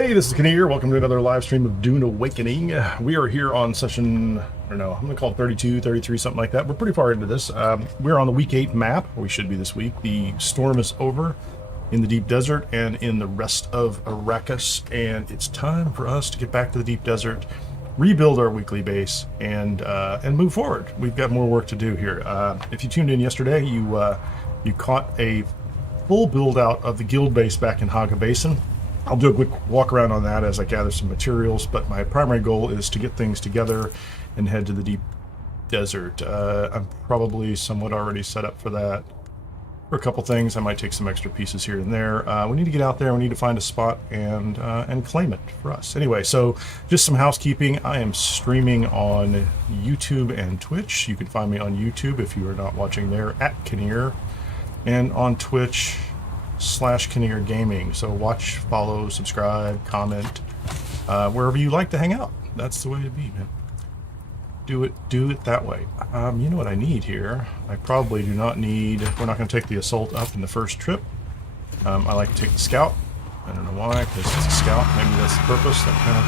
Hey, this is Kineer. Welcome to another live stream of Dune Awakening. We are here on session, I don't know, I'm going to call it 32, 33, something like that. We're pretty far into this. We're on the week 8 map, or we should be this week. The storm is over in the deep desert and in the rest of Arrakis, and it's time for us to get back to the deep desert, rebuild our weekly base, and move forward. We've got more work to do here. If you tuned in yesterday, you caught a full build out of the guild base back in Hagga Basin. I'll do a quick walk around on that as I gather some materials, but my primary goal is to get things together and head to the deep desert. I'm probably somewhat already set up for that. For a couple things, I might take some extra pieces here and there. We need to get out there, we need to find a spot and claim it for us. Anyway, so just some housekeeping. I am streaming on YouTube and Twitch. You can find me on YouTube if you are not watching there, at Kineer, and on Twitch, /Kineer Gaming. So watch, follow, subscribe, comment, wherever you like to hang out. That's the way to be, man. Do it that way. You know what I need here? I probably do not need, we're not going to take the assault up in the first trip. I like to take the scout. I don't know why, because it's a scout. Maybe that's the purpose, that kind of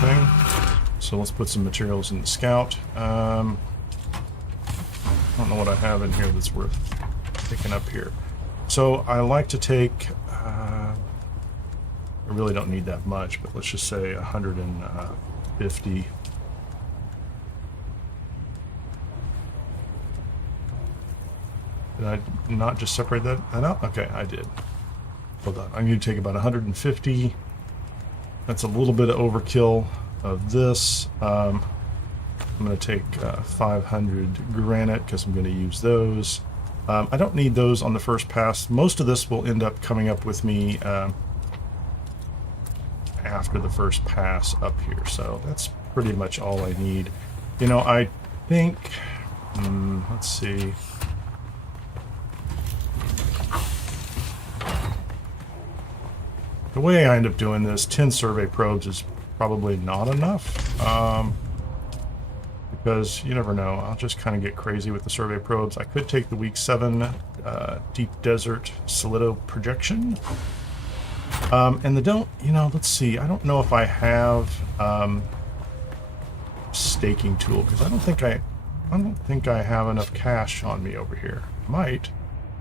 thing. So let's put some materials in the scout. I don't know what I have in here that's worth picking up here. So I like to take, I really don't need that much, but let's just say 150. Did I not just separate that out? Okay, I did. Hold on, I need to take about 150. That's a little bit of overkill of this. I'm going to take 500 granite because I'm going to use those. I don't need those on the first pass. Most of this will end up coming up with me after the first pass up here. So that's pretty much all I need. You know, I think, let's see. The way I end up doing this, 10 survey probes is probably not enough. Because you never know, I'll just kind of get crazy with the survey probes. I could take the week 7 deep desert solido projection. And let's see, I don't know if I have staking tool, because I don't think I have enough cash on me over here. Might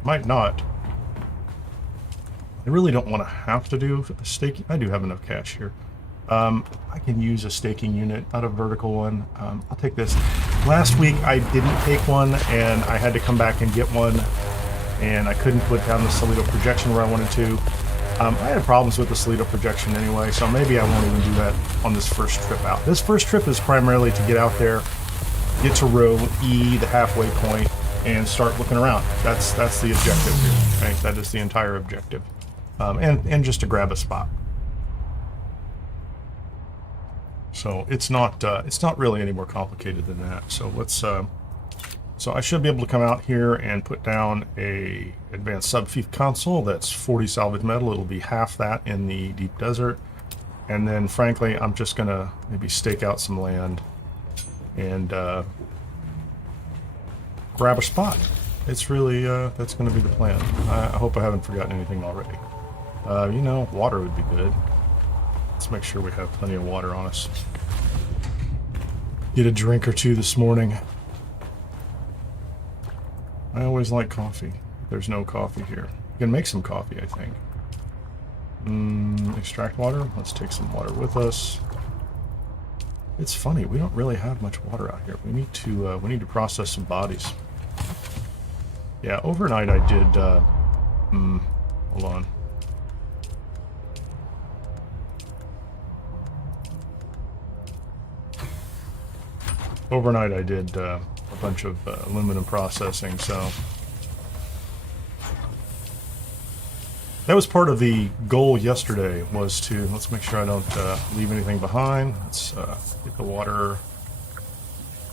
not. I really don't want to have to do staking. I do have enough cash here. I can use a staking unit, not a vertical one. I'll take this. Last week I didn't take one, and I had to come back and get one, and I couldn't put down the solido projection where I wanted to. I had problems with the solido projection anyway, so maybe I won't even do that on this first trip out. This first trip is primarily to get out there, get to row E, the halfway point, and start looking around. That's the objective here. Right? That is the entire objective, and just to grab a spot. So it's not really any more complicated than that. So let's so I should be able to come out here and put down a advanced subfief console that's 40 salvage metal. It'll be half that in the deep desert, and then frankly I'm just gonna maybe stake out some land and grab a spot. It's really that's gonna be the plan. I hope I haven't forgotten anything already. You know, water would be good. Let's make sure we have plenty of water on us. Get a drink or two this morning. I always like coffee. There's no coffee here. You can make some coffee, I think. Extract water. Let's take some water with us. It's funny, we don't really have much water out here. We need to process some bodies. Yeah, overnight I did. Hold on. Overnight I did a bunch of aluminum processing, so that was part of the goal yesterday, was to, let's make sure I don't leave anything behind. Let's get the water.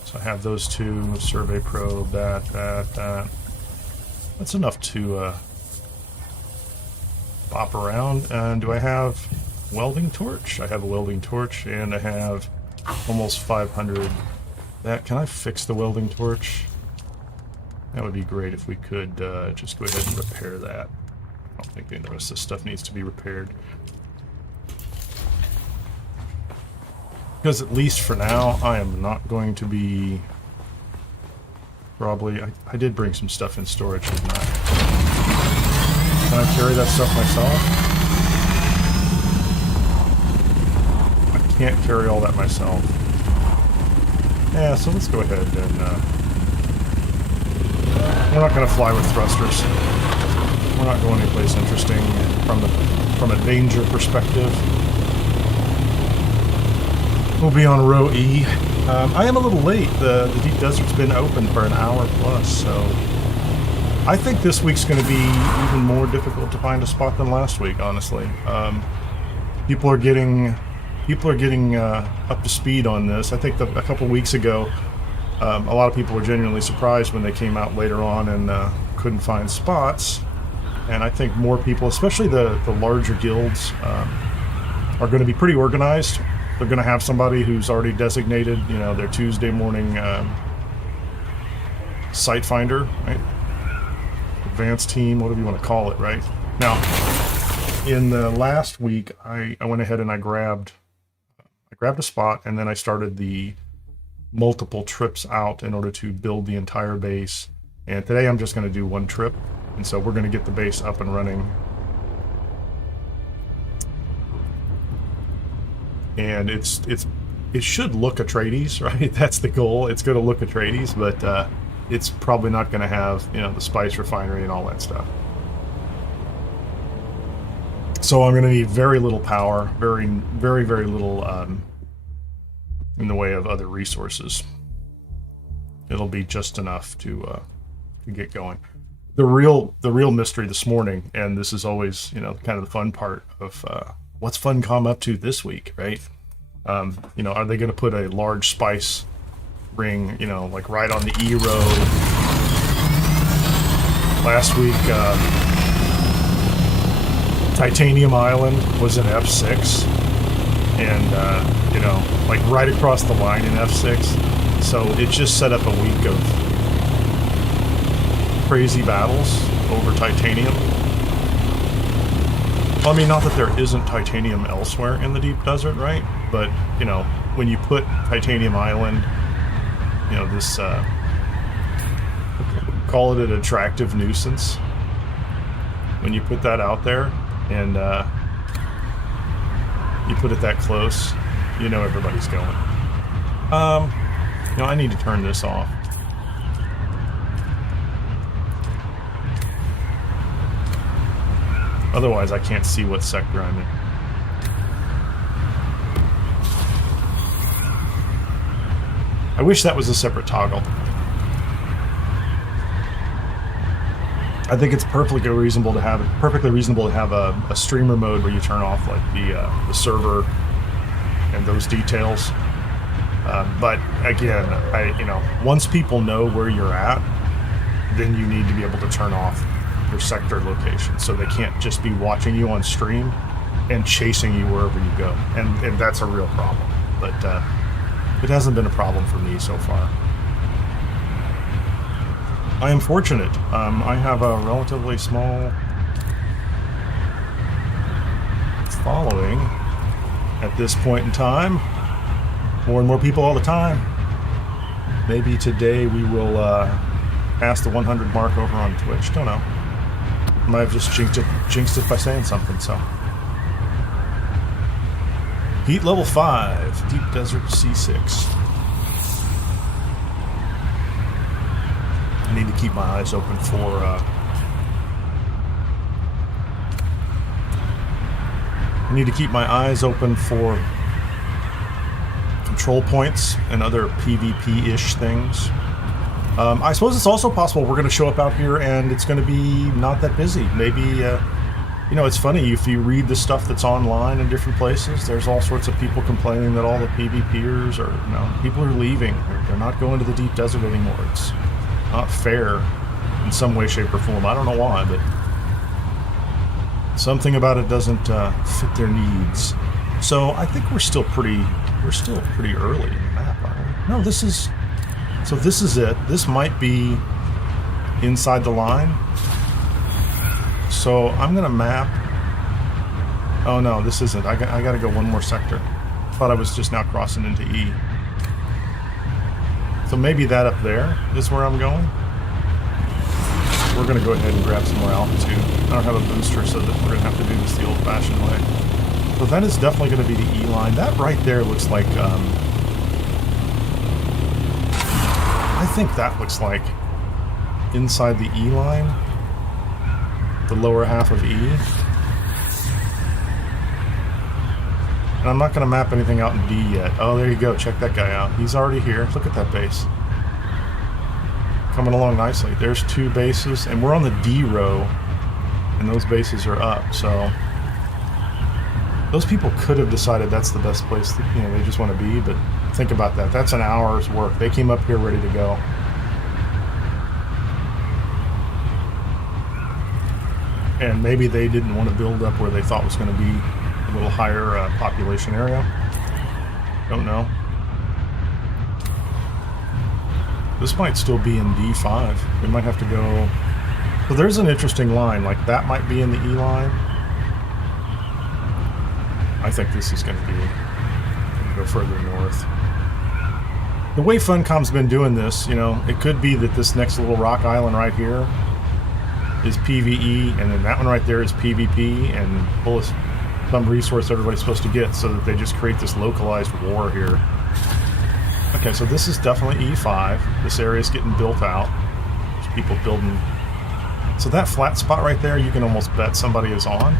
So I have those two, survey probe, that. That's enough to bop around. And do I have welding torch? I have a welding torch, and I have almost 500. Can I fix the welding torch? That would be great if we could just go ahead and repair that. I don't think the rest of this stuff needs to be repaired. Because at least for now, I am not going to be... Probably... I did bring some stuff in storage, didn't I? Can I carry that stuff myself? I can't carry all that myself. Yeah, so let's go ahead and... we're not going to fly with thrusters. We're not going anyplace interesting from a danger perspective. We'll be on row E. I am a little late. The deep desert's been open for an hour plus, so I think this week's going to be even more difficult to find a spot than last week. Honestly, people are getting up to speed on this. I think a couple weeks ago, a lot of people were genuinely surprised when they came out later on and couldn't find spots. And I think more people, especially the larger guilds, are going to be pretty organized. They're going to have somebody who's already designated, you know, their Tuesday morning site finder, right? Advanced team, whatever you want to call it, right? Now, in the last week, I went ahead and I grabbed a spot, and then I started the multiple trips out in order to build the entire base. And today I'm just going to do one trip, and so we're going to get the base up and running. And it should look Atreides, right? That's the goal. It's going to look Atreides, but it's probably not going to have, you know, the spice refinery and all that stuff. So I'm going to need very little power, very, very, very little in the way of other resources. It'll be just enough to get going. The real mystery this morning, and this is always, you know, kind of the fun part of what's Funcom up to this week, right? You know, are they going to put a large spice ring, you know, like right on the E road? Last week, Titanium Island was in F6, and, you know, like right across the line in F6. So it just set up a week of crazy battles over titanium. I mean, not that there isn't titanium elsewhere in the deep desert, right? But, you know, when you put Titanium Island, you know, this, call it an attractive nuisance. When you put that out there and you put it that close, you know everybody's going. You know, I need to turn this off. Otherwise, I can't see what sector I'm in. I wish that was a separate toggle. I think it's perfectly reasonable to have a streamer mode where you turn off like the server and those details. But again, you know, once people know where you're at, then you need to be able to turn off your sector location, so they can't just be watching you on stream and chasing you wherever you go, and that's a real problem. But it hasn't been a problem for me so far. I am fortunate. I have a relatively small following at this point in time. More and more people all the time. Maybe today we will pass the 100 mark over on Twitch. Don't know. Might have just jinxed it by saying something, so. Heat level 5, Deep Desert C6. I need to keep my eyes open for control points and other PvP-ish things. I suppose it's also possible we're going to show up out here and it's going to be not that busy. Maybe, you know, it's funny, if you read the stuff that's online in different places, there's all sorts of people complaining that all the PvPers are, you know, people are leaving. They're not going to the deep desert anymore. It's not fair in some way, shape, or form. I don't know why, but something about it doesn't fit their needs. So I think we're still pretty early in the map, aren't we? No, this is it. This might be inside the line. So I'm gonna map. Oh no, this isn't. I gotta go one more sector. Thought I was just now crossing into E. So maybe that up there is where I'm going. We're going to go ahead and grab some more altitude. I don't have a booster, so that we're going to have to do this the old-fashioned way. So that is definitely going to be the E line. That right there looks like... I think that looks like inside the E line. The lower half of E. And I'm not going to map anything out in D yet. Oh, there you go. Check that guy out. He's already here. Look at that base. Coming along nicely. There's 2 bases, and we're on the D row, and those bases are up, so those people could have decided that's the best place that, you know, they just want to be, but think about that. That's an hour's work. They came up here ready to go. And maybe they didn't want to build up where they thought was going to be a little higher population area. Don't know. This might still be in D5. We might have to go... So there's an interesting line. Like, that might be in the E line. I think this is going to go further north. The way Funcom's been doing this, you know, it could be that this next little rock island right here is PvE, and then that one right there is PvP, and pull some resource everybody's supposed to get, so that they just create this localized war here. Okay, so this is definitely E5. This area is getting built out. There's people building. So that flat spot right there, you can almost bet somebody is on.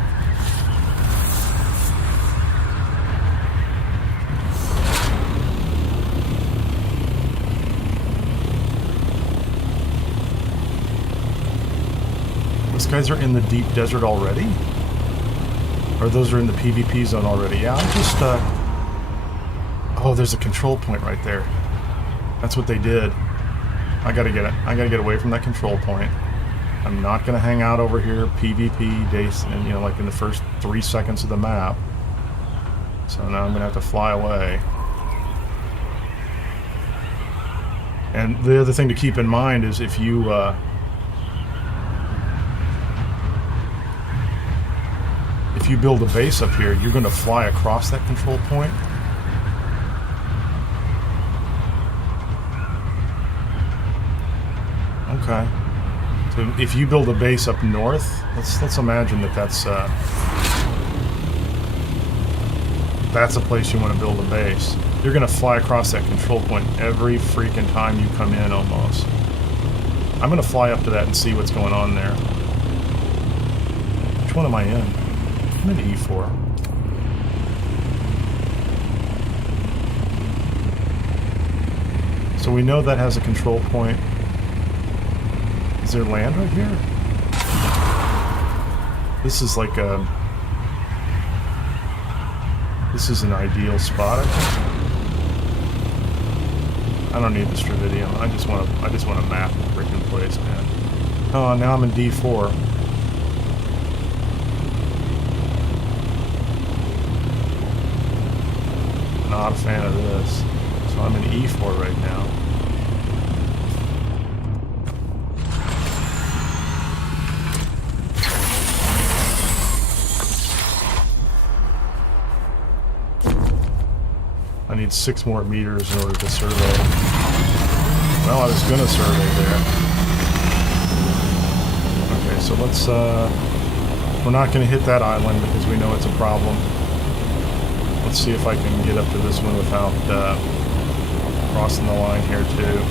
These guys are in the deep desert already? Or those are in the PvP zone already? Yeah, I'm just, oh, there's a control point right there. That's what they did. I gotta get it. I gotta get away from that control point. I'm not gonna hang out over here, PvP, days, and you know, like in the first 3 seconds of the map. So now I'm gonna have to fly away. And the other thing to keep in mind is if you, if you build a base up here, you're gonna fly across that control point. Okay. So if you build a base up north, let's imagine that that's a place you want to build a base. You're going to fly across that control point every freaking time you come in, almost. I'm going to fly up to that and see what's going on there. Which one am I in? I'm in E4. So we know that has a control point. Is there land right here? This is like a... This is an ideal spot, I think. I don't need the stravidium. I just want to map the freaking place, man. Oh, now I'm in D4. Not a fan of this. So I'm in E4 right now. I need 6 more meters in order to survey. Well, I was going to survey there. Okay, so let's, we're not going to hit that island because we know it's a problem. Let's see if I can get up to this one without crossing the line here too.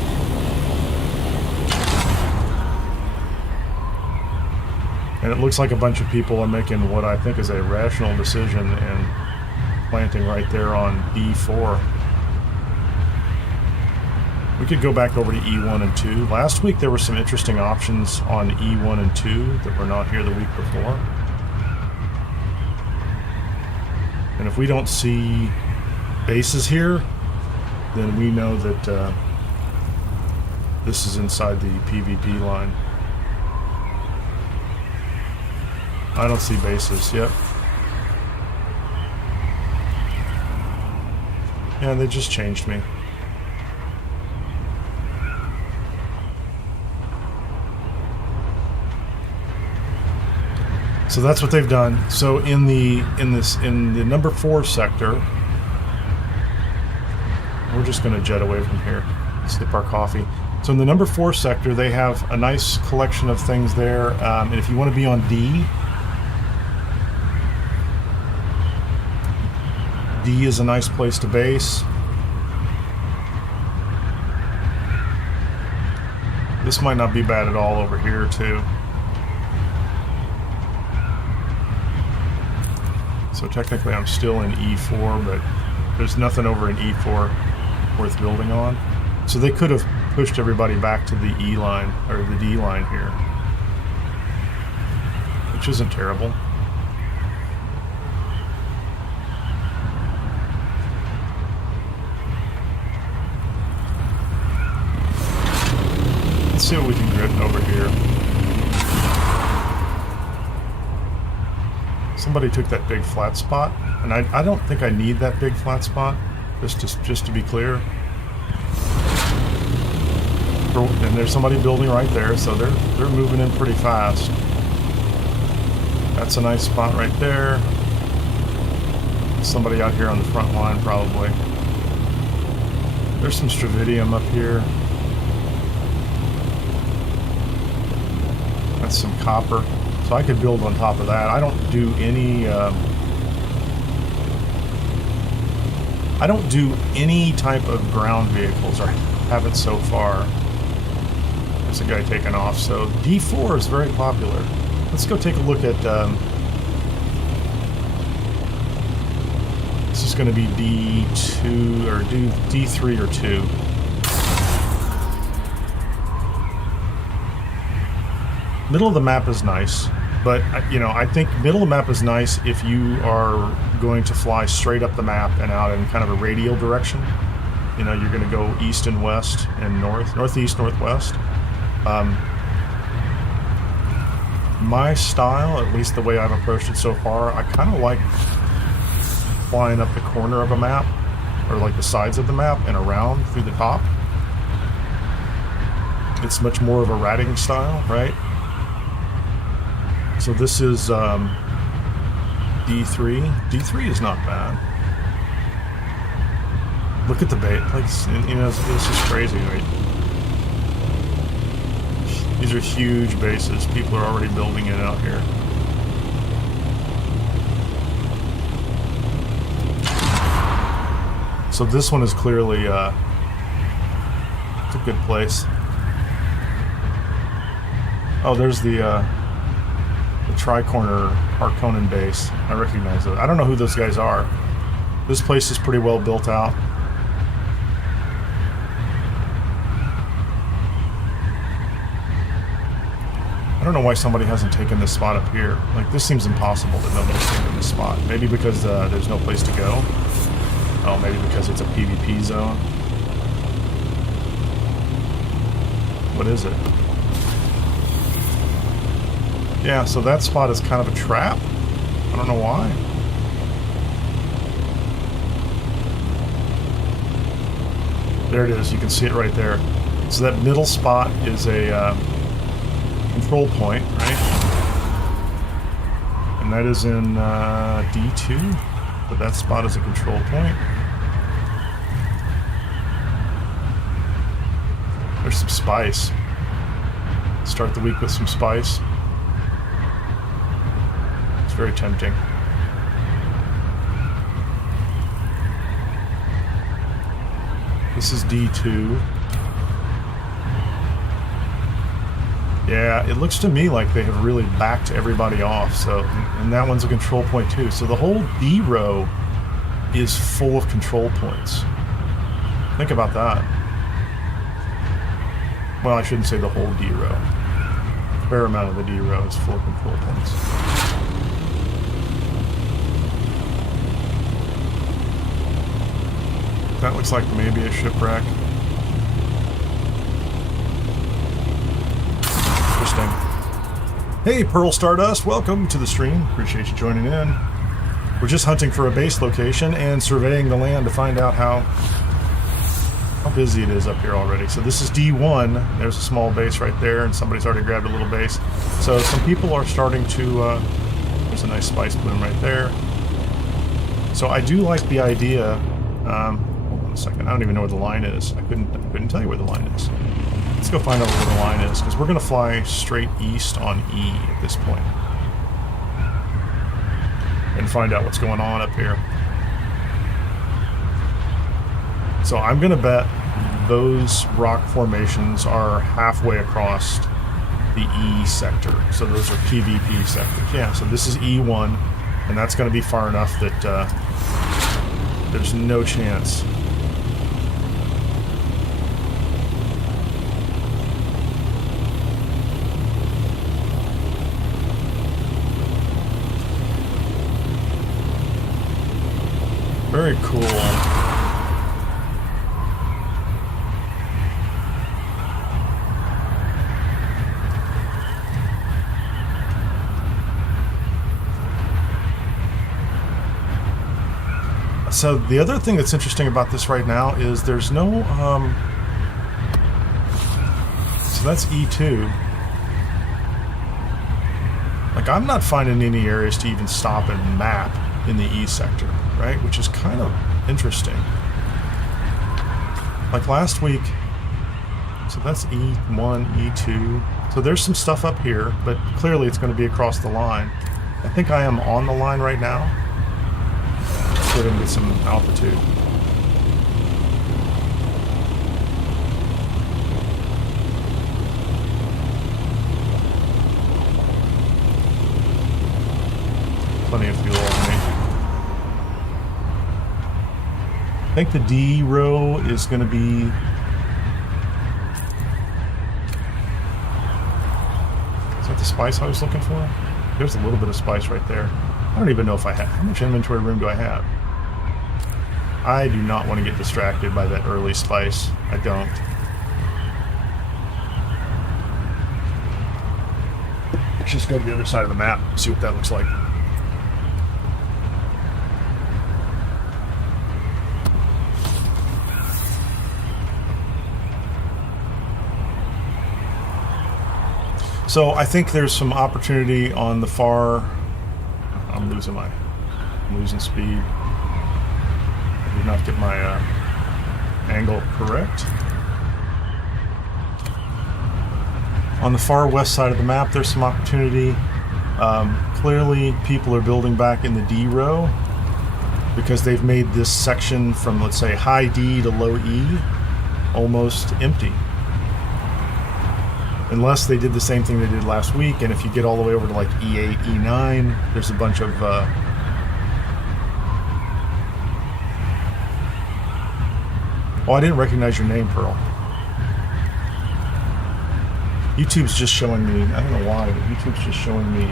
And it looks like a bunch of people are making what I think is a rational decision and planting right there on E4. We could go back over to E1 and 2. Last week there were some interesting options on E1 and 2 that were not here the week before. And if we don't see bases here, then we know that this is inside the PvP line. I don't see bases. Yep. Yeah, they just changed me. So that's what they've done. So in the number 4 sector, just going to jet away from here, sip our coffee. So in the number 4 sector, they have a nice collection of things there. And if you want to be on D is a nice place to base. This might not be bad at all over here, too. So technically I'm still in E4, but there's nothing over in E4 worth building on. So they could have pushed everybody back to the E line, or the D line here. Which isn't terrible. Let's see what we can grit over here. Somebody took that big flat spot, and I don't think I need that big flat spot, just to be clear. And there's somebody building right there, so they're moving in pretty fast. That's a nice spot right there. Somebody out here on the front line, probably. There's some stravidium up here. That's some copper. So I could build on top of that. I don't do any type of ground vehicles, or haven't so far. There's a guy taking off. So D4 is very popular. Let's go take a look at. This is going to be D2 or D3 or 2. Middle of the map is nice, but you know, I think middle of the map is nice if you are going to fly straight up the map and out in kind of a radial direction. You know, you're going to go east and west and northeast, northwest. My style, at least the way I've approached it so far, I kind of like flying up the corner of a map, or like the sides of the map and around through the top. It's much more of a ratting style, right? So this is D3. D3 is not bad. Look at the bait. Like, you know, this is crazy, right? These are huge bases. People are already building it out here. So this one is clearly it's a good place. Oh, there's the tri-corner Harkonnen base. I recognize it. I don't know who those guys are. This place is pretty well built out. I don't know why somebody hasn't taken this spot up here. Like, this seems impossible that nobody's taken this spot. Maybe because there's no place to go. Oh, maybe because it's a PvP zone. What is it? Yeah, so that spot is kind of a trap. I don't know why. There it is. You can see it right there. So that middle spot is a control point, right? And that is in D2. But that spot is a control point. There's some spice. Start the week with some spice. It's very tempting. This is D2. Yeah, it looks to me like they have really backed everybody off. So, and that one's a control point too. So the whole D row is full of control points. Think about that. Well, I shouldn't say the whole D row. A fair amount of the D row is full of control points. That looks like maybe a shipwreck. Interesting. Hey, Pearl Stardust, welcome to the stream. Appreciate you joining in. We're just hunting for a base location and surveying the land to find out how busy it is up here already. So this is D1. There's a small base right there, and somebody's already grabbed a little base. So some people are starting to... there's a nice spice bloom right there. So I do like the idea... hold on a a second. I don't even know where the line is. I couldn't tell you where the line is. Let's go find out where the line is, because we're going to fly straight east on E at this point. And find out what's going on up here. So I'm going to bet those rock formations are halfway across the E sector. So those are PvP sectors. Yeah, so this is E1, and that's going to be far enough that there's no chance. Very cool. So the other thing that's interesting about this right now is there's no, so that's E2. Like, I'm not finding any areas to even stop and map in the E sector, right? Which is kind of interesting. Like last week, so that's E1, E2. So there's some stuff up here, but clearly it's going to be across the line. I think I am on the line right now. Let's go ahead and get some altitude. Plenty of fuel on me. I think the D row is going to be... Is that the spice I was looking for? There's a little bit of spice right there. I don't even know if I have... How much inventory room do I have? I do not want to get distracted by that early spice. I don't. Let's just go to the other side of the map, see what that looks like. So I think there's some opportunity on the far... I'm losing speed. I did not get my angle correct. On the far west side of the map, there's some opportunity. Clearly, people are building back in the D row because they've made this section from, let's say, high D to low E almost empty. Unless they did the same thing they did last week, and if you get all the way over to like E8, E9, there's a bunch of... Oh, I didn't recognize your name, Pearl. YouTube's just showing me... I don't know why, but YouTube's just showing me...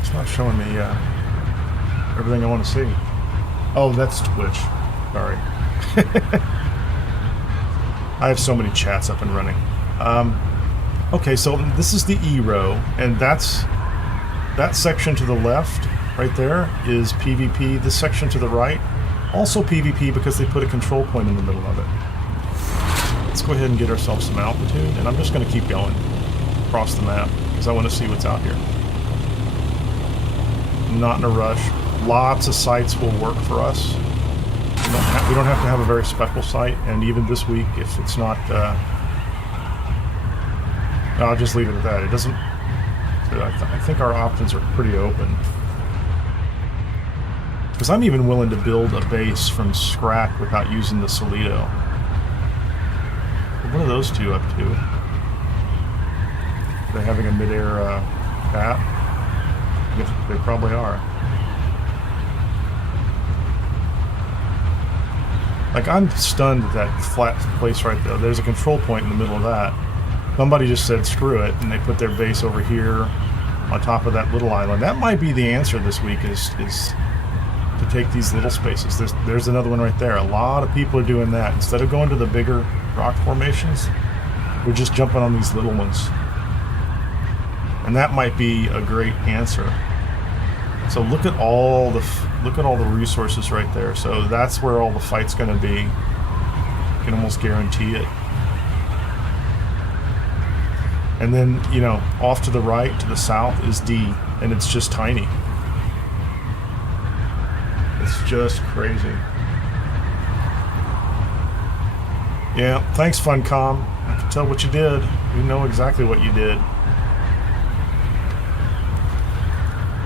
it's not showing me everything I want to see. Oh, that's Twitch. Sorry. I have so many chats up and running. Okay, so this is the E row, and that section to the left, right there, is PvP. This section to the right, also PvP because they put a control point in the middle of it. Let's go ahead and get ourselves some altitude, and I'm just going to keep going across the map because I want to see what's out here. I'm not in a rush. Lots of sites will work for us. We don't have to have a very special site, and even this week, if it's not... I'll just leave it at that. It doesn't... I think our options are pretty open. Because I'm even willing to build a base from scratch without using the Solido. What are those two up to? Are they having a mid-air bat? I guess they probably are. Like, I'm stunned at that flat place right there. There's a control point in the middle of that. Somebody just said, screw it, and they put their base over here on top of that little island. That might be the answer this week, is to take these little spaces. There's another one right there. A lot of people are doing that. Instead of going to the bigger rock formations, we're just jumping on these little ones. And that might be a great answer. So look at all the resources right there. So that's where all the fight's going to be. You can almost guarantee it. And then, you know, off to the right, to the south is D, and it's just tiny. It's just crazy. Yeah, thanks, Funcom. I can tell what you did. We know exactly what you did.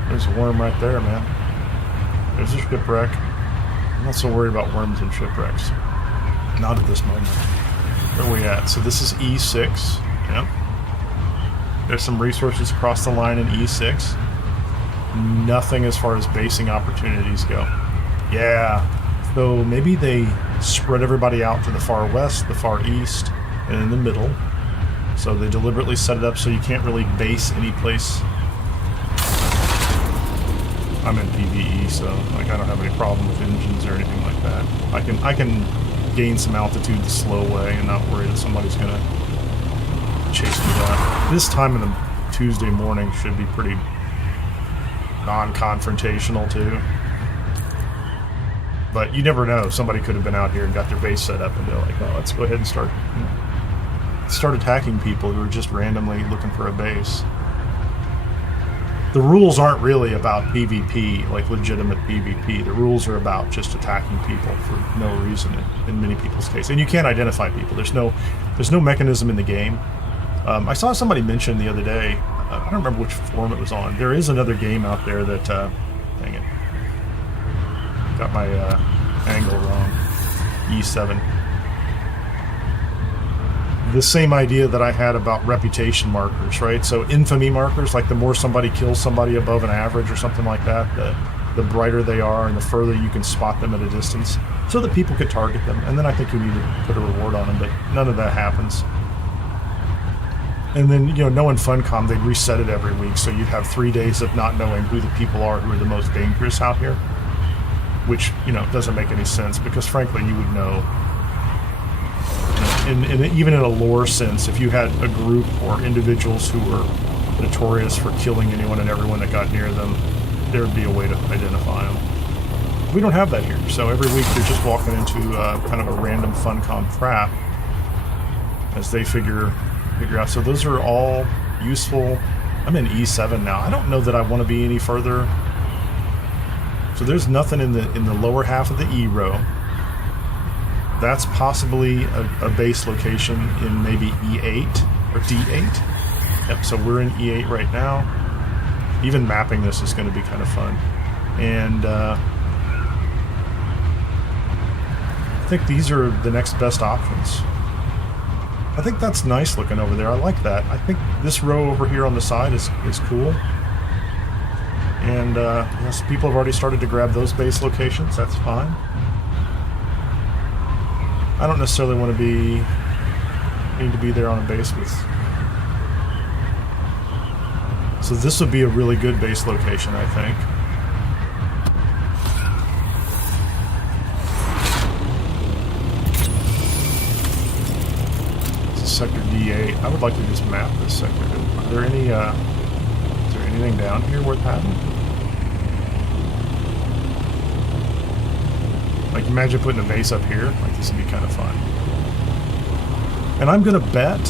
There's a worm right there, man. There's a shipwreck. I'm not so worried about worms and shipwrecks. Not at this moment. Where are we at? So this is E6. Yep. There's some resources across the line in E6. Nothing as far as basing opportunities go. Yeah. So maybe they spread everybody out to the far west, the far east, and in the middle. So they deliberately set it up so you can't really base any place. I'm in PvE, so like I don't have any problem with engines or anything like that. I can gain some altitude the slow way and not worry that somebody's gonna chase me down. This time of the Tuesday morning should be pretty non-confrontational too. But you never know. Somebody could have been out here and got their base set up and they're like, oh, let's go ahead and start attacking people who are just randomly looking for a base. The rules aren't really about PvP, like legitimate PvP. The rules are about just attacking people for no reason in many people's case. And you can't identify people. There's no mechanism in the game. I saw somebody mention the other day, I don't remember which forum it was on, there is another game out there that, dang it, got my angle wrong, E7. The same idea that I had about reputation markers, right? So infamy markers, like the more somebody kills somebody above an average or something like that, the brighter they are and the further you can spot them at a distance so that people could target them. And then I think you need to put a reward on them, but none of that happens. And then, you know, knowing Funcom, they'd reset it every week, so you'd have 3 days of not knowing who the people are who are the most dangerous out here, which, you know, doesn't make any sense because, frankly, you would know. And even in a lore sense, if you had a group or individuals who were notorious for killing anyone and everyone that got near them, there would be a way to identify them. We don't have that here, so every week you're just walking into kind of a random Funcom trap as they figure out. So those are all useful. I'm in E7 now. I don't know that I want to be any further. So there's nothing in the lower half of the E row. That's possibly a base location in maybe E8 or D8. Yep, so we're in E8 right now. Even mapping this is going to be kind of fun. And I think these are the next best options. I think that's nice looking over there. I like that. I think this row over here on the side is cool. And yes, people have already started to grab those base locations. That's fine. I don't necessarily want to need to be there on a base with. So this would be a really good base location, I think. This is Sector D8. I would like to just map this sector. Are there any? Is there anything down here worth having? Like, imagine putting a base up here. Like, this would be kind of fun. And I'm gonna bet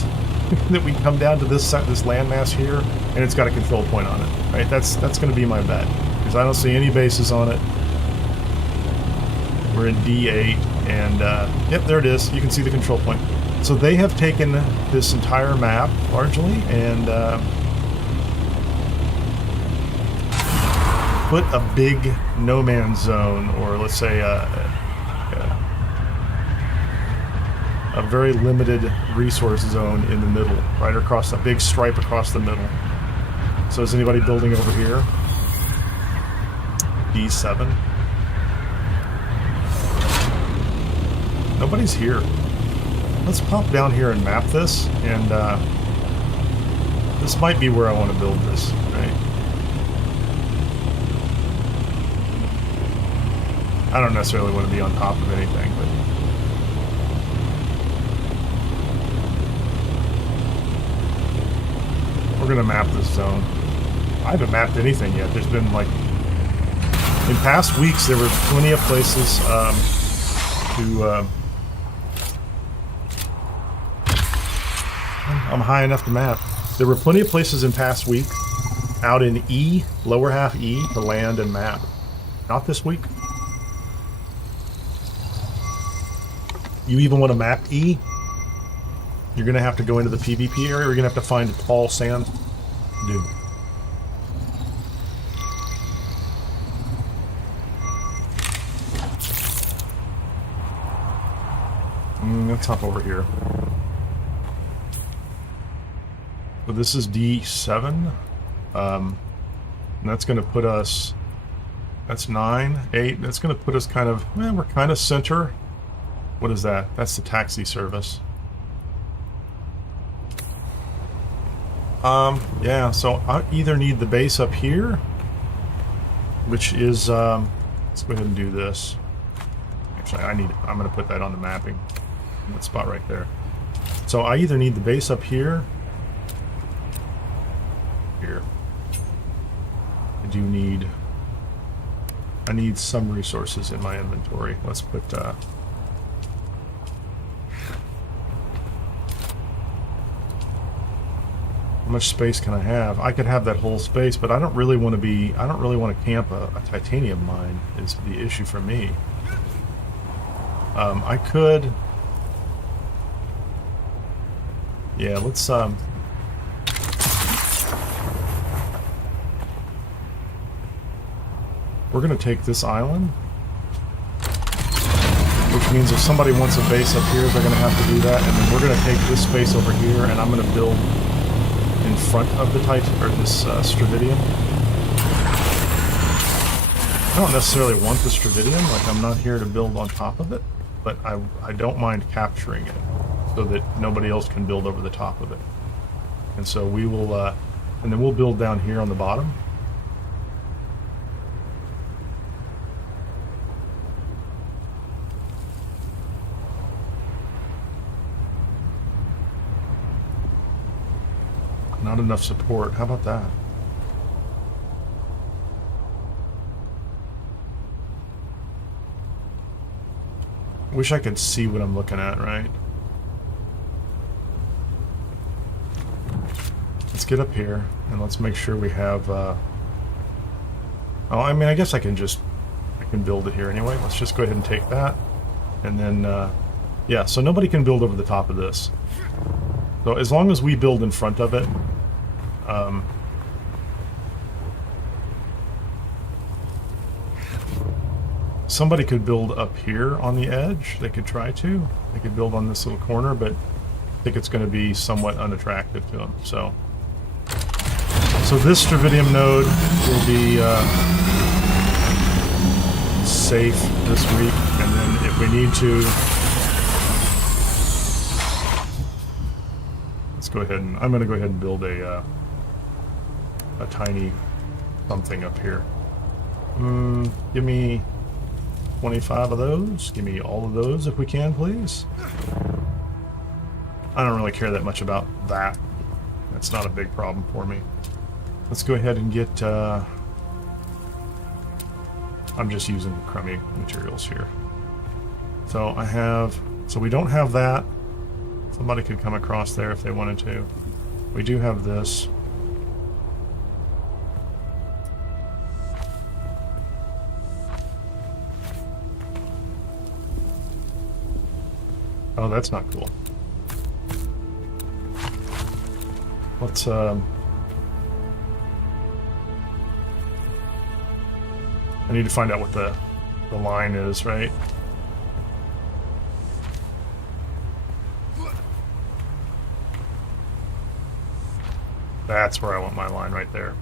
that we come down to this landmass here, and it's got a control point on it. Right? That's gonna be my bet because I don't see any bases on it. We're in D8, and yep, there it is. You can see the control point. So they have taken this entire map largely and put a big no man's zone, or let's say a very limited resource zone in the middle, right across a big stripe across the middle. So is anybody building over here? D7. Nobody's here. Let's pop down here and map this, and this might be where I want to build this, right? I don't necessarily want to be on top of anything, but we're going to map this zone. I haven't mapped anything yet. There's been, like, in past weeks, there were plenty of places to... I'm high enough to map. There were plenty of places in past week out in E, lower half E, to land and map. Not this week. You even want to map E? You're going to have to go into the PvP area, or you're going to have to find a tall sand dune. Let's hop over here. So this is D7. And that's going to put us... That's 9, 8. That's going to put us kind of... we're kind of center. What is that? That's the taxi service. Yeah, so I either need the base up here, which is... let's go ahead and do this. Actually, I'm going to put that on the mapping. That spot right there. So I either need the base up here. Here. I need some resources in my inventory. Let's put how much space can I have? I could have that whole space, but I don't really want to camp a titanium mine is the issue for me. I could... Yeah, let's we're going to take this island, which means if somebody wants a base up here, they're going to have to do that, and then we're going to take this space over here, and I'm going to build in front of the this stravidium. I don't necessarily want the stravidium, like I'm not here to build on top of it, but I don't mind capturing it so that nobody else can build over the top of it. And so we will, and then we'll build down here on the bottom. Not enough support. How about that? Wish I could see what I'm looking at, right? Let's get up here and let's make sure we have oh, I mean, I guess I can build it here anyway. Let's just go ahead and take that. And then yeah, so nobody can build over the top of this. So as long as we build in front of it, somebody could build up here on the edge. They could try to. They could build on this little corner, but I think it's going to be somewhat unattractive to them. So this stravidium node will be safe this week, and then if we need to, let's go ahead and I'm going to go ahead and build a tiny something up here. Give me 25 of those. Give me all of those if we can, please. I don't really care that much about that. That's not a big problem for me. Let's go ahead and get... I'm just using crummy materials here. So I have... So we don't have that. Somebody could come across there if they wanted to. We do have this. Oh, that's not cool. Let's, I need to find out what the line is, right? That's where I want my line, right there.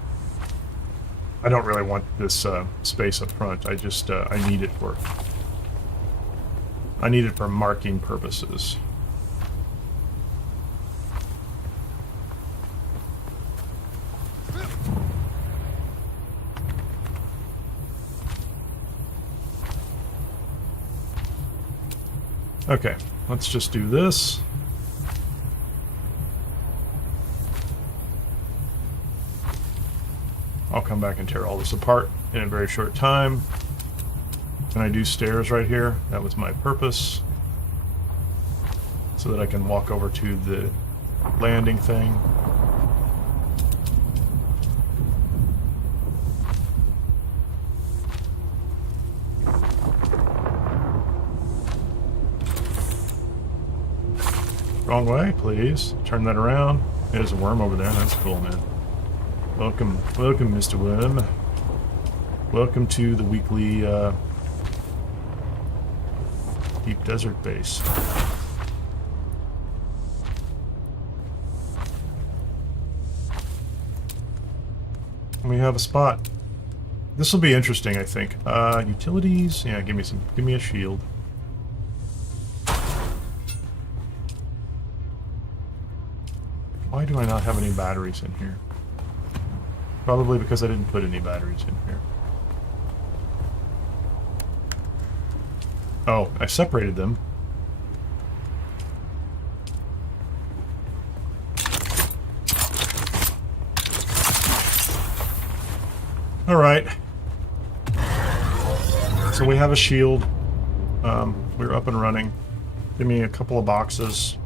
I don't really want this space up front. I just, I need it for marking purposes. Okay, let's just do this. I'll come back and tear all this apart in a very short time. Can I do stairs right here? That was my purpose. So that I can walk over to the landing thing. Wrong way, please. Turn that around. There's a worm over there. That's cool, man. Welcome, Mr. Worm. Welcome to the weekly deep desert base. We have a spot. This will be interesting, I think. Utilities? Yeah, give me a shield. Why do I not have any batteries in here? Probably because I didn't put any batteries in here. Oh, I separated them. All right. So we have a shield. We're up and running. Give me a couple of boxes.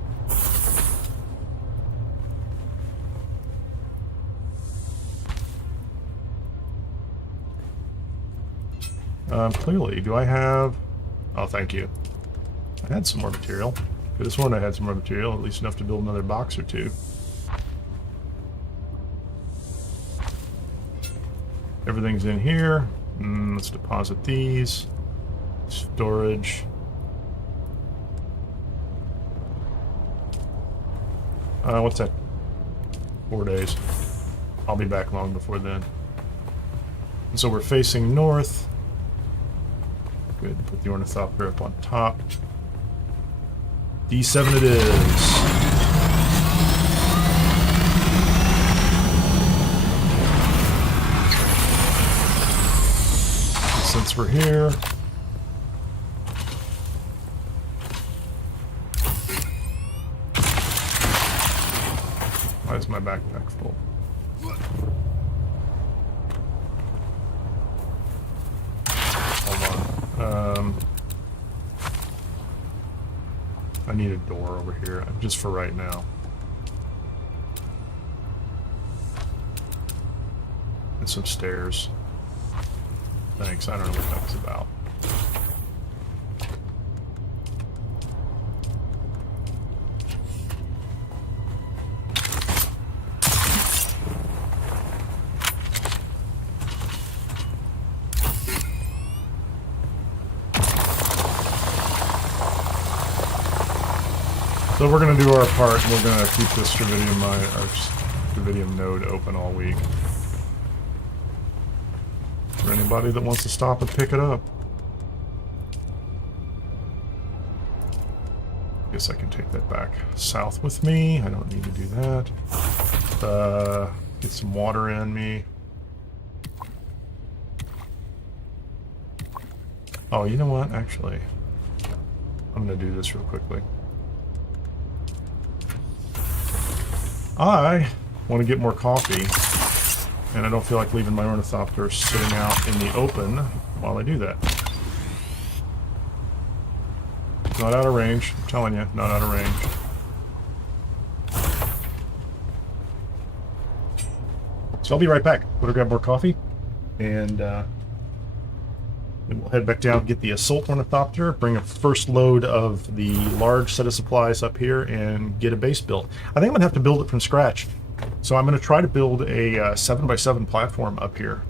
Clearly, do I have... Oh, thank you. I had some more material. Could have sworn I had some more material, at least enough to build another box or two. Everything's in here. Let's deposit these. Storage. What's that? 4 days. I'll be back long before then. And so we're facing north. Good. Put the ornithopter up on top. D7 it is. Since we're here, why is my backpack full? I need a door over here, just for right now. And some stairs. Thanks, I don't know what that was about. So we're going to do our part. We're going to keep this stravidium, our stravidium node open all week. For anybody that wants to stop and pick it up. Guess I can take that back south with me. I don't need to do that. Get some water in me. Oh, you know what? Actually, I'm going to do this real quickly. I want to get more coffee, and I don't feel like leaving my ornithopter sitting out in the open while I do that. Not out of range, I'm telling you, not out of range. So I'll be right back. Go to grab more coffee, and then we'll head back down, get the assault ornithopter, bring a first load of the large set of supplies up here, and get a base built. I think I'm going to have to build it from scratch. So I'm going to try to build a 7x7 platform up here,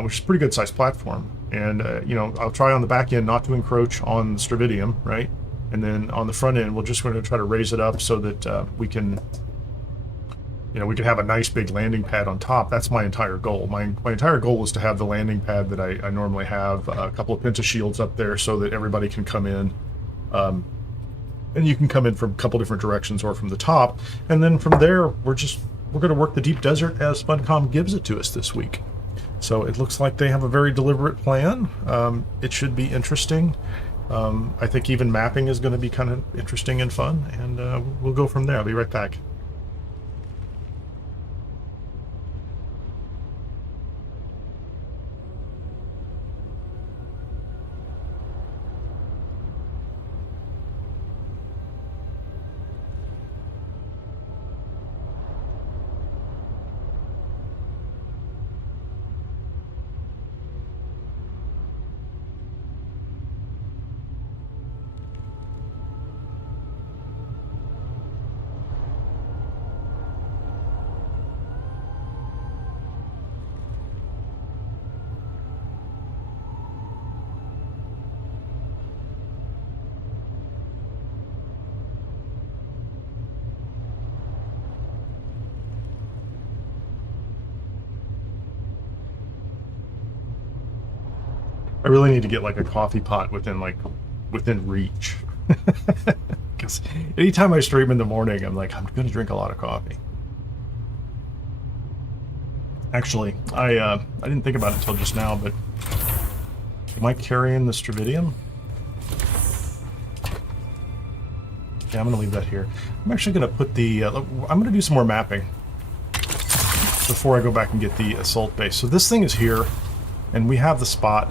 which is a pretty good sized platform. And, you know, I'll try on the back end not to encroach on the stravidium, right? And then on the front end, we're just going to try to raise it up so that we can... You know, we could have a nice big landing pad on top. That's my entire goal. My entire goal is to have the landing pad that I normally have, a couple of penta shields up there so that everybody can come in. And you can come in from a couple different directions or from the top. And then from there, we're going to work the deep desert as Funcom gives it to us this week. So it looks like they have a very deliberate plan. It should be interesting. I think even mapping is going to be kind of interesting and fun. And we'll go from there. I'll be right back. I really need to get like a coffee pot within reach. Because anytime I stream in the morning, I'm like, I'm going to drink a lot of coffee. Actually, I didn't think about it until just now, but am I carrying the stravidium? Yeah, I'm going to leave that here. I'm actually going to put the... I'm going to do some more mapping before I go back and get the assault base. So this thing is here, and we have the spot.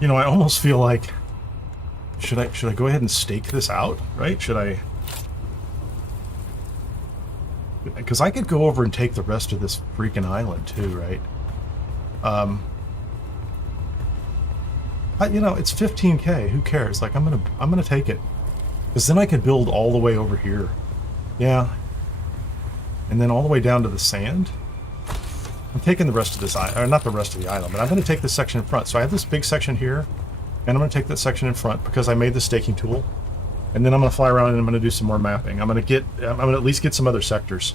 You know, I almost feel like... Should I go ahead and stake this out, right? Should I... Because I could go over and take the rest of this freaking island, too, right? You know, it's 15K. Who cares? Like, I'm gonna take it, because then I could build all the way over here. Yeah, and then all the way down to the sand. I'm taking the rest of this island, or not the rest of the island, but I'm going to take this section in front. So I have this big section here, and I'm going to take that section in front because I made the staking tool. And then I'm going to fly around and I'm going to do some more mapping. I'm going to at least get some other sectors,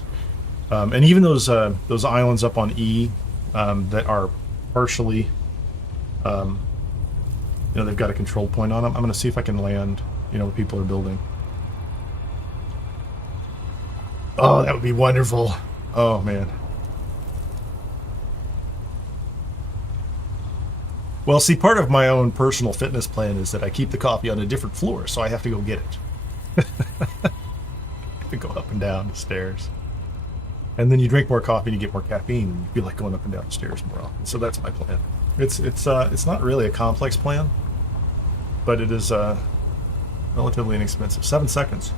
and even those islands up on E that are partially. You know, they've got a control point on them. I'm going to see if I can land, you know, where people are building. Oh, that would be wonderful. Oh, man. Well, see, part of my own personal fitness plan is that I keep the coffee on a different floor, so I have to go get it. I have to go up and down the stairs. And then you drink more coffee and you get more caffeine, and you feel like going up and down the stairs more often. So that's my plan. It's not really a complex plan, but it is relatively inexpensive. 7 seconds.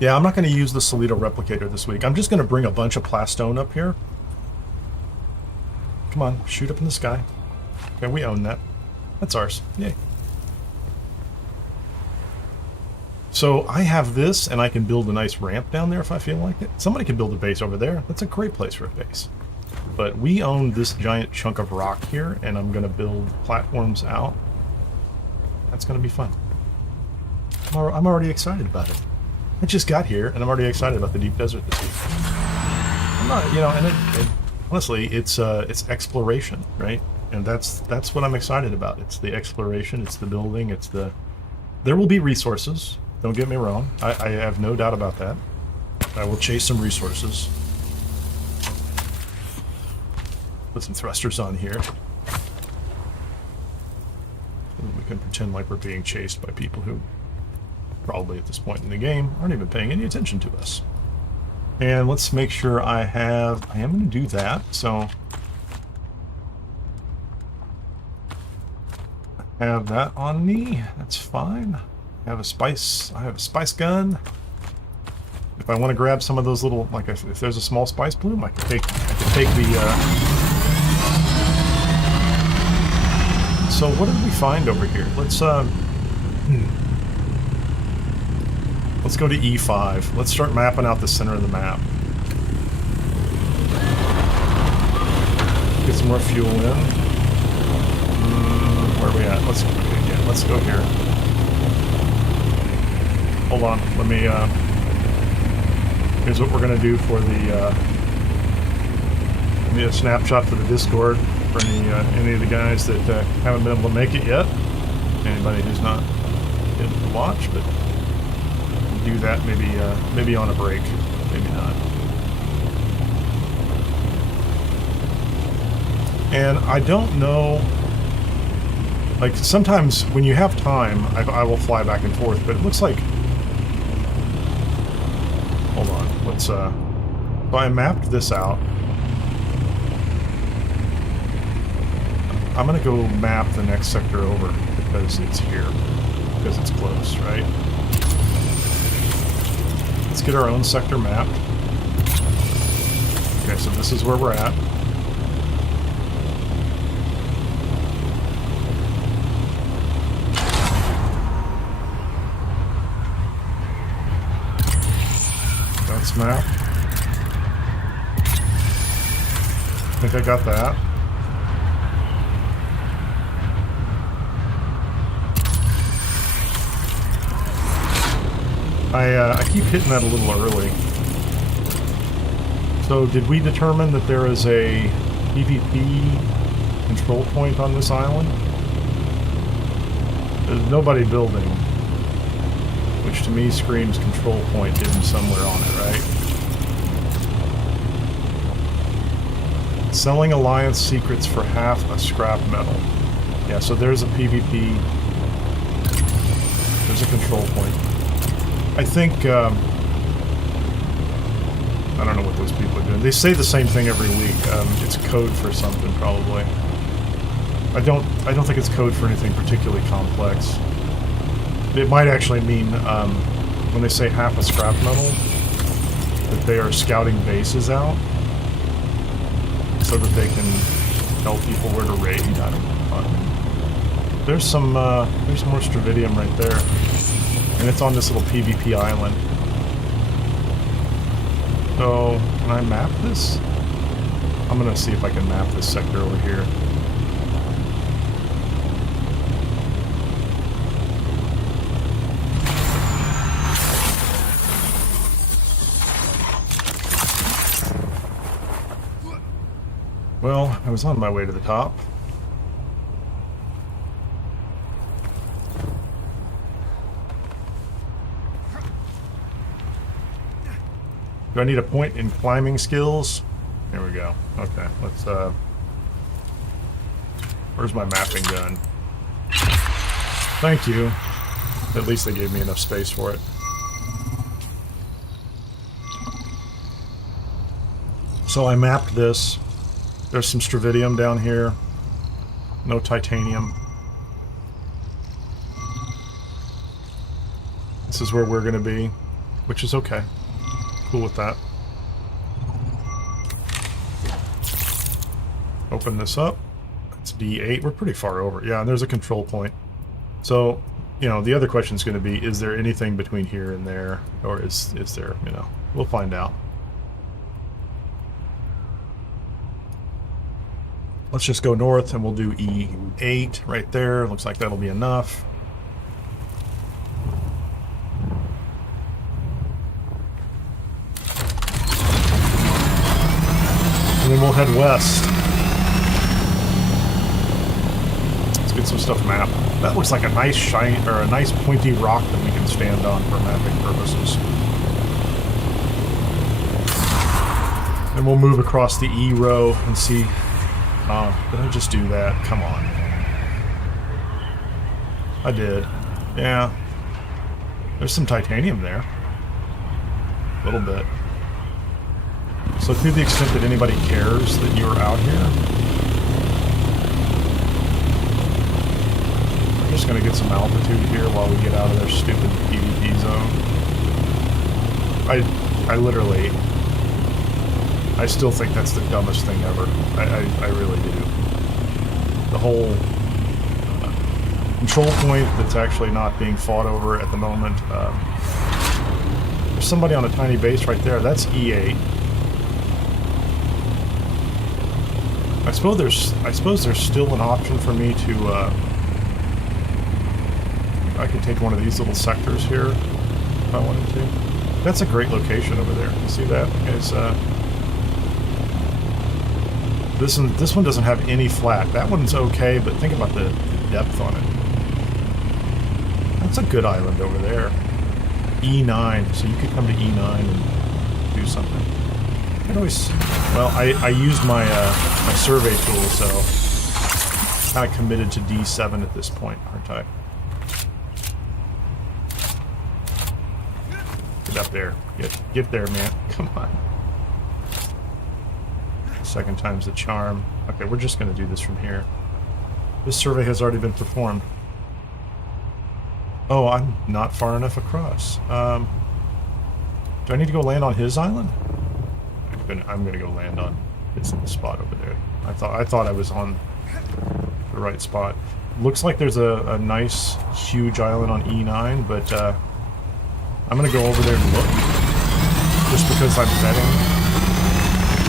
Yeah, I'm not going to use the Solido replicator this week. I'm just going to bring a bunch of plastone up here. Come on, shoot up in the sky. Okay, we own that. That's ours. Yay. So I have this, and I can build a nice ramp down there if I feel like it. Somebody can build a base over there. That's a great place for a base. But we own this giant chunk of rock here, and I'm going to build platforms out. That's going to be fun. I'm already excited about it. I just got here, and I'm already excited about the deep desert this week. I'm not, you know, and honestly, it's exploration, right? And that's what I'm excited about. It's the exploration, it's the building, it's the... There will be resources, don't get me wrong. I have no doubt about that. I will chase some resources. Put some thrusters on here. And we can pretend like we're being chased by people who probably at this point in the game aren't even paying any attention to us. And let's make sure I am going to do that, so I have that on me, that's fine. I have a spice gun. If I want to grab some of those little, like if there's a small spice bloom, I can take the So what did we find over here? Let's go to E5. Let's start mapping out the center of the map. Get some more fuel in. Where are we at? Let's go here. Hold on. Let me. Here's what we're gonna do for the. Give me a snapshot for the Discord for any of the guys that haven't been able to make it yet. Anybody who's not able to watch, but do that maybe on a break, maybe not. And I don't know. Like sometimes when you have time, I will fly back and forth, but it looks like. Hold on. Let's. So I mapped this out. I'm gonna go map the next sector over because it's here, because it's close, right? Let's get our own sector mapped. Okay, so this is where we're at. That's map. I think I got that. I keep hitting that a little early. So did we determine that there is a PvP control point on this island? There's nobody building, which to me screams control point hidden somewhere on it, right? Selling Alliance secrets for half a scrap metal. Yeah, so there's a PvP. There's a control point. I think, I don't know what those people are doing. They say the same thing every week. It's code for something, probably. I don't think it's code for anything particularly complex. It might actually mean, when they say half a scrap metal, that they are scouting bases out so that they can tell people where to raid. I don't know. There's some, there's more stravidium right there. And it's on this little PvP island. So, can I map this? I'm gonna see if I can map this sector over here. Well, I was on my way to the top. Do I need a point in climbing skills? There we go. Okay, let's, where's my mapping gun? Thank you. At least they gave me enough space for it. So I mapped this. There's some stravidium down here. No titanium. This is where we're going to be, which is okay. Cool with that. Open this up. It's D8. We're pretty far over. Yeah, and there's a control point. So, you know, the other question is going to be, is there anything between here and there? Or is there, you know, we'll find out. Let's just go north and we'll do E8 right there. Looks like that'll be enough. And then we'll head west. Let's get some stuff mapped. That looks like a nice shiny, or a nice pointy rock that we can stand on for mapping purposes. And we'll move across the E row and see. Did I just do that? Come on. I did. Yeah. There's some titanium there. A little bit. So to the extent that anybody cares that you're out here, I'm just going to get some altitude here while we get out of their stupid PvE zone. I literally... I still think that's the dumbest thing ever. I really do. The whole control point that's actually not being fought over at the moment. There's somebody on a tiny base right there. That's E8. I suppose there's still an option for me to. I could take one of these little sectors here if I wanted to. That's a great location over there. You see that? It's This one doesn't have any flat. That one's okay, but think about the depth on it. That's a good island over there. E9, so you could come to E9 and do something. I always, well, I used my my survey tool, so I'm kind of committed to D7 at this point, aren't I? Get up there. Get there, man. Come on. Second time's the charm. Okay, we're just going to do this from here. This survey has already been performed. Oh, I'm not far enough across. Do I need to go land on his island? I'm gonna go land on his spot over there. I thought I was on the right spot. Looks like there's a nice, huge island on E9, but I'm gonna go over there and look, just because I'm betting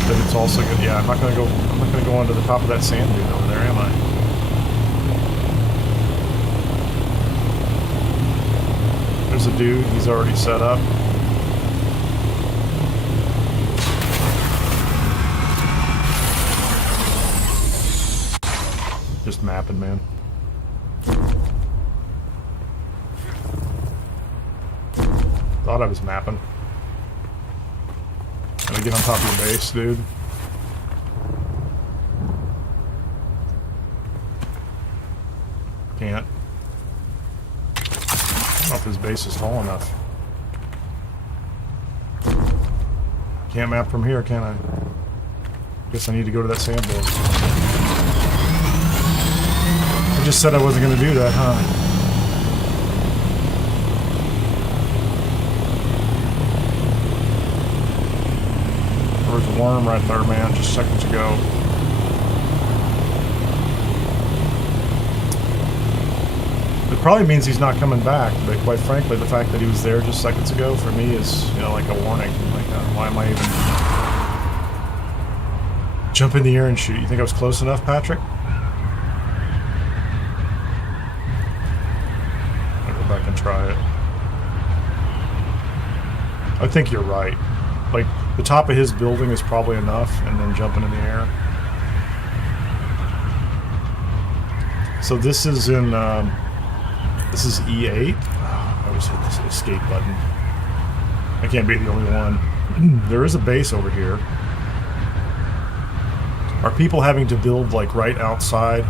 that it's also good. Yeah, I'm not gonna go onto the top of that sand dune over there, am I? There's a dude. He's already set up. Just mapping, man. Thought I was mapping. Gotta get on top of your base, dude. Can't. I don't know if his base is tall enough. Can't map from here, can I? Guess I need to go to that sandbar. I just said I wasn't going to do that, huh? There was a worm right there, man, just seconds ago. It probably means he's not coming back, but quite frankly, the fact that he was there just seconds ago for me is, you know, like a warning. Like, why am I even jump in the air and shoot? You think I was close enough, Patrick? I'll go back and try it. I think you're right. Like, the top of his building is probably enough, and then jumping in the air. So this is in, this is E8. Oh, I always hit this escape button. I can't be the only one. There is a base over here. Are people having to build, like, right outside?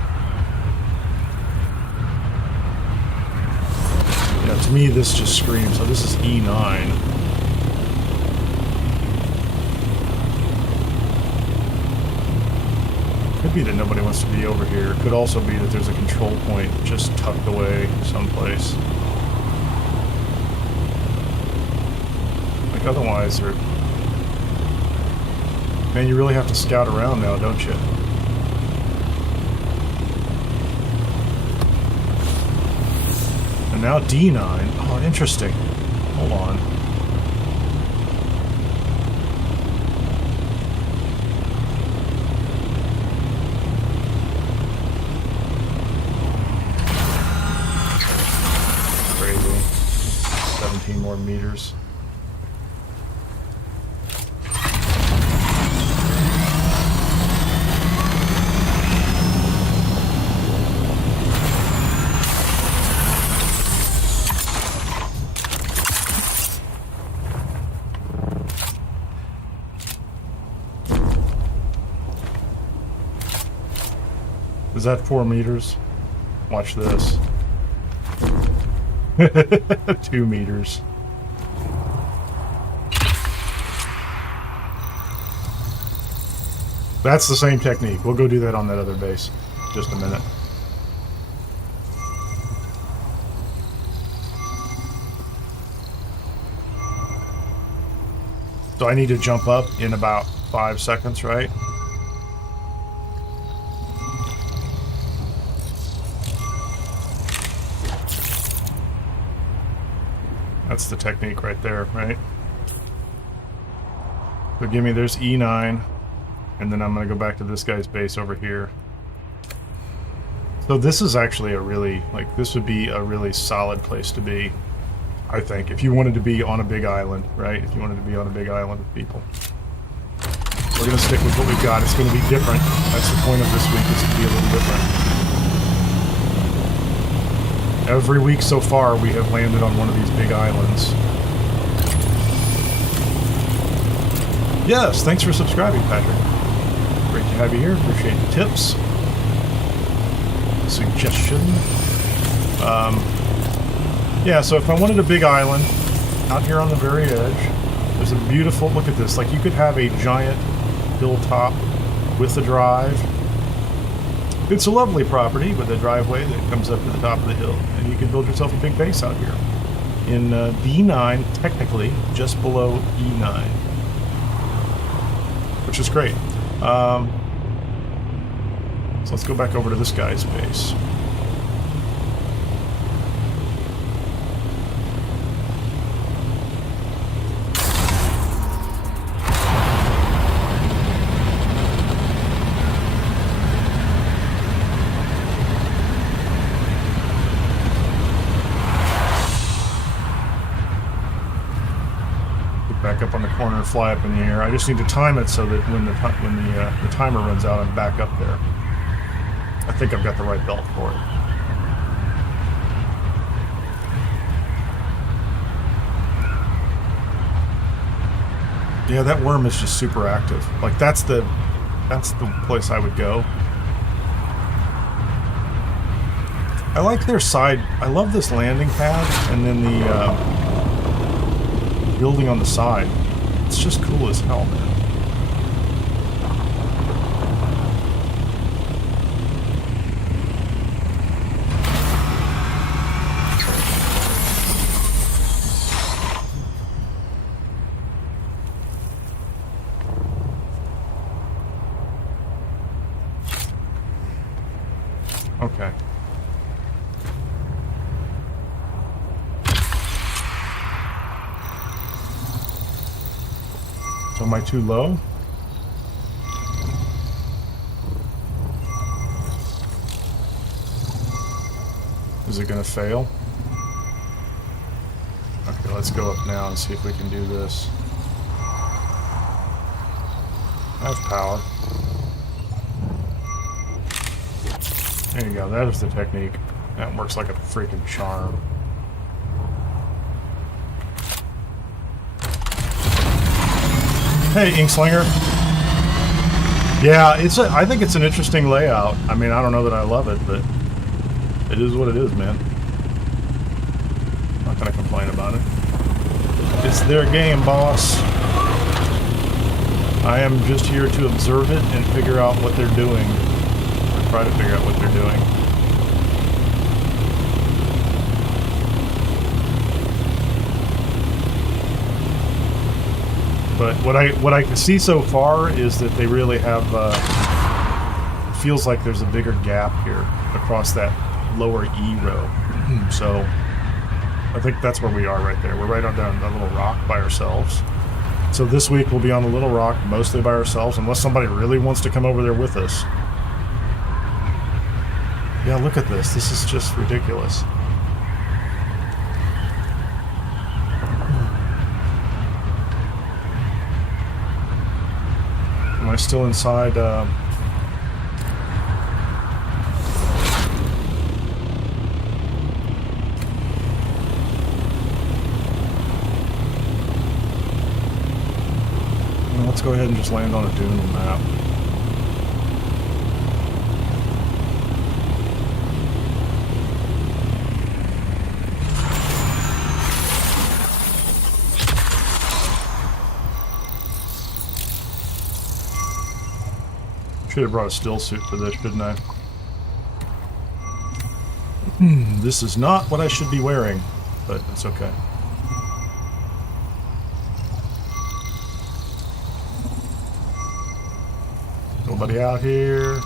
Yeah, to me, this just screams. So this is E9. Could be that nobody wants to be over here. Could also be that there's a control point just tucked away someplace. Like, otherwise, they're... Man, you really have to scout around now, don't you? And now D9. Oh, interesting. Hold on. Crazy. 17 more meters. Is that 4 meters? Watch this. 2 meters. That's the same technique. We'll go do that on that other base. Just a minute. So I need to jump up in about 5 seconds, right? That's the technique right there, right? So give me, there's E9, and then I'm going to go back to this guy's base over here. So this is actually a really, like, this would be a really solid place to be, I think, if you wanted to be on a big island, right? If you wanted to be on a big island with people. We're going to stick with what we've got. It's going to be different. That's the point of this week, is to be a little different. Every week so far, we have landed on one of these big islands. Yes, thanks for subscribing, Patrick. Great to have you here. Appreciate the tips. Suggestion. Yeah, so if I wanted a big island, out here on the very edge, there's a beautiful, look at this, like you could have a giant hilltop with a drive. It's a lovely property with a driveway that comes up to the top of the hill, and you can build yourself a big base out here. In B9, technically, just below E9. Which is great. So let's go back over to this guy's base. Back up on the corner and fly up in the air. I just need to time it so that when the timer runs out, I'm back up there. I think I've got the right belt for it. Yeah, that worm is just super active. Like that's the place I would go. I like their side. I love this landing pad and then the building on the side. It's just cool as hell, man. Okay. So am I too low? Is it gonna fail? Okay, let's go up now and see if we can do this. I have power. There you go, that is the technique. That works like a freaking charm. Hey, Inkslinger. Yeah, I think it's an interesting layout. I mean, I don't know that I love it, but it is what it is, man. I'm not gonna complain about it. It's their game, boss. I am just here to observe it and figure out what they're doing. Or try to figure out what they're doing. But what I can see so far is that they really have, it feels like there's a bigger gap here across that lower E row. So I think that's where we are right there. We're right on down that little rock by ourselves. So this week we'll be on the little rock mostly by ourselves, unless somebody really wants to come over there with us. Yeah, look at this. This is just ridiculous. Am I still inside? Let's go ahead and just land on a dune map. Should have brought a still suit for this, shouldn't I? This is not what I should be wearing, but it's okay. Nobody out here.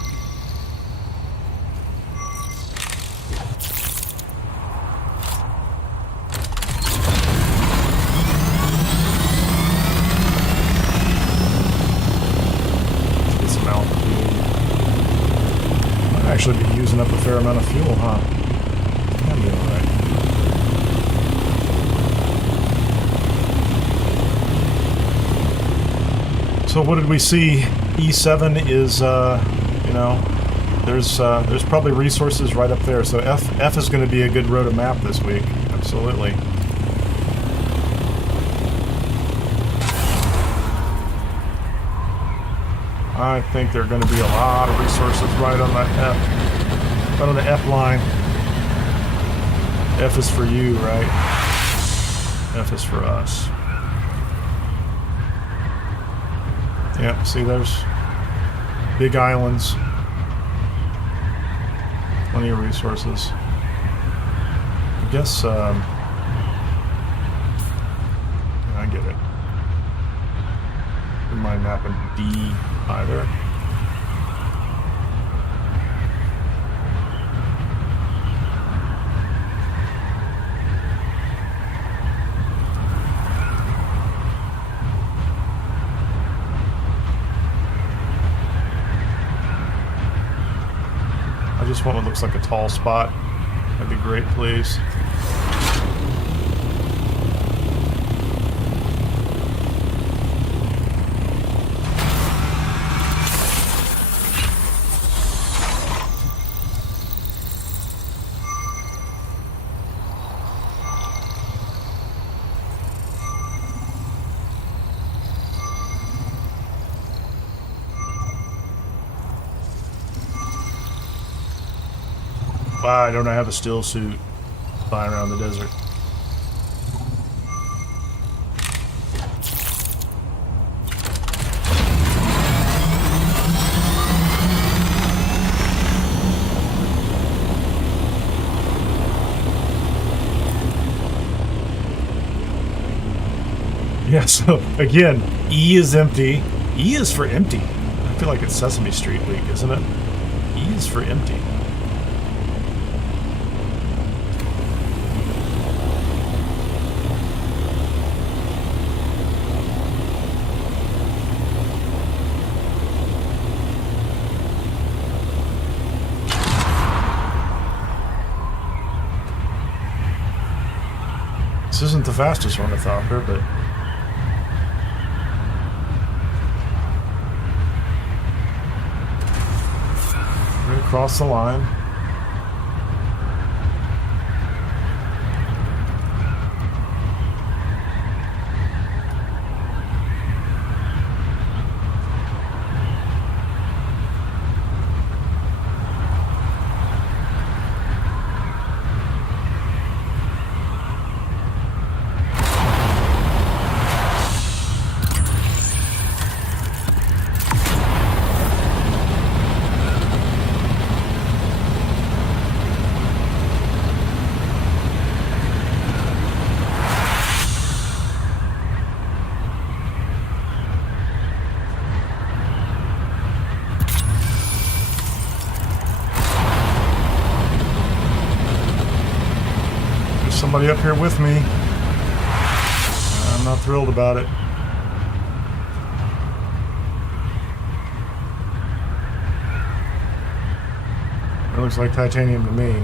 Actually be using up a fair amount of fuel, huh? That'll be alright. So what did we see? E7 is, you know, there's probably resources right up there. So F is going to be a good road to map this week. Absolutely. I think there are going to be a lot of resources right on that F, right on the F line. F is for you, right? F is for us. Yep, see there's big islands. Plenty of resources. I guess, I get it. Wouldn't mind mapping D either. I just want what looks like a tall spot. That'd be great, please. Why don't I have a still suit flying around the desert? Yeah, so again, E is empty. E is for empty. I feel like it's Sesame Street week, isn't it? E is for empty. This isn't the fastest one, I thought, but we're gonna cross the line. Somebody up here with me. I'm not thrilled about it. It looks like titanium to me.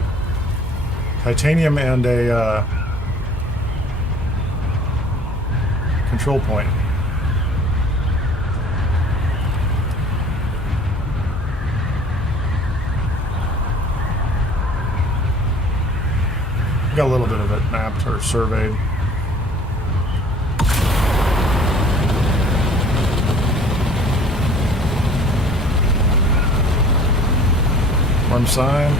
Titanium and a control point. Got a little bit of it mapped or surveyed. Worm sign.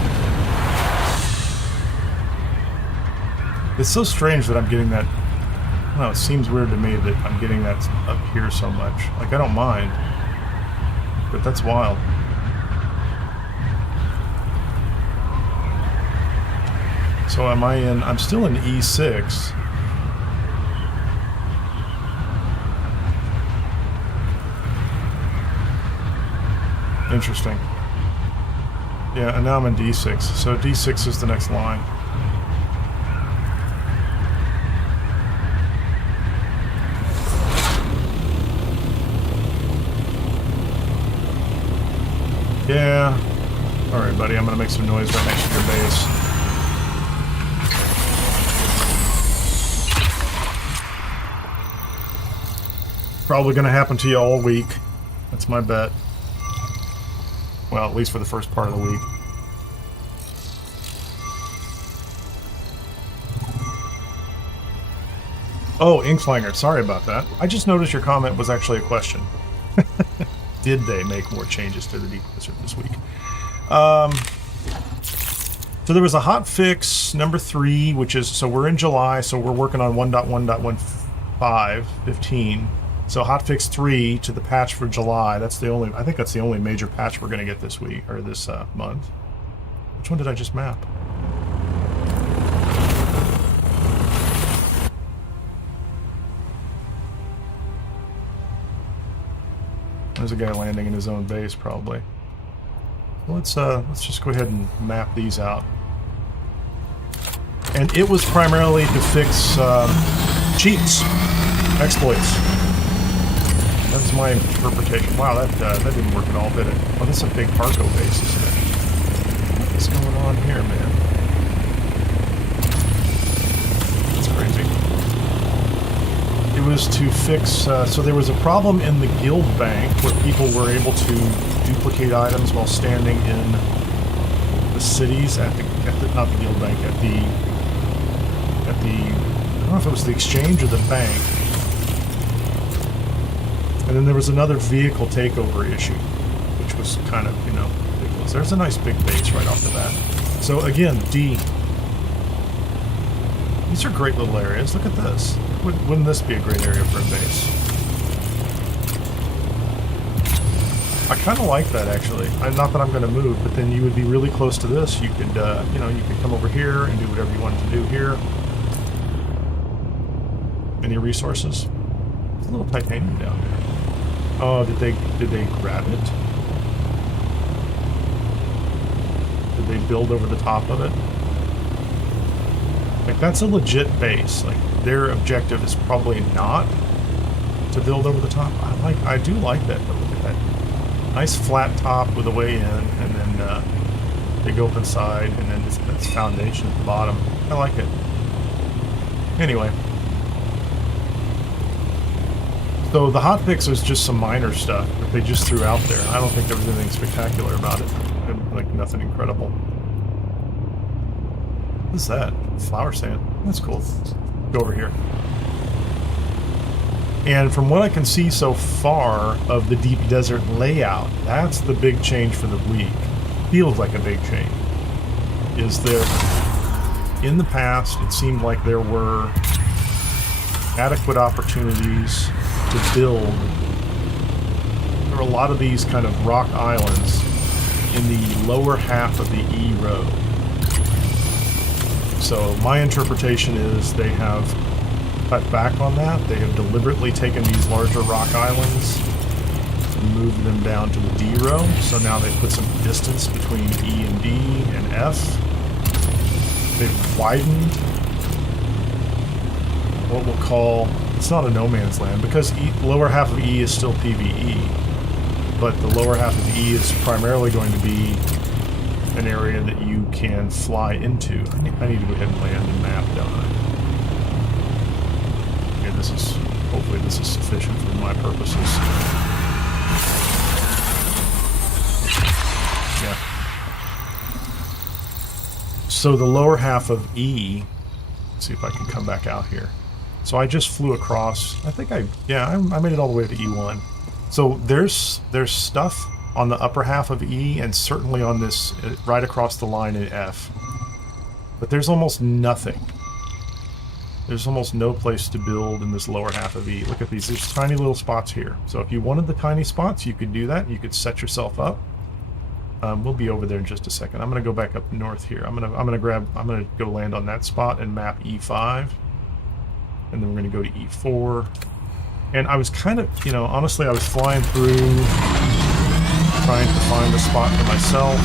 It's so strange that I'm getting that. I don't know, it seems weird to me that I'm getting that up here so much. Like, I don't mind, but that's wild. So am I in, I'm still in E6. Interesting. Yeah, and now I'm in D6. So D6 is the next line. Yeah. Alright, buddy, I'm gonna make some noise right next to your base. Probably going to happen to you all week. That's my bet. Well, at least for the first part of the week. Oh, Inkflanger, sorry about that. I just noticed your comment was actually a question. Did they make more changes to the Deep Desert this week? So there was a hot fix number 3, which is, so we're in July, so we're working on 1.1.15. So hotfix 3 to the patch for July. That's the only. I think that's the only major patch we're going to get this week or this month. Which one did I just map? There's a guy landing in his own base, probably. Well, let's just go ahead and map these out. And it was primarily to fix cheats, exploits. That's my interpretation. Wow, that didn't work at all, did it? Oh, that's a big Harko base, isn't it? What's going on here, man? That's crazy. It was to fix... so there was a problem in the guild bank where people were able to duplicate items while standing in the cities at the not the guild bank, at the I don't know if it was the exchange or the bank. And then there was another vehicle takeover issue, which was kind of, you know, ridiculous. There's a nice big base right off the bat. So again, D. These are great little areas. Look at this. Wouldn't this be a great area for a base? I kind of like that, actually. Not that I'm going to move, but then you would be really close to this. You could, you know, you could come over here and do whatever you wanted to do here. Any resources? There's a little titanium down there. Oh, did they grab it? Did they build over the top of it? Like, that's a legit base. Like, their objective is probably not to build over the top. I do like that, but look at that. Nice flat top with a way in, and then they go up inside, and then that's foundation at the bottom. I like it. Anyway. So the hotfix was just some minor stuff that they just threw out there. I don't think there was anything spectacular about it. Like, nothing incredible. What's that? Flower sand. That's cool. Go over here. And from what I can see so far of the deep desert layout, that's the big change for the week. Feels like a big change. Is there, in the past, it seemed like there were adequate opportunities to build. There were a lot of these kind of rock islands in the lower half of the E road. So my interpretation is they have cut back on that. They have deliberately taken these larger rock islands and moved them down to the D row. So now they've put some distance between E and D and F. They've widened what we'll call, it's not a no man's land, because lower half of E is still PvE, but the lower half of E is primarily going to be an area that you can fly into. I need to go ahead and land and map, don't I? Okay, hopefully this is sufficient for my purposes. Yeah. So the lower half of E, let's see if I can come back out here. So I just flew across, I made it all the way to E1. So there's stuff on the upper half of E, and certainly on this, right across the line in F. But there's almost nothing. There's almost no place to build in this lower half of E. Look at these, there's tiny little spots here. So if you wanted the tiny spots, you could do that. You could set yourself up. We'll be over there in just a second. I'm gonna go back up north here. I'm gonna go land on that spot and map E5. And then we're gonna go to E4. And I was kind of, you know, honestly, I was flying through, trying to find a spot for myself.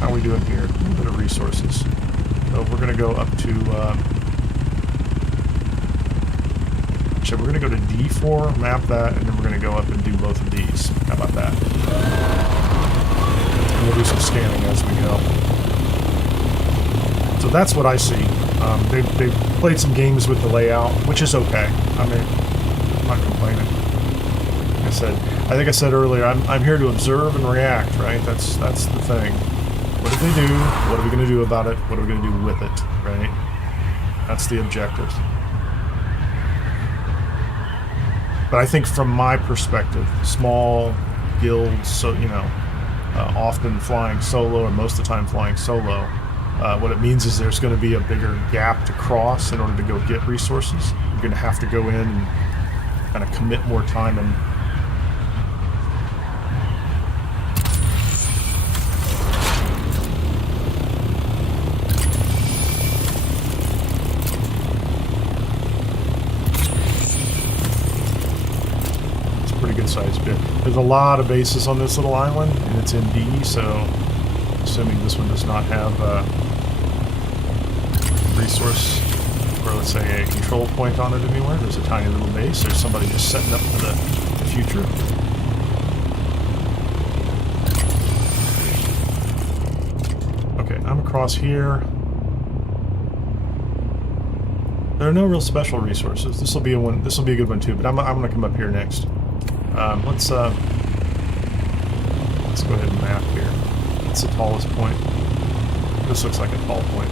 How are we doing here? A little bit of resources. So we're going to go up to, actually we're going to go to D4, map that, and then we're going to go up and do both of these. How about that? And we'll do some scanning as we go. So that's what I see. They've played some games with the layout, which is okay. I mean, I'm not complaining. I think I said earlier, I'm here to observe and react, right? That's the thing. What did they do? What are we going to do about it? What are we going to do with it, right? That's the objective. But I think from my perspective, small guilds, so, you know, often flying solo, or most of the time flying solo, what it means is there's going to be a bigger gap to cross in order to go get resources. You're going to have to go in and kind of commit more time and good sized bit. There's a lot of bases on this little island, and it's in D, so assuming this one does not have a resource, or let's say a control point on it anywhere. There's a tiny little base. There's somebody just setting up for the future. Okay, I'm across here. There are no real special resources. This will be a one. This will be a good one too. But I'm going to come up here next. Let's go ahead and map here. It's the tallest point. This looks like a tall point.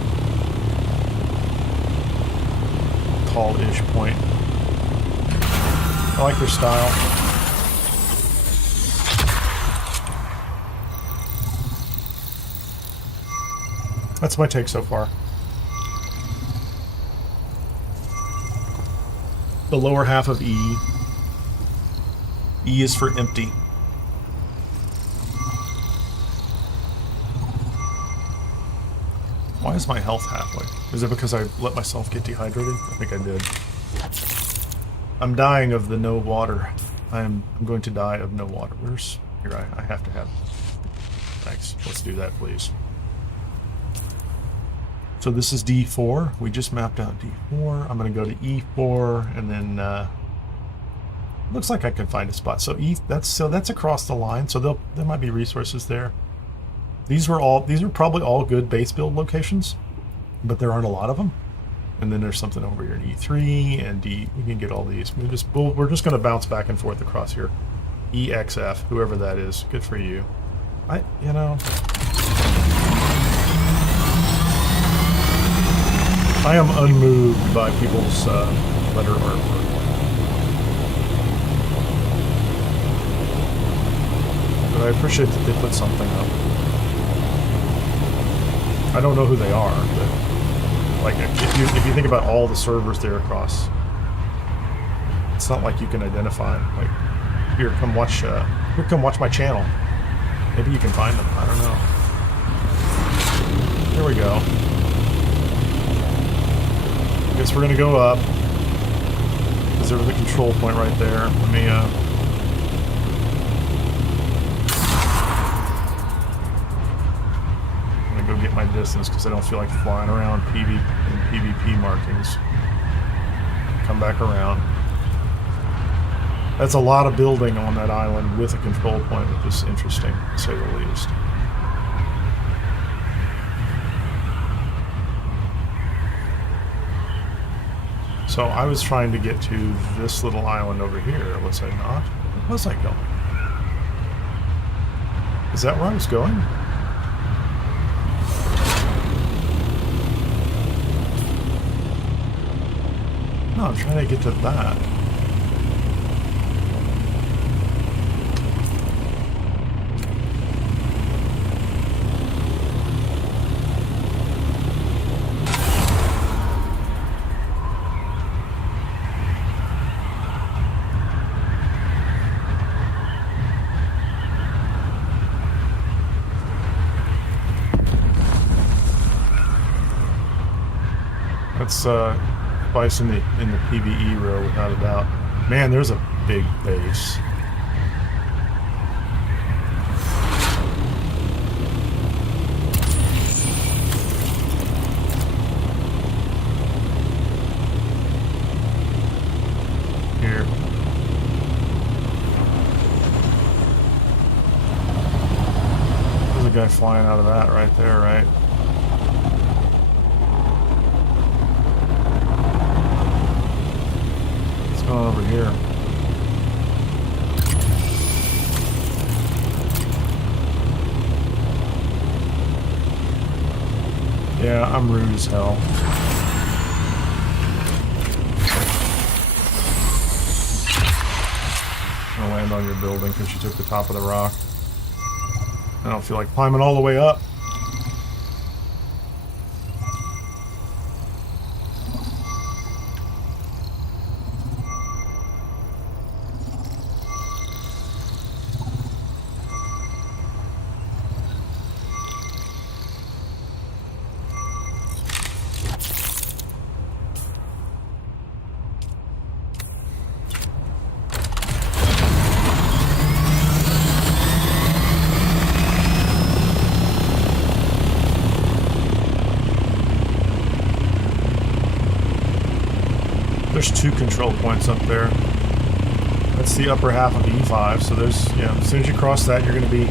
Tall-ish point. I like their style. That's my take so far. The lower half of E. E is for empty. Why is my health halfway? Is it because I let myself get dehydrated? I think I did. I'm dying of the no water. I'm going to die of no water. Where's... Here, I have to have... Thanks. Let's do that, please. So this is D4. We just mapped out D4. I'm going to go to E4, and then... looks like I can find a spot. So that's across the line. So there might be resources there. These are probably all good base build locations, but there aren't a lot of them. And then there's something over here in E3 and D. We can get all these. We're just going to bounce back and forth across here. EXF, whoever that is, good for you. You know, I am unmoved by people's letter artwork. But I appreciate that they put something up. I don't know who they are, but like if you think about all the servers there across, it's not like you can identify. Like, here, come watch my channel. Maybe you can find them. I don't know. Here we go. I guess we're gonna go up because there was a control point right there. Let me go get my distance because I don't feel like flying around PvP markings. Come back around. That's a lot of building on that island with a control point, which is interesting, to say the least. So I was trying to get to this little island over here, was I not? Where was I going? Is that where I was going? No, I'm trying to get to that. That's twice in the PvE row without a doubt. Man, there's a big base. Here. There's a guy flying out of that right there, right? Over here. Yeah, I'm rude as hell. I'm gonna land on your building because you took the top of the rock. I don't feel like climbing all the way up. There's two control points up there. That's the upper half of E5, so there's, yeah, as soon as you cross that, you're going to be...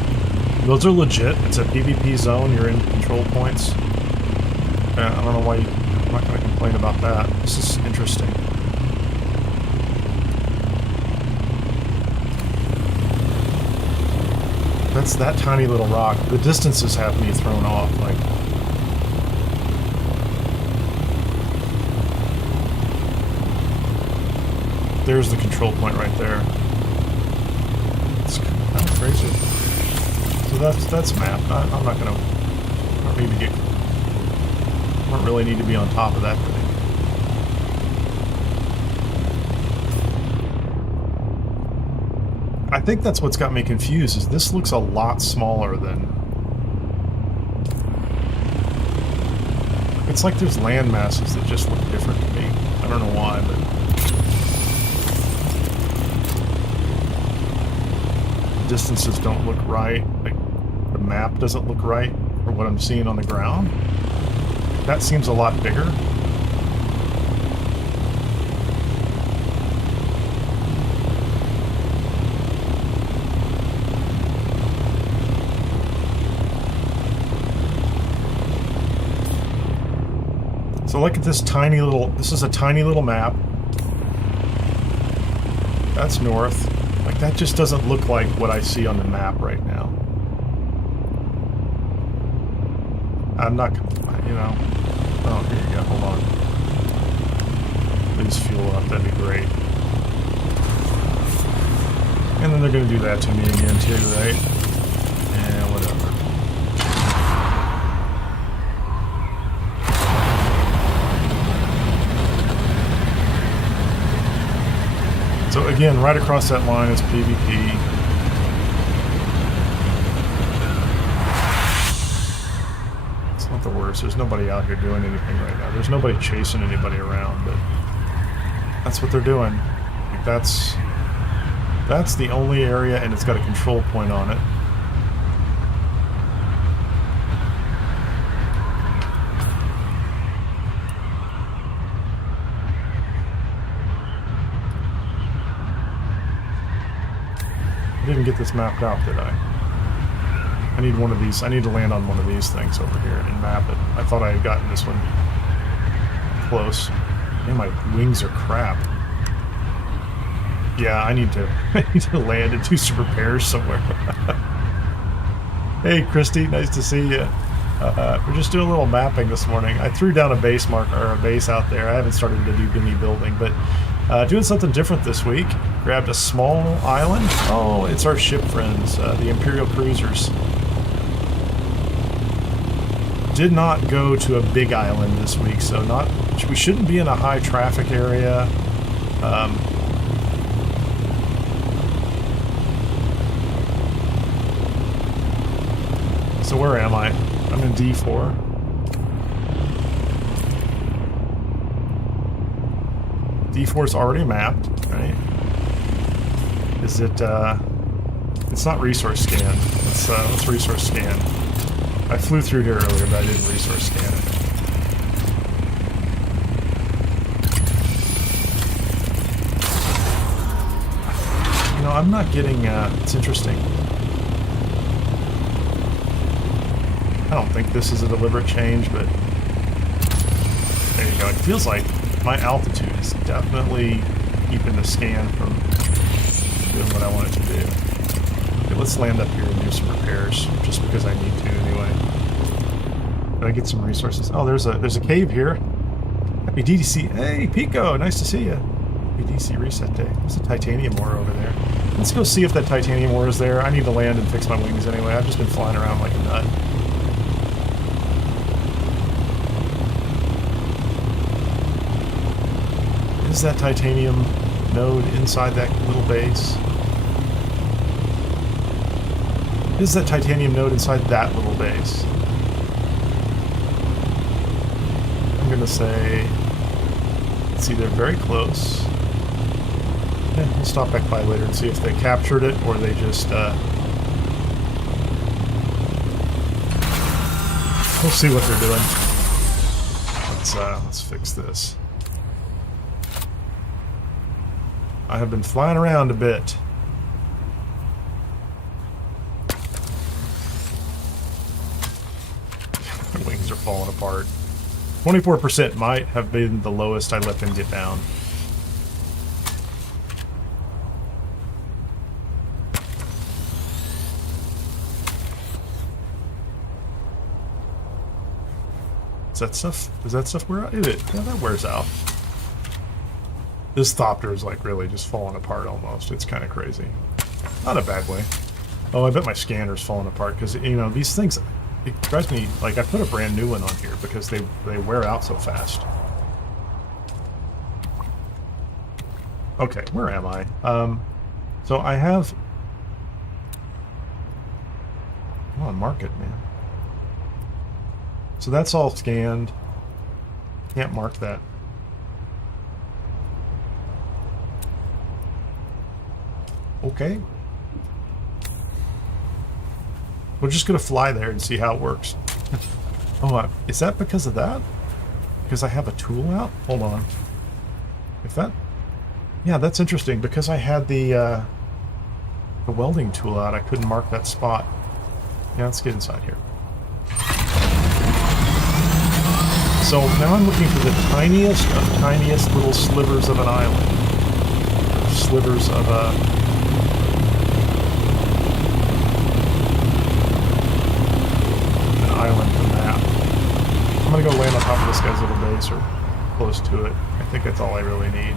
Those are legit. It's a PvP zone. You're in control points. I don't know why I'm not going to complain about that. This is interesting. That's that tiny little rock. The distances have me thrown off, like... There's the control point right there. It's kind of crazy. So that's map. I'm not gonna... I don't need to get don't really need to be on top of that thing. I think that's what's got me confused, is this looks a lot smaller than... It's like there's land masses that just look different to me. I don't know why, but... distances don't look right. Like, the map doesn't look right for what I'm seeing on the ground. That seems a lot bigger. So look at this tiny little, this is a tiny little map. That's north. Like, that just doesn't look like what I see on the map right now. I'm not, you know. Oh, here you go, hold on. Please fuel up, that'd be great. And then they're gonna do that to me again too, right? Yeah, whatever. So again, right across that line is PvP. It's not the worst. There's nobody out here doing anything right now. There's nobody chasing anybody around, but that's what they're doing. Like, that's the only area, and it's got a control point on it. I didn't get this mapped out, did I? I need one of these. I need to land on one of these things over here and map it. I thought I had gotten this one close. Man, my wings are crap. Yeah, I need to land and do some repairs somewhere. Hey, Christy, nice to see you. We're just doing a little mapping this morning. I threw down a base marker, or a base out there. I haven't started to do any building, but doing something different this week. Grabbed a small island. Oh, it's our ship friends, the Imperial cruisers. Did not go to a big island this week, so we shouldn't be in a high traffic area. So where am I? I'm in D4. D4 is already mapped, right? Is it, it's not resource scan. Let's resource scan. I flew through here earlier, but I didn't resource scan it. You know, I'm not getting, it's interesting. I don't think this is a deliberate change, but there you go. It feels like my altitude is definitely keeping the scan from doing what I want it to do. Okay, let's land up here and do some repairs, just because I need to anyway. Did I get some resources? Oh, there's a cave here. Happy DDC. Hey, Pico, nice to see you. Happy DDC reset day. There's a titanium ore over there. Let's go see if that titanium ore is there. I need to land and fix my wings anyway. I've just been flying around like a nut. Is that titanium node inside that little base? Is that titanium node inside that little base? I'm gonna say it's either very close. Yeah, we'll stop back by later and see if they captured it or they just we'll see what they're doing. Let's fix this. I have been flying around a bit. My wings are falling apart. 24% might have been the lowest I let them get down. Is that stuff wear out? Yeah, that wears out. This thopter is like really just falling apart almost. It's kind of crazy. Not a bad way. Oh, I bet my scanner's falling apart because, you know, these things, it drives me, like, I put a brand new one on here because they wear out so fast. Okay, where am I? So I have... Come on, mark it, man. So that's all scanned. Can't mark that. Okay. We're just going to fly there and see how it works. Oh, is that because of that? Because I have a tool out? Hold on. If that... Yeah, that's interesting. Because I had the welding tool out, I couldn't mark that spot. Yeah, let's get inside here. So now I'm looking for the tiniest of tiniest little slivers of an island. Slivers of an island map. I'm gonna go land on top of this guy's little base or close to it. I think that's all I really need.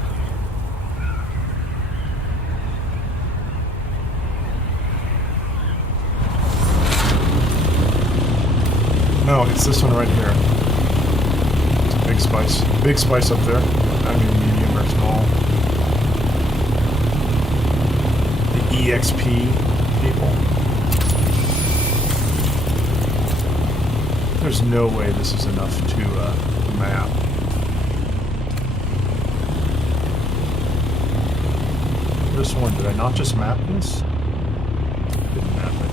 No, it's this one right here. Big spice. Big spice up there. I mean medium or small. The EXP people. There's no way this is enough to map. This one, did I not just map this? Didn't map it.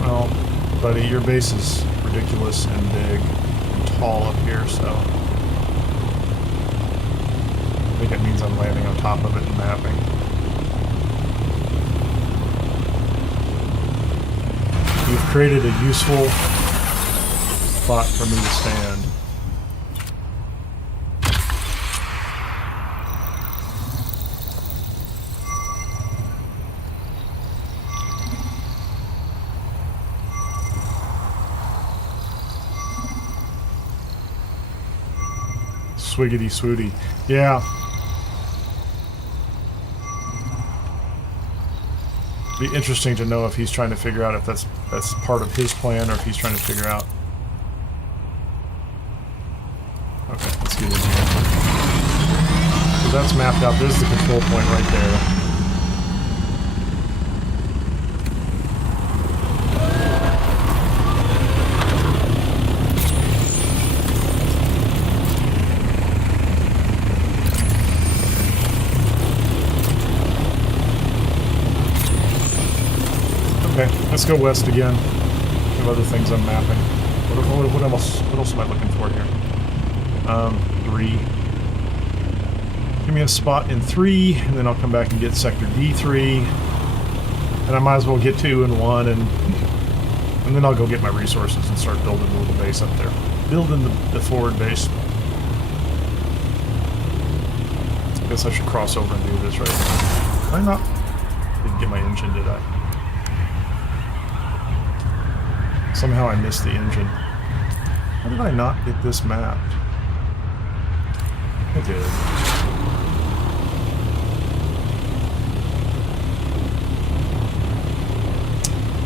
Well, buddy, your base is ridiculous and big and tall up here, so I think it means I'm landing on top of it and mapping. You've created a useful spot for me to stand. Swiggity swooty. Yeah. Be interesting to know if he's trying to figure out if that's part of his plan or if he's trying to figure out. Okay, let's get in here. So that's mapped out. There's the control point right there. Let's go west again. Have other things I'm mapping. What else am I looking for here? 3. Give me a spot in 3, and then I'll come back and get sector D3. And I might as well get 2 and 1, and then I'll go get my resources and start building a little base up there. Building the forward base. I guess I should cross over and do this right now. Did I not? Didn't get my engine, did I? Somehow I missed the engine. How did I not get this mapped? I did.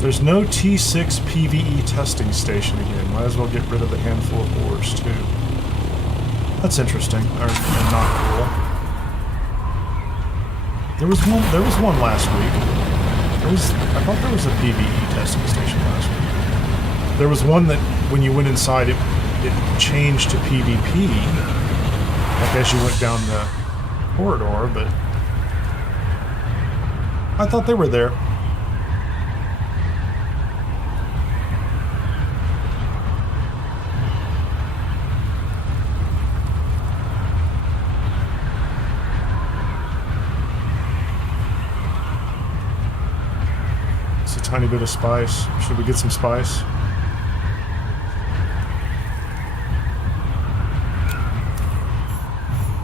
There's no T6 PvE testing station again. Might as well get rid of a handful of ores too. That's interesting, and not cool. There was one last week. I thought there was a PvE testing station last week. There was one that, when you went inside, it changed to PvP, like as you went down the corridor, but I thought they were there. It's a tiny bit of spice. Should we get some spice?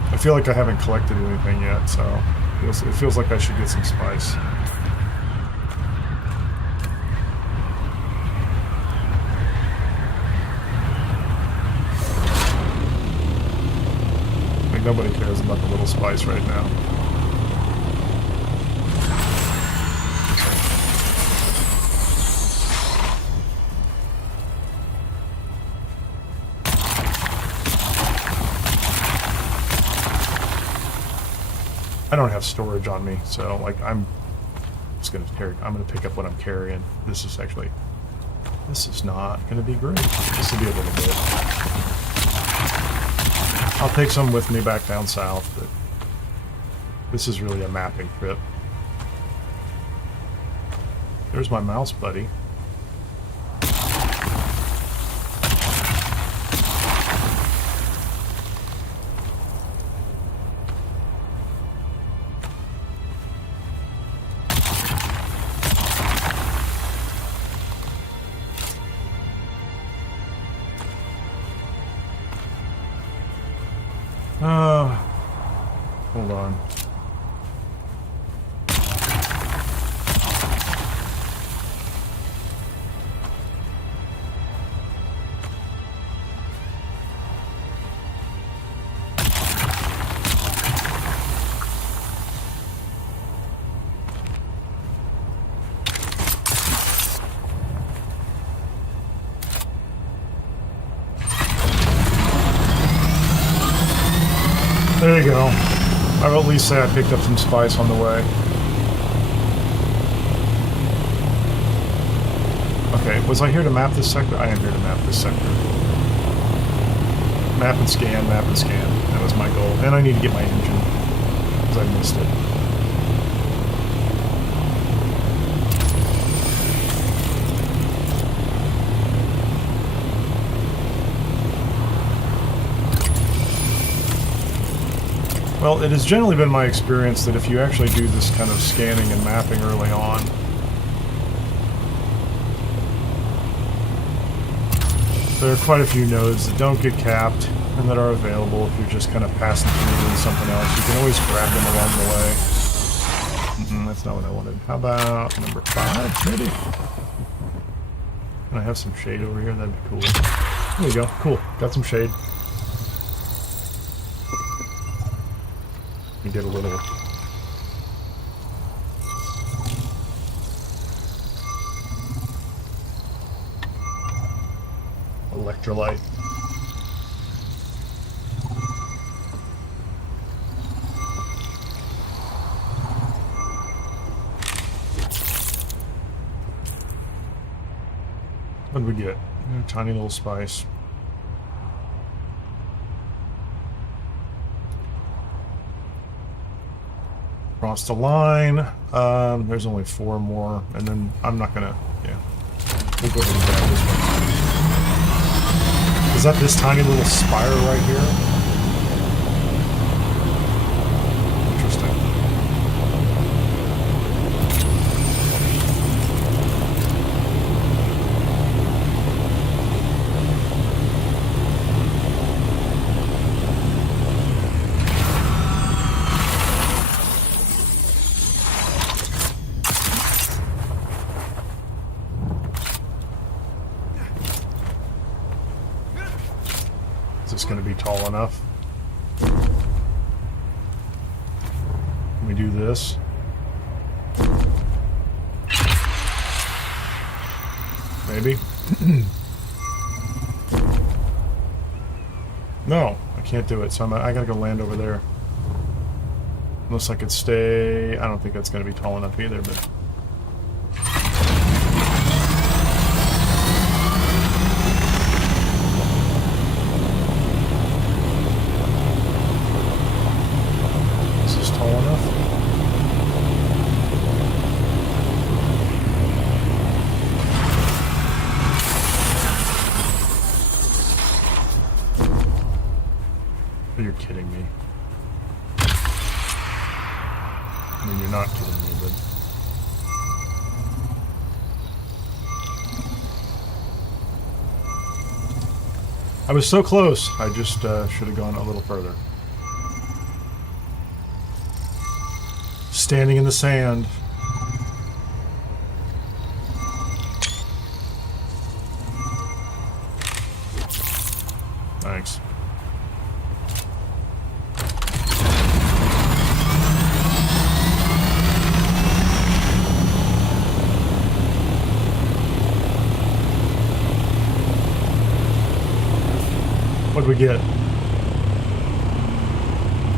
I feel like I haven't collected anything yet, so it feels like I should get some spice. I think nobody cares about the little spice right now. I don't have storage on me, so like I'm just gonna carry. I'm gonna pick up what I'm carrying. This is not gonna be great. This will be a little bit. I'll take some with me back down south, but this is really a mapping trip. There's my mouse buddy. Hold on. There you go. I will at least say I picked up some spice on the way. Okay, was I here to map this sector? I am here to map this sector. Map and scan, map and scan. That was my goal. And I need to get my engine, because I missed it. Well, it has generally been my experience that if you actually do this kind of scanning and mapping early on, there are quite a few nodes that don't get capped and that are available if you're just kind of passing through doing something else. You can always grab them along the way. That's not what I wanted. How about number 5, maybe? Can I have some shade over here? That'd be cool. There we go. Cool. Got some shade. We did a little electrolyte. What did we get? A tiny little spice. Across the line. There's only 4 more, and then I'm not gonna. Yeah, we'll go ahead and grab this one. Is that this tiny little spire right here? Interesting. Going to be tall enough. Can we do this? Maybe. No, I can't do it, so I gotta go land over there. Unless I could stay. I don't think that's going to be tall enough either, but you're kidding me. I mean, you're not kidding me, but... I was so close. I just should have gone a little further. Standing in the sand. Thanks. What do we get?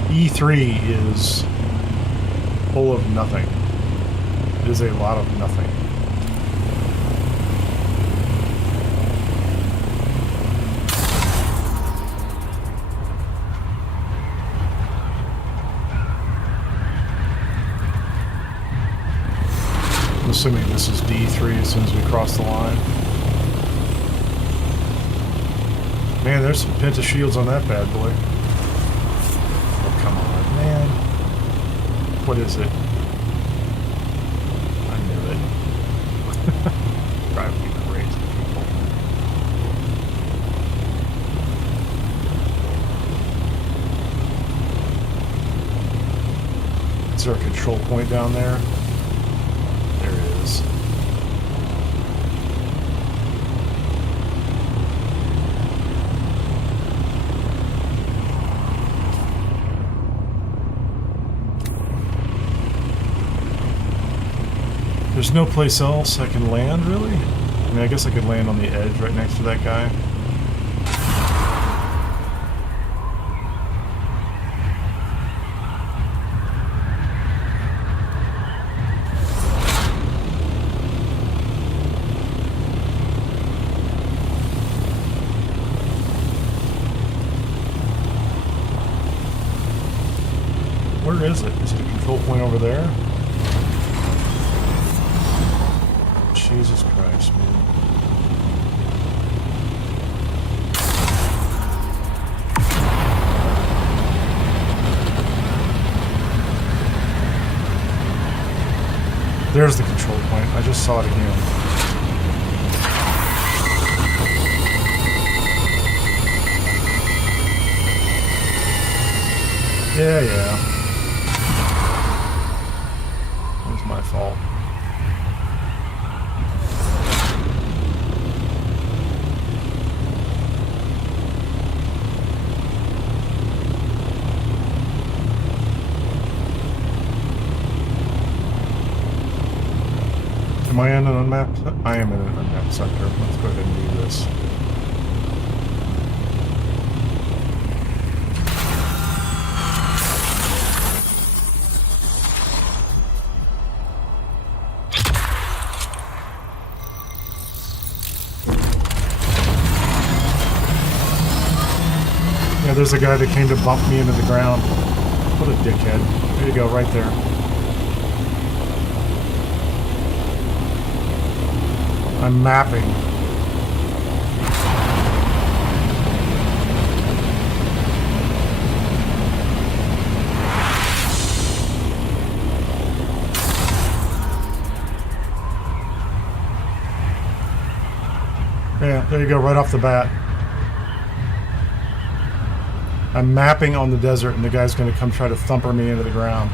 E3 is full of nothing. It is a lot of nothing. I'm assuming this is D3 as soon as we cross the line. Man, there's some penta shields on that bad boy. Oh, come on, man. What is it? I knew it. Driving me crazy, people. Is there a control point down there? There is. There's no place else I can land, really? I mean, I guess I could land on the edge right next to that guy. Where is it? Is it a control point over there? Jesus Christ, man. There's the control point. I just saw it again. Yeah. It was my fault. Am I in an unmapped? I am in an unmapped sector. Let's go ahead and do this. Yeah, there's a guy that came to bump me into the ground. What a dickhead. There you go, right there. I'm mapping. Yeah, there you go, right off the bat. I'm mapping on the desert and the guy's going to come try to thumper me into the ground.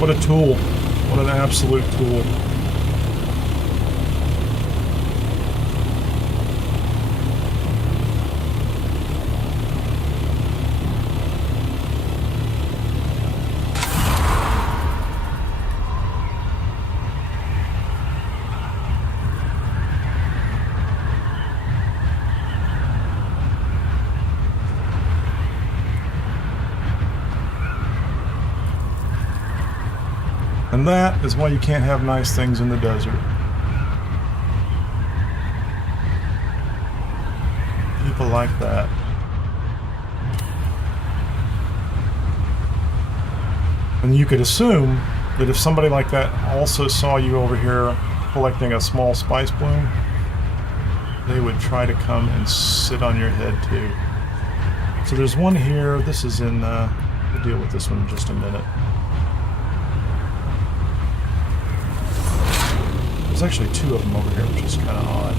What a tool. What an absolute tool. And that is why you can't have nice things in the desert. People like that. And you could assume that if somebody like that also saw you over here collecting a small spice bloom, they would try to come and sit on your head too. So there's one here. This is in, we'll deal with this one in just a minute. There's actually two of them over here, which is kind of odd.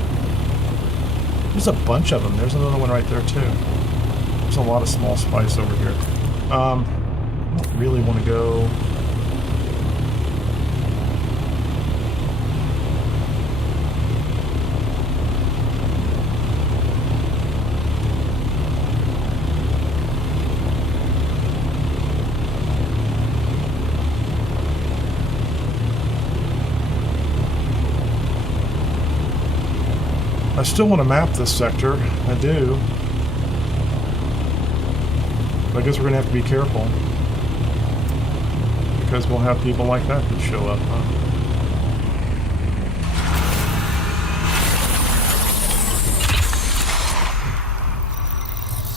There's a bunch of them. There's another one right there, too. There's a lot of small spice over here. I don't really want to go... I still want to map this sector. I do. But I guess we're going to have to be careful. because we'll have people like that that show up, huh?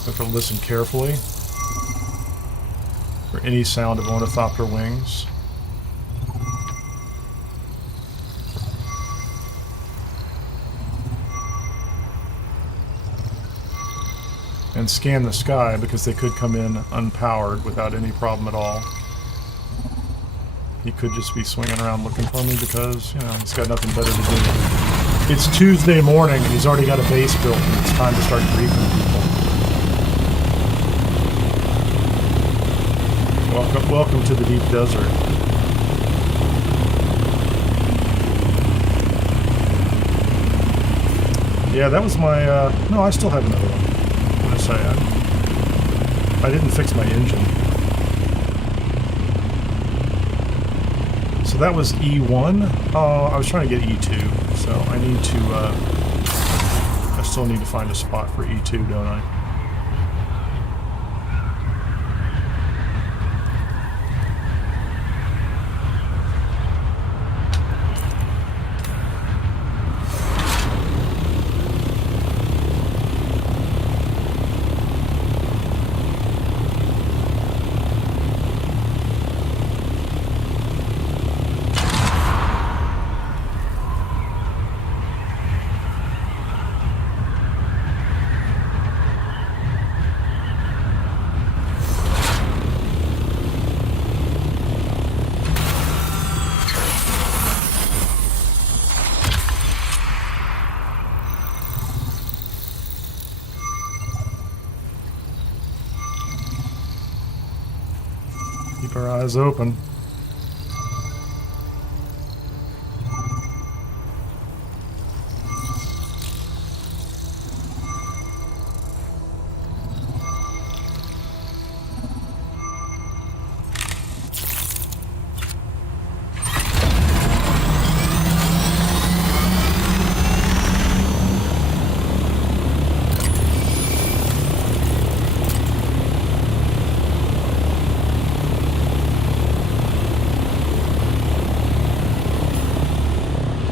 Have to listen carefully for any sound of ornithopter wings. And scan the sky because they could come in unpowered without any problem at all. He could just be swinging around looking for me because, you know, he's got nothing better to do. It's Tuesday morning and he's already got a base built and it's time to start greeting people. Welcome to the deep desert. Yeah, that was my, no, I still have another one. I didn't fix my engine. So that was E1. Oh, I was trying to get E2. So I need to, I still need to find a spot for E2, don't I? Keep our eyes open.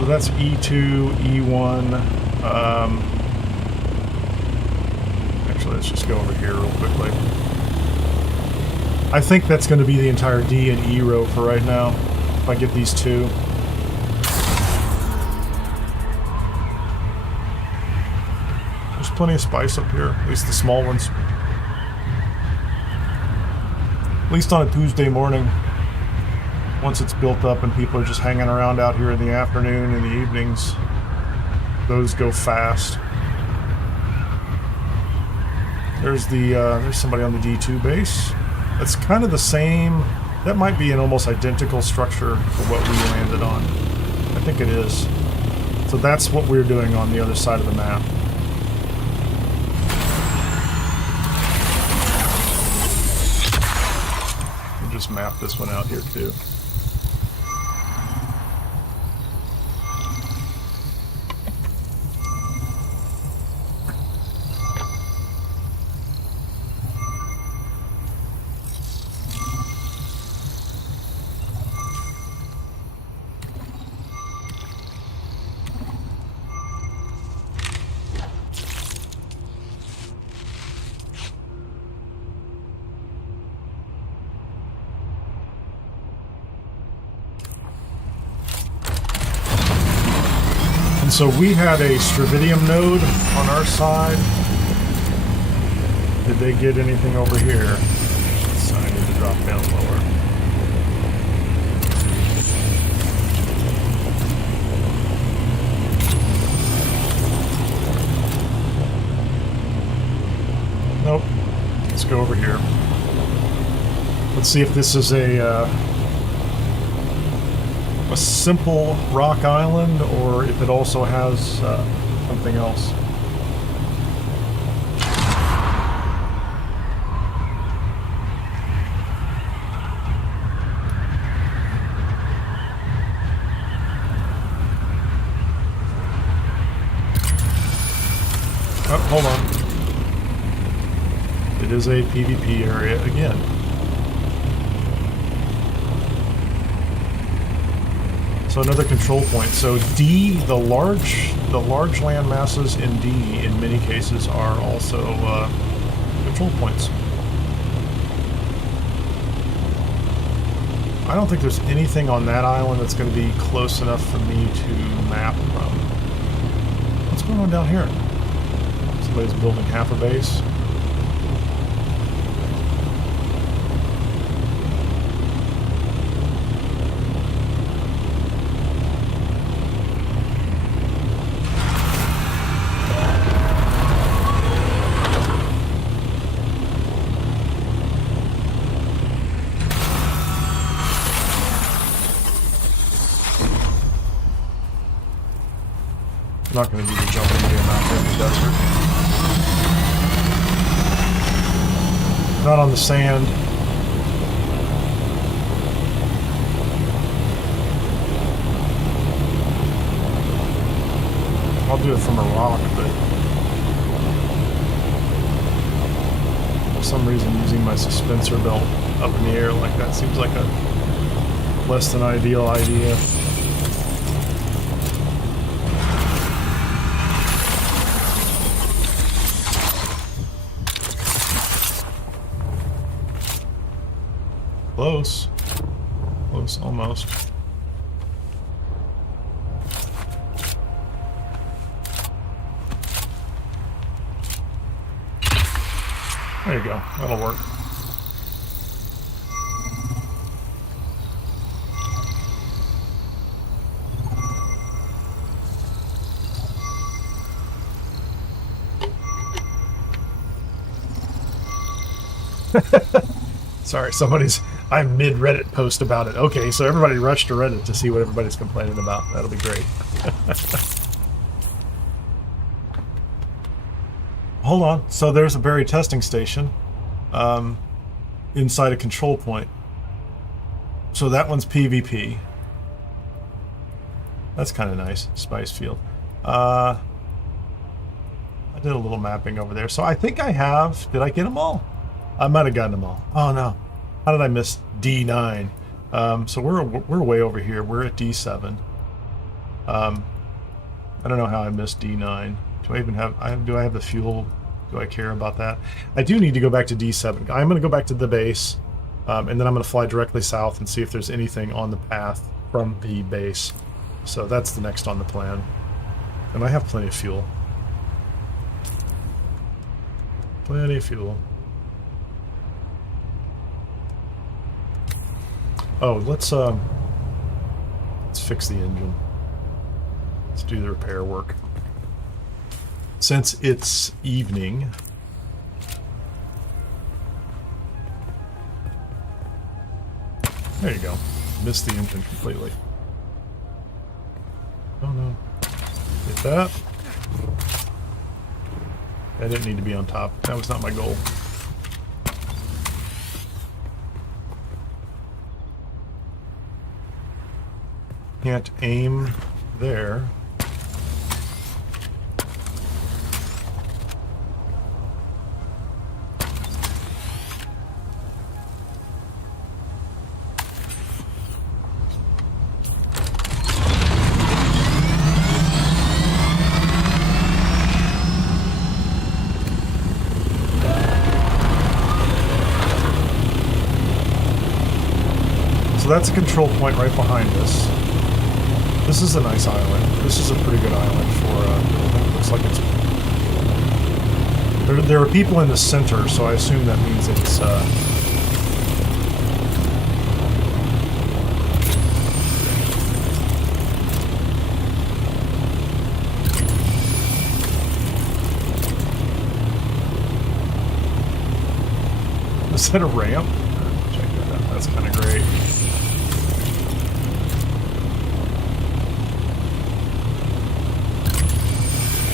That's E2, E1. Actually, let's just go over here real quickly. I think that's going to be the entire D and E row for right now, if I get these two. There's plenty of spice up here, at least the small ones. At least on a Tuesday morning. Once it's built up and people are just hanging around out here in the afternoon and the evenings, those go fast. There's somebody on the D2 base. That's kind of the same. That might be an almost identical structure to what we landed on. I think it is. So that's what we're doing on the other side of the map. We'll just map this one out here too. So we had a stravidium node on our side. Did they get anything over here? So I need to drop down lower. Nope. Let's go over here. Let's see if this is a simple rock island, or if it also has something else. Oh, hold on. It is a PvP area again. So another control point. So D, the large land masses in D, in many cases, are also control points. I don't think there's anything on that island that's going to be close enough for me to map from. What's going on down here? Somebody's building half a base. I'm not going to do the jumping game out there in the desert. Not on the sand. I'll do it from a rock, but for some reason using my suspensor belt up in the air like that seems like a less than ideal idea. Close. Close, almost. There you go. That'll work. Sorry, I'm mid-Reddit post about it. Okay, so everybody rushed to Reddit to see what everybody's complaining about. That'll be great. Hold on. So there's a buried testing station inside a control point. So that one's PvP. That's kind of nice. Spice field. I did a little mapping over there. So I think I have... Did I get them all? I might have gotten them all. Oh, no. How did I miss D9? So we're way over here. We're at D7. I don't know how I missed D9. Do I even have... do I have the fuel? Do I care about that? I do need to go back to D7. I'm going to go back to the base, and then I'm going to fly directly south and see if there's anything on the path from the base. So that's the next on the plan. And I have plenty of fuel. Plenty of fuel. Oh, let's fix the engine. Let's do the repair work. Since it's evening, there you go. Missed the engine completely. Oh no. Get that. I didn't need to be on top. That was not my goal. Can't aim there. So that's a control point right behind us. This is a nice island. This is a pretty good island for building. Looks like it's... There are people in the center, so I assume that means it's... Is that a ramp? Check that out. That's kind of great.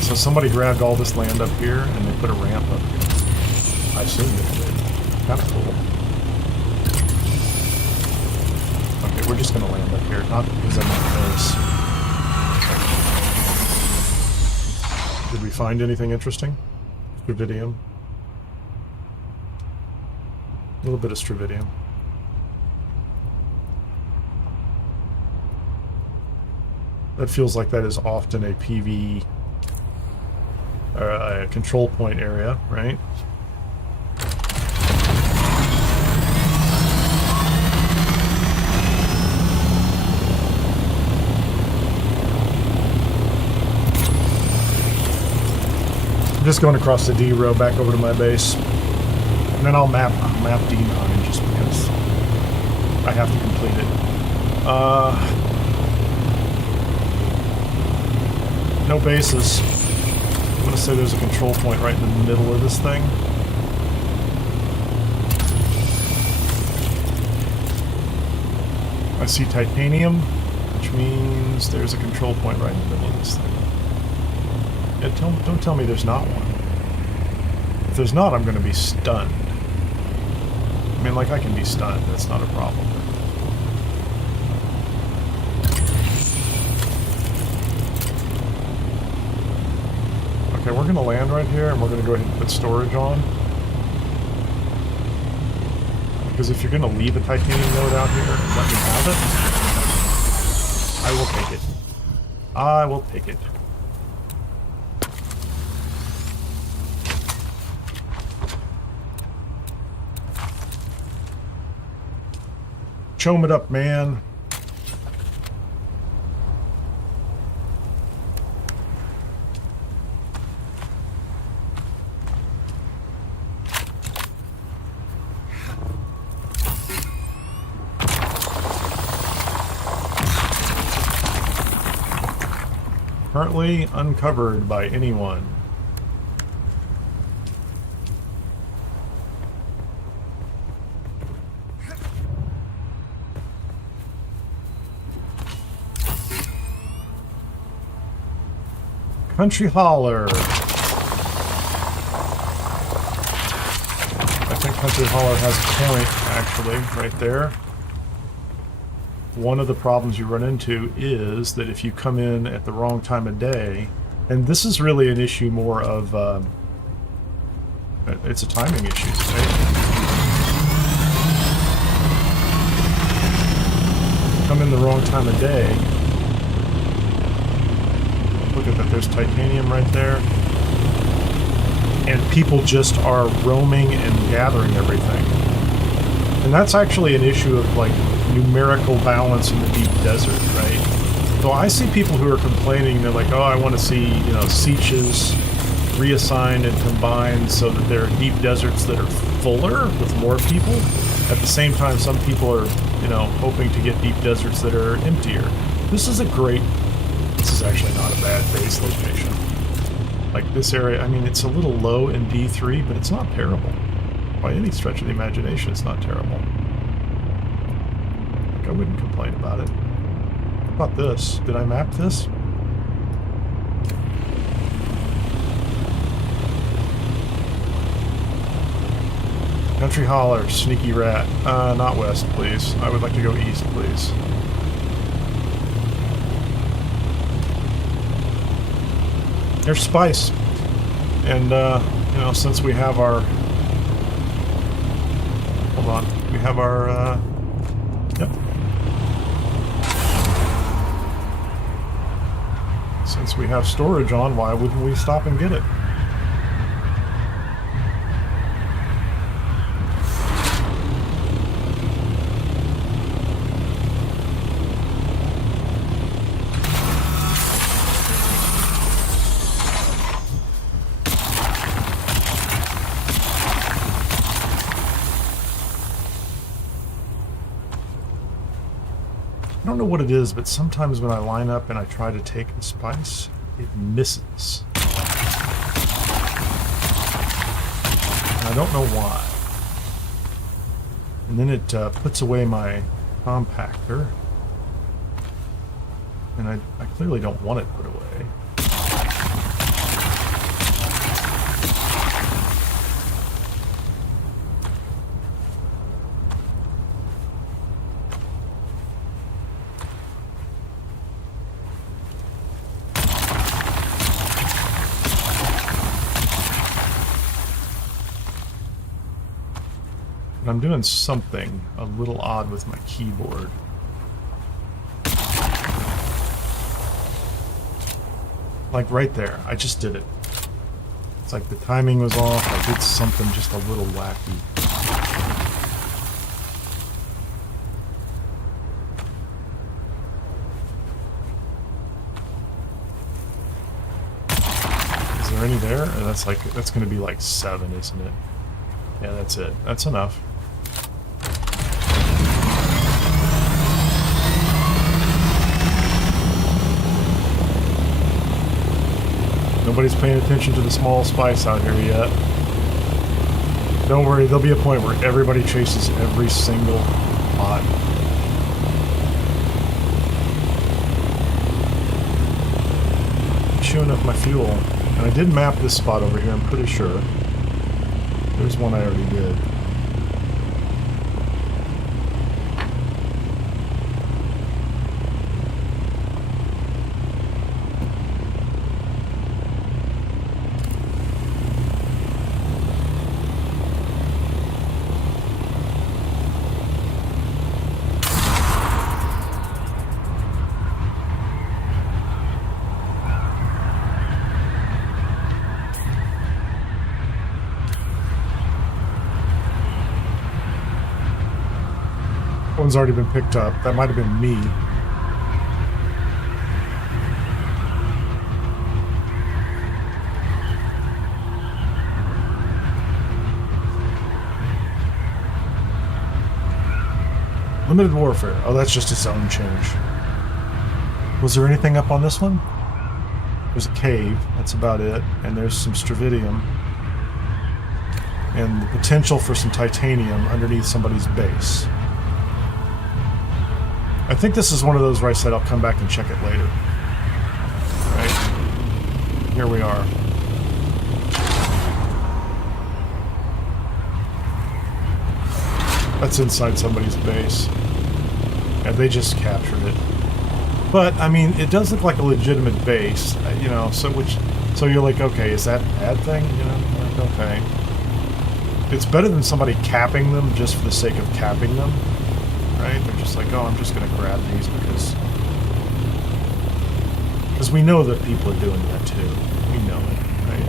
So somebody grabbed all this land up here and they put a ramp up here. I assume they did. Kind of cool. Okay, we're just going to land up here, not because I'm on base. Did we find anything interesting? Stravidium. A little bit of stravidium. That feels like that is often a PvE or a control point area, right? I'm just going across the D row back over to my base, and then I'll map D9 just because I have to complete it. No bases. I'm going to say there's a control point right in the middle of this thing. I see titanium, which means there's a control point right in the middle of this thing. Yeah, don't tell me there's not one. If there's not, I'm going to be stunned. I mean, like, I can be stunned. That's not a problem. Okay, we're going to land right here, and we're going to go ahead and put storage on. Because if you're going to leave a titanium node out here and let me have it, I will take it. I will take it. CHOAM it up, man. Currently uncovered by anyone. Country Holler. I think Country Holler has a point, actually, right there. One of the problems you run into is that if you come in at the wrong time of day, and this is really an issue more of, it's a timing issue, right? Come in the wrong time of day. Look at that, there's titanium right there. And people just are roaming and gathering everything. And that's actually an issue of, like, numerical balance in the deep desert, right? So I see people who are complaining, they're like, oh, I want to see, you know, sietches reassigned and combined so that there are deep deserts that are fuller with more people. At the same time, some people are, you know, hoping to get deep deserts that are emptier. This is actually not a bad base location. Like this area, I mean, it's a little low in D3, but it's not terrible. By any stretch of the imagination, it's not terrible. I wouldn't complain about it. How about this? Did I map this? Country Holler, Sneaky Rat. Not west, please. I would like to go east, please. There's spice. And, you know, since we have our... Hold on. We have our, Yep. Since we have storage on, why wouldn't we stop and get it? I don't know what it is, but sometimes when I line up and I try to take the spice, it misses. And I don't know why. And then it puts away my compactor. And I clearly don't want it put away. I'm doing something a little odd with my keyboard. Like right there. I just did it. It's like the timing was off. I did something just a little wacky. Is there any there? Or that's going to be like 7, isn't it? Yeah, that's it. That's enough. Nobody's paying attention to the small spice out here yet. Don't worry, there'll be a point where everybody chases every single pot. I'm chewing up my fuel. And I did map this spot over here, I'm pretty sure. There's one I already did. One's already been picked up. That might have been me. Limited warfare. Oh, that's just its own change. Was there anything up on this one? There's a cave. That's about it. And there's some stravidium. And the potential for some titanium underneath somebody's base. I think this is one of those where I said I'll come back and check it later. Right? Here we are. That's inside somebody's base. Yeah, they just captured it. But, I mean, it does look like a legitimate base, you know, so you're like, okay, is that a bad thing? You know, like, okay. It's better than somebody capping them just for the sake of capping them. Right? They're just like, oh, I'm just going to grab these because we know that people are doing that too. We know it, right?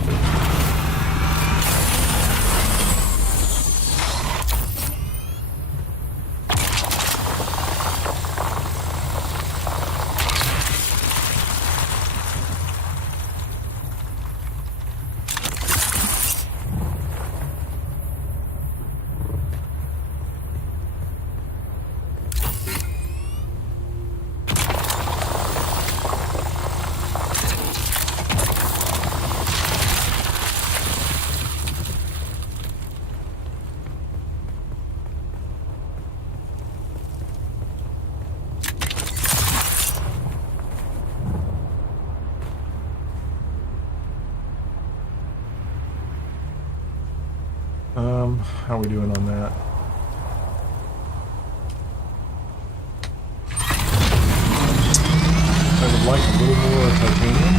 How are we doing on that? I would like a little more titanium.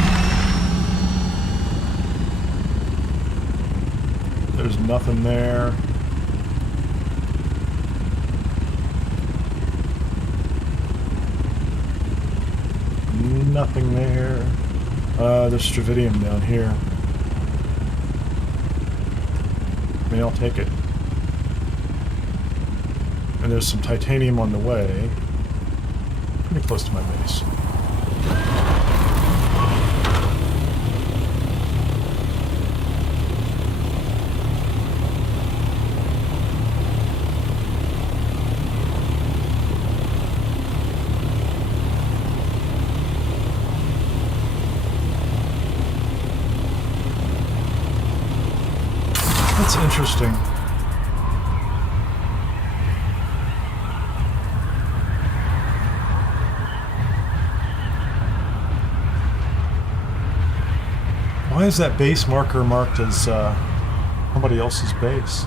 There's nothing there. Nothing there. There's stravidium down here. I mean, I'll take it. And there's some titanium on the way. Pretty close to my base. That's interesting. Why is that base marker marked as somebody else's base?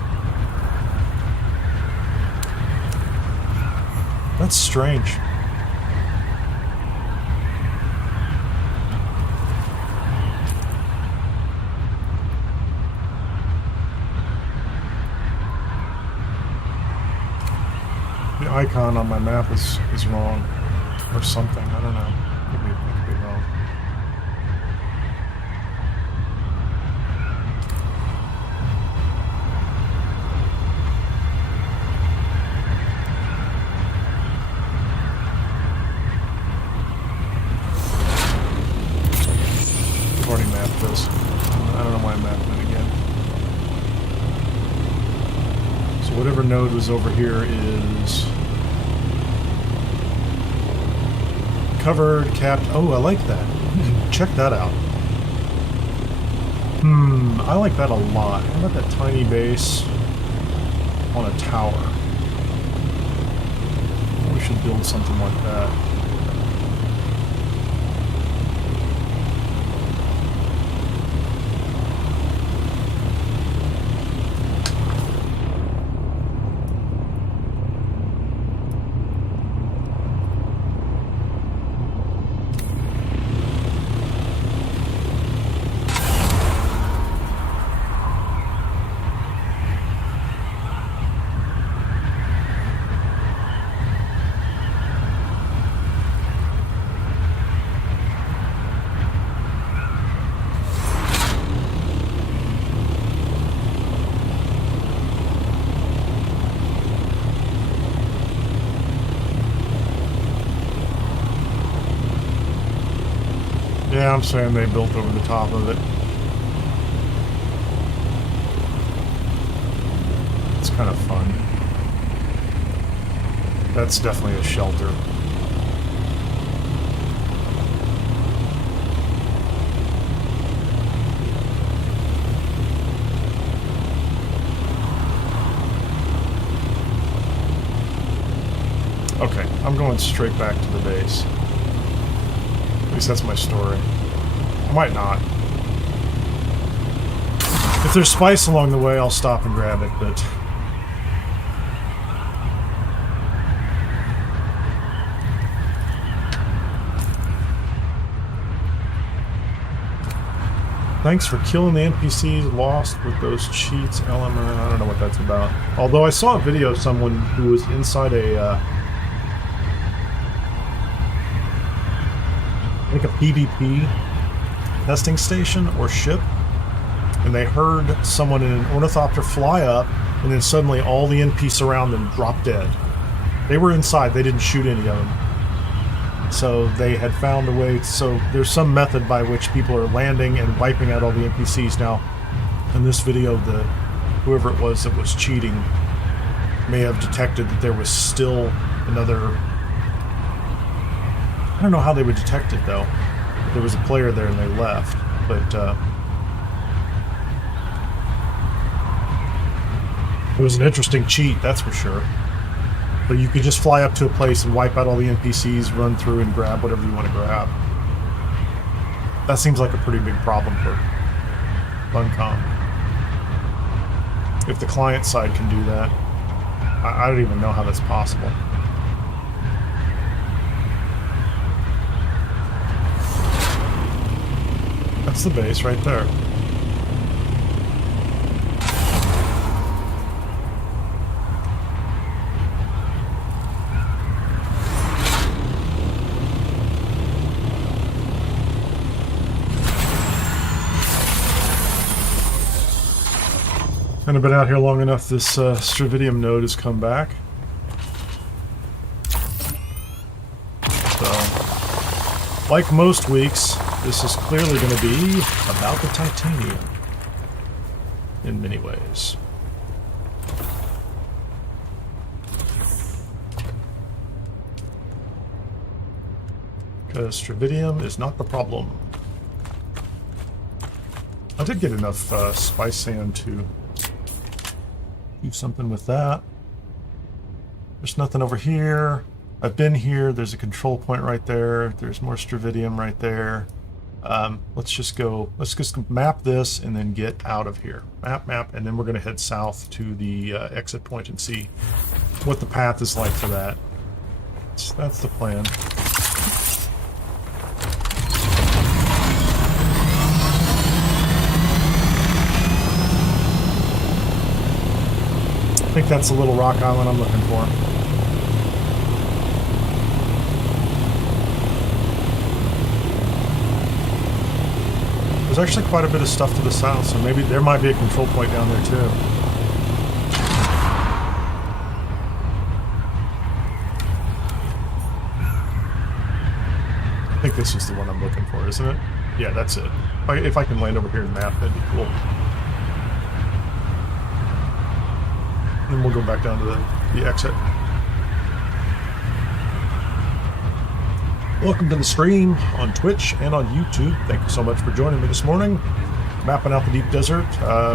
That's strange. The icon on my map is wrong. Or something. I don't know. Could be wrong. node was over here is covered, capped. Oh, I like that. Check that out. I like that a lot. How about that tiny base on a tower? We should build something like that. Yeah, I'm saying they built over the top of it. It's kind of fun. That's definitely a shelter. Okay, I'm going straight back to the base. At least that's my story. I might not. If there's spice along the way, I'll stop and grab it, but... Thanks for killing the NPCs lost with those cheats, element. I don't know what that's about. Although I saw a video of someone who was inside a... like a PvP testing station or ship, and they heard someone in an ornithopter fly up, and then suddenly all the NPCs around them dropped dead. They were inside, they didn't shoot any of them. So they had found a way, so there's some method by which people are landing and wiping out all the NPCs. Now, in this video, whoever it was that was cheating may have detected that there was still another... I don't know how they would detect it, though. There was a player there and they left, but it was an interesting cheat, that's for sure. But you could just fly up to a place and wipe out all the NPCs, run through and grab whatever you want to grab. That seems like a pretty big problem for Funcom. If the client side can do that, I don't even know how that's possible. That's the base right there. And I've been out here long enough, this stravidium node has come back. So, like most weeks, this is clearly going to be about the titanium in many ways. Because stravidium is not the problem. I did get enough spice sand to do something with that. There's nothing over here. I've been here. There's a control point right there. There's more stravidium right there. Let's just map this and then get out of here. Map, and then we're going to head south to the exit point and see what the path is like for that. That's the plan. I think that's the little rock island I'm looking for. There's actually quite a bit of stuff to the south, so maybe there might be a control point down there too. I think this is the one I'm looking for, isn't it? Yeah, that's it. If I can land over here and map, that'd be cool. And we'll go back down to the exit. Welcome to the stream on Twitch and on YouTube. Thank you so much for joining me this morning. Mapping out the deep desert.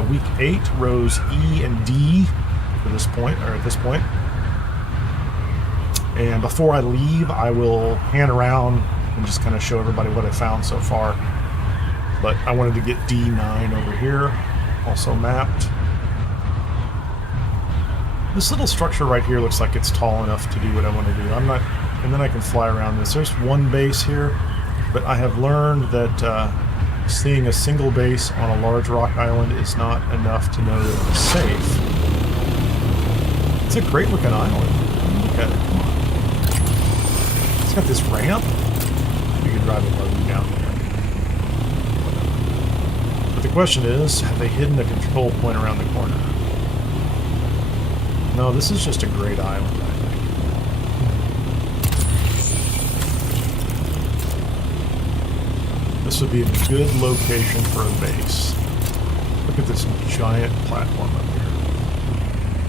Week 8, rows E and D for this point, or at this point. And before I leave, I will hand around and just kind of show everybody what I found so far. But I wanted to get D9 over here, also mapped. This little structure right here looks like it's tall enough to do what I want to do. I'm not, and then I can fly around this. There's one base here, but I have learned that seeing a single base on a large rock island is not enough to know that it's safe. It's a great looking island. Look at it, come on. It's got this ramp. You can drive a buggy down there. But the question is, have they hidden a control point around the corner? No, this is just a great island, I think. This would be a good location for a base. Look at this giant platform up here.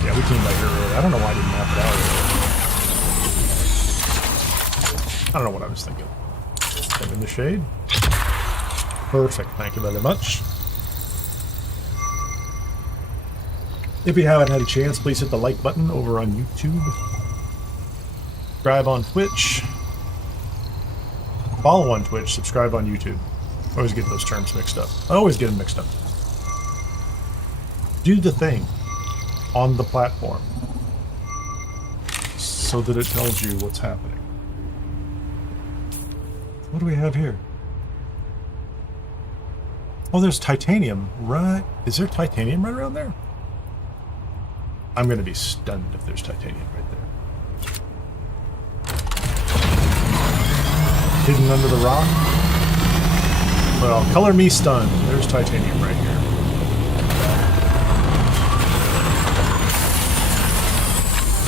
Yeah, we came by here earlier. I don't know why I didn't map it out earlier. I don't know what I was thinking. I'm in the shade. Perfect, thank you very much. If you haven't had a chance, please hit the like button over on YouTube. Subscribe on Twitch. Follow on Twitch, subscribe on YouTube. I always get those terms mixed up. I always get them mixed up. Do the thing on the platform so that it tells you what's happening. What do we have here? Oh, there's titanium, right? Is there titanium right around there? I'm going to be stunned if there's titanium right there. Hidden under the rock? Well, color me stunned. There's titanium right here.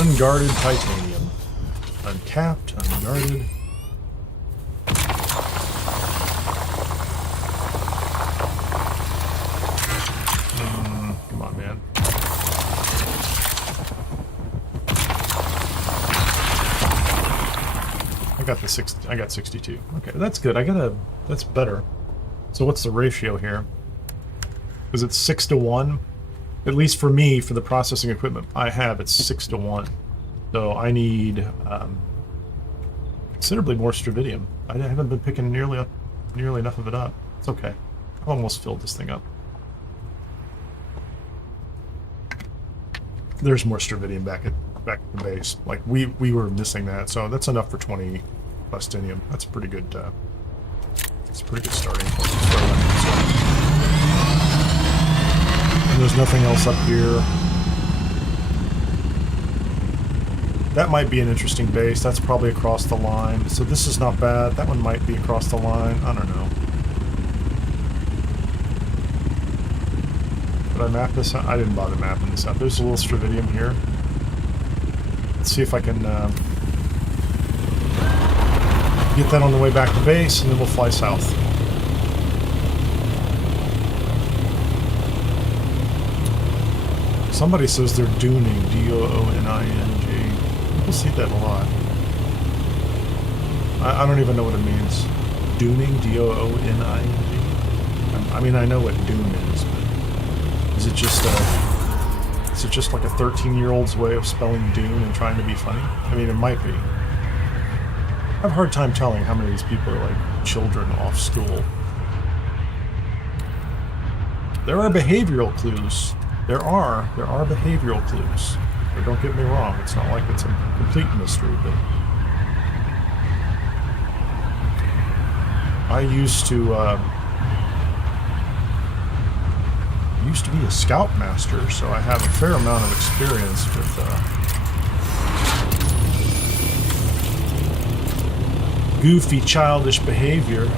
Unguarded titanium. Uncapped, unguarded. Come on, man. I got 62. Okay, that's good. That's better. So what's the ratio here? Is it 6 to 1? At least for me, for the processing equipment I have, it's 6 to 1. So I need considerably more stravidium. I haven't been picking nearly enough of it up. It's okay. I've almost filled this thing up. There's more stravidium back at the base. Like we were missing that, so that's enough for 20 plastinium. That's a pretty good. It's a pretty good starting point. And there's nothing else up here. That might be an interesting base. That's probably across the line. So this is not bad. That one might be across the line. I don't know. Did I map this out? I didn't bother mapping this out. There's a little stravidium here. Let's see if I can get that on the way back to base, and then we'll fly south. Somebody says they're dooning, D-O-O-N-I-N-G. People see that a lot. I don't even know what it means. Dooning, D-O-O-N-I-N-G? I mean, I know what dune is, but is it just like a 13-year-old's way of spelling Dune and trying to be funny? I mean, it might be. I have a hard time telling how many of these people are like children off school. There are behavioral clues. There are behavioral clues. But don't get me wrong, it's not like it's a complete mystery, but I used to be a scoutmaster, so I have a fair amount of experience with goofy, childish behavior.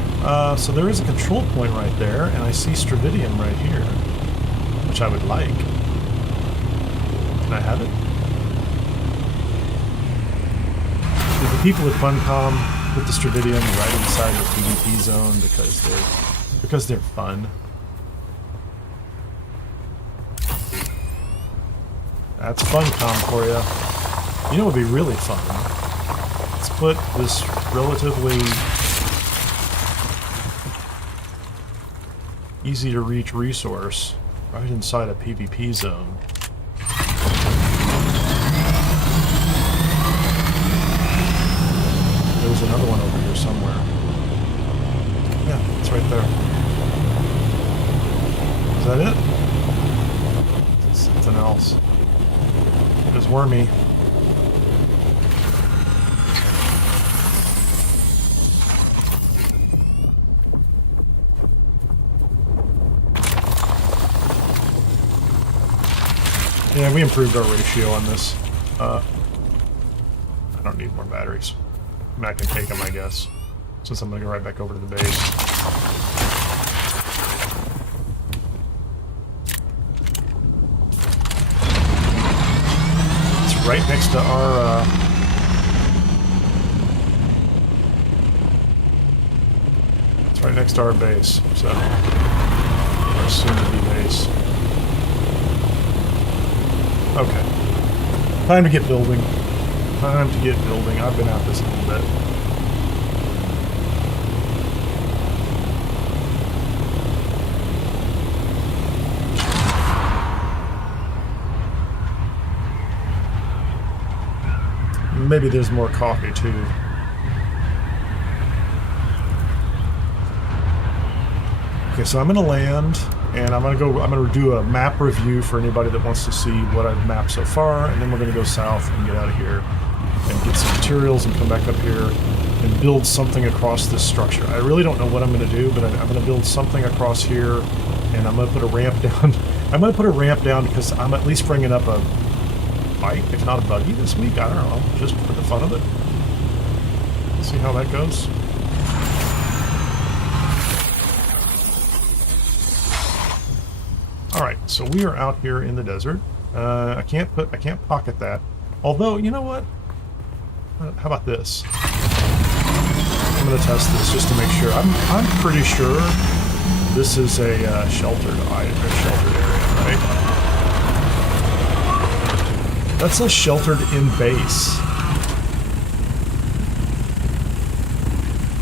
So there is a control point right there, and I see stravidium right here, which I would like. Can I have it? Did the people at Funcom put the stravidium right inside the PvE zone because they're fun? That's Funcom for you. You know what would be really fun? Let's put this relatively easy to reach resource right inside a PvP zone. There's another one over here somewhere. Yeah, it's right there. Is that it? It's something else. There's Wormy. Yeah, we improved our ratio on this. I don't need more batteries. I mean, I can take them, I guess, since I'm going to go right back over to the base. It's right next to our... It's right next to our base, so... Our soon-to-be base. Okay. Time to get building. Time to get building. I've been at this a little bit. Maybe there's more coffee too. Okay, so I'm gonna land. And I'm gonna do a map review for anybody that wants to see what I've mapped so far, and then we're gonna go south and get out of here and get some materials and come back up here and build something across this structure. I really don't know what I'm gonna do, but I'm gonna build something across here, and I'm gonna put a ramp down. I'm gonna put a ramp down because I'm at least bringing up a bike, if not a buggy this week. I don't know, just for the fun of it. See how that goes. Alright, so we are out here in the desert. I can't pocket that. Although, you know what? How about this? I'm going to test this just to make sure. I'm pretty sure this is a sheltered area, right? That says sheltered in base.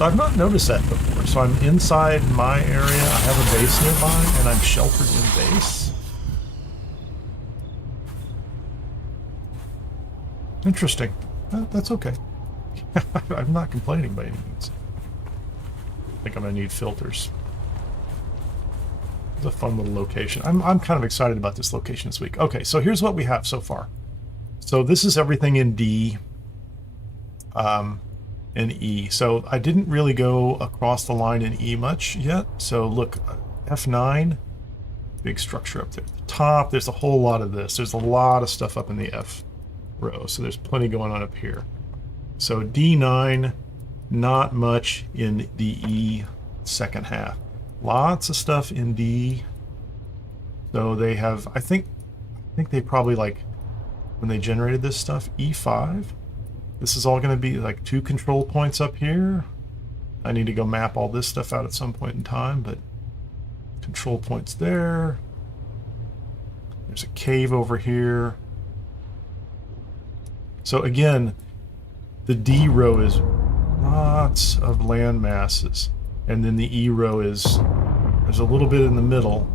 I've not noticed that before. So I'm inside my area, I have a base nearby, and I'm sheltered in base. Interesting. That's okay. I'm not complaining by any means. I think I'm gonna need filters. It's a fun little location. I'm kind of excited about this location this week. Okay, so here's what we have so far. So this is everything in D. And E. So I didn't really go across the line in E much yet. So look, F9, big structure up there at the top. There's a whole lot of this. There's a lot of stuff up in the F row. So there's plenty going on up here. So D9, not much in the E second half. Lots of stuff in D. So they have, I think they probably, like, when they generated this stuff, E5. This is all going to be like 2 control points up here. I need to go map all this stuff out at some point in time, but control points there. There's a cave over here. So again, the D row is lots of land masses. And then the E row is, there's a little bit in the middle,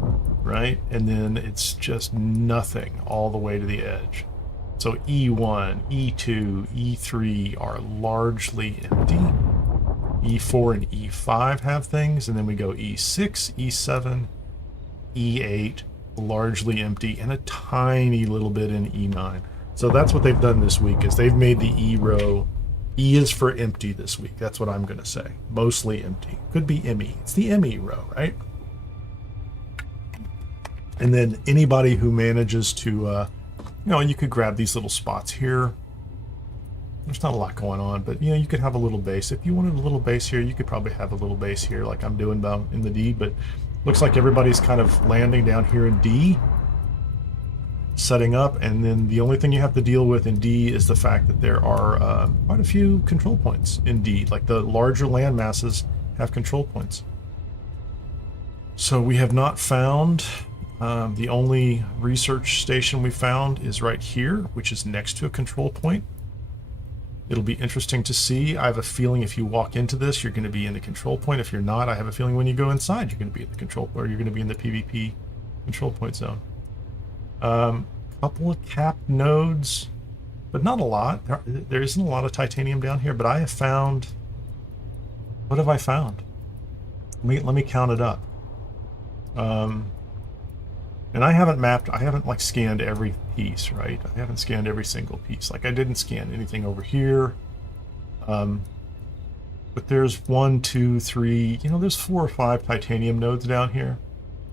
right? And then it's just nothing all the way to the edge. So E1, E2, E3 are largely empty. E4 and E5 have things, and then we go E6, E7, E8, largely empty, and a tiny little bit in E9. So that's what they've done this week, is they've made the E row, E is for empty this week. That's what I'm going to say. Mostly empty. Could be ME. It's the ME row, right? And then anybody who manages to... you know, you could grab these little spots here. There's not a lot going on, but, you know, you could have a little base. If you wanted a little base here, you could probably have a little base here like I'm doing down in the D, but looks like everybody's kind of landing down here in D, setting up, and then the only thing you have to deal with in D is the fact that there are quite a few control points in D. Like, the larger land masses have control points. So we have not found The only research station we found is right here, which is next to a control point. It'll be interesting to see. I have a feeling if you walk into this, you're going to be in the control point. If you're not, I have a feeling when you go inside, you're going to be in the control, or you're going to be in the PvP control point zone. Couple of capped nodes, but not a lot. There isn't a lot of titanium down here, but I have found... What have I found? Let me count it up. And I haven't mapped, I haven't like scanned every piece, right? I haven't scanned every single piece. Like I didn't scan anything over here. But there's 1, 2, 3, you know, there's 4 or 5 titanium nodes down here.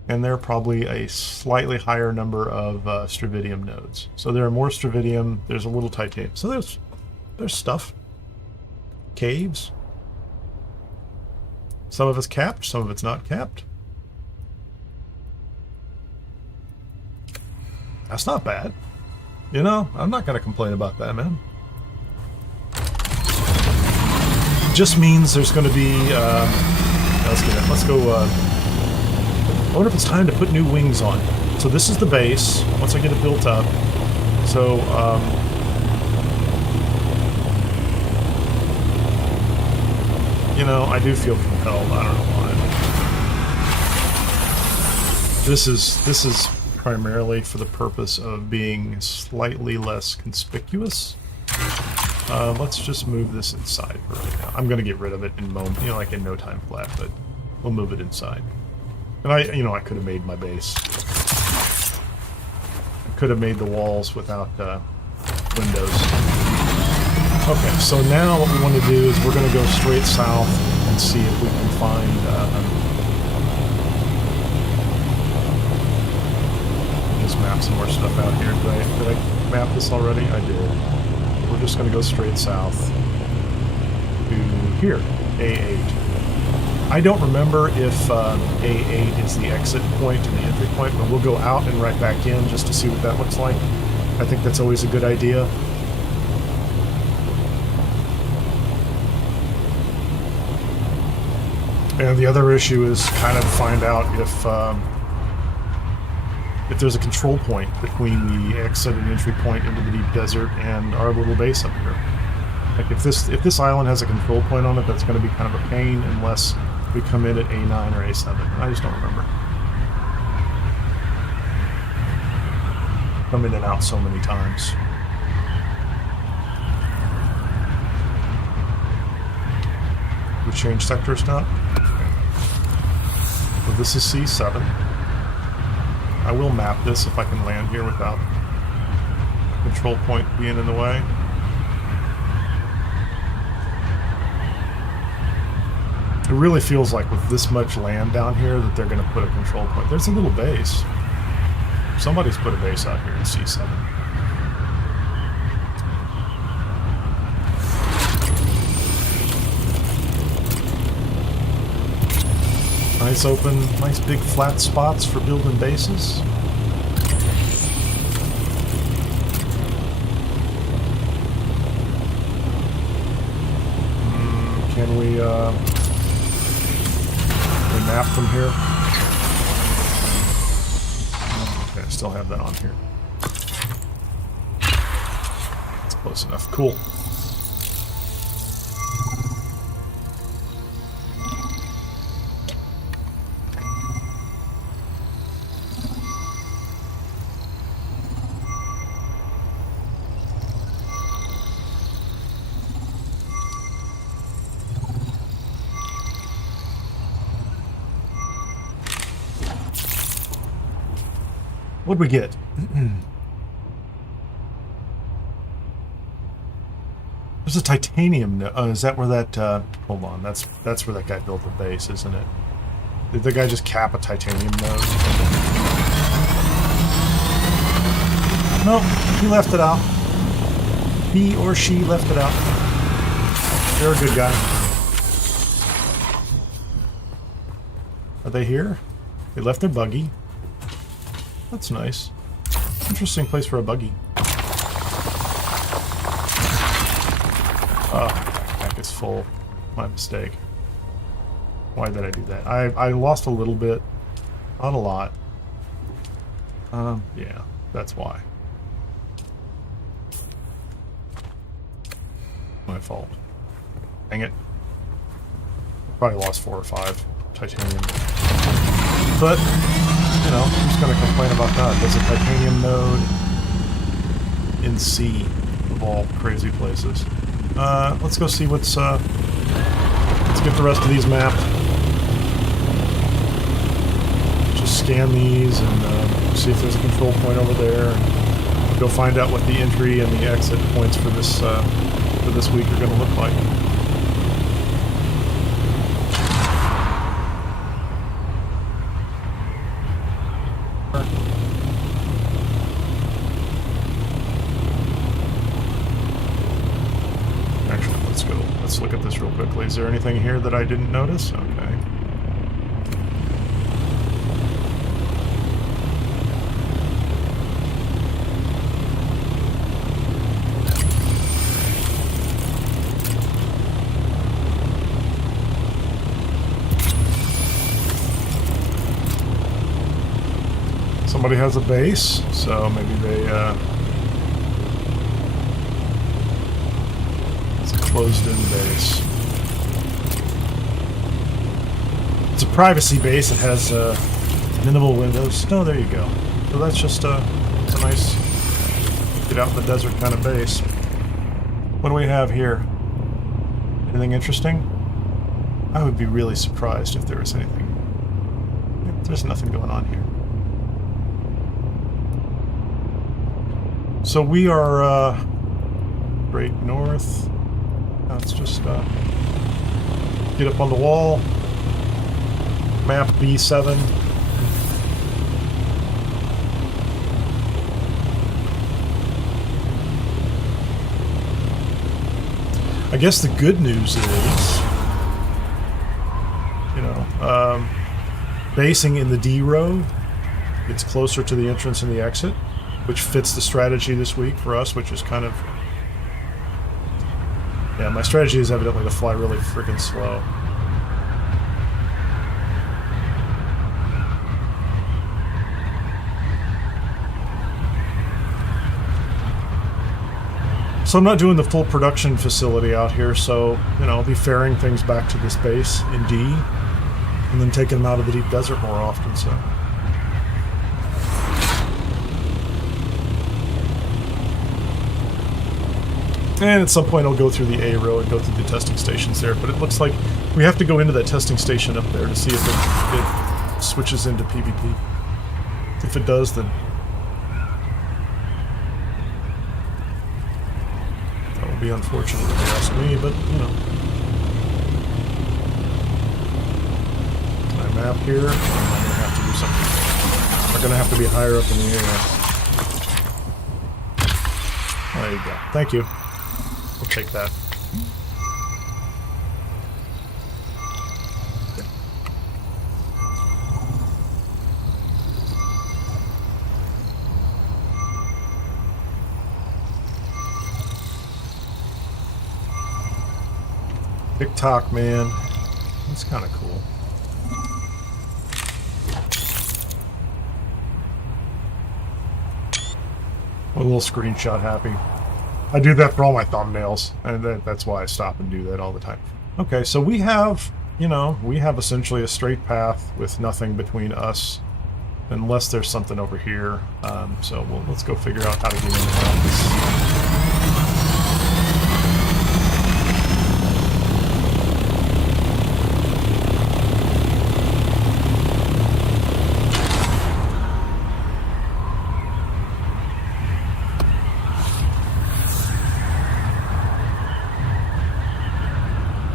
And there are probably a slightly higher number of stravidium nodes. So there are more stravidium, there's a little titanium. So there's stuff. Caves. Some of it's capped, some of it's not capped. That's not bad. You know, I'm not going to complain about that, man. It just means there's going to be... let's get it. Let's go... I wonder if it's time to put new wings on. So this is the base, once I get it built up. So, you know, I do feel compelled. I don't know why. This is primarily for the purpose of being slightly less conspicuous. Let's just move this inside for right now. I'm going to get rid of it in moment, you know, like in no time flat, but we'll move it inside. And I could have made my base. I could have made the walls without windows. Okay, so now what we want to do is we're going to go straight south and see if we can find... just map some more stuff out here. Did I map this already? I did. We're just going to go straight south to here, A8. I don't remember if A8 is the exit point and the entry point, but we'll go out and right back in just to see what that looks like. I think that's always a good idea. And the other issue is kind of find out if there's a control point between the exit and entry point into the deep desert and our little base up here. Like if this island has a control point on it, that's going to be kind of a pain unless we come in at A9 or A7. I just don't remember. Come in and out so many times. We change sectors now. Okay. So this is C7. I will map this if I can land here without a control point being in the way. It really feels like with this much land down here that they're going to put a control point. There's a little base. Somebody's put a base out here in C7. Nice open, nice big flat spots for building bases. Can we map from here? Okay, I still have that on here. That's close enough. Cool. What'd we get? There's a titanium. Is that where that? Hold on. That's where that guy built the base, isn't it? Did the guy just cap a titanium node? No, he left it out. He or she left it out. They're a good guy. Are they here? They left their buggy. That's nice. Interesting place for a buggy. Oh, backpack is full. My mistake. Why did I do that? I lost a little bit. Not a lot. Yeah, that's why. My fault. Dang it. Probably lost 4 or 5 titanium. But, you know, who's going to complain about that? There's a titanium node in C of all crazy places. Let's go see what's, let's get the rest of these mapped. Just scan these and see if there's a control point over there. Go find out what the entry and the exit points for this week are going to look like. Actually, let's go. Let's look at this real quickly. Is there anything here that I didn't notice? Okay. Somebody has a base, so maybe they, it's a closed-in base. It's a privacy base. It has minimal windows. No, there you go. So that's just it's a nice get out in the desert kind of base. What do we have here? Anything interesting? I would be really surprised if there was anything. There's nothing going on here. So we are straight north. Let's just get up on the wall. Map B7. I guess the good news is, you know, basing in the D row, it's closer to the entrance and the exit, which fits the strategy this week for us, which is kind of... Yeah, my strategy is evidently to fly really freaking slow. So I'm not doing the full production facility out here, so, you know, I'll be ferrying things back to this base in D, and then taking them out of the deep desert more often, so... And at some point I'll go through the A row and go through the testing stations there, but it looks like we have to go into that testing station up there to see if it switches into PvP. If it does, then that will be unfortunate if you ask me, but, you know. Can I map here? I'm going to have to do something. I'm going to have to be higher up in the air. There you go. Thank you. We'll take that. TikTok, man. That's kind of cool. A little screenshot happy. I do that for all my thumbnails, and that's why I stop and do that all the time. Okay, so we have, you know, we have essentially a straight path with nothing between us, unless there's something over here. So let's go figure out how to get in and out of this.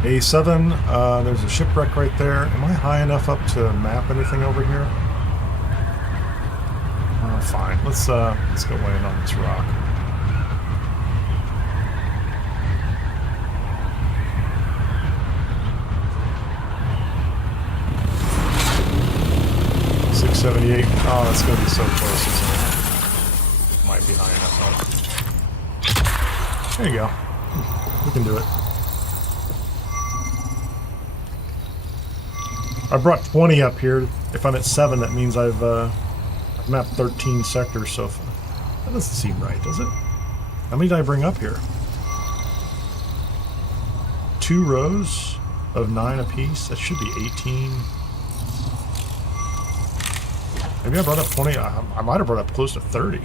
A7, there's a shipwreck right there. Am I high enough up to map anything over here? Fine. Let's go land on this rock. .678. Oh, that's gonna be so close, isn't it? Might be high enough. There you go. We can do it. I brought 20 up here. If I'm at 7, that means I've I've mapped 13 sectors so far. That doesn't seem right, does it? How many did I bring up here? 2 rows of 9 apiece. That should be 18. Maybe I brought up 20. I might have brought up close to 30.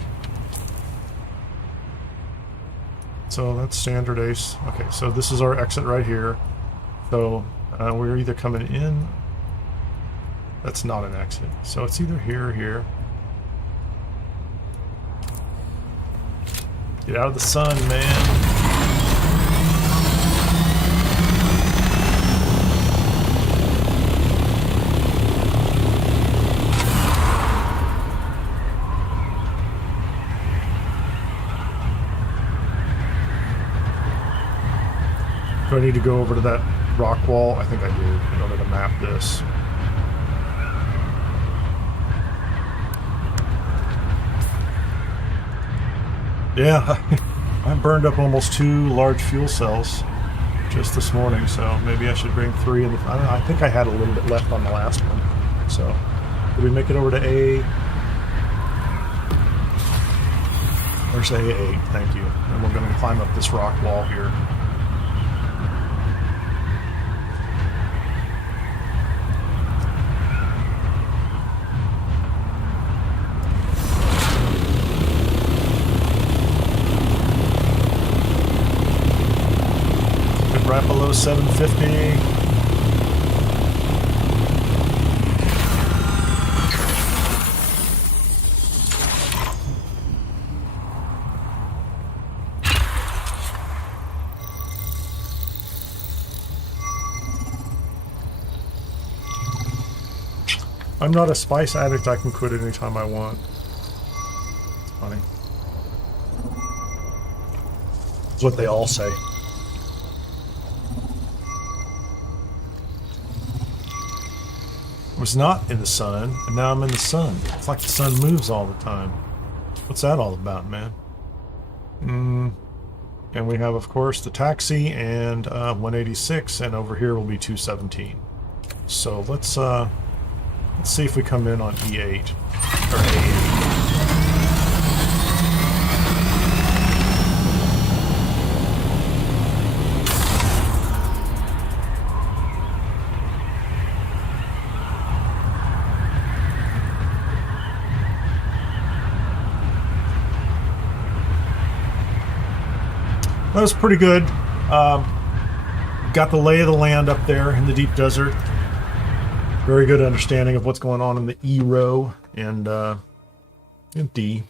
So that's standard ace. Okay, so this is our exit right here. So we're either coming in. That's not an exit. So it's either here or here. Get out of the sun, man. Do I need to go over to that rock wall? I think I do in order to map this. Yeah, I burned up almost 2 large fuel cells just this morning, so maybe I should bring 3 in the... I don't know, I think I had a little bit left on the last one. So, did we make it over to A? There's A8, thank you. And we're going to climb up this rock wall here. Right below 750. I'm not a spice addict. I can quit anytime I want. It's funny. It's what they all say. I was not in the sun, and now I'm in the sun. It's like the sun moves all the time. What's that all about, man? And we have, of course, the taxi and 186, and over here will be 217. So let's see if we come in on E8 or A8. That was pretty good. Got the lay of the land up there in the deep desert. Very good understanding of what's going on in the E row and in D.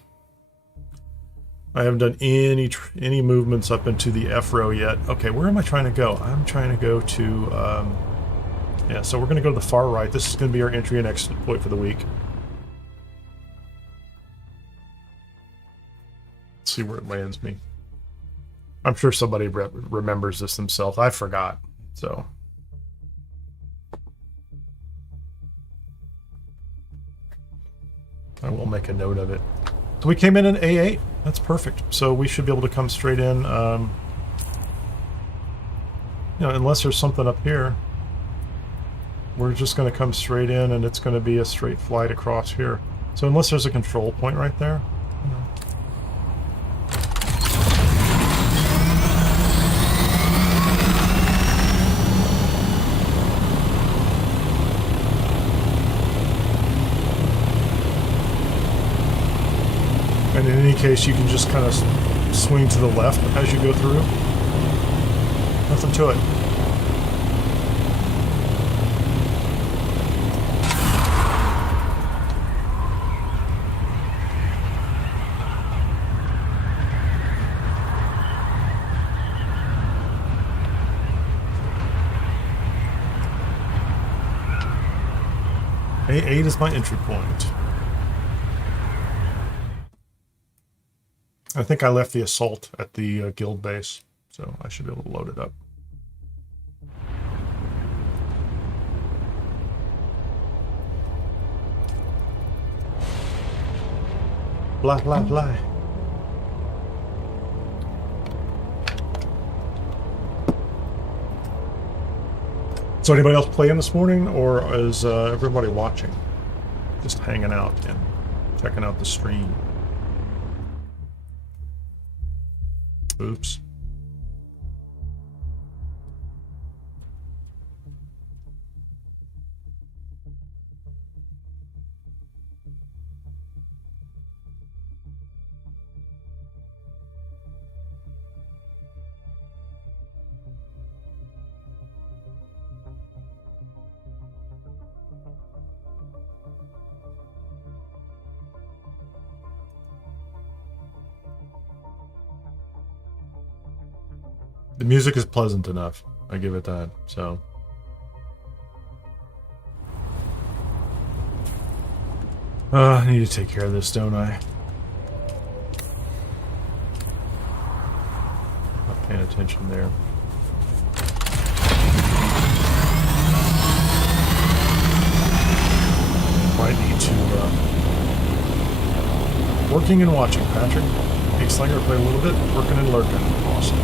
I haven't done any movements up into the F row yet. Okay, where am I trying to go? I'm trying to go to yeah. So we're going to go to the far right. This is going to be our entry and exit point for the week. Let's see where it lands me. I'm sure somebody remembers this themselves. I forgot, so. I will make a note of it. So we came in A8. That's perfect. So we should be able to come straight in. You know, unless there's something up here. We're just going to come straight in, and it's going to be a straight flight across here. So unless there's a control point right there. You know. And in any case, you can just kind of swing to the left as you go through. Nothing to it. A8 is my entry point. I think I left the assault at the guild base, so I should be able to load it up. Blah, blah, blah. So anybody else playing this morning, or is everybody watching? Just hanging out and checking out the stream. Oops. The music is pleasant enough. I give it that. So I need to take care of this, don't I? Not paying attention there. Might need to working and watching, Patrick. Big Slinger play a little bit, working and lurking. Awesome.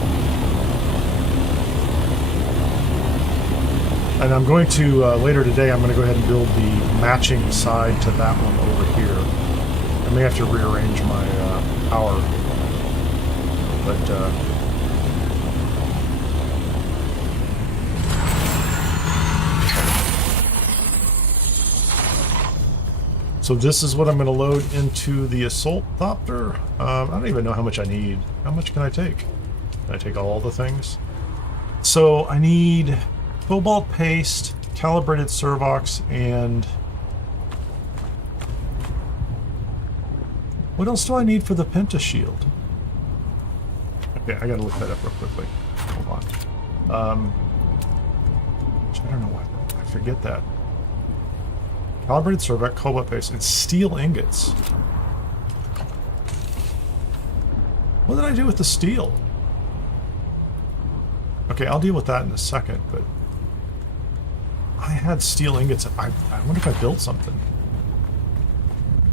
And I'm going to, later today, I'm going to go ahead and build the matching side to that one over here. I may have to rearrange my power. But, so this is what I'm going to load into the assault thopter. I don't even know how much I need. How much can I take? Can I take all the things? So I need cobalt paste, calibrated servox, and what else do I need for the pentashield? Okay, I gotta look that up real quickly. Hold on. I don't know why I forget that. Calibrated servox, cobalt paste, and steel ingots. What did I do with the steel? Okay, I'll deal with that in a second, but I had steel ingots. I wonder if I built something.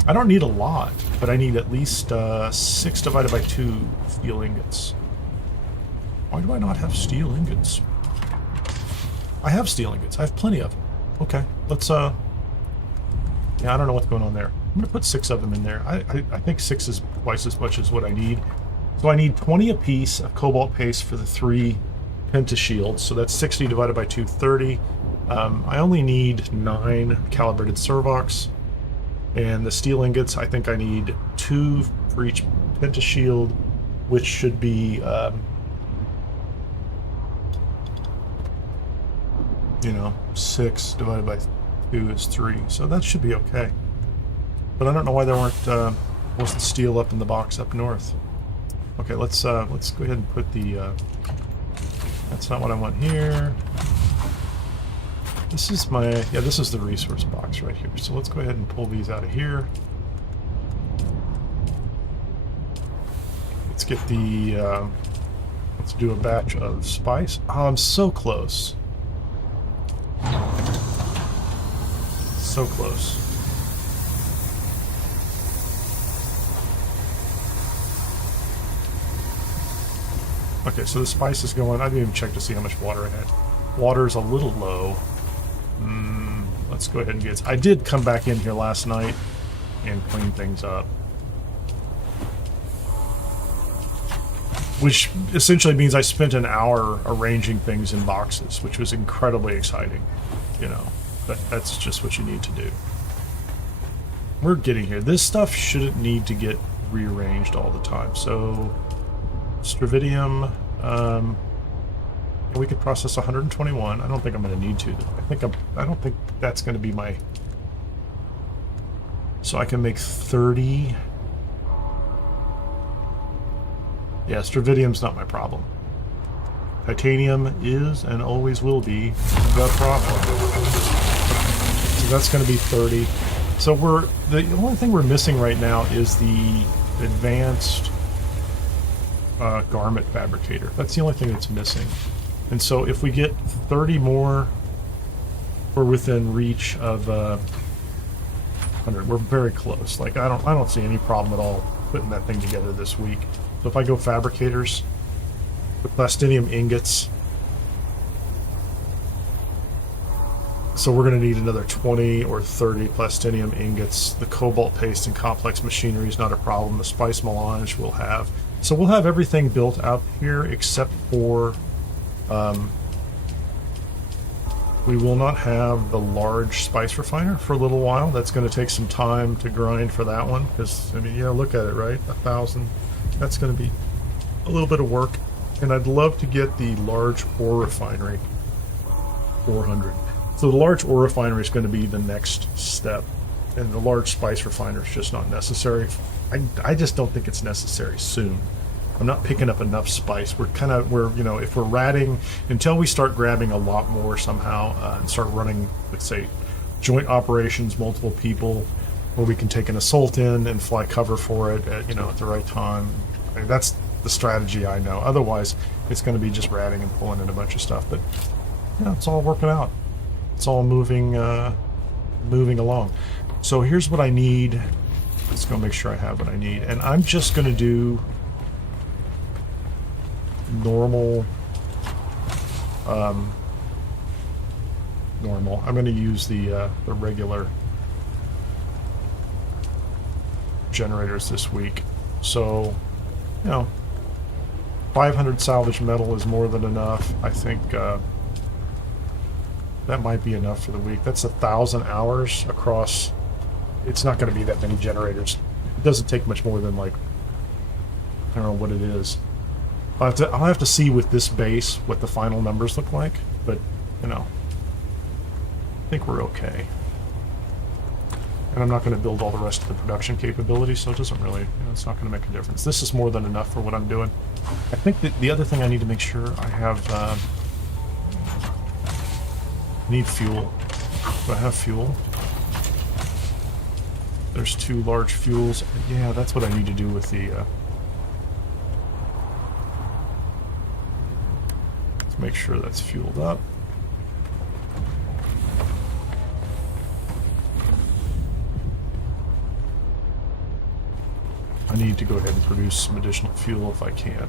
I don't need a lot, but I need at least 6 divided by 2 steel ingots. Why do I not have steel ingots? I have steel ingots. I have plenty of them. Okay, let's, yeah, I don't know what's going on there. I'm going to put 6 of them in there. I think 6 is twice as much as what I need. So I need 20 apiece of cobalt paste for the 3 pentashields. So that's 60 divided by 2, 30. I only need 9 calibrated servox, and the steel ingots, I think I need 2 for each pentashield, which should be, you know, 6 divided by 2 is 3, so that should be okay. But I don't know why there wasn't steel up in the box up north. Okay, let's go ahead and put the, that's not what I want here. This is my, yeah, this is the resource box right here. So let's go ahead and pull these out of here. Let's get the, let's do a batch of spice. Oh, I'm so close. So close. Okay, so the spice is going. I didn't even check to see how much water I had. Water's a little low. Let's go ahead and get... I did come back in here last night and clean things up. Which essentially means I spent an hour arranging things in boxes, which was incredibly exciting. You know, but that's just what you need to do. We're getting here. This stuff shouldn't need to get rearranged all the time. So, stravidium... we could process 121. I don't think I'm going to need to. I don't think that's going to be my... So I can make 30. Yeah, stravidium's not my problem. Titanium is and always will be the problem. So that's going to be 30. So the only thing we're missing right now is the advanced garment fabricator. That's the only thing that's missing. And so if we get 30 more, we're within reach of 100. We're very close. Like I don't see any problem at all putting that thing together this week. So if I go fabricators with plastinium ingots, So we're going to need another 20 or 30 plastinium ingots. The cobalt paste and complex machinery is not a problem. The spice melange we'll have. So we'll have everything built out here except for... we will not have the large spice refiner for a little while. That's going to take some time to grind for that one. Because, I mean, yeah, look at it, right? 1,000. That's going to be a little bit of work. And I'd love to get the large ore refinery. 400. So the large ore refinery is going to be the next step, and the large spice refiner is just not necessary. I just don't think it's necessary soon. I'm not picking up enough spice. We're you know, if we're ratting until we start grabbing a lot more somehow and start running, let's say, joint operations, multiple people, where we can take an assault in and fly cover for it at, you know, at the right time. I mean, that's the strategy I know. Otherwise, it's going to be just ratting and pulling in a bunch of stuff. But you know, it's all working out. It's all moving along. So here's what I need. Let's go make sure I have what I need. And I'm just going to do normal. Normal. I'm going to use the regular generators this week. So, you know, 500 salvage metal is more than enough. I think that might be enough for the week. That's 1,000 hours across. It's not going to be that many generators. It doesn't take much more than, like, I don't know what it is. I'll have to see with this base what the final numbers look like, but, you know, I think we're okay. And I'm not going to build all the rest of the production capability, so it doesn't really, you know, it's not going to make a difference. This is more than enough for what I'm doing. I think that the other thing I need to make sure I have, need fuel. Do I have fuel? There's 2 large fuels. Yeah, that's what I need to do with the, let's make sure that's fueled up. I need to go ahead and produce some additional fuel if I can.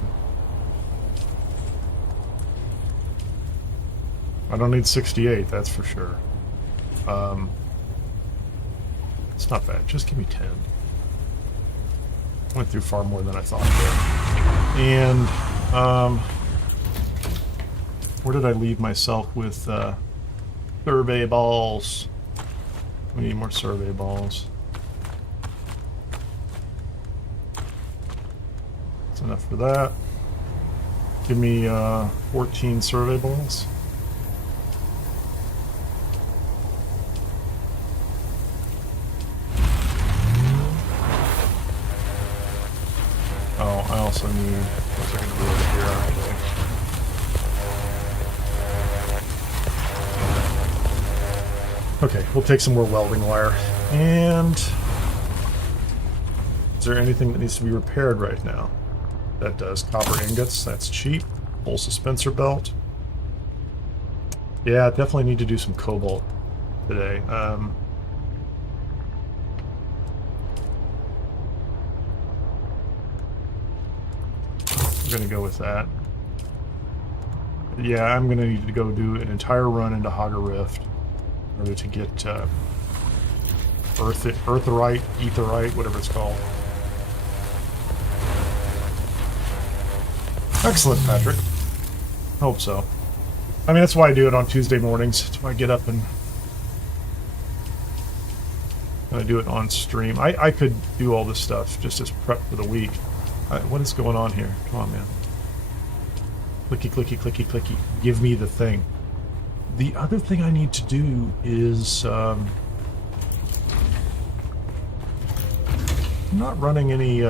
I don't need 68, that's for sure. It's not bad. Just give me 10. Went through far more than I thought there. And, where did I leave myself with, survey balls? We need more survey balls. That's enough for that. Give me, 14 survey balls. I also need, what's I going to do over here, actually. Okay, we'll take some more welding wire. And is there anything that needs to be repaired right now? That does. Copper ingots, that's cheap. Full suspensor belt. Yeah, definitely need to do some cobalt today. Gonna go with that. Yeah, I'm gonna need to go do an entire run into Hagga Rift in order to get eartherite, etherite, whatever it's called. Excellent, Patrick. Hope so. I mean, that's why I do it on Tuesday mornings. That's why I get up and I do it on stream. I could do all this stuff just as prep for the week. What is going on here? Come on, man. Clicky, clicky, clicky, clicky. Give me the thing. The other thing I need to do is... I'm not running any...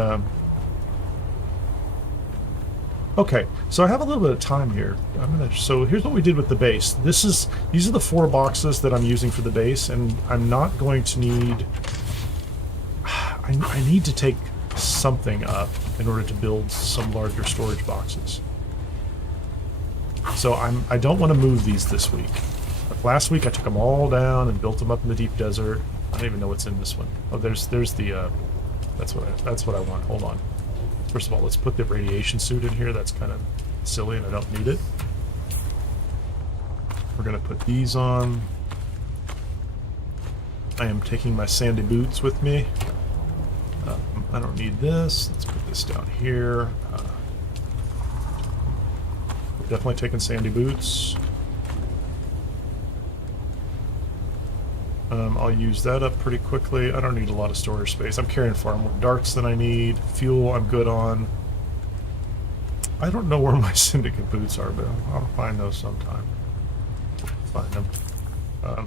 Okay, so I have a little bit of time here. So here's what we did with the base. These are the 4 boxes that I'm using for the base, and I'm not going to need... I need to take something up in order to build some larger storage boxes. So I don't want to move these this week. Like last week I took them all down and built them up in the deep desert. I don't even know what's in this one. Oh, there's the that's what I want. Hold on. First of all, let's put the radiation suit in here. That's kind of silly and I don't need it. We're gonna put these on. I am taking my sandy boots with me. I don't need this. Let's put this down here. Definitely taking sandy boots. I'll use that up pretty quickly. I don't need a lot of storage space. I'm carrying far more darts than I need. Fuel I'm good on. I don't know where my syndicate boots are, but I'll find those sometime. Find them.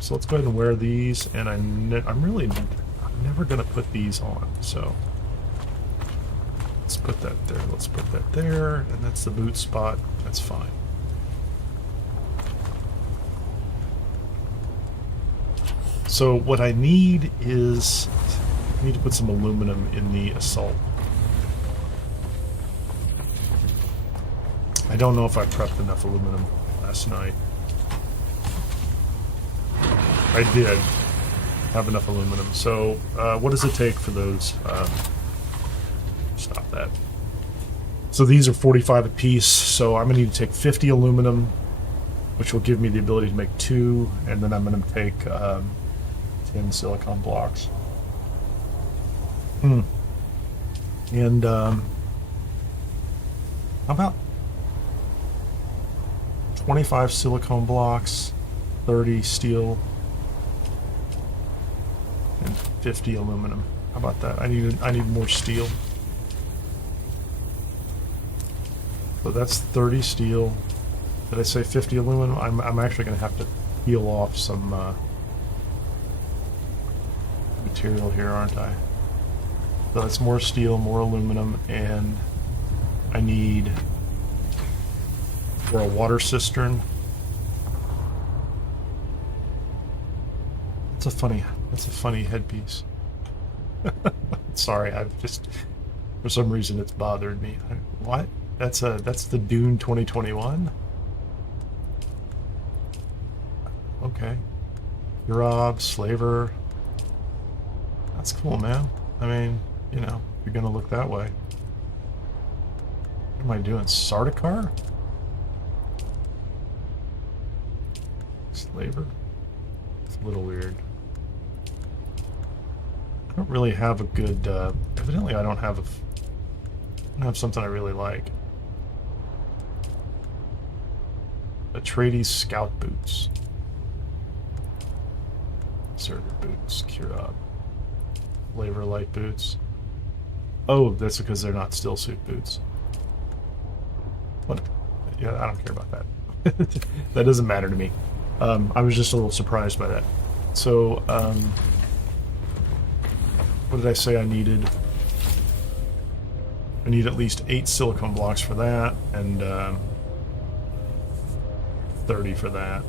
So let's go ahead and wear these, and I'm never going to put these on, so let's put that there. Let's put that there, and that's the boot spot. That's fine. So what I need is, I need to put some aluminum in the assault. I don't know if I prepped enough aluminum last night. I did have enough aluminum. So what does it take for those? Stop that. So these are 45 a piece, so I'm going to need to take 50 aluminum, which will give me the ability to make 2, and then I'm going to take 10 silicone blocks. And how about 25 silicone blocks, 30 steel, and 50 aluminum. How about that? I need more steel. So that's 30 steel. Did I say 50 aluminum? I'm actually going to have to peel off some material here, aren't I? So that's more steel, more aluminum, and I need for a water cistern. That's a funny headpiece. Sorry, I've just, for some reason it's bothered me. What? That's the Dune 2021? Okay. Rob, Slaver. That's cool, man. I mean, you know, you're gonna look that way. What am I doing? Sardaukar? Slaver? It's a little weird. I don't really have a good, evidently I don't have something I really like. Atreides scout boots. Server boots, cure up. Flavor light boots. Oh, that's because they're not still suit boots. What? Yeah, I don't care about that. That doesn't matter to me. I was just a little surprised by that. So, what did I say I needed? I need at least 8 silicone blocks for that, and 30 for that,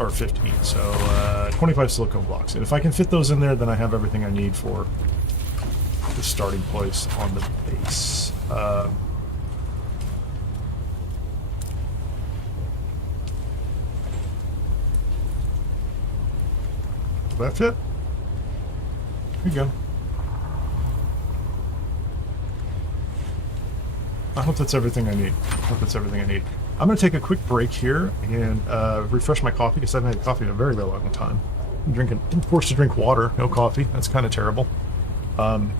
or 15. So 25 silicone blocks. And if I can fit those in there, then I have everything I need for the starting place on the base. Will that fit? Here you go. I hope that's everything I need. I'm going to take a quick break here and refresh my coffee because I haven't had coffee in a very, very long time. I'm forced to drink water, no coffee. That's kind of terrible. And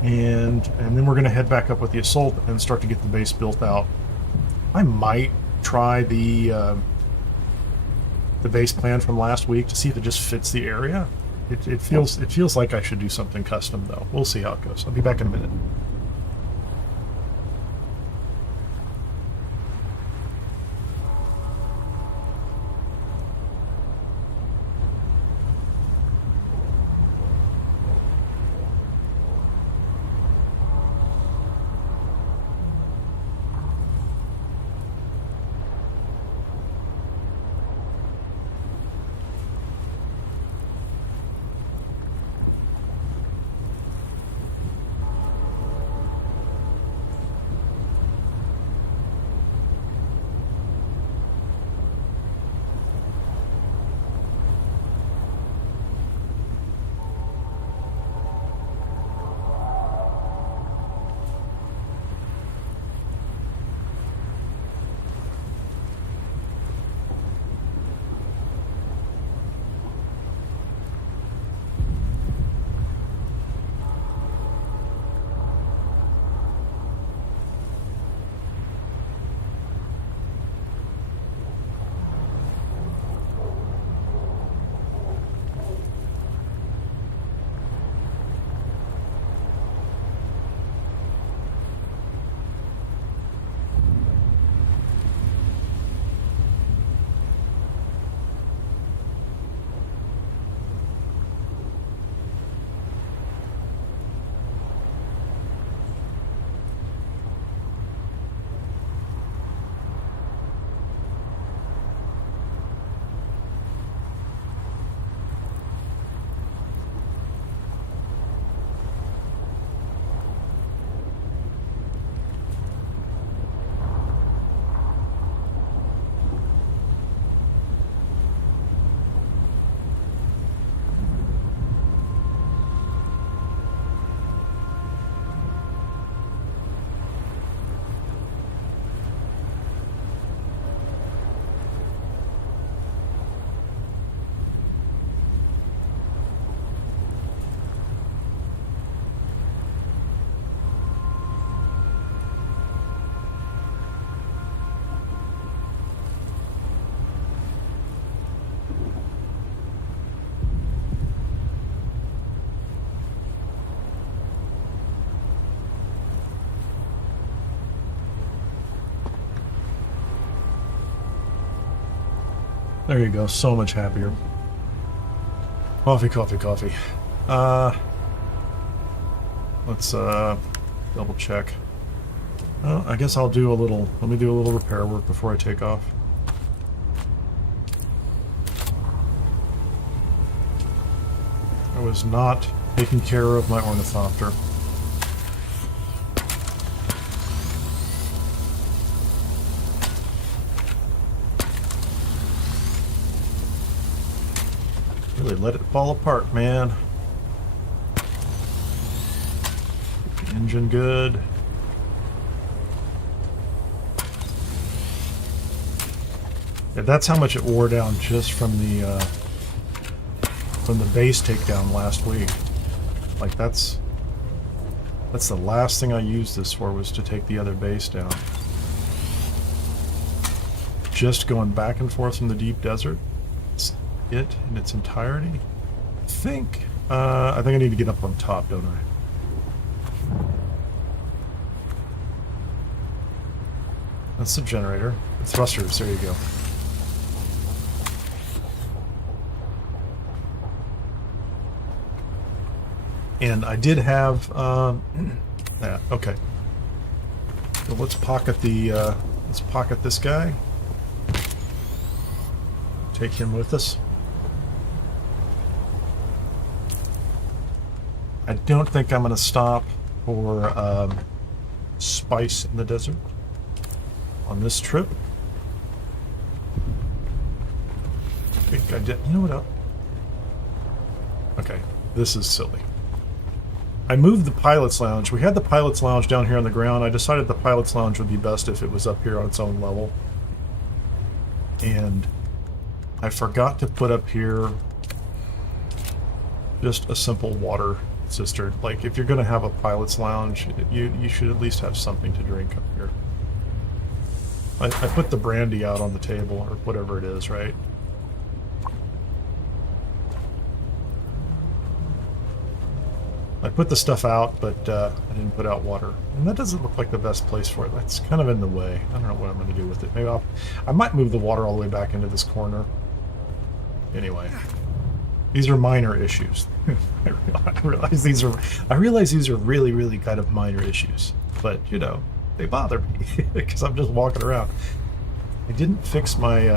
then we're going to head back up with the assault and start to get the base built out. I might try the base plan from last week to see if it just fits the area. It feels like I should do something custom though. We'll see how it goes. I'll be back in a minute. There you go. So much happier. Coffee, coffee, coffee. Let's double check. Well, I guess I'll do a little. Let me do a little repair work before I take off. I was not taking care of my ornithopter. Really let it fall apart, man. Keep the engine good. Yeah, that's how much it wore down just from the base takedown last week. Like that's the last thing I used this for, was to take the other base down. Just going back and forth from the deep desert. It's it in its entirety. I think I need to get up on top, don't I? That's the generator. The thrusters, there you go. And I did have yeah, okay. So let's pocket this guy. Take him with us. I don't think I'm going to stop for spice in the desert on this trip. I think I did. You know what? Okay, this is silly. I moved the pilot's lounge. We had the pilot's lounge down here on the ground. I decided the pilot's lounge would be best if it was up here on its own level. And I forgot to put up here just a simple water cistern. Like, if you're going to have a pilot's lounge, you should at least have something to drink up here. I put the brandy out on the table, or whatever it is, right? I put the stuff out, but I didn't put out water. And that doesn't look like the best place for it. That's kind of in the way. I don't know what I'm going to do with it. Maybe I might move the water all the way back into this corner. Anyway, these are minor issues. I realize these are really, really kind of minor issues. But, you know, they bother me because I'm just walking around. I didn't fix my...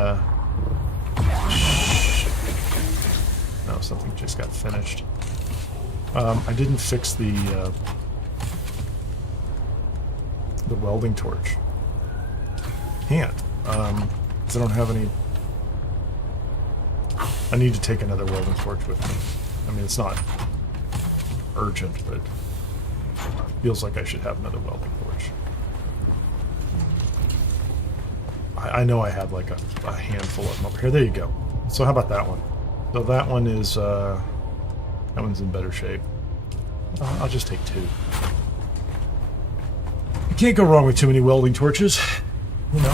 No, something just got finished. I didn't fix the welding torch. Can't, because I don't have any. I need to take another welding torch with me. I mean, it's not urgent, but it feels like I should have another welding torch. I know I had like a handful of them over here. There you go. So how about that one? So that one is. That one's in better shape. I'll just take two. You can't go wrong with too many welding torches. You know.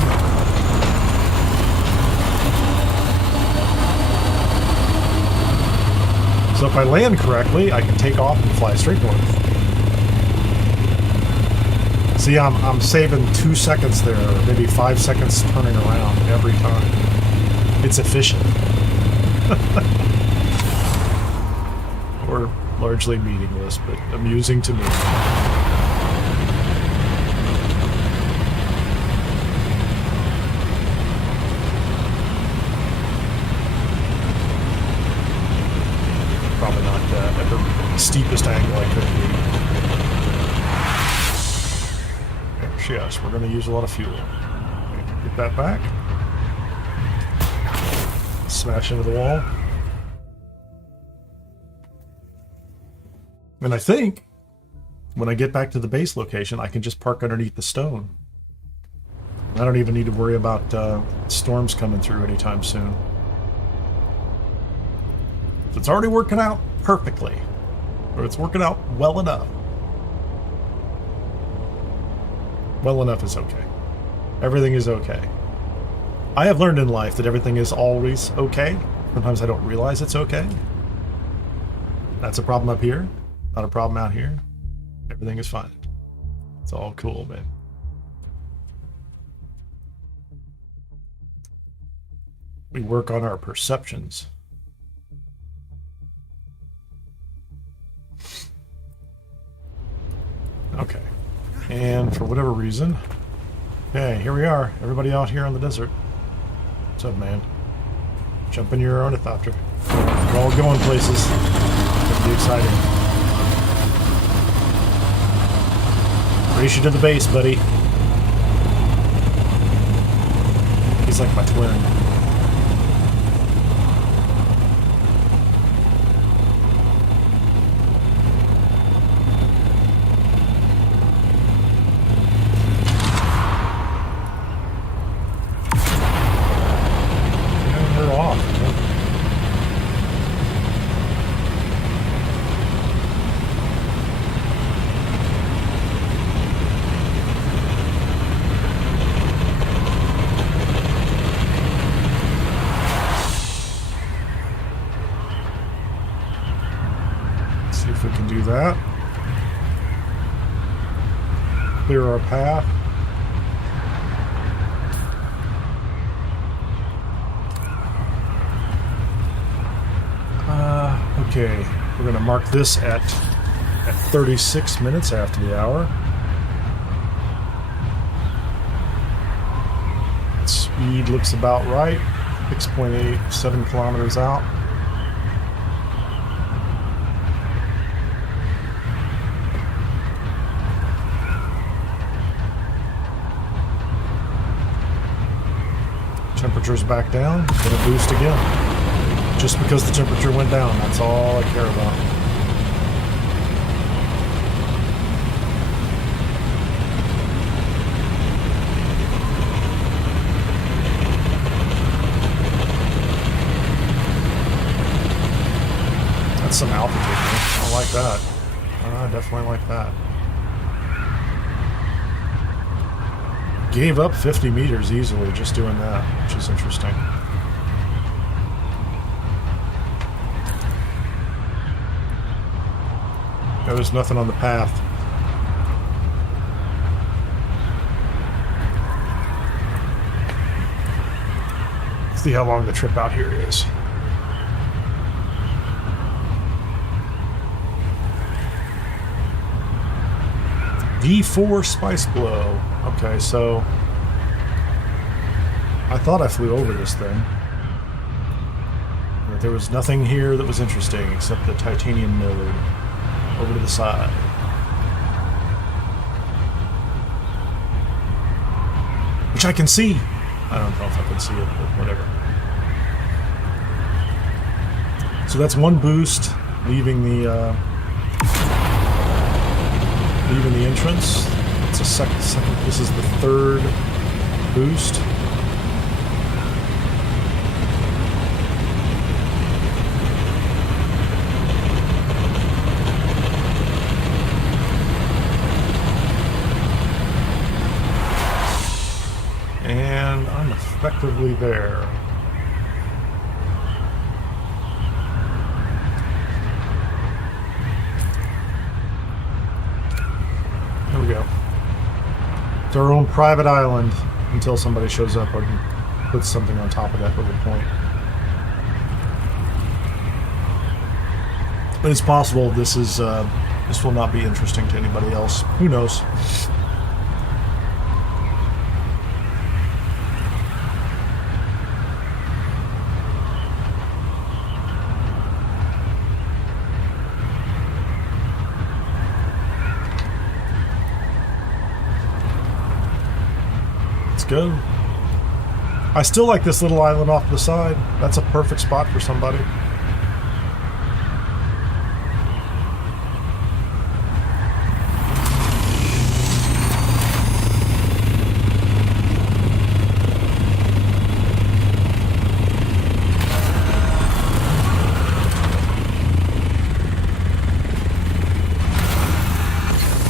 So if I land correctly, I can take off and fly straight north. See, I'm saving 2 seconds there, or maybe 5 seconds turning around every time. It's efficient. Or largely meaningless, but amusing to me. Probably not at the steepest angle I could be. Yes, we're going to use a lot of fuel. Get that back. Smash into the wall. And I think when I get back to the base location, I can just park underneath the stone. I don't even need to worry about storms coming through anytime soon. So it's already working out perfectly. Or it's working out well enough. Well enough is okay. Everything is okay. I have learned in life that everything is always okay. Sometimes I don't realize it's okay. That's a problem up here. Not a problem out here. Everything is fine. It's all cool, man. we work on our perceptions. Okay. And for whatever reason... Okay, here we are. Everybody out here on the desert. What's up, man? Jump in your ornithopter. We're all going places. It's gonna be exciting. Race you to the base, buddy. He's like my twin. That. Clear our path. Okay, we're going to mark this at 36 minutes after the hour. Speed looks about right. 6.87 kilometers out. Temperature's back down, gonna boost again. Just because the temperature went down, that's all I care about. That's some altitude, man. I like that. I definitely like that. Gave up 50 meters easily just doing that, which is interesting. There's nothing on the path. Let's see how long the trip out here is. D4 Spice Blow. Okay, so I thought I flew over this thing. There was nothing here that was interesting except the titanium node over to the side. Which I can see. I don't know if I can see it, but whatever. So that's one boost, leaving the entrance. It's a second. This is the third boost. And I'm effectively there. There we go. It's our own private island until somebody shows up or puts something on top of that little point. But it's possible this will not be interesting to anybody else. Who knows? Go. I still like this little island off to the side. That's a perfect spot for somebody.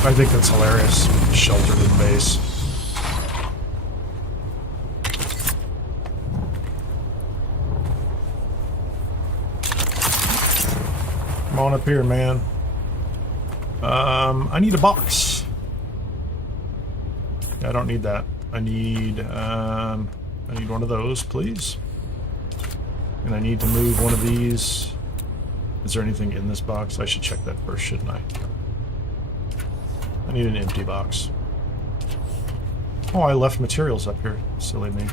I think that's hilarious. Sheltered in base. Come on up here, man. I need a box. I don't need that. I need one of those, please. And I need to move one of these. Is there anything in this box? I should check that first, shouldn't I? I need an empty box. Oh, I left materials up here. Silly me.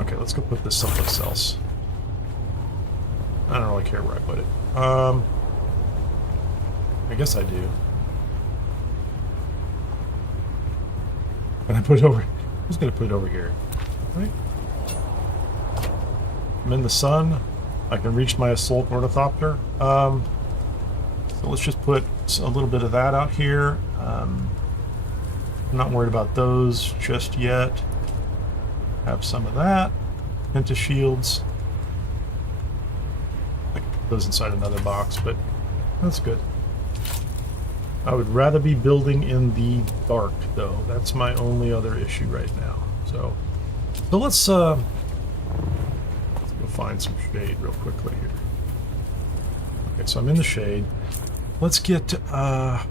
Okay, let's go put this someplace else. I don't really care where I put it. I guess I do. And I put it over... I'm just going to put it over here. Right? I'm in the sun. I can reach my assault ornithopter. So let's just put a little bit of that out here. I'm not worried about those just yet. Have some of that. Penta shields. I can put those inside another box, but that's good. I would rather be building in the dark, though. That's my only other issue right now. So let's go find some shade real quickly here. Okay, so I'm in the shade. Let's get I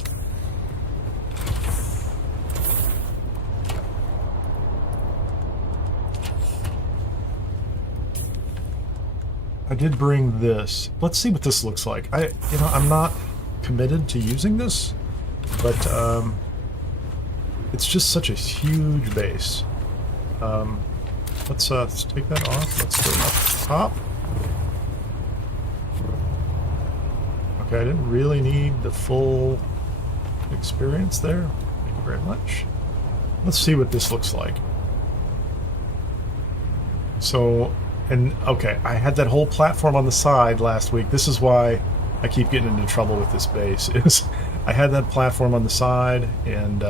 did bring this. Let's see what this looks like. I'm not committed to using this, but it's just such a huge base. Let's take that off. Let's go up top. Okay, I didn't really need the full experience there. Thank you very much. Let's see what this looks like. So, and okay, I had that whole platform on the side last week. This is why I keep getting into trouble with this base. Is I had that platform on the side, and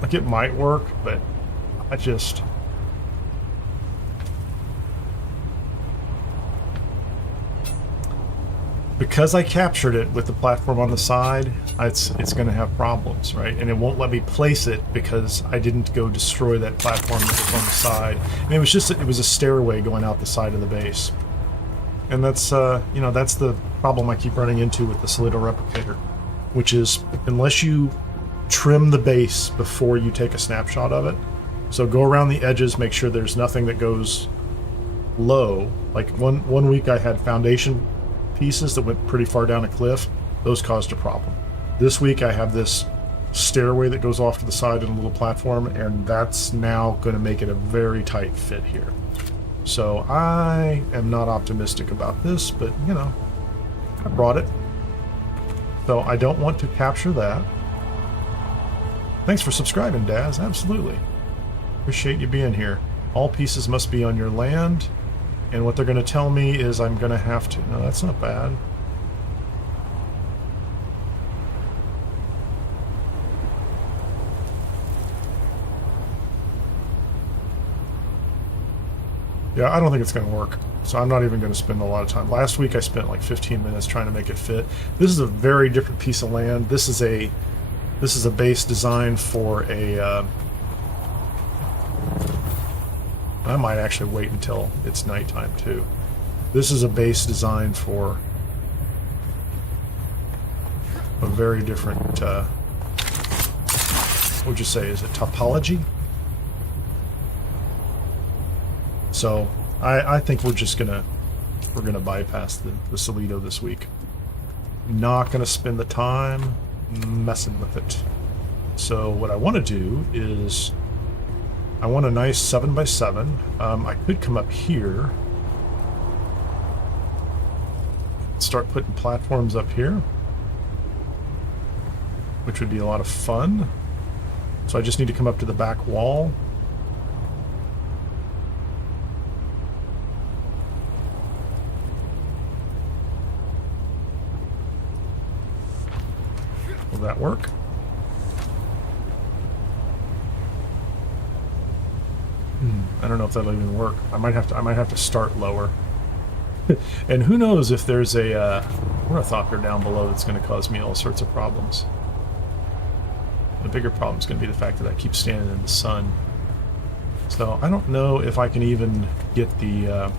like it might work, but I just because I captured it with the platform on the side, it's going to have problems, right? And it won't let me place it because I didn't go destroy that platform that was on the side. And it was a stairway going out the side of the base. And that's that's the problem I keep running into with the Solido replicator, which is unless you trim the base before you take a snapshot of it. So go around the edges, make sure there's nothing that goes low. Like one week I had foundation pieces that went pretty far down a cliff. Those caused a problem. This week I have this stairway that goes off to the side and a little platform, and that's now going to make it a very tight fit here. So I am not optimistic about this, but I brought it. So I don't want to capture that. Thanks for subscribing, Daz. Absolutely. Appreciate you being here. All pieces must be on your land. And what they're going to tell me is I'm going to have to... No, that's not bad. Yeah, I don't think it's going to work. So I'm not even going to spend a lot of time. Last week I spent like 15 minutes trying to make it fit. This is a very different piece of land. This is a base designed for a... I might actually wait until it's nighttime too. This is a base designed for a very different, what would you say, is it topology? So I think we're gonna bypass the Solido this week. Not gonna spend the time messing with it. So what I want to do is I want a nice 7x7. I could come up here, start putting platforms up here, which would be a lot of fun. So I just need to come up to the back wall. Will that work? I don't know if that'll even work. I might have to start lower. And who knows if there's a ornithopter down below that's going to cause me all sorts of problems. The bigger problem is going to be the fact that I keep standing in the sun. So I don't know if I can even get the...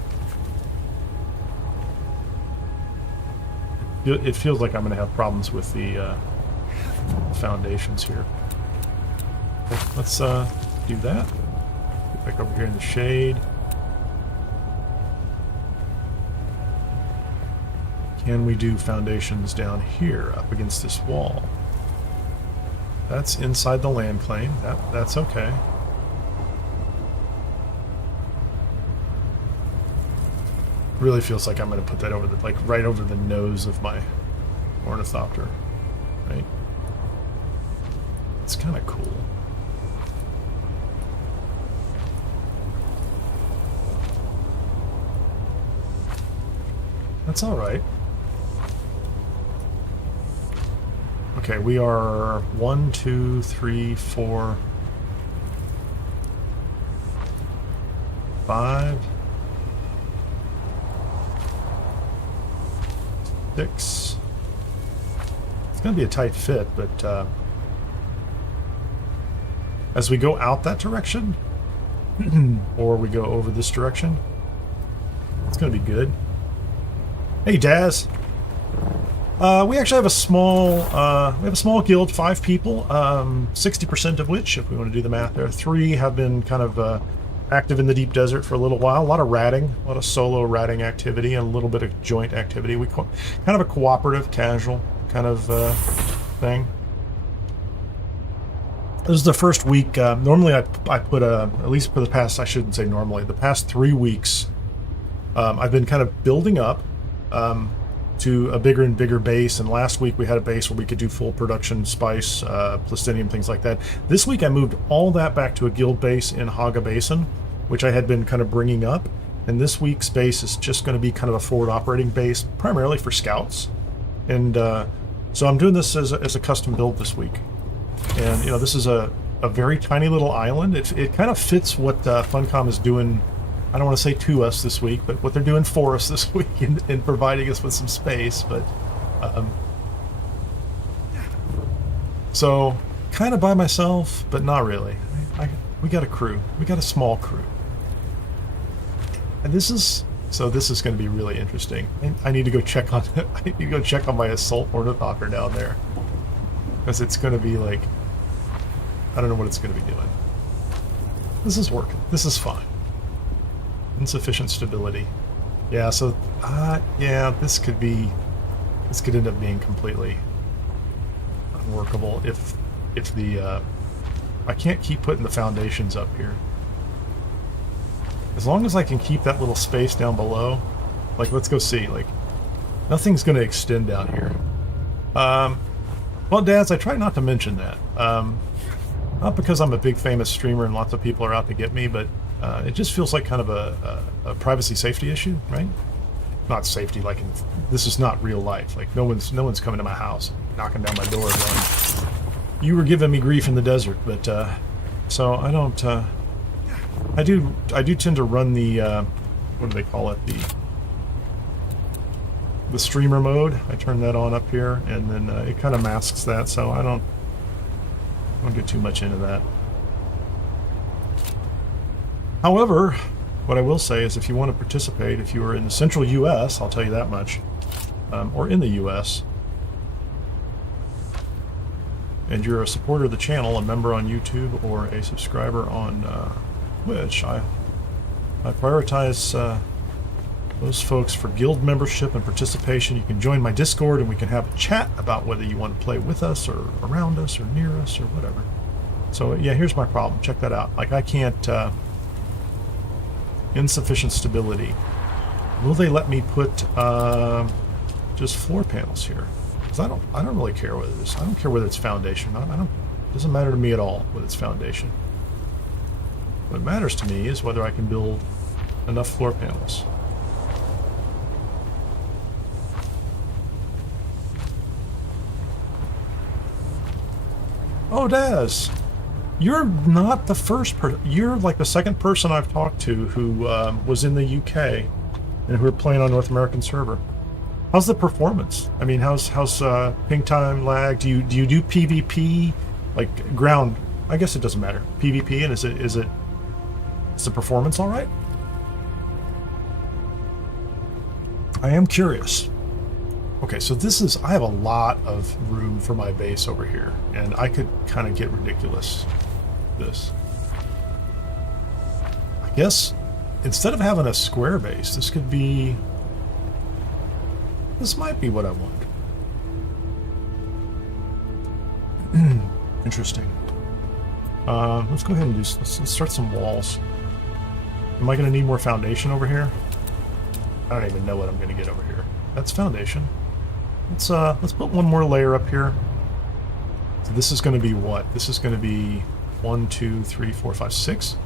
it feels like I'm going to have problems with the foundations here. Okay, let's do that. Get back over here in the shade. Can we do foundations down here up against this wall? That's inside the land claim. That's okay. Really feels like I'm going to put that over the, like, right over the nose of my ornithopter, right? It's kind of cool. That's all right. Okay, we are 1, 2, 3, 4, 5, 6. It's going to be a tight fit, but as we go out that direction, or we go over this direction, it's going to be good. Hey, Daz. We actually have a small guild, 5 people, 60% of which, if we want to do the math there, 3 have been kind of active in the deep desert for a little while. A lot of ratting, a lot of solo ratting activity, and a little bit of joint activity. We kind of a cooperative, casual kind of thing. This is the first week. Normally I put at least for the past, I shouldn't say normally, the past 3 weeks, I've been kind of building up to a bigger and bigger base, and last week we had a base where we could do full production spice, plastinium, things like that. This week I moved all that back to a guild base in Hagga Basin, which I had been kind of bringing up, and this week's base is just going to be kind of a forward operating base, primarily for scouts. And so I'm doing this as a custom build this week. And, you know, this is a very tiny little island. It kind of fits what Funcom is doing. I don't want to say to us this week, but what they're doing for us this week in providing us with some space. But so kind of by myself, but not really. We got a crew. We got a small crew, and this is going to be really interesting. I need to go check on my assault ornithopter down there, because it's going to be like, I don't know what it's going to be doing. This is working. This is fine. Insufficient stability. Yeah, so yeah, this could end up being completely unworkable if the I can't keep putting the foundations up here. As long as I can keep that little space down below, like, let's go see, like, nothing's going to extend down here. Well, Daz, I try not to mention that. Not because I'm a big famous streamer and lots of people are out to get me, but it just feels like kind of a privacy safety issue, right? Not safety, like this is not real life. Like no one's coming to my house, knocking down my door, going, "You were giving me grief in the desert." But so I don't. I do tend to run the what do they call it, the streamer mode. I turn that on up here, and then it kind of masks that, so I don't get too much into that. However, what I will say is if you want to participate, if you are in the central U.S., I'll tell you that much, or in the U.S., and you're a supporter of the channel, a member on YouTube, or a subscriber on Twitch, I prioritize those folks for guild membership and participation. You can join my Discord and we can have a chat about whether you want to play with us or around us or near us or whatever. So yeah, here's my problem. Check that out. Like, I can't... insufficient stability. Will they let me put just floor panels here? Because I don't really care whether this. I don't care whether it's foundation. It doesn't matter to me at all whether it's foundation. What matters to me is whether I can build enough floor panels. Oh, Daz, you're not the first person. You're like the second person I've talked to who was in the UK and who are playing on North American server. How's the performance? I mean, how's ping time, lag? Do you do PvP, like ground? I guess it doesn't matter. PvP, and is the performance all right? I am curious. Okay, so this is, I have a lot of room for my base over here, and I could kind of get ridiculous with this. I guess instead of having a square base, this could be, this might be what I want. Interesting. Let's go ahead and let's start some walls. Am I going to need more foundation over here? I don't even know what I'm going to get over here. That's foundation. Let's put one more layer up here. So this is going to be what? This is going to be 1, 2, 3, 4, 5, 6.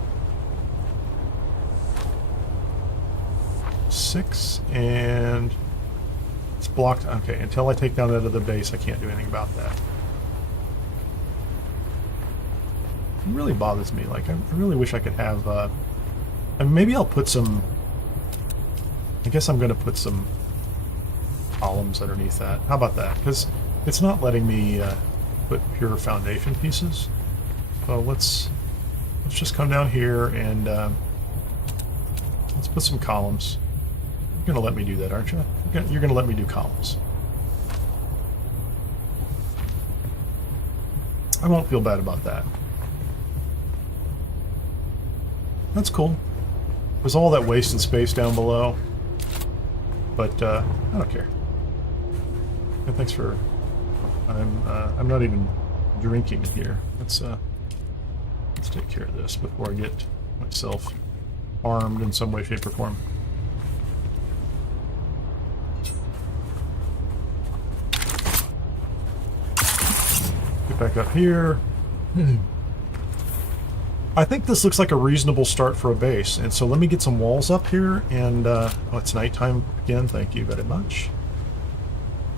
6, and it's blocked. Okay, until I take down that other base, I can't do anything about that. It really bothers me. Like, I really wish I could have, and maybe I'll put some, I guess I'm going to put some columns underneath that. How about that? Because it's not letting me put pure foundation pieces. So let's just come down here and let's put some columns. You're going to let me do that, aren't you? You're going to let me do columns. I won't feel bad about that. That's cool. There's all that wasted space down below, but I don't care. And thanks for. I'm not even drinking here. Let's take care of this before I get myself harmed in some way, shape, or form. Get back up here. I think this looks like a reasonable start for a base, and so let me get some walls up here, and oh, it's nighttime again, thank you very much.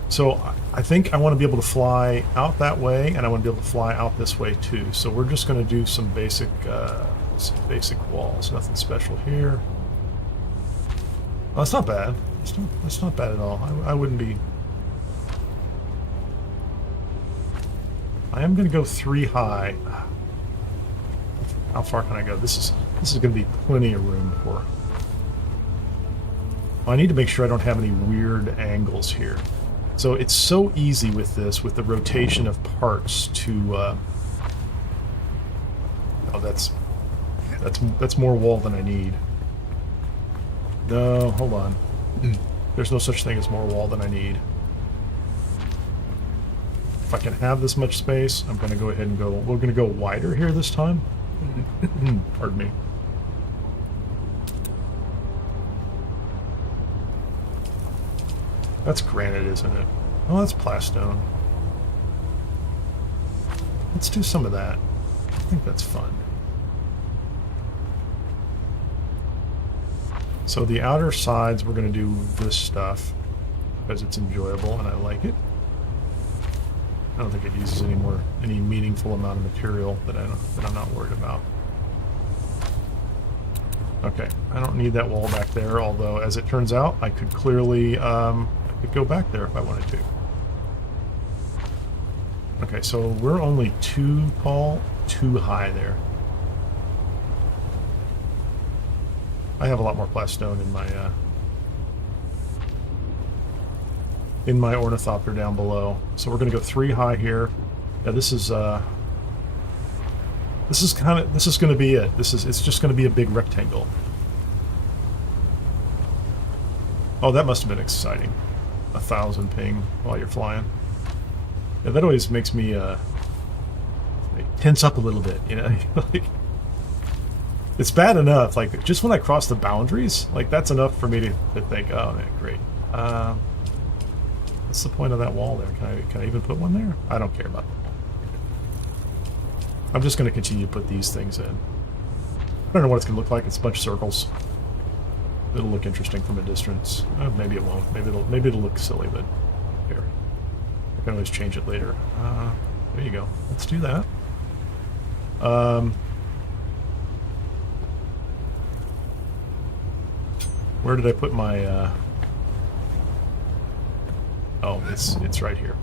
So I think I want to be able to fly out that way, and I want to be able to fly out this way too. So we're just going to do some basic walls, nothing special here. Oh, that's not bad. That's not bad at all. I wouldn't be. I am going to go 3 high. How far can I go? This is going to be plenty of room for. I need to make sure I don't have any weird angles here. So it's so easy with this, with the rotation of parts to. Oh, that's more wall than I need. No, hold on. There's no such thing as more wall than I need. If I can have this much space, I'm going to go ahead and go. We're going to go wider here this time. Pardon me. That's granite, isn't it? Oh, that's plastone. Let's do some of that. I think that's fun. So the outer sides, we're going to do this stuff because it's enjoyable and I like it. I don't think it uses any meaningful amount of material that I'm not worried about. Okay, I don't need that wall back there, although as it turns out, I could clearly I could go back there if I wanted to. Okay, so we're only 2 tall, 2 high there. I have a lot more plastone in my ornithopter down below. So we're going to go 3 high here. Yeah, this is going to be it. It's just going to be a big rectangle. Oh, that must have been exciting. 1,000 ping while you're flying. Yeah, that always makes me tense up a little bit, you know. Like, it's bad enough. Like, just when I cross the boundaries, like that's enough for me to think, oh man, great. What's the point of that wall there? Can I even put one there? I don't care about that. I'm just going to continue to put these things in. I don't know what it's going to look like. It's a bunch of circles. It'll look interesting from a distance. Maybe it won't. Maybe it'll look silly, but here. I can always change it later. There you go. Let's do that. Where did I put my? Oh, it's right here.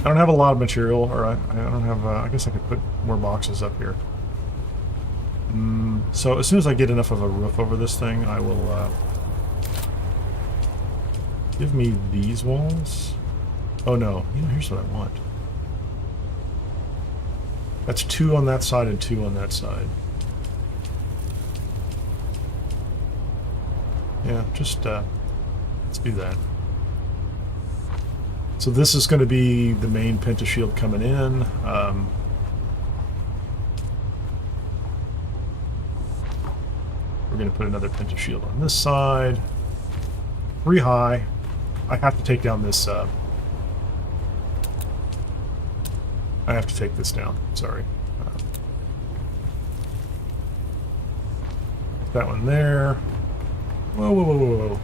I don't have a lot of material, or I don't have. I guess I could put more boxes up here. So as soon as I get enough of a roof over this thing, I will give me these walls. Oh no, here's what I want. That's 2 on that side and 2 on that side. Yeah, just let's do that. So this is going to be the main pentashield coming in. We're going to put another pentashield on this side. 3 high. I have to take down this. I have to take this down. Sorry. That one there. Whoa, whoa, whoa, whoa, whoa.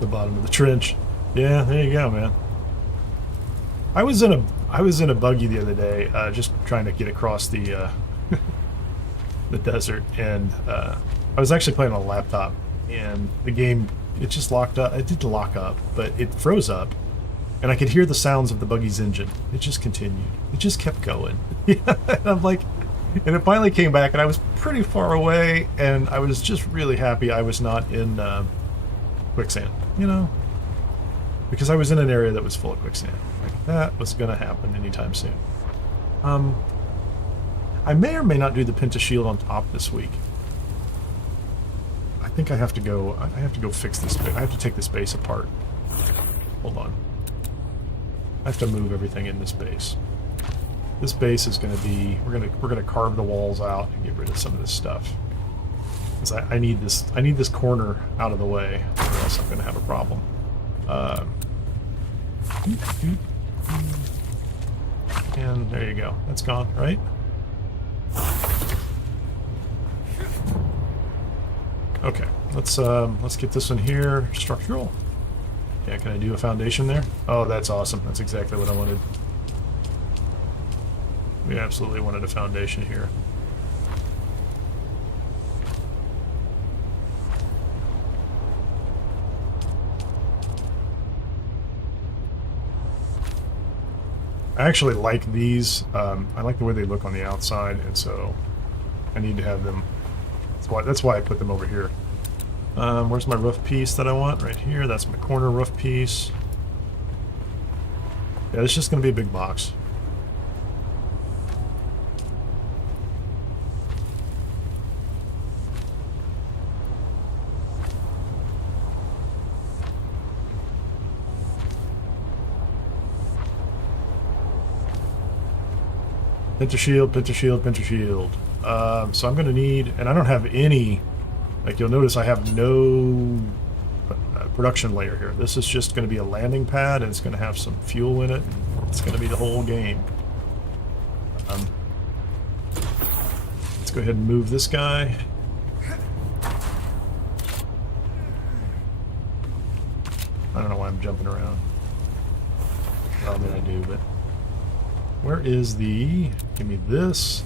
The bottom of the trench. Yeah, there you go, man. I was in a buggy the other day, just trying to get across the the desert, and I was actually playing on a laptop, and the game, it just locked up. It did lock up, but it froze up, and I could hear the sounds of the buggy's engine. It just continued. It just kept going. And I'm like, and it finally came back, and I was pretty far away, and I was just really happy I was not in quicksand, because I was in an area that was full of quicksand. Like, that was going to happen anytime soon. I may or may not do the pentashield on top this week. I think I have to go fix this. I have to take this base apart. Hold on. I have to move everything in this base. This base is going to be, we're going to carve the walls out and get rid of some of this stuff. Because I need this corner out of the way, or else I'm going to have a problem. And there you go. That's gone, right? Okay, let's get this one here structural. Yeah, can I do a foundation there? Oh, that's awesome. That's exactly what I wanted. We absolutely wanted a foundation here. I actually like these. I like the way they look on the outside, and so I need to have them. That's why I put them over here. Where's my roof piece that I want? Right here. That's my corner roof piece. Yeah, it's just going to be a big box. Pentashield, pentashield, pentashield. So I'm going to need, and I don't have any, like you'll notice I have no production layer here. This is just going to be a landing pad, and it's going to have some fuel in it, and it's going to be the whole game. Let's go ahead and move this guy. I don't know why I'm jumping around. Well, I mean, I do, but where is the, give me this.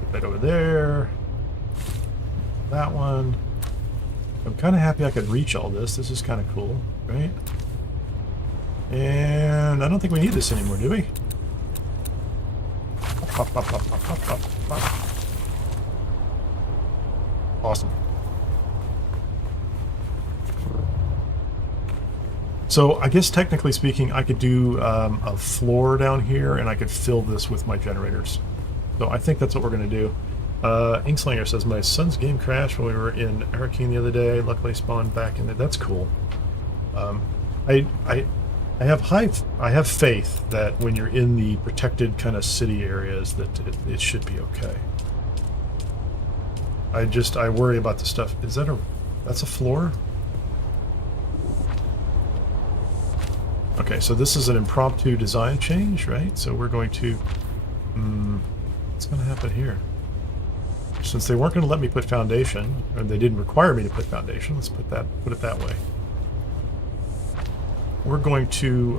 Put that over there. That one. I'm kind of happy I could reach all this. This is kind of cool, right? And I don't think we need this anymore, do we? Pop, pop, pop, pop, pop, pop, pop. Awesome. So I guess technically speaking, I could do a floor down here, and I could fill this with my generators. So I think that's what we're going to do. Inkslinger says, my son's game crashed when we were in Arrakis the other day. Luckily spawned back in there. That's cool. I have faith that when you're in the protected kind of city areas that it should be okay. I worry about the stuff. Is that that's a floor? Okay, so this is an impromptu design change, right? So we're going to, what's going to happen here? Since they weren't going to let me put foundation, or they didn't require me to put foundation, let's put it that way. We're going to,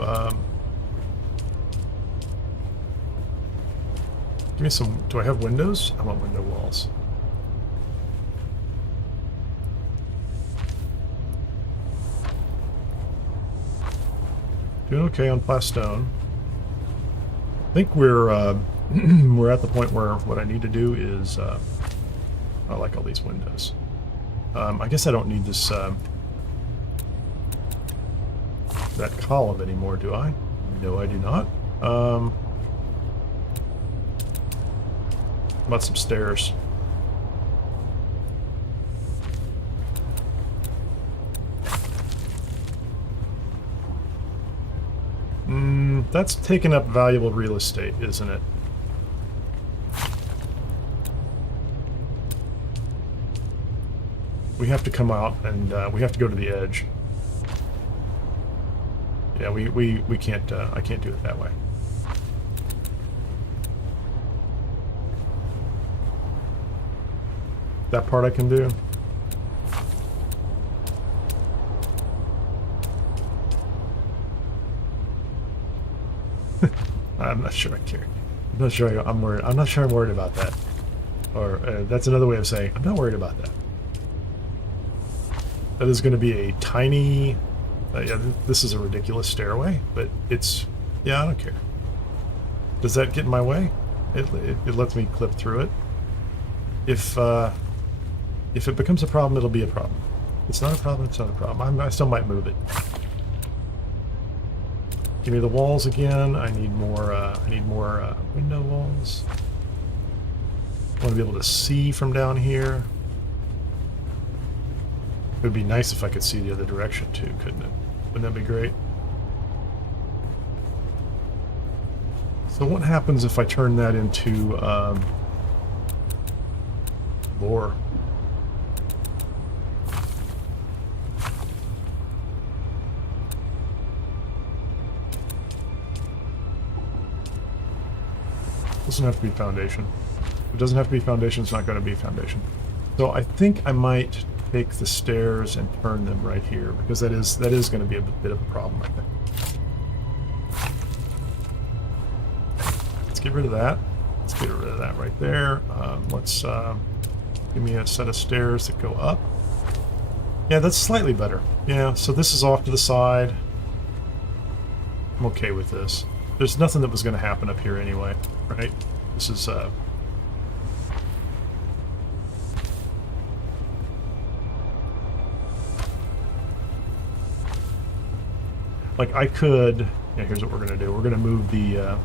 give me some, do I have windows? I want window walls. Doing okay on plastone. I think we're we're at the point where what I need to do is I like all these windows. I guess I don't need this that column anymore, do I? No, I do not. How about some stairs? That's taking up valuable real estate, isn't it? We have to come out and we have to go to the edge. Yeah, we can't, I can't do it that way. That part I can do. I'm not sure I care. I'm not sure I'm worried. I'm not sure I'm worried about that. Or that's another way of saying I'm not worried about that. That is going to be a tiny. Yeah, this is a ridiculous stairway, but it's. Yeah, I don't care. Does that get in my way? It lets me clip through it. If it becomes a problem, it'll be a problem. It's not a problem. It's not a problem. I still might move it. Give me the walls again. I need more. Window walls. I want to be able to see from down here. It would be nice if I could see the other direction too, couldn't it? Wouldn't that be great? So what happens if I turn that into lore? Doesn't have to be foundation. If it doesn't have to be foundation, it's not going to be foundation. So I think I might take the stairs and turn them right here, because that is going to be a bit of a problem, I think. Let's get rid of that. Let's get rid of that right there. Let's give me a set of stairs that go up. Yeah, that's slightly better. Yeah, so this is off to the side. I'm okay with this. There's nothing that was going to happen up here anyway, right? This is like I could. Yeah, here's what we're going to do. We're going to move the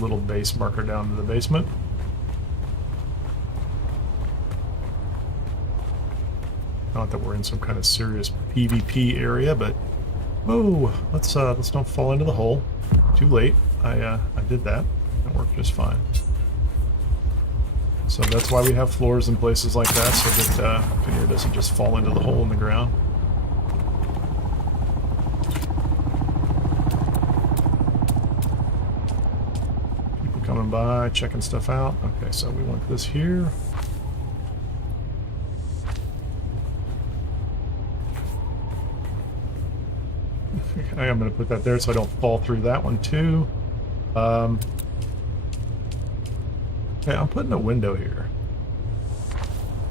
little base marker down to the basement. Not that we're in some kind of serious PvP area, but oh, let's don't fall into the hole. Too late. I did that. It worked just fine. So that's why we have floors in places like that, so that Kineer doesn't just fall into the hole in the ground. People coming by, checking stuff out. Okay, so we want this here. Okay, I'm going to put that there so I don't fall through that one too. Okay, I'm putting a window here.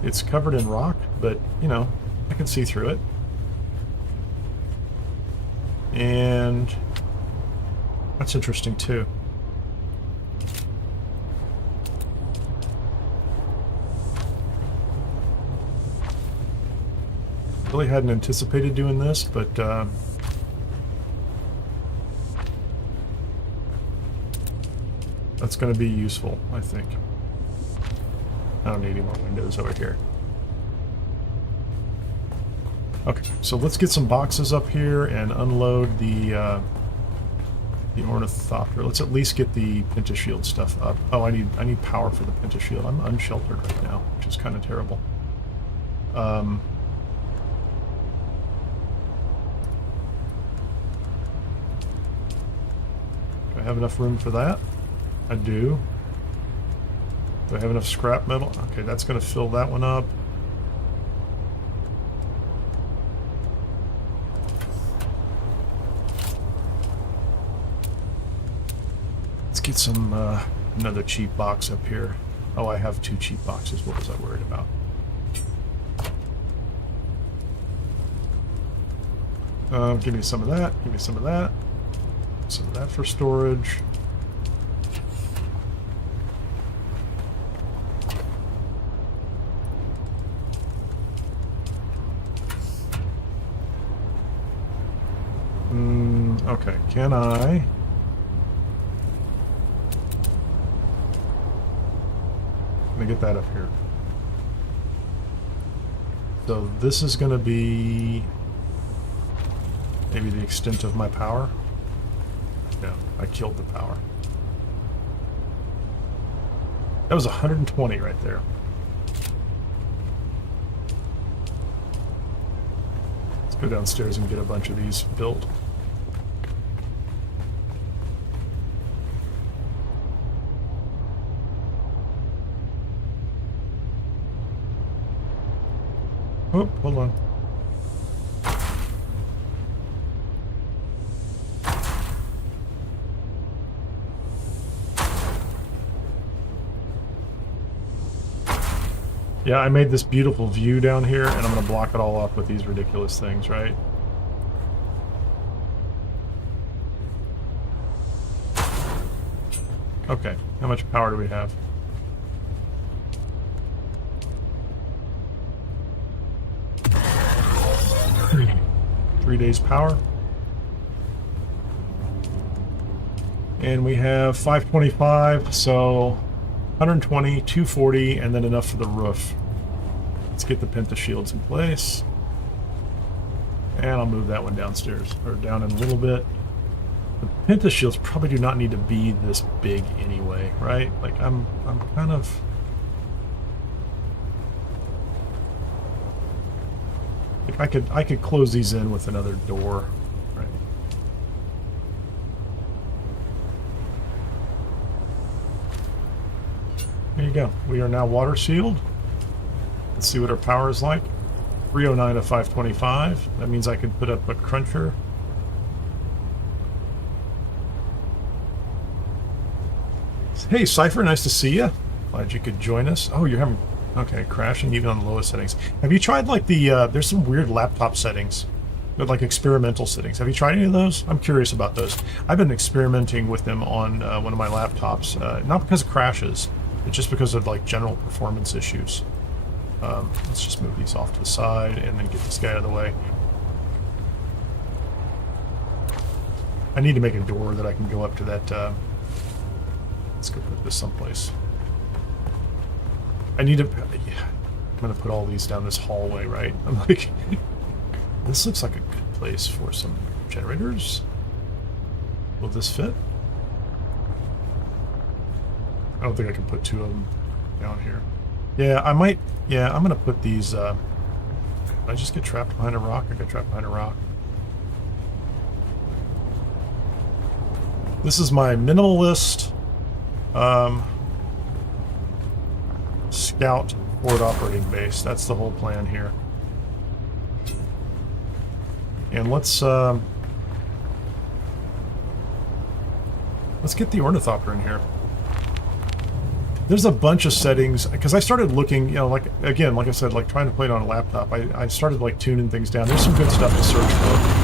It's covered in rock, but, you know, I can see through it. And that's interesting too. Really hadn't anticipated doing this, but that's going to be useful, I think. I don't need any more windows over here. Okay, so let's get some boxes up here and unload the ornithopter. Let's at least get the pentashield stuff up. Oh, I need power for the pentashield. I'm unsheltered right now, which is kind of terrible. Do I have enough room for that? I do. Do I have enough scrap metal? Okay, that's going to fill that one up. Let's get some another cheap box up here. Oh, I have 2 cheap boxes. What was I worried about? Give me some of that. Give me some of that. Some of that for storage. Okay, can I... Let me get that up here. So this is going to be maybe the extent of my power. Yeah, I killed the power. That was 120 right there. Let's go downstairs and get a bunch of these built. Oh, hold on. Yeah, I made this beautiful view down here, and I'm going to block it all off with these ridiculous things, right? Okay, how much power do we have? 3 days power. And we have 525, so 120, 240, and then enough for the roof. Let's get the penta shields in place. And I'll move that one downstairs, or down in a little bit. The penta shields probably do not need to be this big anyway, right? Like I'm kind of... I could close these in with another door, right? There you go. We are now water sealed. Let's see what our power is like. 309 to 525. That means I can put up a cruncher. Hey, Cypher, nice to see you. Glad you could join us. Oh, you're having... Okay, crashing even on the lowest settings. Have you tried, like, the, there's some weird laptop settings, but, like, experimental settings. Have you tried any of those? I'm curious about those. I've been experimenting with them on one of my laptops, not because of crashes, but just because of, like, general performance issues. Let's just move these off to the side and then get this guy out of the way. I need to make a door that I can go up to that, let's go put this someplace. I need to... Yeah, I'm going to put all these down this hallway, right? I'm like... This looks like a good place for some generators. Will this fit? I don't think I can put 2 of them down here. Yeah, I might... Yeah, I'm going to put these... Did I just get trapped behind a rock? I got trapped behind a rock. This is my minimalist... Scout forward operating base. That's the whole plan here. And let's get the ornithopter in here. There's a bunch of settings because I started looking, you know, like again, like I said, like trying to play it on a laptop. I started like tuning things down. There's some good stuff to search for.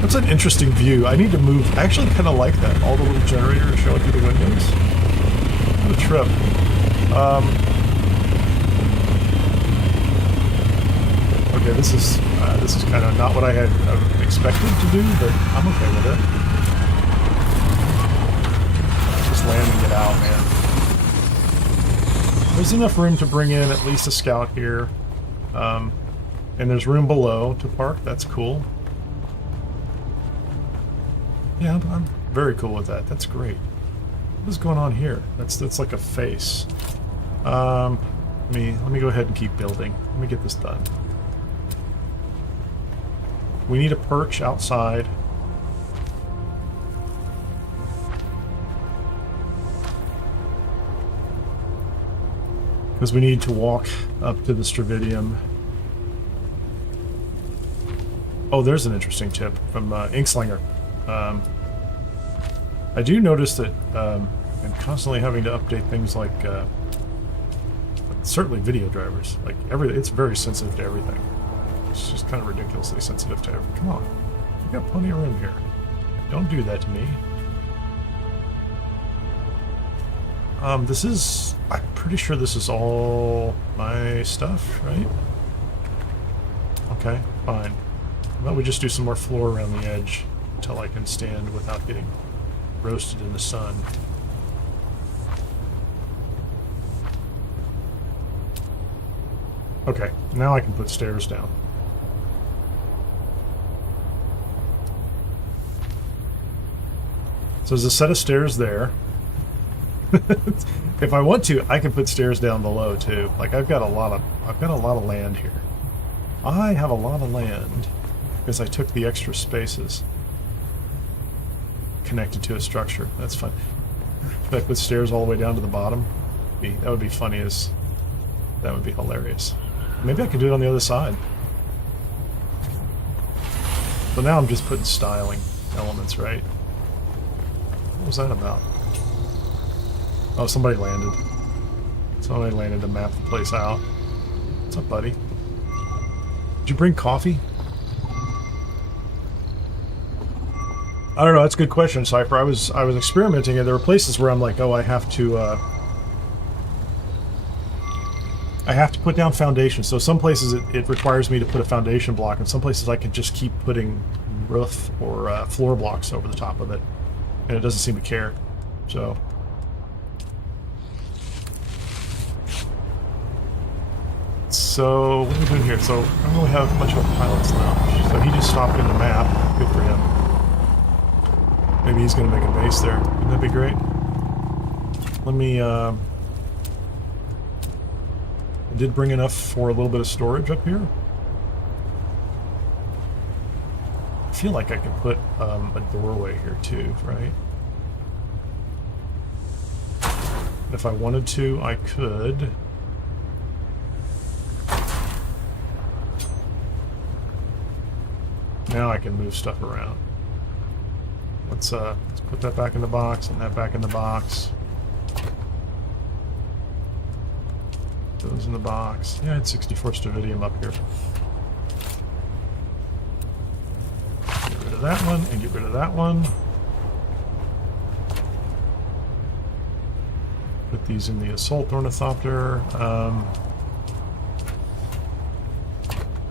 That's an interesting view. I need to move. I actually kind of like that. All the little generators showing through the windows. What a trip. Okay, this is kind of not what I had expected to do, but I'm okay with it. Just land and get out, man. There's enough room to bring in at least a scout here. And there's room below to park. That's cool. Yeah, I'm very cool with that. That's great. What is going on here? That's like a face. Let me go ahead and keep building. Let me get this done. We need a perch outside. Because we need to walk up to the stravidium. Oh, there's an interesting tip from Inkslinger. I do notice that I'm constantly having to update things like certainly video drivers. Like, it's very sensitive to everything. It's just kind of ridiculously sensitive to everything. Come on. We got plenty of room here. Don't do that to me. This is... I'm pretty sure this is all my stuff, right? Okay, fine. How about we just do some more floor around the edge until I can stand without getting roasted in the sun. Okay, now I can put stairs down. So there's a set of stairs there. If I want to, I can put stairs down below too. Like I've got a lot of land here. I have a lot of land because I took the extra spaces connected to a structure. That's fun. If I put stairs all the way down to the bottom, that would be funny as that would be hilarious. Maybe I could do it on the other side. So now I'm just putting styling elements, right? What was that about? Oh, somebody landed. Somebody landed to map the place out. What's up, buddy? Did you bring coffee? I don't know. That's a good question, Cypher. I was experimenting, and there were places where I'm like, oh, I have to put down foundation. So some places it requires me to put a foundation block, and some places I can just keep putting roof or floor blocks over the top of it, and it doesn't seem to care. So. So, what are we doing here? So, I don't really have much of a pilot's lounge. So he just stopped in the map. Good for him. Maybe he's going to make a base there. Wouldn't that be great? Let me, I did bring enough for a little bit of storage up here. I feel like I could put a doorway here too, right? If I wanted to, I could. Now I can move stuff around. Let's put that back in the box and that back in the box. Those in the box. Yeah, I had 64 stravidium up here. Get rid of that one and get rid of that one. Put these in the assault ornithopter.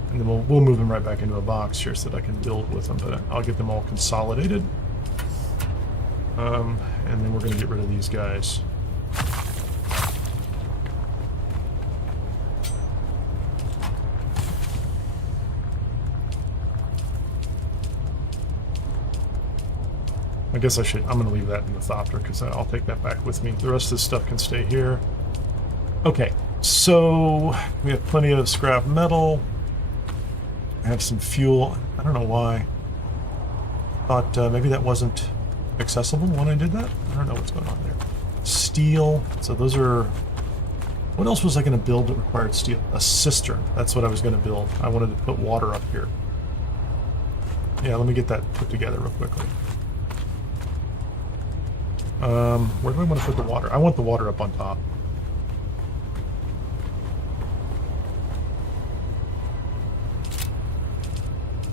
And then we'll move them right back into a box here so that I can build with them, but I'll get them all consolidated. And then we're going to get rid of these guys. I guess I'm going to leave that in the thopter because I'll take that back with me. The rest of this stuff can stay here. Okay, so we have plenty of scrap metal. I have some fuel. I don't know why. Thought maybe that wasn't accessible when I did that. I don't know what's going on there. Steel. So those are... What else was I going to build that required steel? A cistern. That's what I was going to build. I wanted to put water up here. Yeah, let me get that put together real quickly. Where do I want to put the water? I want the water up on top.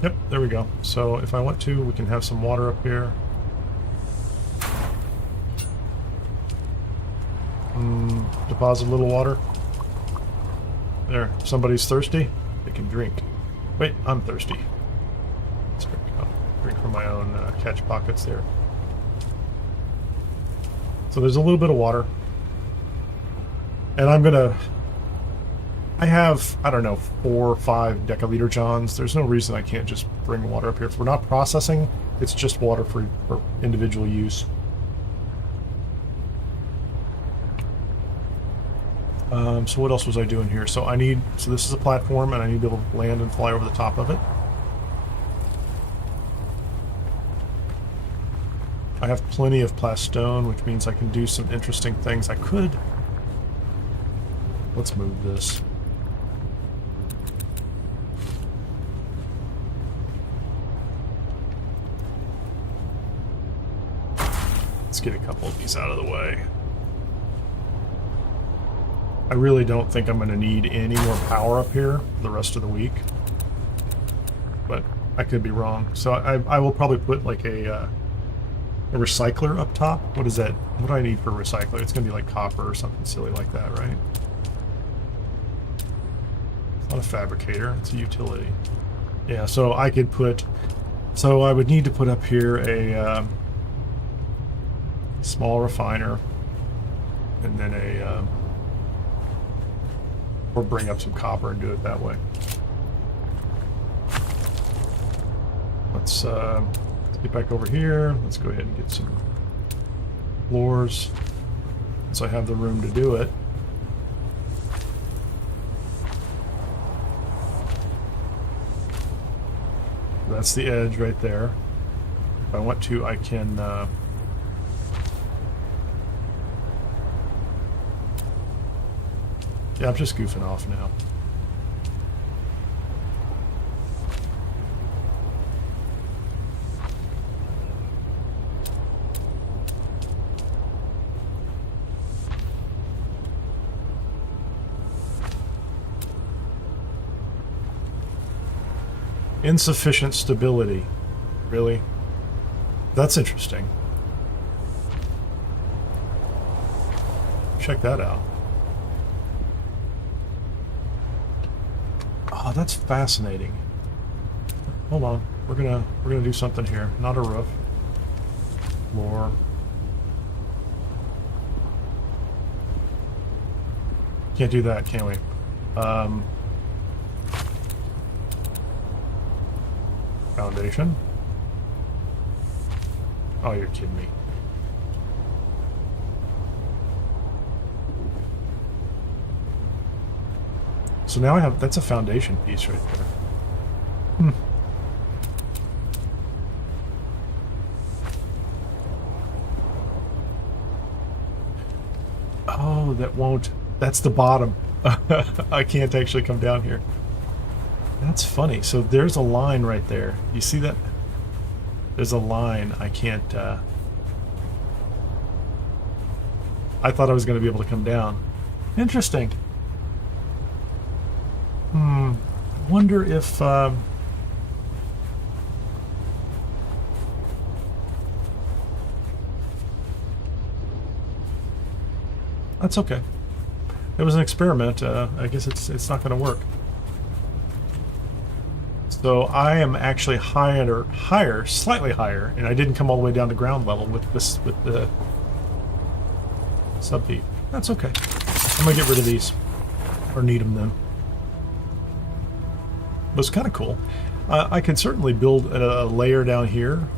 Yep, there we go. So if I want to, we can have some water up here. Deposit a little water. There. If somebody's thirsty, they can drink. Wait, I'm thirsty. Let's drink, drink from my own catch pockets there. So there's a little bit of water. And I'm going to... I have, I don't know, 4 or 5 deciliter johns. There's no reason I can't just bring water up here. If we're not processing, it's just water for individual use. So what else was I doing here? So this is a platform, and I need to be able to land and fly over the top of it. I have plenty of plastone, which means I can do some interesting things. I could... Let's move this. Let's get a couple of these out of the way. I really don't think I'm going to need any more power up here the rest of the week. But I could be wrong. So I will probably put like a recycler up top. What is that? What do I need for a recycler? It's going to be like copper or something silly like that, right? It's not a fabricator. It's a utility. Yeah, so I could put... So I would need to put up here a small refiner and then a... or bring up some copper and do it that way. Let's get back over here. Let's go ahead and get some floors so I have the room to do it. That's the edge right there. If I want to, I can yeah, I'm just goofing off now. Insufficient stability. Really? That's interesting. Check that out. Oh, that's fascinating. Hold on. We're gonna do something here. Not a roof. Floor. Can't do that, can we? Foundation. Oh, you're kidding me. So now I have, that's a foundation piece right there. Hmm. Oh, that won't, that's the bottom. I can't actually come down here. That's funny. So there's a line right there. You see that? There's a line. I can't, I thought I was going to be able to come down. Interesting. I wonder if, that's okay. It was an experiment. I guess it's not going to work. So I am actually higher, slightly higher, and I didn't come all the way down to ground level with this, with the subheat. That's okay. I'm gonna get rid of these, or need them then. But it's kind of cool. I could certainly build a layer down here,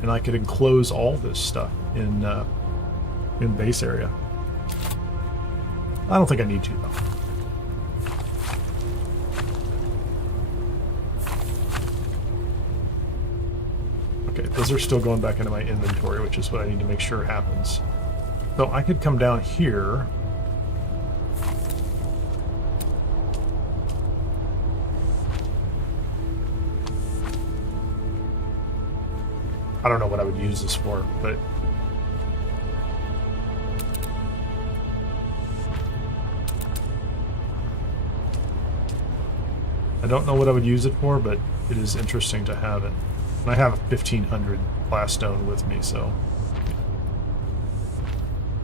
and I could enclose all this stuff in base area. I don't think I need to though. Okay, those are still going back into my inventory, which is what I need to make sure happens. So I could come down here. I don't know what I would use this for, but I don't know what I would use it for, but it is interesting to have it. And I have 1,500 blast stone with me, so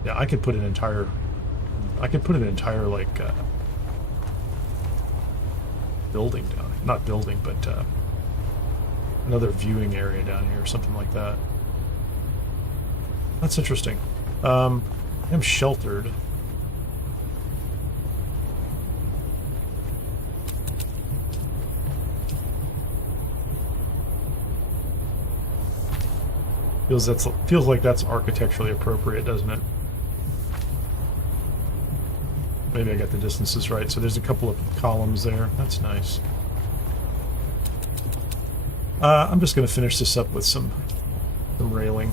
yeah, I could put an entire, like building down, not building, but another viewing area down here, or something like that. That's interesting. I'm sheltered. Feels like that's architecturally appropriate, doesn't it? Maybe I got the distances right. So there's a couple of columns there. That's nice. I'm just going to finish this up with some railing.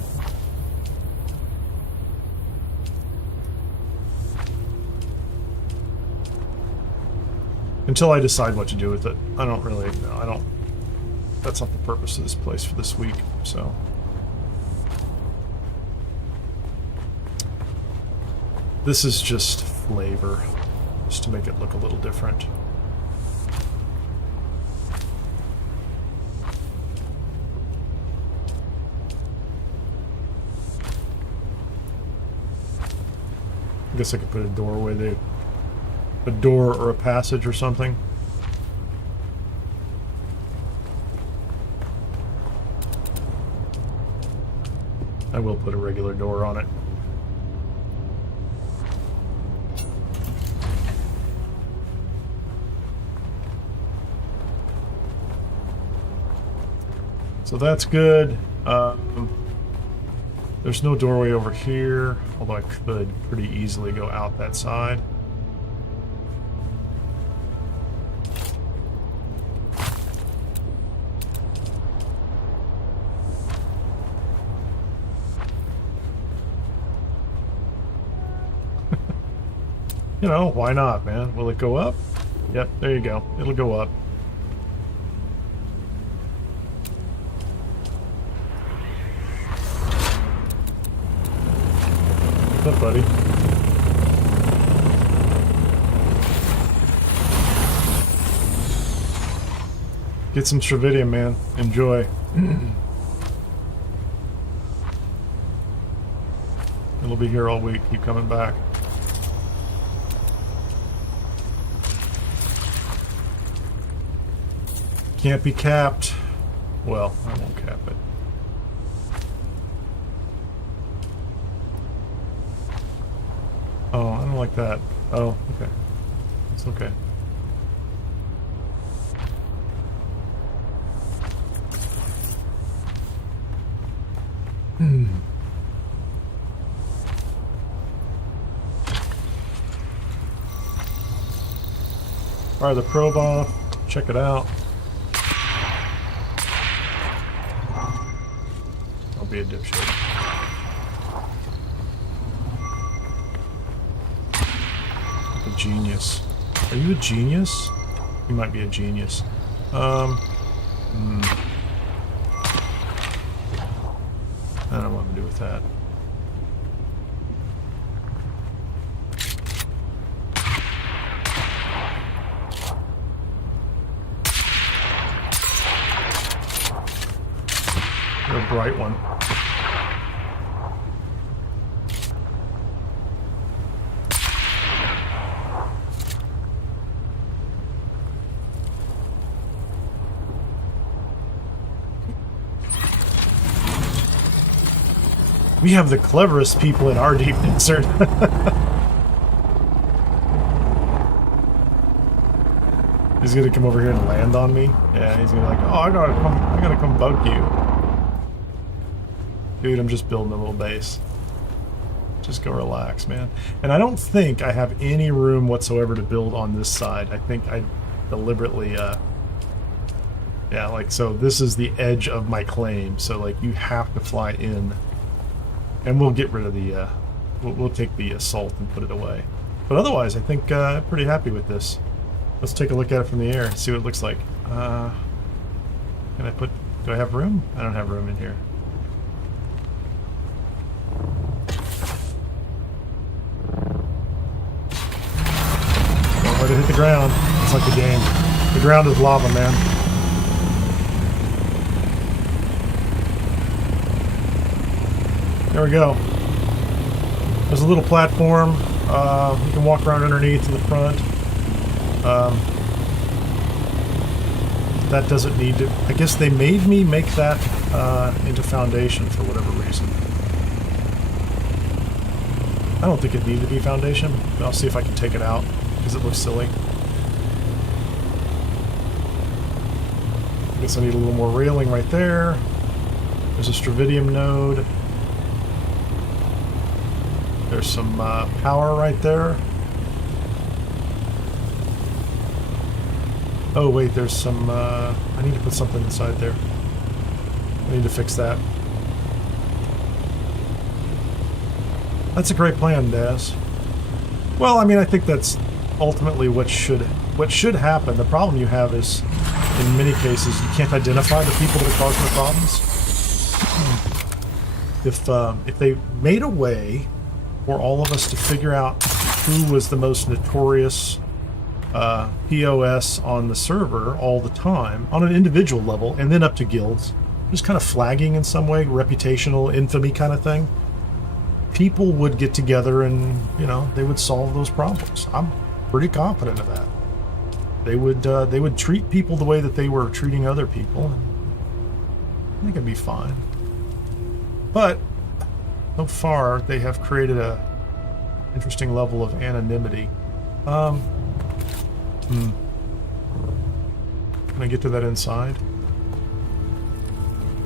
Until I decide what to do with it. I don't really know. I don't. That's not the purpose of this place for this week. So. This is just flavor. just to make it look a little different. I guess I could put a doorway there. A door or a passage or something. I will put a regular door on it. So that's good. There's no doorway over here, although I could pretty easily go out that side. You know, why not, man? Will it go up? Yep, there you go. It'll go up. What's up, buddy? Get some stravidium, man. Enjoy. It'll be here all week. Keep coming back. Can't be capped. Well, I won't cap it. Oh, I don't like that. Oh, okay. It's okay. Fire the probe off. Check it out. I'll be a dipshit. A genius. Are you a genius? You might be a genius. I don't know what I'm gonna do with that. You're a bright one. We have the cleverest people in our deep desert. He's gonna come over here and land on me. Yeah, he's gonna be like, oh, I gotta come bug you. Dude, I'm just building a little base. Just go relax, man. And I don't think I have any room whatsoever to build on this side. I think I deliberately, yeah, like, so this is the edge of my claim. So, like, you have to fly in. And we'll get rid of the, we'll take the assault and put it away. But otherwise, I think I'm pretty happy with this. Let's take a look at it from the air and see what it looks like. Can I put, do I have room? I don't have room in here. Don't let it hit the ground. It's like the game. The ground is lava, man. There we go. There's a little platform. You can walk around underneath in the front. That doesn't need to... I guess they made me make that into foundation for whatever reason. I don't think it needed to be foundation. But I'll see if I can take it out because it looks silly. I guess I need a little more railing right there. There's a stravidium node. There's some power right there. Oh wait, there's some, I need to put something inside there. I need to fix that. That's a great plan, Daz. Well, I mean, I think that's ultimately what should happen. The problem you have is, in many cases, you can't identify the people that are causing the problems. If they made a way for all of us to figure out who was the most notorious POS on the server all the time on an individual level and then up to guilds, just kind of flagging in some way, reputational infamy kind of thing, people would get together and, you know, they would solve those problems. I'm pretty confident of that. They would treat people the way that they were treating other people, and I think it'd be fine. But so far, they have created a interesting level of anonymity. Can I get to that inside?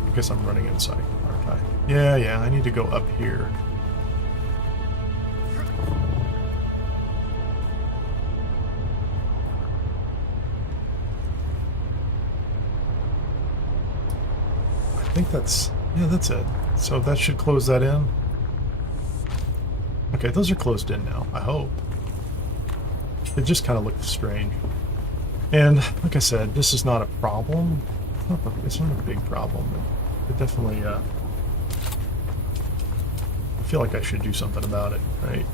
I guess I'm running inside, aren't I? Yeah, I need to go up here. I think that's it. So that should close that in. Okay, those are closed in now, I hope. It just kind of looked strange. And like I said, this is not a problem. It's not a big problem, but it definitely, I feel like I should do something about it, right?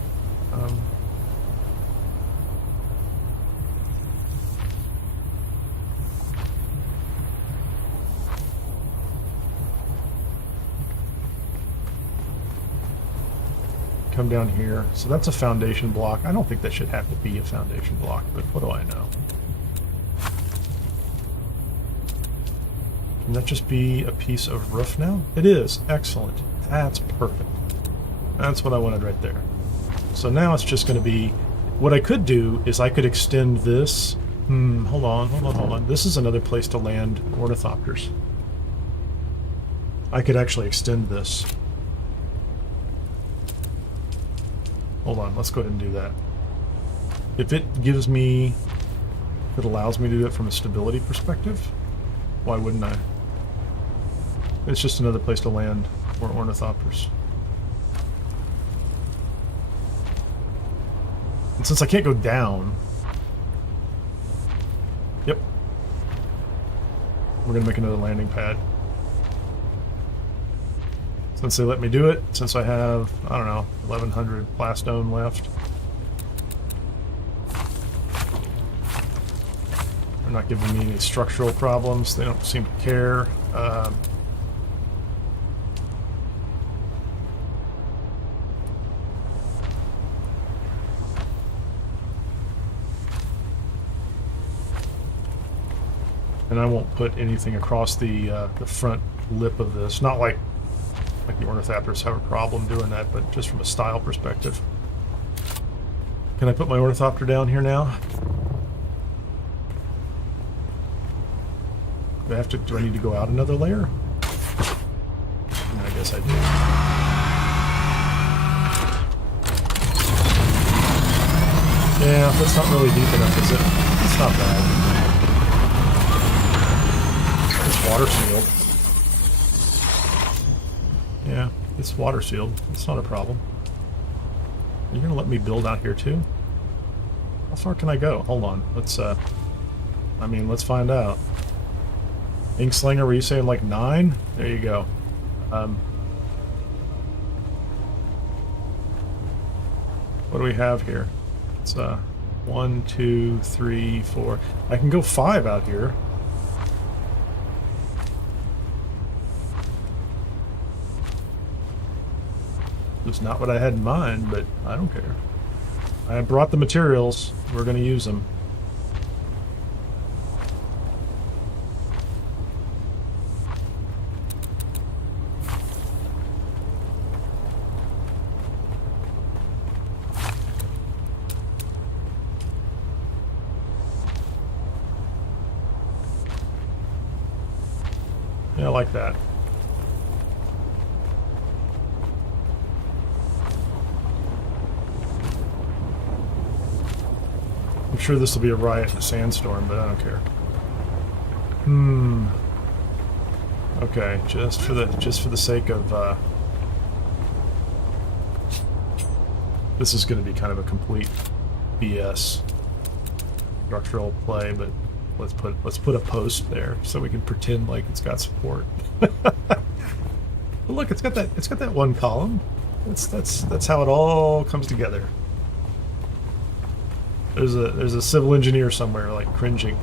Come down here. So that's a foundation block. I don't think that should have to be a foundation block, but what do I know? Can that just be a piece of roof now? It is. Excellent. That's perfect. That's what I wanted right there. So now it's just going to be... What I could do is I could extend this... hold on. This is another place to land ornithopters. I could actually extend this. Hold on, let's go ahead and do that. If it gives me... If it allows me to do it from a stability perspective, why wouldn't I? It's just another place to land more ornithopters. And since I can't go down... Yep. We're going to make another landing pad. Since they let me do it, since I have, I don't know, 1,100 plastone left. They're not giving me any structural problems. They don't seem to care. And I won't put anything across the front lip of this. Not like the ornithopters have a problem doing that, but just from a style perspective. Can I put my ornithopter down here now? Do I need to go out another layer? I guess I do. Yeah, that's not really deep enough, is it? It's not bad. It's water sealed. Yeah, it's water sealed. It's not a problem. You're gonna let me build out here too? How far can I go? Hold on. Let's let's find out. Inkslinger, were you saying like 9? There you go. What do we have here? It's 1, 2, 3, 4. I can go 5 out here. It's not what I had in mind, but I don't care. I brought the materials. We're going to use them. Yeah, I like that. I'm sure this will be a riot in a sandstorm, but I don't care. Okay, just for the sake of this is going to be kind of a complete BS structural play, but let's put a post there so we can pretend like it's got support. But look, it's got that one column. That's how it all comes together. There's a civil engineer somewhere like cringing.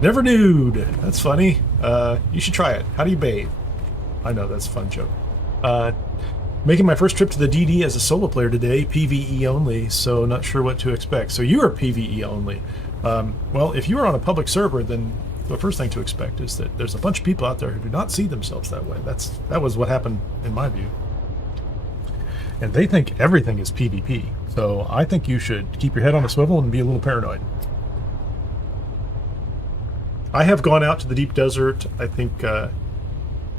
Never nude. That's funny. You should try it. How do you bathe? I know, that's a fun joke. Making my first trip to the DD as a solo player today, PvE only, so not sure what to expect. So you are PvE only. Well, if you are on a public server, then the first thing to expect is that there's a bunch of people out there who do not see themselves that way. That was what happened in my view. And they think everything is PvP. So I think you should keep your head on a swivel and be a little paranoid. I have gone out to the deep desert, I think,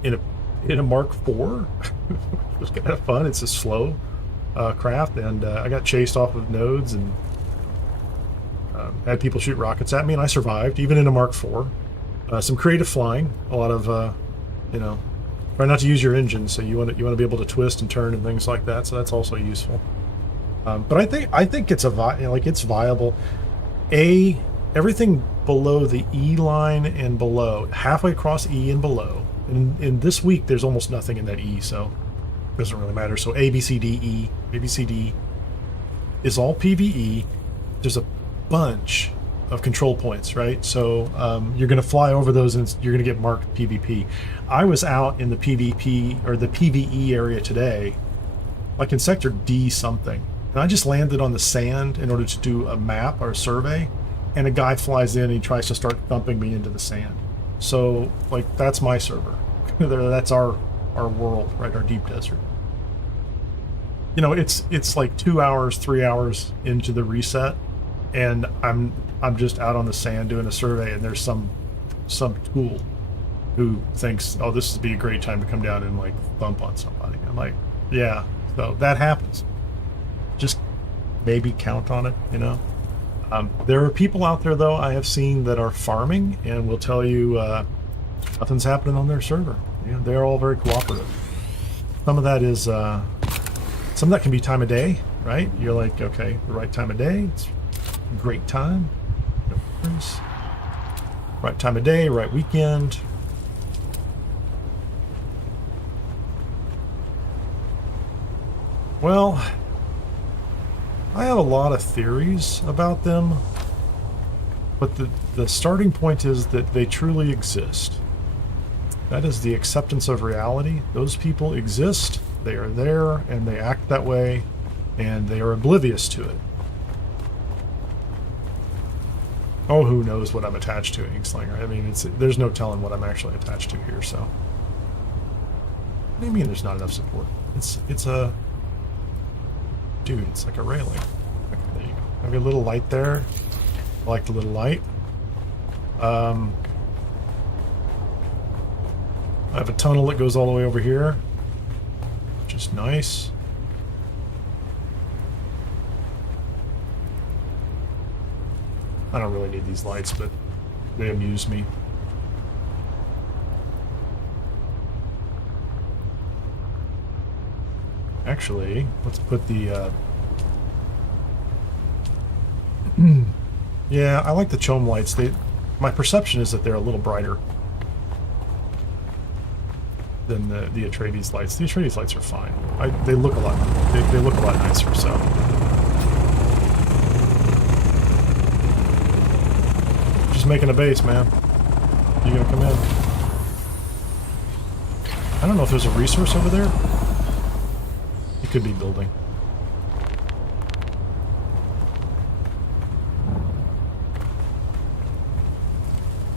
in a Mark IV. It was kind of fun. It's a slow craft, and I got chased off of nodes and had people shoot rockets at me, and I survived, even in a Mark IV. Some creative flying, a lot of, you know, try not to use your engine, so you want to be able to twist and turn and things like that. So that's also useful. But I think it's it's viable. Everything below the E line and below, halfway across E and below. In this week, there's almost nothing in that E, so it doesn't really matter. So A, B, C, D, E, A, B, C, D is all PvE. There's a bunch of control points, right? So you're going to fly over those and you're going to get marked PvP. I was out in the PvP or the PvE area today, like in sector D something, and I just landed on the sand in order to do a map or a survey, and a guy flies in and he tries to start thumping me into the sand. So, like, that's my server. That's our world, right? Our deep desert. You know, it's like 2 hours, 3 hours into the reset, and I'm just out on the sand doing a survey, and there's some tool who thinks, oh, this would be a great time to come down and like thump on somebody. I'm like, yeah. So that happens. Just maybe count on it, you know. There are people out there, though, I have seen that are farming and will tell you nothing's happening on their server. You know, they're all very cooperative. Some of that is, some of that can be time of day, right? You're like, okay, the right time of day, it's a great time. No worries. Right time of day, right weekend. Well, I have a lot of theories about them, but the starting point is that they truly exist. That is the acceptance of reality. Those people exist, they are there, and they act that way, and they are oblivious to it. Oh, who knows what I'm attached to, Inkslinger? I mean, there's no telling what I'm actually attached to here, so. What do you mean there's not enough support? It's a... Dude, it's like a railing. Okay, there you go. Have a little light there. I like the little light. I have a tunnel that goes all the way over here, which is nice. I don't really need these lights, but they amuse me. Actually, let's put the... yeah, I like the CHOAM lights. My perception is that they're a little brighter than the Atreides lights. The Atreides lights are fine. They look a lot. They look a lot nicer. So just making a base, man. You gonna come in? I don't know if there's a resource over there. It could be building.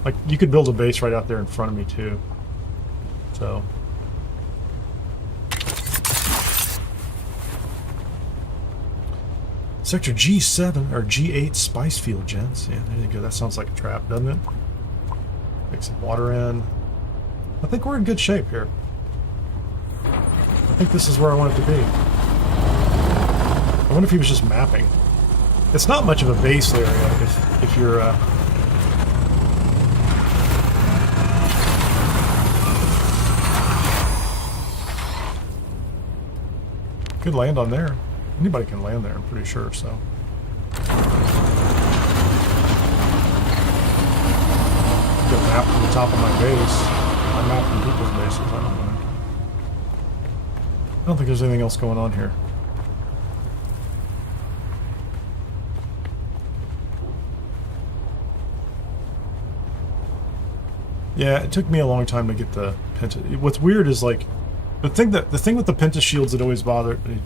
Like, you could build a base right out there in front of me, too. So. Sector G7, or G8 Spice Field, gents. Yeah, there you go. That sounds like a trap, doesn't it? Take some water in. I think we're in good shape here. I think this is where I want it to be. I wonder if he was just mapping. It's not much of a base area if you're... Could land on there. Anybody can land there, I'm pretty sure, so. Get a map from the top of my base. I map from people's bases, I don't mind. don't think there's anything else going on here. Yeah, it took me a long time to get the Penta. What's weird is like the thing with the Penta shields that always bothered me.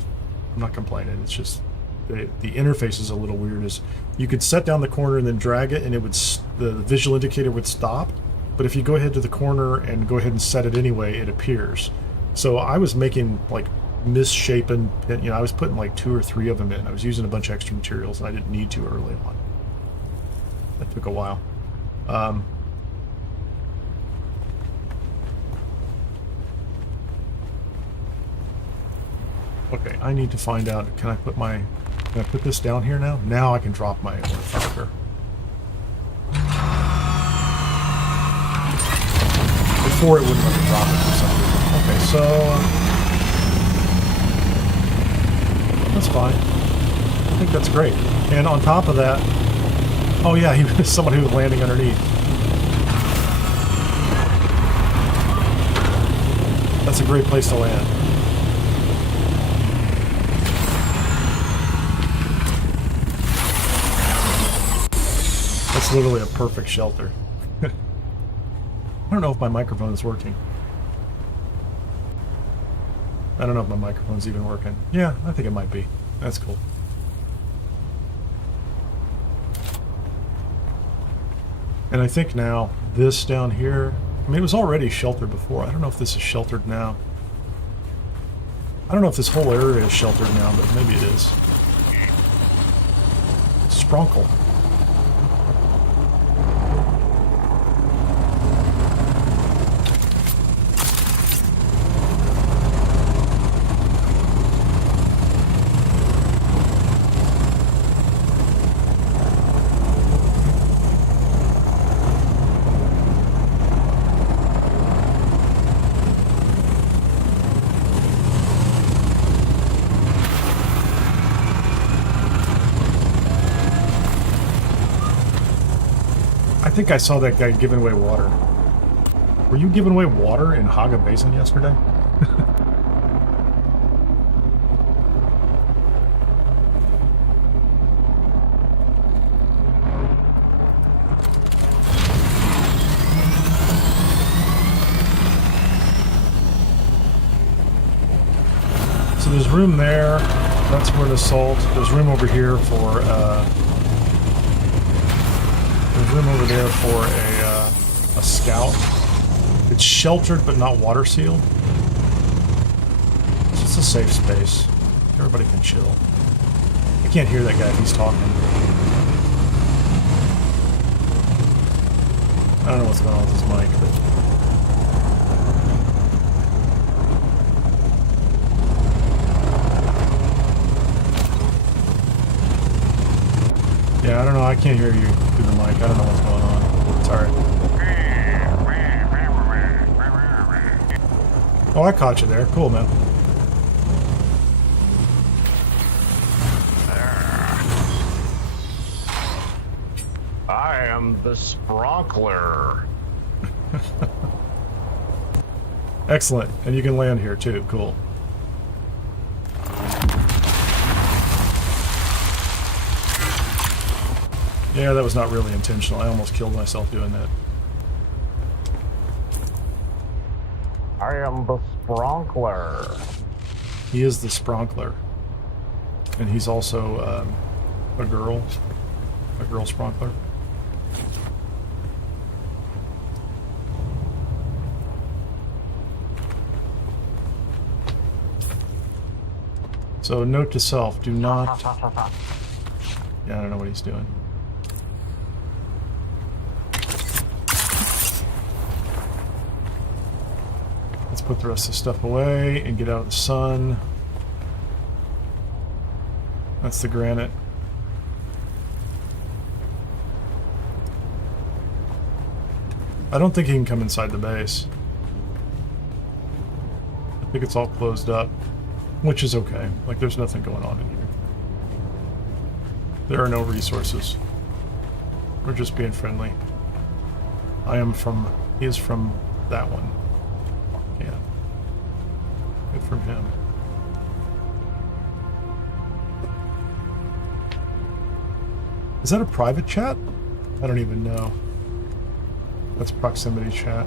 I'm not complaining. It's just the interface is a little weird. Is you could set down the corner and then drag it, and it would the visual indicator would stop. But if you go ahead to the corner and go ahead and set it anyway, it appears. So I was making like misshapen. You know, I was putting like 2 or 3 of them in. I was using a bunch of extra materials, and I didn't need to early on. That took a while. Okay, I need to find out, can I put this down here now? Now I can drop my thumper. Before it wouldn't let me drop it for some reason. Okay, so that's fine. I think that's great. And on top of that, oh yeah, he was somebody who was landing underneath. That's a great place to land. That's literally a perfect shelter. I don't know if my microphone is working. I don't know if my microphone's even working. Yeah, I think it might be. That's cool. And I think now this down here, I mean, it was already sheltered before. I don't know if this is sheltered now. I don't know if this whole area is sheltered now, but maybe it is. Spronkle. I think I saw that guy giving away water. Were you giving away water in Hagga Basin yesterday? So there's room there. That's for an assault. There's room over here for room over there for a scout. It's sheltered but not water sealed. It's just a safe space. Everybody can chill. I can't hear that guy if he's talking. I don't know what's going on with his mic, but yeah, I don't know. I can't hear you through the mic. I don't know what's going on. It's alright. Oh, I caught you there. Cool, man. I am the Spronkler. Excellent. And you can land here, too. Cool. Yeah, that was not really intentional. I almost killed myself doing that. I am the Spronkler. He is the Spronkler. And he's also a girl Spronkler. So note to self, do not... Yeah, I don't know what he's doing. Let's put the rest of the stuff away and get out of the sun. That's the granite. I don't think he can come inside the base. I think it's all closed up, which is okay. Like, there's nothing going on in here. There are no resources. We're just being friendly. He is from that one. Yeah. Good from him. Is that a private chat? I don't even know. That's proximity chat.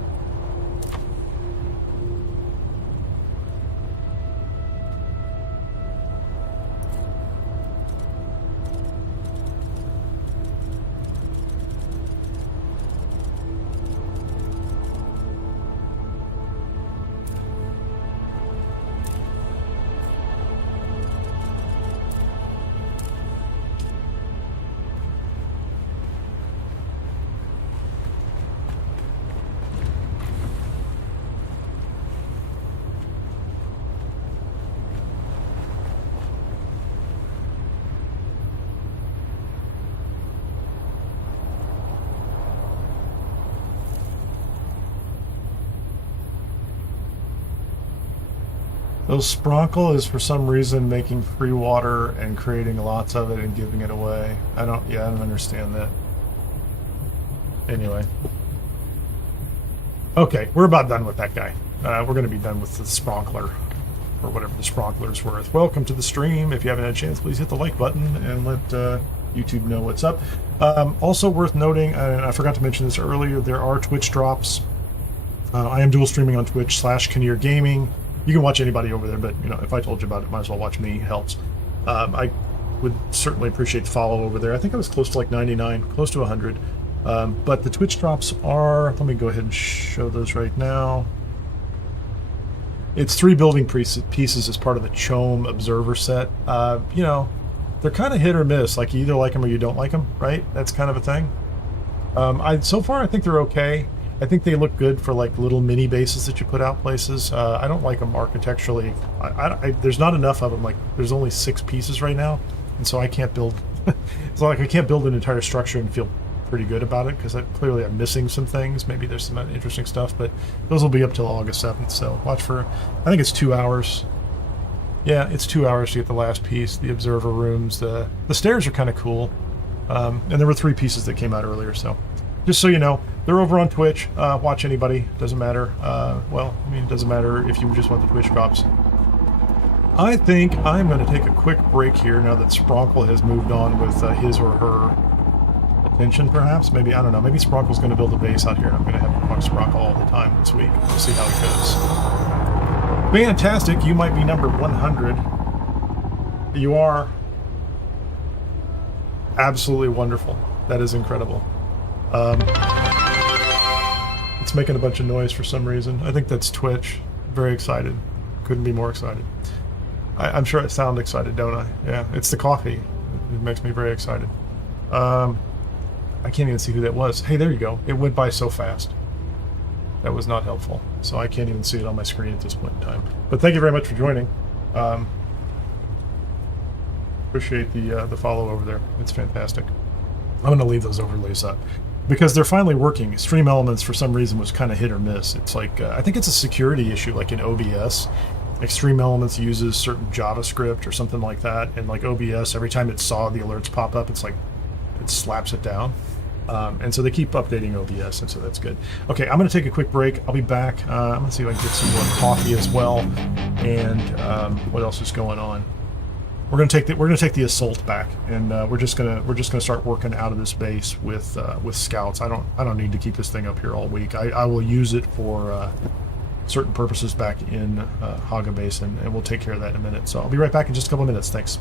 Those Spronkle is for some reason making free water and creating lots of it and giving it away. I don't understand that. Anyway. Okay, we're about done with that guy. We're going to be done with the Spronkler, or whatever the Spronkler's worth. Welcome to the stream. If you haven't had a chance, please hit the like button and let YouTube know what's up. Also worth noting, and I forgot to mention this earlier, there are Twitch drops. I am dual streaming on Twitch /Kineer Gaming. You can watch anybody over there, but you know, if I told you about it, might as well watch me. It helps. I would certainly appreciate the follow over there. I think I was close to like 99, close to 100. But the Twitch drops are, let me go ahead and show those right now. It's 3 building pieces as part of the CHOAM Observer set. You know, they're kind of hit or miss. Like you either like them or you don't like them, right? That's kind of a thing. So far, I think they're okay. I think they look good for like little mini bases that you put out places. I don't like them architecturally. There's not enough of them. Like there's only 6 pieces right now, and so I can't build. It's like I can't build an entire structure and feel pretty good about it because clearly I'm missing some things. Maybe there's some interesting stuff, but those will be up till August 7th. So watch for. I think it's 2 hours. Yeah, it's 2 hours to get the last piece. The observer rooms. The stairs are kind of cool, and there were 3 pieces that came out earlier. So. Just so you know, they're over on Twitch. Watch anybody. Doesn't matter. Well, I mean, it doesn't matter if you just want the Twitch drops. I think I'm going to take a quick break here now that Spronkle has moved on with his or her attention, perhaps. Maybe, I don't know. Maybe Spronkle's going to build a base out here, and I'm going to have to talk Spronkle all the time this week. We'll see how it goes. Fantastic. You might be number 100. You are. Absolutely wonderful. That is incredible. It's making a bunch of noise for some reason. I think that's Twitch. Very excited. Couldn't be more excited. I'm sure I sound excited, don't I? Yeah, it's the coffee. It makes me very excited. I can't even see who that was. Hey, there you go. It went by so fast. That was not helpful. So I can't even see it on my screen at this point in time. But thank you very much for joining. Appreciate the follow over there. It's fantastic. I'm going to leave those overlays up. Because they're finally working. Stream Elements, for some reason, was kind of hit or miss. It's like, I think it's a security issue, like in OBS. Extreme Elements uses certain JavaScript or something like that, and like OBS, every time it saw the alerts pop up, it's like, it slaps it down. And so they keep updating OBS, and so that's good. Okay, I'm going to take a quick break. I'll be back. I'm going to see if I can get some more coffee as well, and what else is going on. We're going to take the assault back, and we're just gonna start working out of this base with scouts. I don't need to keep this thing up here all week. I will use it for certain purposes back in Hagga Basin, and we'll take care of that in a minute. So I'll be right back in just a couple of minutes. Thanks.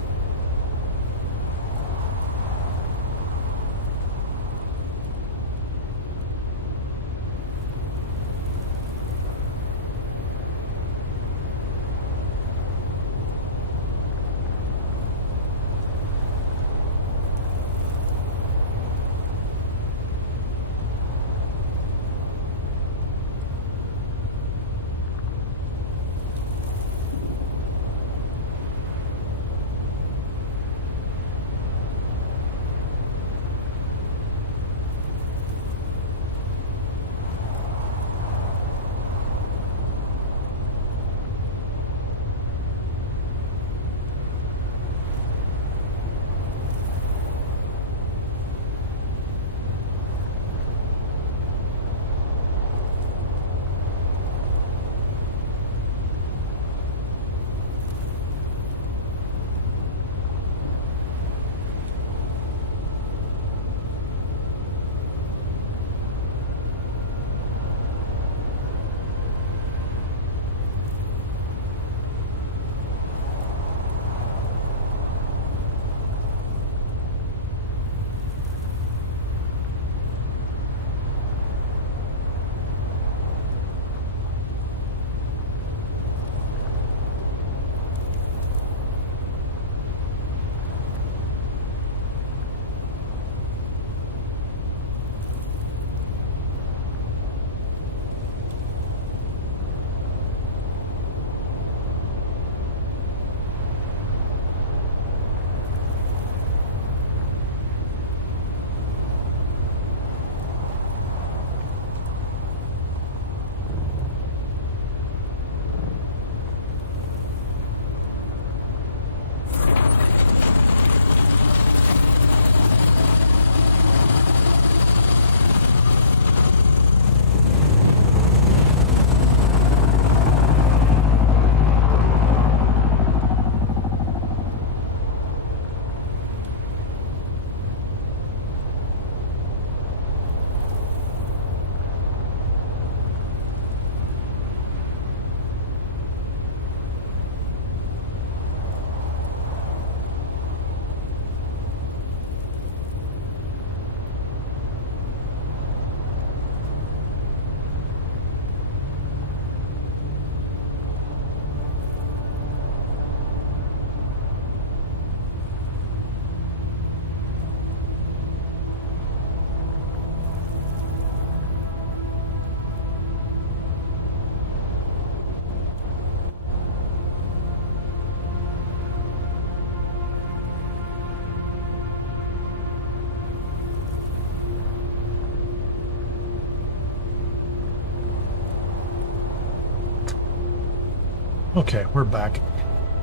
Okay, we're back.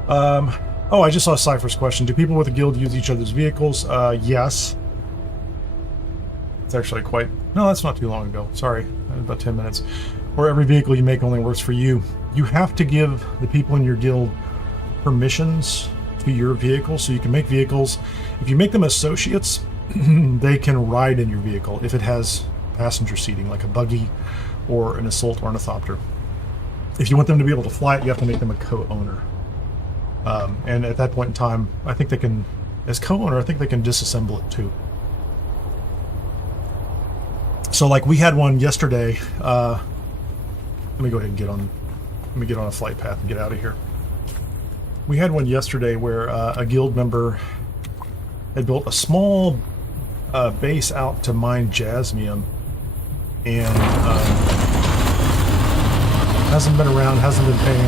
Oh, I just saw Cypher's question. Do people with a guild use each other's vehicles? Yes. It's actually quite... No, that's not too long ago. Sorry, about 10 minutes. Or every vehicle you make only works for you. You have to give the people in your guild permissions to your vehicle, so you can make vehicles. If you make them associates, they can ride in your vehicle if it has passenger seating, like a buggy or an assault ornithopter. If you want them to be able to fly it, you have to make them a co-owner. And at that point in time, I think they can, as co-owner, I think they can disassemble it too. So like we had one yesterday, let me go ahead and get on a flight path and get out of here. We had one yesterday where a guild member had built a small base out to mine jasmium, and hasn't been around, hasn't been paying.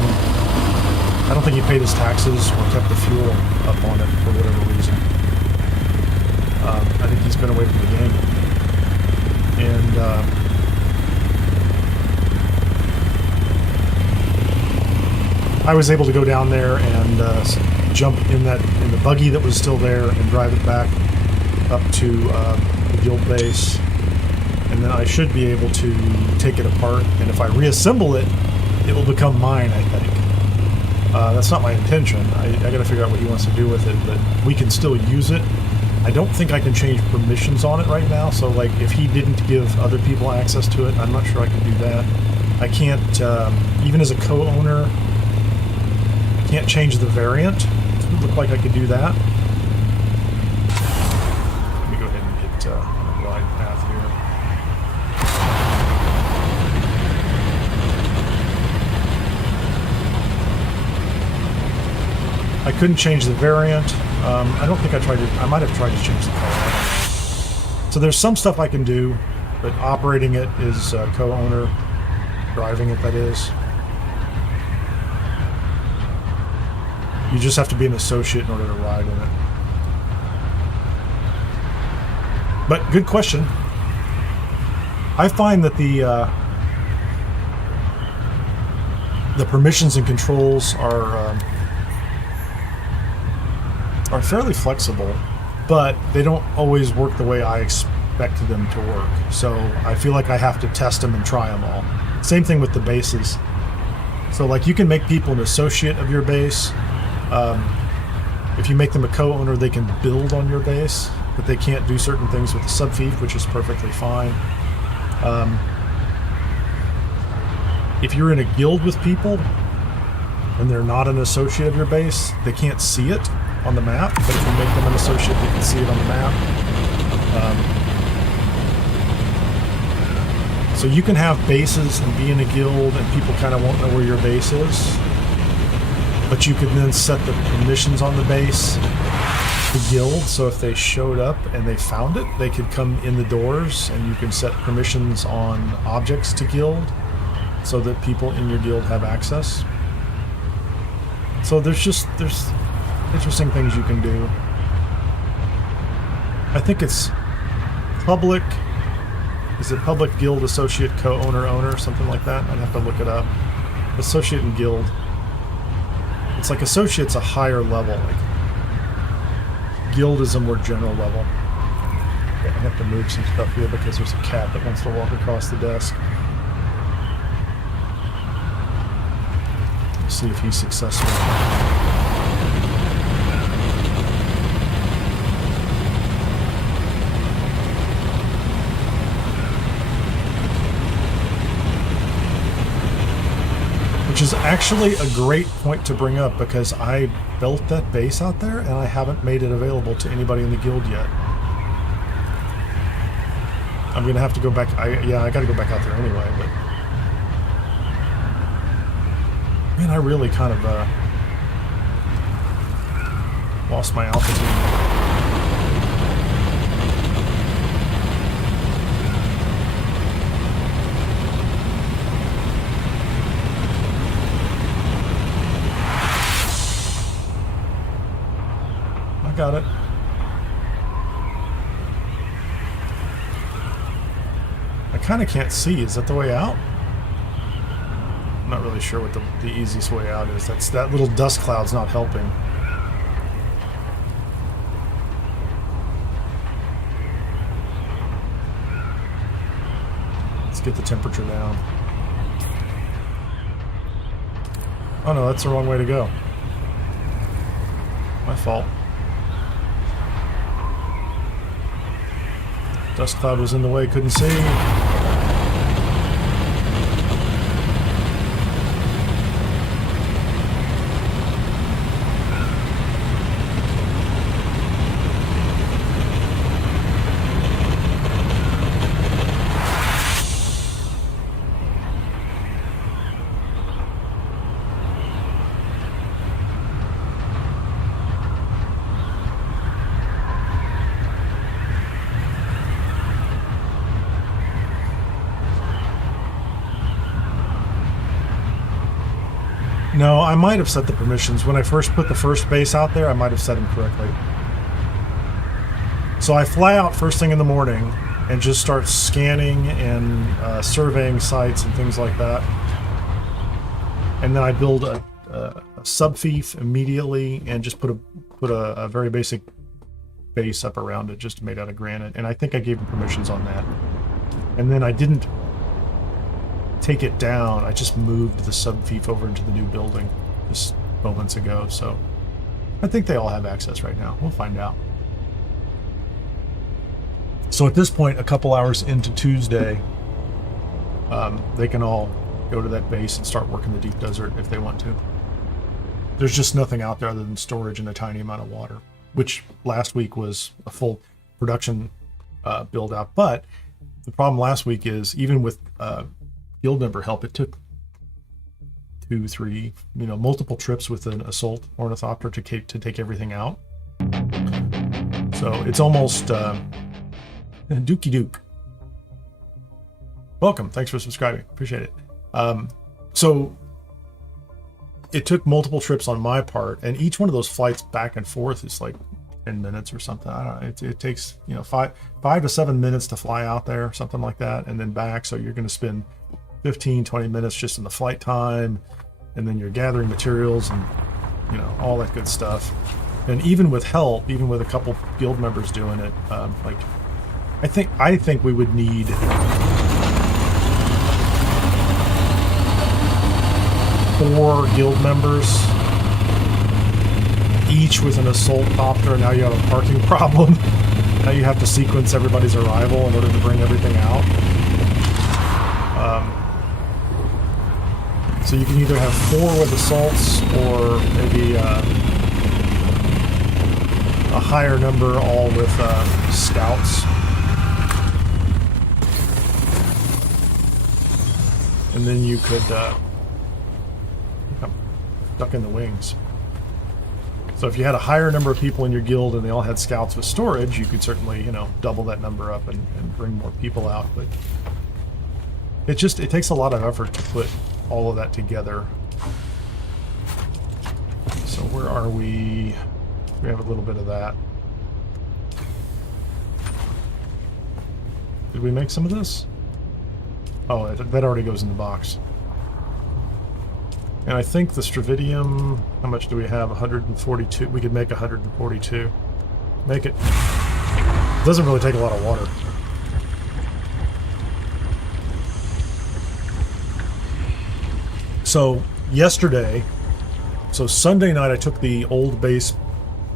I don't think he paid his taxes or kept the fuel up on it for whatever reason. I think he's been away from the game. And I was able to go down there and jump in the buggy that was still there and drive it back up to the guild base, and then I should be able to take it apart, and if I reassemble it, it will become mine, I think. That's not my intention. I gotta figure out what he wants to do with it, but we can still use it. I don't think I can change permissions on it right now, so like if he didn't give other people access to it, I'm not sure I can do that. I can't, even as a co-owner, I can't change the variant. It would look like I could do that. Let me go ahead and get on a glide path here. I couldn't change the variant. I don't think I tried to... I might have tried to change the color. So there's some stuff I can do, but operating it is co-owner. Driving it, that is. You just have to be an associate in order to ride in it. But good question. I find that the permissions and controls are fairly flexible, but they don't always work the way I expect them to work. So I feel like I have to test them and try them all. Same thing with the bases. So like you can make people an associate of your base. If you make them a co-owner, they can build on your base, but they can't do certain things with the subfief, which is perfectly fine. If you're in a guild with people and they're not an associate of your base, they can't see it on the map, but if you make them an associate, they can see it on the map. So you can have bases and be in a guild and people kind of won't know where your base is, but you can then set the permissions on the base to guild, so if they showed up and they found it, they could come in the doors, and you can set permissions on objects to guild so that people in your guild have access. So there's interesting things you can do. I think it's public. Is it public guild associate co-owner owner, something like that? I'd have to look it up. Associate and guild. It's like associate's a higher level. Like guild is a more general level. Okay, I have to move some stuff here because there's a cat that wants to walk across the desk. Let's see if he's successful. Which is actually a great point to bring up, because I built that base out there and I haven't made it available to anybody in the guild yet. I'm gonna have to go back. I gotta go back out there anyway, but man, I really kind of lost my altitude. Got it. I kind of can't see. Is that the way out? not really sure what the easiest way out is. That little dust cloud's not helping. Let's get the temperature down. Oh no, that's the wrong way to go. My fault. Dust cloud was in the way, couldn't see. No, I might have set the permissions. When I first put the first base out there, I might have set them correctly. So I fly out first thing in the morning and just start scanning and surveying sites and things like that. And then I build a subfief immediately and just put a very basic base up around it, just made out of granite. And I think I gave them permissions on that. And then I didn't take it down. I just moved the subfief over into the new building just moments ago. So I think they all have access right now. We'll find out. So at this point, a couple hours into Tuesday, they can all go to that base and start working the deep desert if they want to. There's just nothing out there other than storage and a tiny amount of water, which last week was a full production build out. But the problem last week is even with guild member help, it took 2, 3, multiple trips with an assault ornithopter to take everything out. So it's almost dookie dook. Welcome, thanks for subscribing, appreciate it. So it took multiple trips on my part, and each one of those flights back and forth is like 10 minutes or something. I don't know. It takes 5 to 7 minutes to fly out there, something like that, and then back. So you're going to spend 15, 20 minutes just in the flight time, and then you're gathering materials and all that good stuff. And even with help, even with a couple guild members doing it, I think we would need 4 guild members, each with an assault copter. Now you have a parking problem. Now you have to sequence everybody's arrival in order to bring everything out. So you can either have 4 with assaults, or maybe a higher number all with scouts. And then you could duck in the wings. So if you had a higher number of people in your guild and they all had scouts with storage, you could certainly, double that number up and bring more people out. But it takes a lot of effort to put all of that together. So where are we? We have a little bit of that. Did we make some of this? Oh, that already goes in the box. And I think the stravidium, how much do we have? 142. We could make 142. Make it. Doesn't really take a lot of water. So yesterday, Sunday night, I took the old base,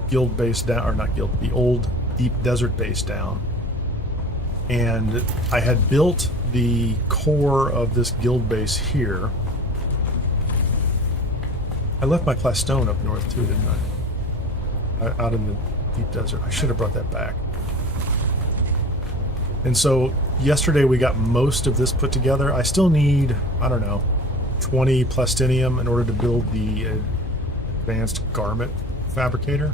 guild base down, or not guild, the old deep desert base down. And I had built the core of this guild base here. I left my class stone up north too, didn't I? Out in the deep desert. I should have brought that back. And so yesterday we got most of this put together. I still need, I don't know, 20 plastinium in order to build the advanced garment fabricator.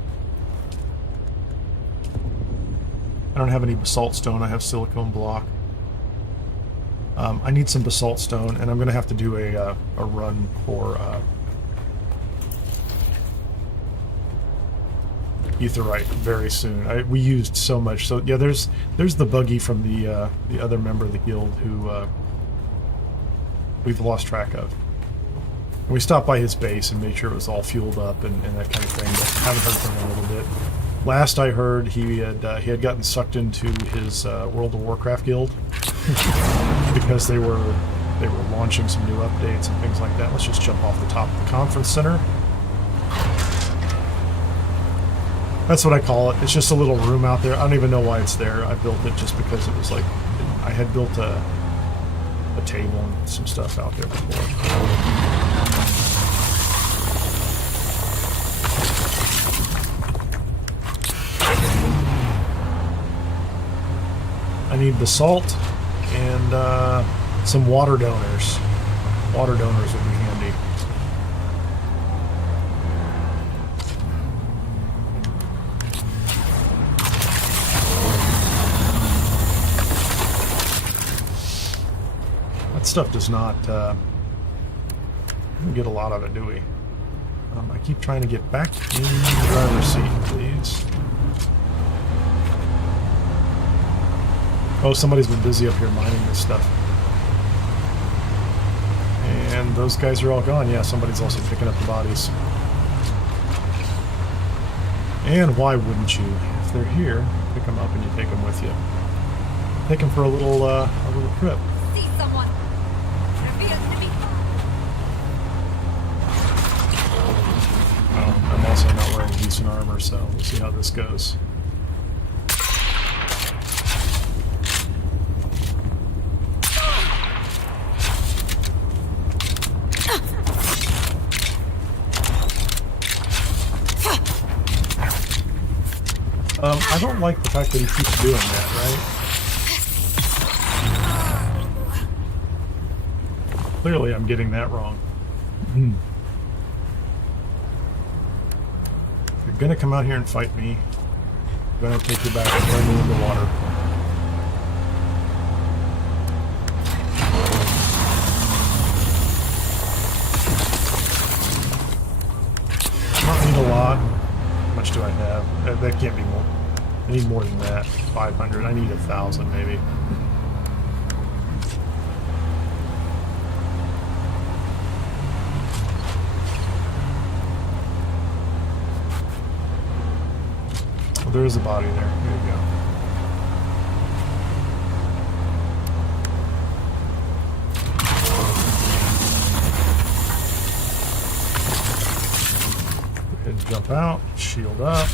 I don't have any basalt stone. I have silicone block. I need some basalt stone, and I'm going to have to do a run for etherite very soon. We used so much. So yeah, there's the buggy from the other member of the guild who we've lost track of. We stopped by his base and made sure it was all fueled up and that kind of thing, but haven't heard from him in a little bit. Last I heard, he had gotten sucked into his World of Warcraft guild because they were launching some new updates and things like that. Let's just jump off the top of the conference center. That's what I call it. It's just a little room out there. I don't even know why it's there. I built it just because it was like I had built a table and some stuff out there before. I need the salt and some water donors. Water donors would be handy. That stuff does not we don't get a lot of it, do we? I keep trying to get back in the driver's seat, please. Oh, somebody's been busy up here mining this stuff. And those guys are all gone. Yeah, somebody's also picking up the bodies. And why wouldn't you? If they're here, pick them up and you take them with you. Take them for a little trip. See someone. Reveal to me. Well, I'm also not wearing decent armor, so we'll see how this goes. I don't like the fact that he keeps doing that, right? Clearly I'm getting that wrong. If you're gonna come out here and fight me, I'm gonna take you back and throw you in the water. I don't need a lot. How much do I have? That can't be more. I need more than that. 500. I need 1,000 maybe. Oh, there is a body there. There you go. Go ahead and jump out. Shield up.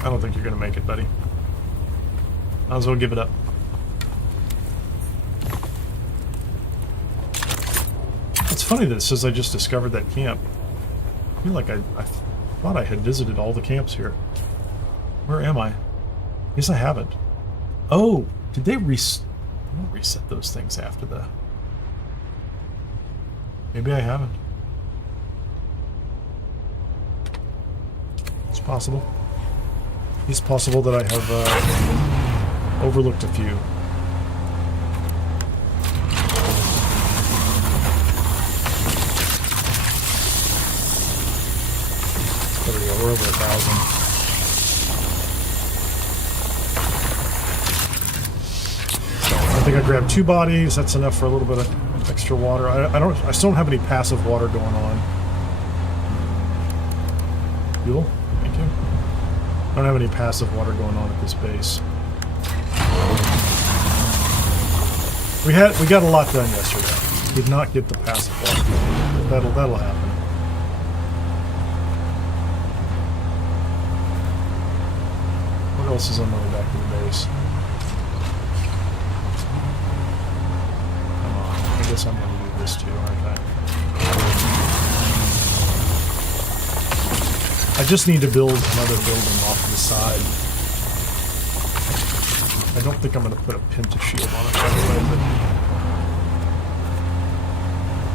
I don't think you're going to make it, buddy. Might as well give it up. It's funny that it says I just discovered that camp. I feel like I thought I had visited all the camps here. Where am I? Guess I haven't. Oh, did they reset those things after the... Maybe I haven't. It's possible. It's possible that I have overlooked a few. There we go, we're over 1,000. So I think I grabbed 2 bodies. That's enough for a little bit of extra water. I still don't have any passive water going on. Fuel? Thank you. I don't have any passive water going on at this base. We got a lot done yesterday. Did not get the passive water. That'll happen. What else is on my way back to the base? Come on. I guess I'm gonna do this too, aren't I? I just need to build another building off to the side. I don't think I'm going to put a pinta shield on it right away,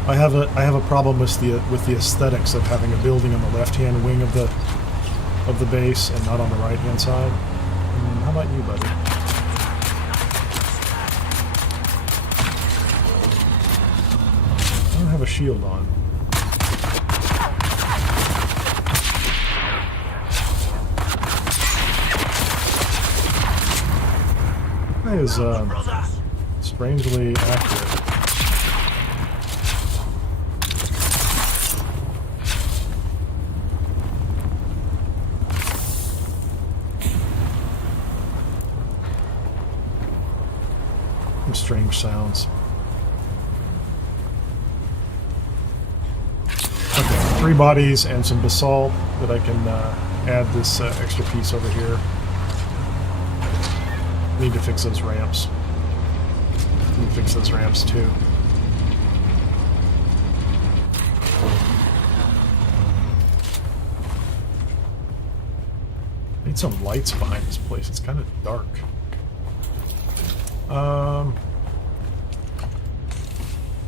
but I have a problem with the aesthetics of having a building on the left-hand wing of the base and not on the right-hand side. How about you, buddy? I don't have a shield on. guy is strangely accurate. Some strange sounds. Okay, 3 bodies and some basalt that I can add this extra piece over here. Need to fix those ramps. Need to fix those ramps too. Need some lights behind this place. It's kind of dark.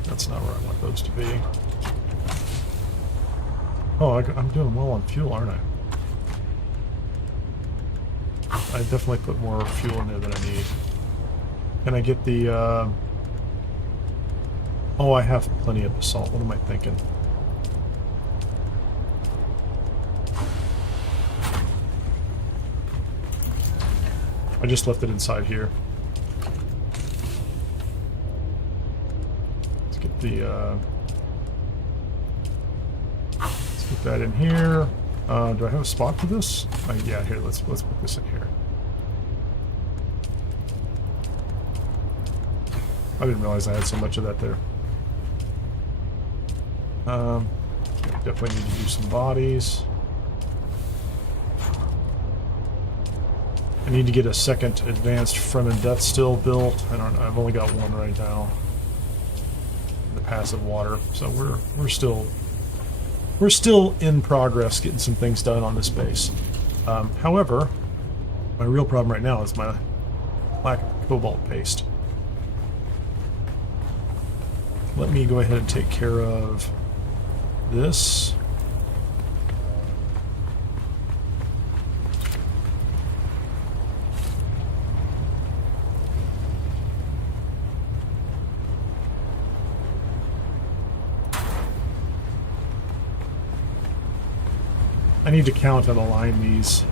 That's not where I want those to be. Oh, I'm doing well on fuel, aren't I? I definitely put more fuel in there than I need. Can I get the, Oh, I have plenty of basalt. What am I thinking? I just left it inside here. Let's get the, let's get that in here. Do I have a spot for this? Yeah, here, let's put this in here. I didn't realize I had so much of that there. Definitely need to do some bodies. I need to get a second advanced Fremen death still built. I've only got one right now. The passive water. So we're still in progress getting some things done on this base. However, my real problem right now is my lack of cobalt paste. Let me go ahead and take care of this. I need to count and align these.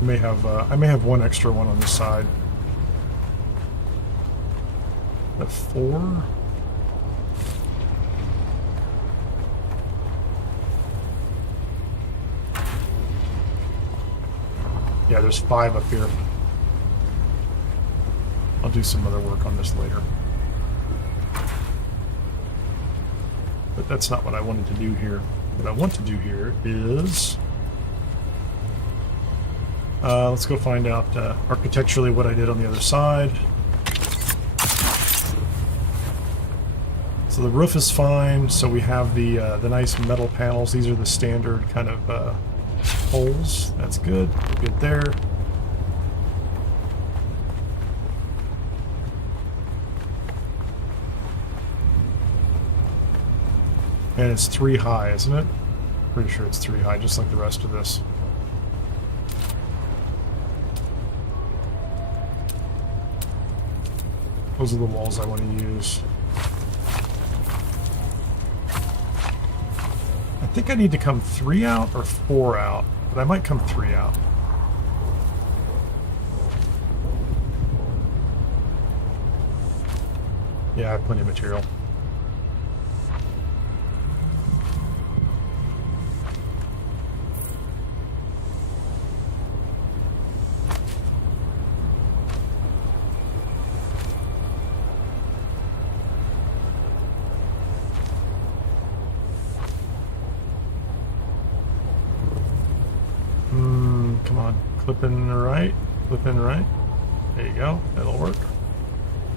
I may have one extra one on this side. That 4. Yeah, there's 5 up here. I'll do some other work on this later. But that's not what I wanted to do here. What I want to do here is... let's go find out architecturally what I did on the other side. So the roof is fine. So we have the nice metal panels. These are the standard kind of holes. That's good. We're good there. And it's 3 high, isn't it? Pretty sure it's 3 high, just like the rest of this. Those are the walls I want to use. I think I need to come 3 out or 4 out, but I might come 3 out. Yeah, I have plenty of material. Come on, clip in right, clip in right. There you go, that'll work.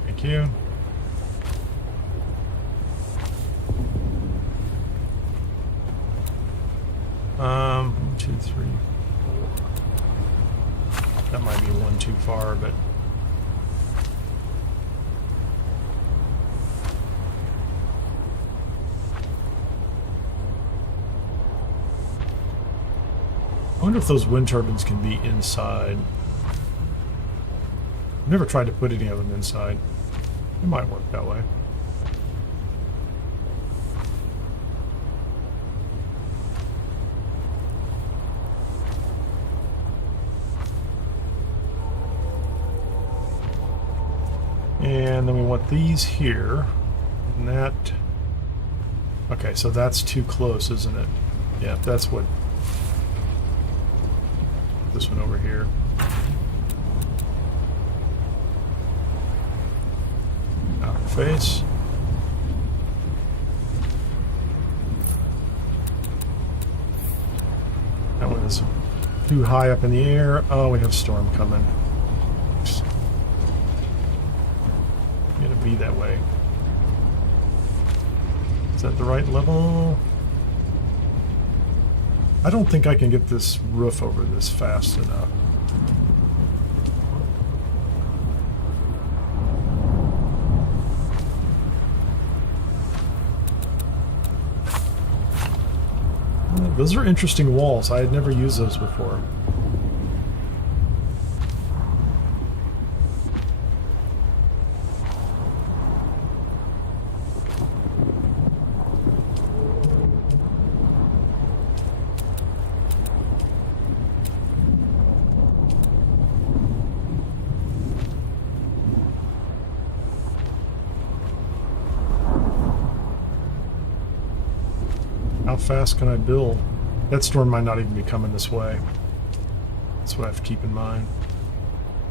Thank you. One, 2, 3, 4. That might be one too far, but I wonder if those wind turbines can be inside. I've never tried to put any of them inside. It might work that way. And then we want these here. And that... Okay, so that's too close, isn't it? Yeah, that's what... This one over here. Outer face. That one is too high up in the air. Oh, we have storm coming. It's gonna be that way. Is that the right level? I don't think I can get this roof over this fast enough. Those are interesting walls. I had never used those before. How fast can I build? That storm might not even be coming this way. That's what I have to keep in mind.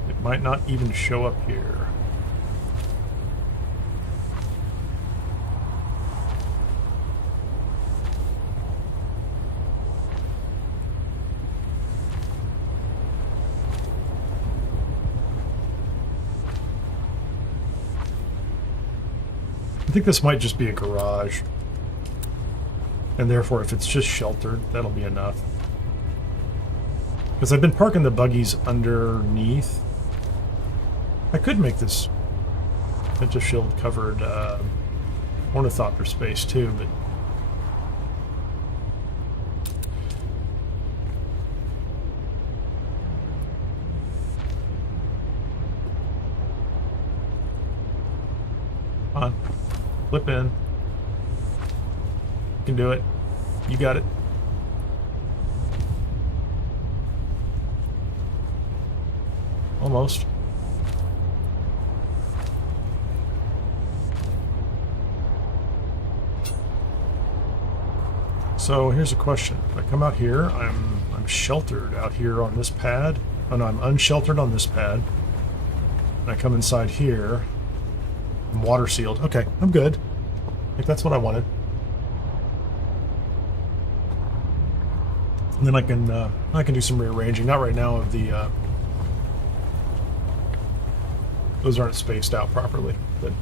It might not even show up here. I think this might just be a garage. And therefore, if it's just sheltered, that'll be enough. Because I've been parking the buggies underneath. I could make this into shield covered ornithopter space too, but come on, flip in. You can do it. You got it. Almost. So here's a question. If I come out here, I'm sheltered out here on this pad. Oh no, I'm unsheltered on this pad. And I come inside here. I'm water sealed. Okay, I'm good. I think that's what I wanted. And then I can do some rearranging. Not right now of the those aren't spaced out properly, but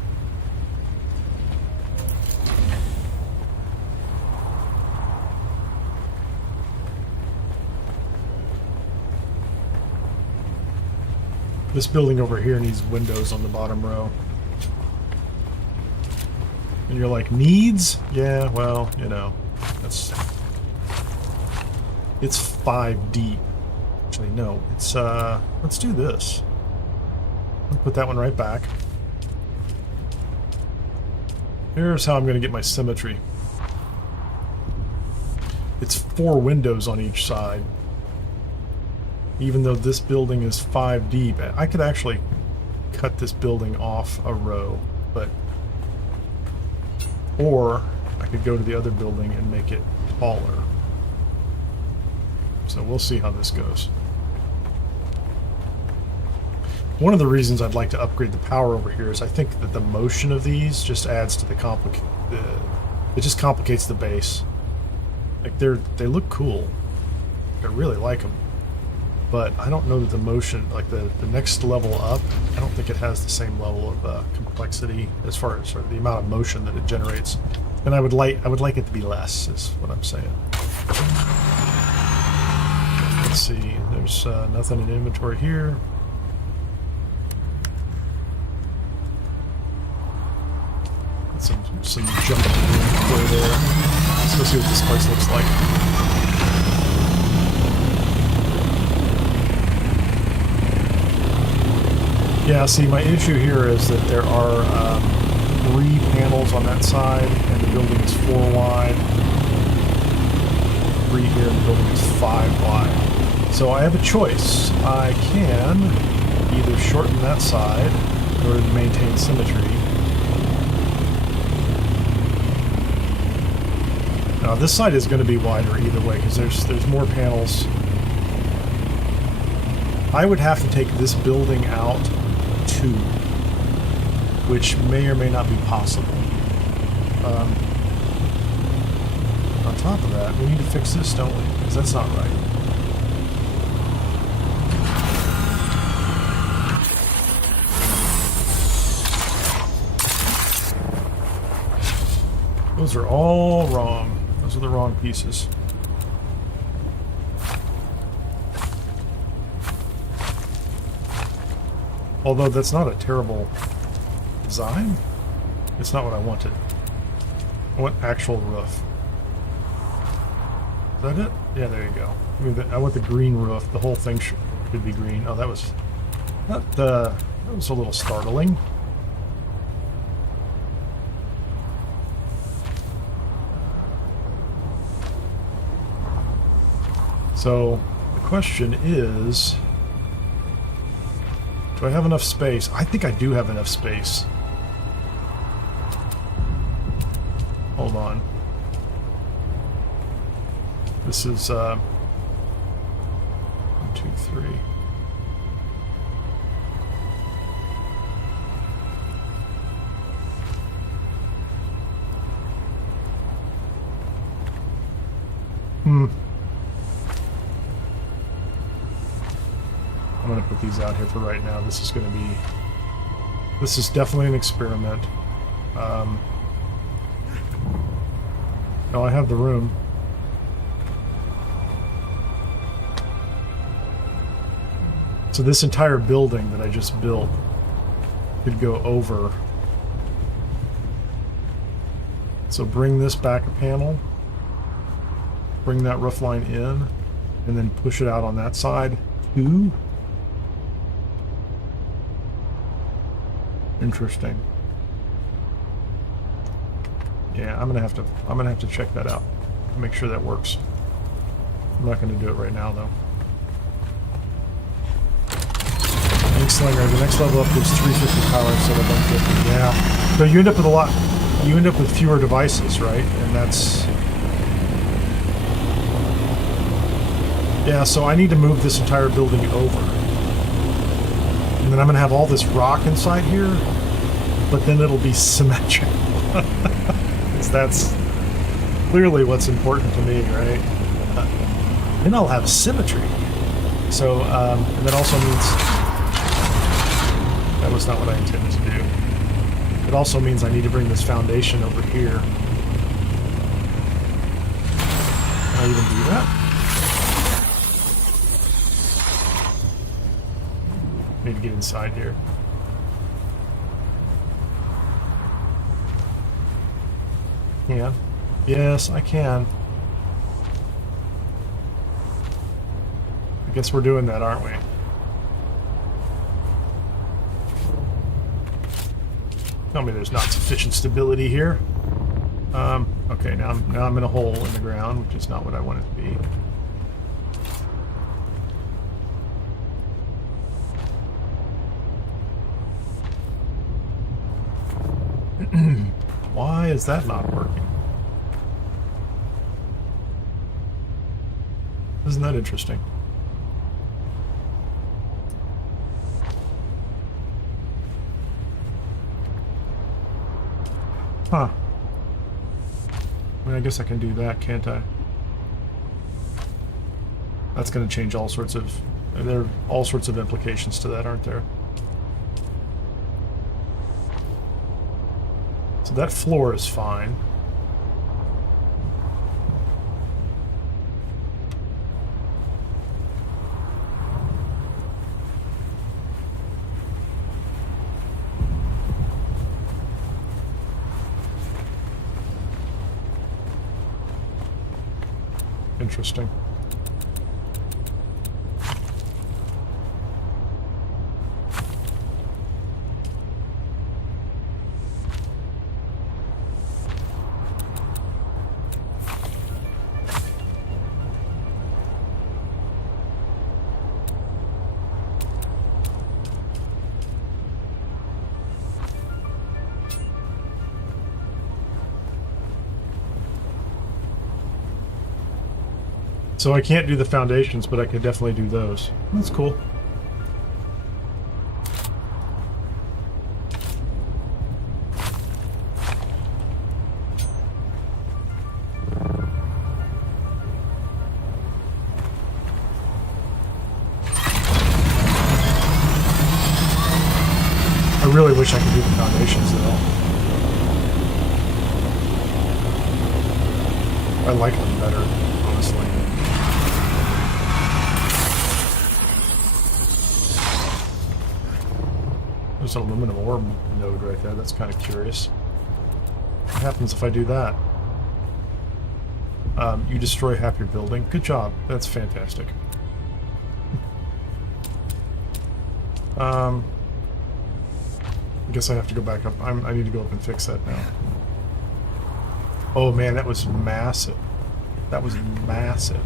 this building over here needs windows on the bottom row. And you're like, needs? Yeah, well, you know, it's 5 deep. Actually, no, it's, let's do this. I'll put that one right back. Here's how I'm going to get my symmetry. It's 4 windows on each side. Even though this building is 5 deep, I could actually cut this building off a row, but... Or I could go to the other building and make it taller. So we'll see how this goes. One of the reasons I'd like to upgrade the power over here is I think that the motion of these just adds to it just complicates the base. Like they look cool. I really like them. But I don't know that the motion, like the next level up, I don't think it has the same level of complexity as far as the amount of motion that it generates. And I would like it to be less, is what I'm saying. Let's see, there's nothing in inventory here. Got some junk inventory there. Let's go see what this place looks like. Yeah, see, my issue here is that there are 3 panels on that side, and the building is 4 wide. 3 here, and the building is 5 wide. So I have a choice. I can either shorten that side in order to maintain symmetry. Now this side is going to be wider either way because there's more panels. I would have to take this building out too, which may or may not be possible. On top of that, we need to fix this, don't we? Because that's not right. Those are all wrong. Those are the wrong pieces. Although that's not a terrible design. It's not what I wanted. I want actual roof. Is that it? Yeah, there you go. I mean, I want the green roof. The whole thing should be green. Oh, that was that was a little startling. So the question is, do I have enough space? I think I do have enough space. Hold on. This is 1, 2, 3. I'm going to put these out here for right now. This is definitely an experiment. No, I have the room. So this entire building that I just built could go over. So bring this back a panel, bring that roof line in, and then push it out on that side too. Interesting. Yeah, I'm gonna have to check that out. Make sure that works. I'm not gonna do it right now though. Slinger, the next level up gives 350 power instead of 150. Yeah. So you end up with a lot. You end up with fewer devices, right? And that's. Yeah, so I need to move this entire building over. And then I'm going to have all this rock inside here, but then it'll be symmetric. That's clearly what's important to me, right? Then I'll have symmetry. So, and that also means. That was not what I intended to do. It also means I need to bring this foundation over here. Can I even do that? I need to get inside here. Yeah. Yes, I can. I guess we're doing that, aren't we? Tell me there's not sufficient stability here. Okay, now I'm in a hole in the ground, which is not what I want it to be. Why is that not working? Isn't that interesting? Huh. I mean, I guess I can do that, can't I? That's going to change all sorts of... There are all sorts of implications to that, aren't there? So that floor is fine. Interesting. So I can't do the foundations, but I could definitely do those. That's cool. I really wish I could do the foundations though. I like them better, honestly. There's an aluminum ore node right there. That's kind of curious. What happens if I do that? You destroy half your building. Good job. That's fantastic. I guess I have to go back up. I need to go up and fix that now. Oh man, that was massive. That was massive.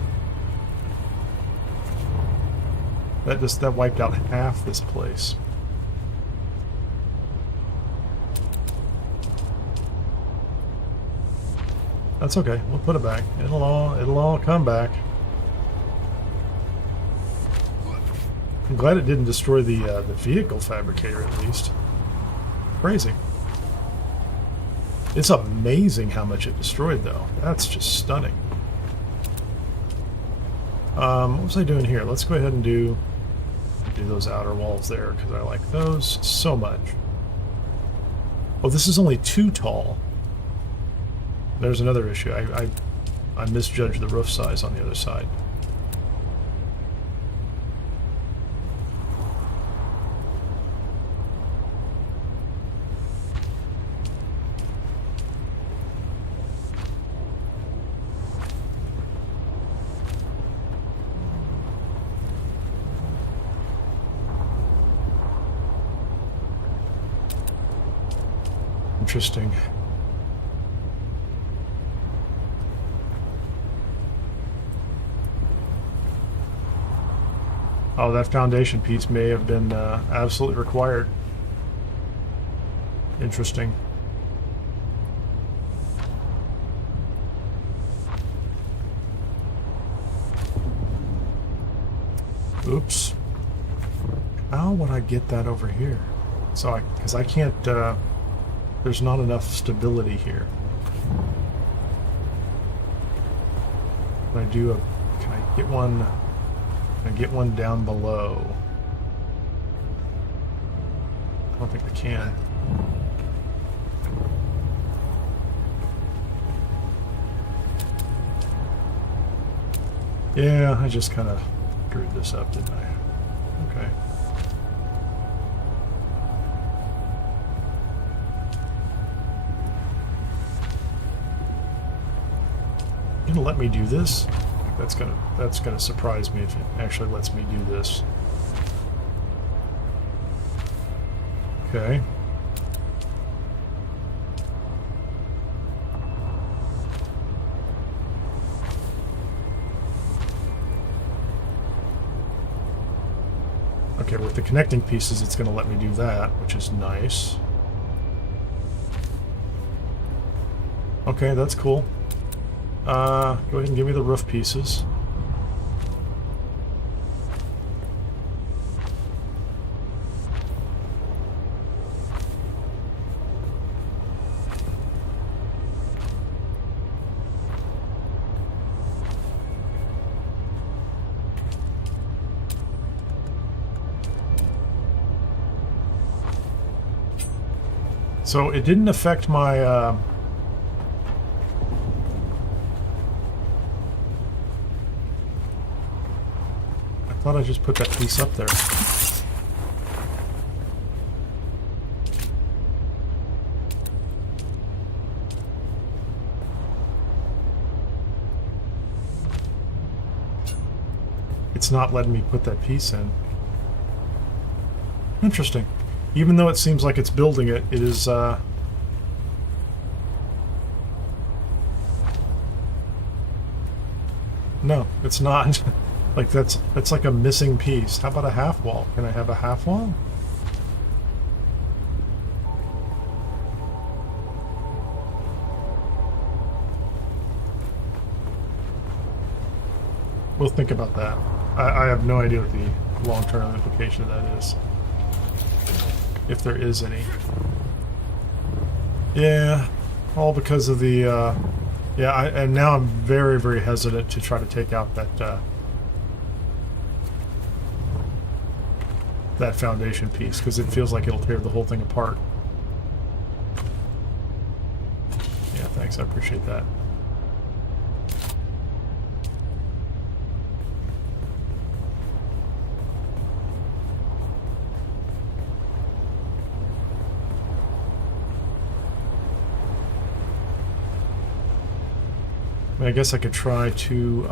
That wiped out half this place. That's okay. We'll put it back. It'll all come back. I'm glad it didn't destroy the vehicle fabricator at least. Crazy. It's amazing how much it destroyed, though. That's just stunning. What was I doing here? Let's go ahead and do those outer walls there, because I like those so much. Oh, this is only too tall. There's another issue. I misjudged the roof size on the other side. Interesting. Oh, that foundation piece may have been absolutely required. Interesting. Oops. How would I get that over here? So because I can't, there's not enough stability here. Can I get one? Can I get one down below? I don't think I can. Yeah, I just kind of screwed this up, didn't I? Okay. You gonna let me do this? That's gonna surprise me if it actually lets me do this. Okay. Okay, with the connecting pieces, it's going to let me do that, which is nice. Okay, that's cool. Go ahead and give me the roof pieces. So it didn't affect my I thought I just put that piece up there. It's not letting me put that piece in. Interesting. Even though it seems like it's building it, it is, no, it's not. Like, that's like a missing piece. How about a half wall? Can I have a half wall? We'll think about that. I have no idea what the long-term implication of that is. If there is any. Yeah, all because of the, and now I'm very, very hesitant to try to take out that, that foundation piece, because it feels like it'll tear the whole thing apart. Yeah, thanks, I appreciate that. I guess I could try to,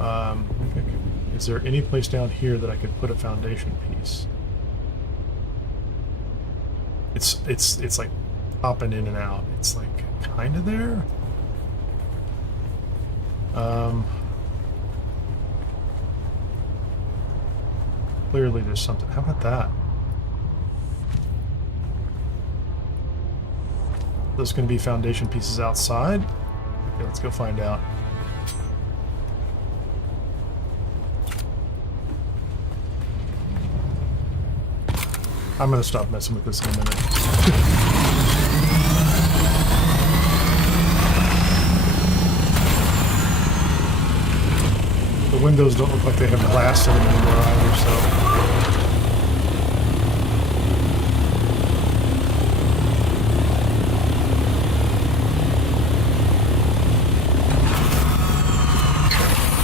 is there any place down here that I could put a foundation piece? It's like popping in and out. It's like kind of there. Clearly there's something. How about that? Those going to be foundation pieces outside? Okay, let's go find out. I'm gonna stop messing with this in a minute. The windows don't look like they have glass in them anymore either, so.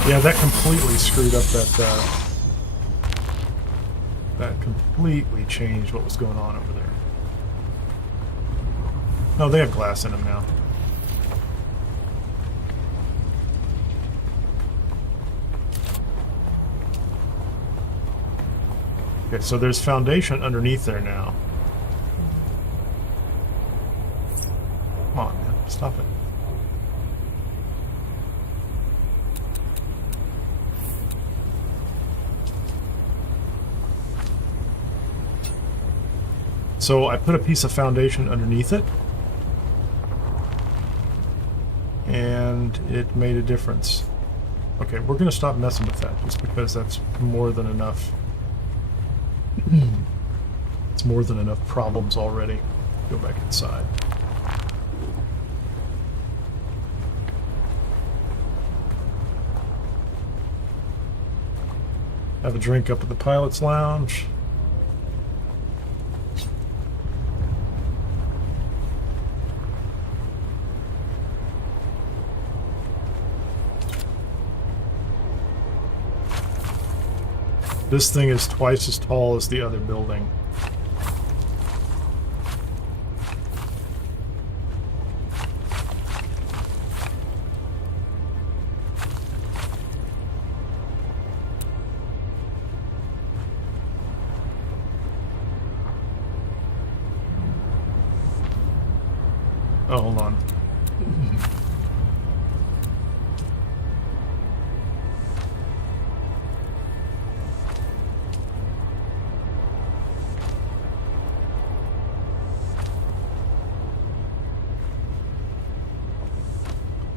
Yeah, that completely screwed up that, that completely changed what was going on over there. No, they have glass in them now. Okay, so there's foundation underneath there now. Come on, man. Stop it. So I put a piece of foundation underneath it, and it made a difference. Okay, we're going to stop messing with that just because that's more than enough. It's more than enough problems already. Go back inside. Have a drink up at the pilot's lounge. This thing is twice as tall as the other building. Oh, hold on.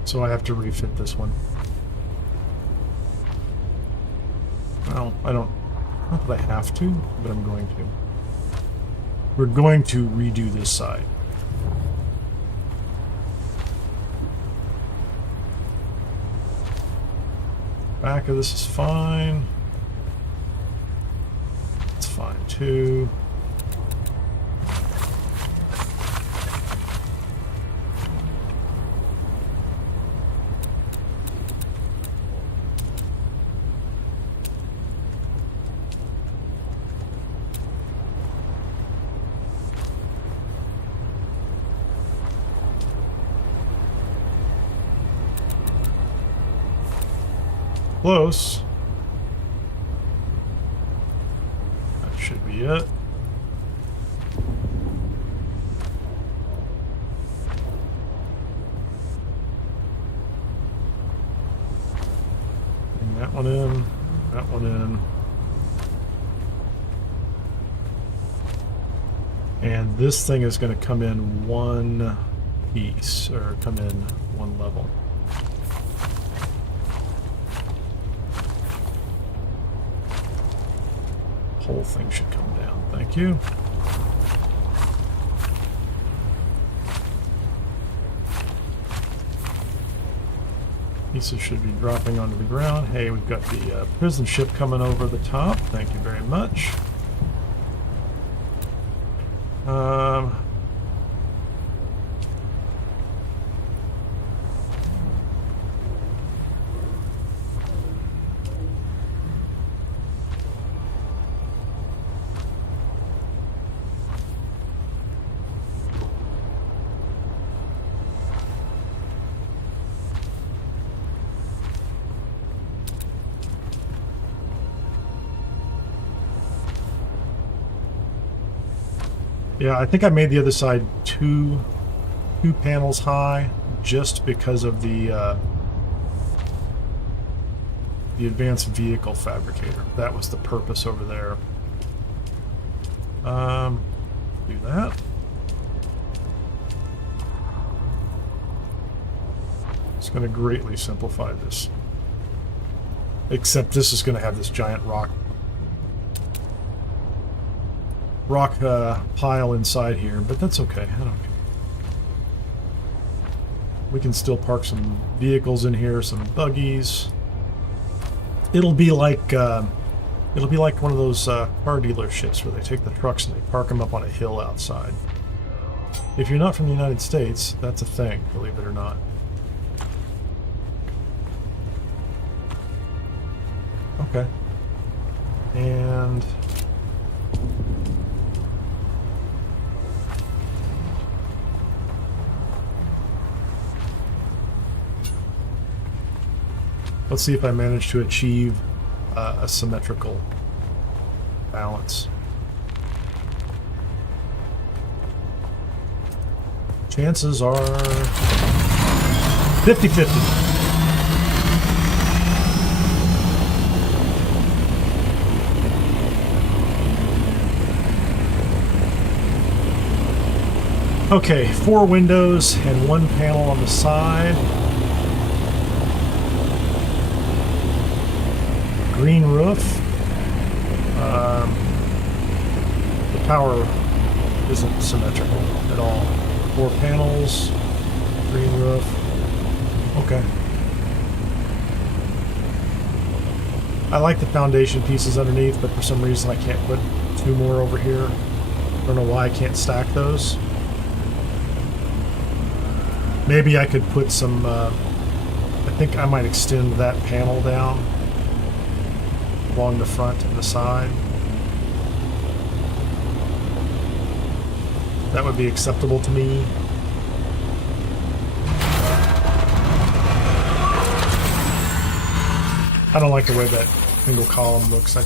So I have to refit this one. Well, I don't, not that I have to, but I'm going to. We're going to redo this side. Back of this is fine. It's fine too. Close. That should be it. Bring that one in, that one in. And this thing is going to come in one piece, or come in one level. whole thing should come down. Thank you. Pieces should be dropping onto the ground. Hey, we've got the prison ship coming over the top. Thank you very much. Yeah, I think I made the other side two panels high just because of the advanced vehicle fabricator. That was the purpose over there. Do that. It's going to greatly simplify this. Except this is going to have this giant rock pile inside here, but that's okay. I don't care. We can still park some vehicles in here, some buggies. It'll be like one of those car dealerships where they take the trucks and they park them up on a hill outside. If you're not from the United States, that's a thing, believe it or not. Okay. And let's see if I manage to achieve a symmetrical balance. Chances are 50-50. Okay, 4 windows and 1 panel on the side. Green roof. The power isn't symmetrical at all. 4 panels, green roof. Okay. I like the foundation pieces underneath, but for some reason I can't put 2 more over here. I don't know why I can't stack those. Maybe I could put some, I think I might extend that panel down along the front and the side. That would be acceptable to me. I don't like the way that single column looks. I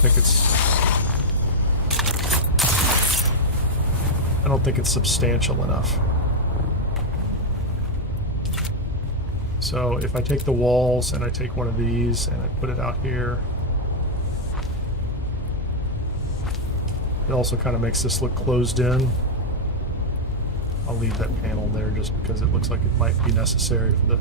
don't think it's substantial enough. So if I take the walls and I take one of these and I put it out here, it also kind of makes this look closed in. I'll leave that panel there just because it looks like it might be necessary for the...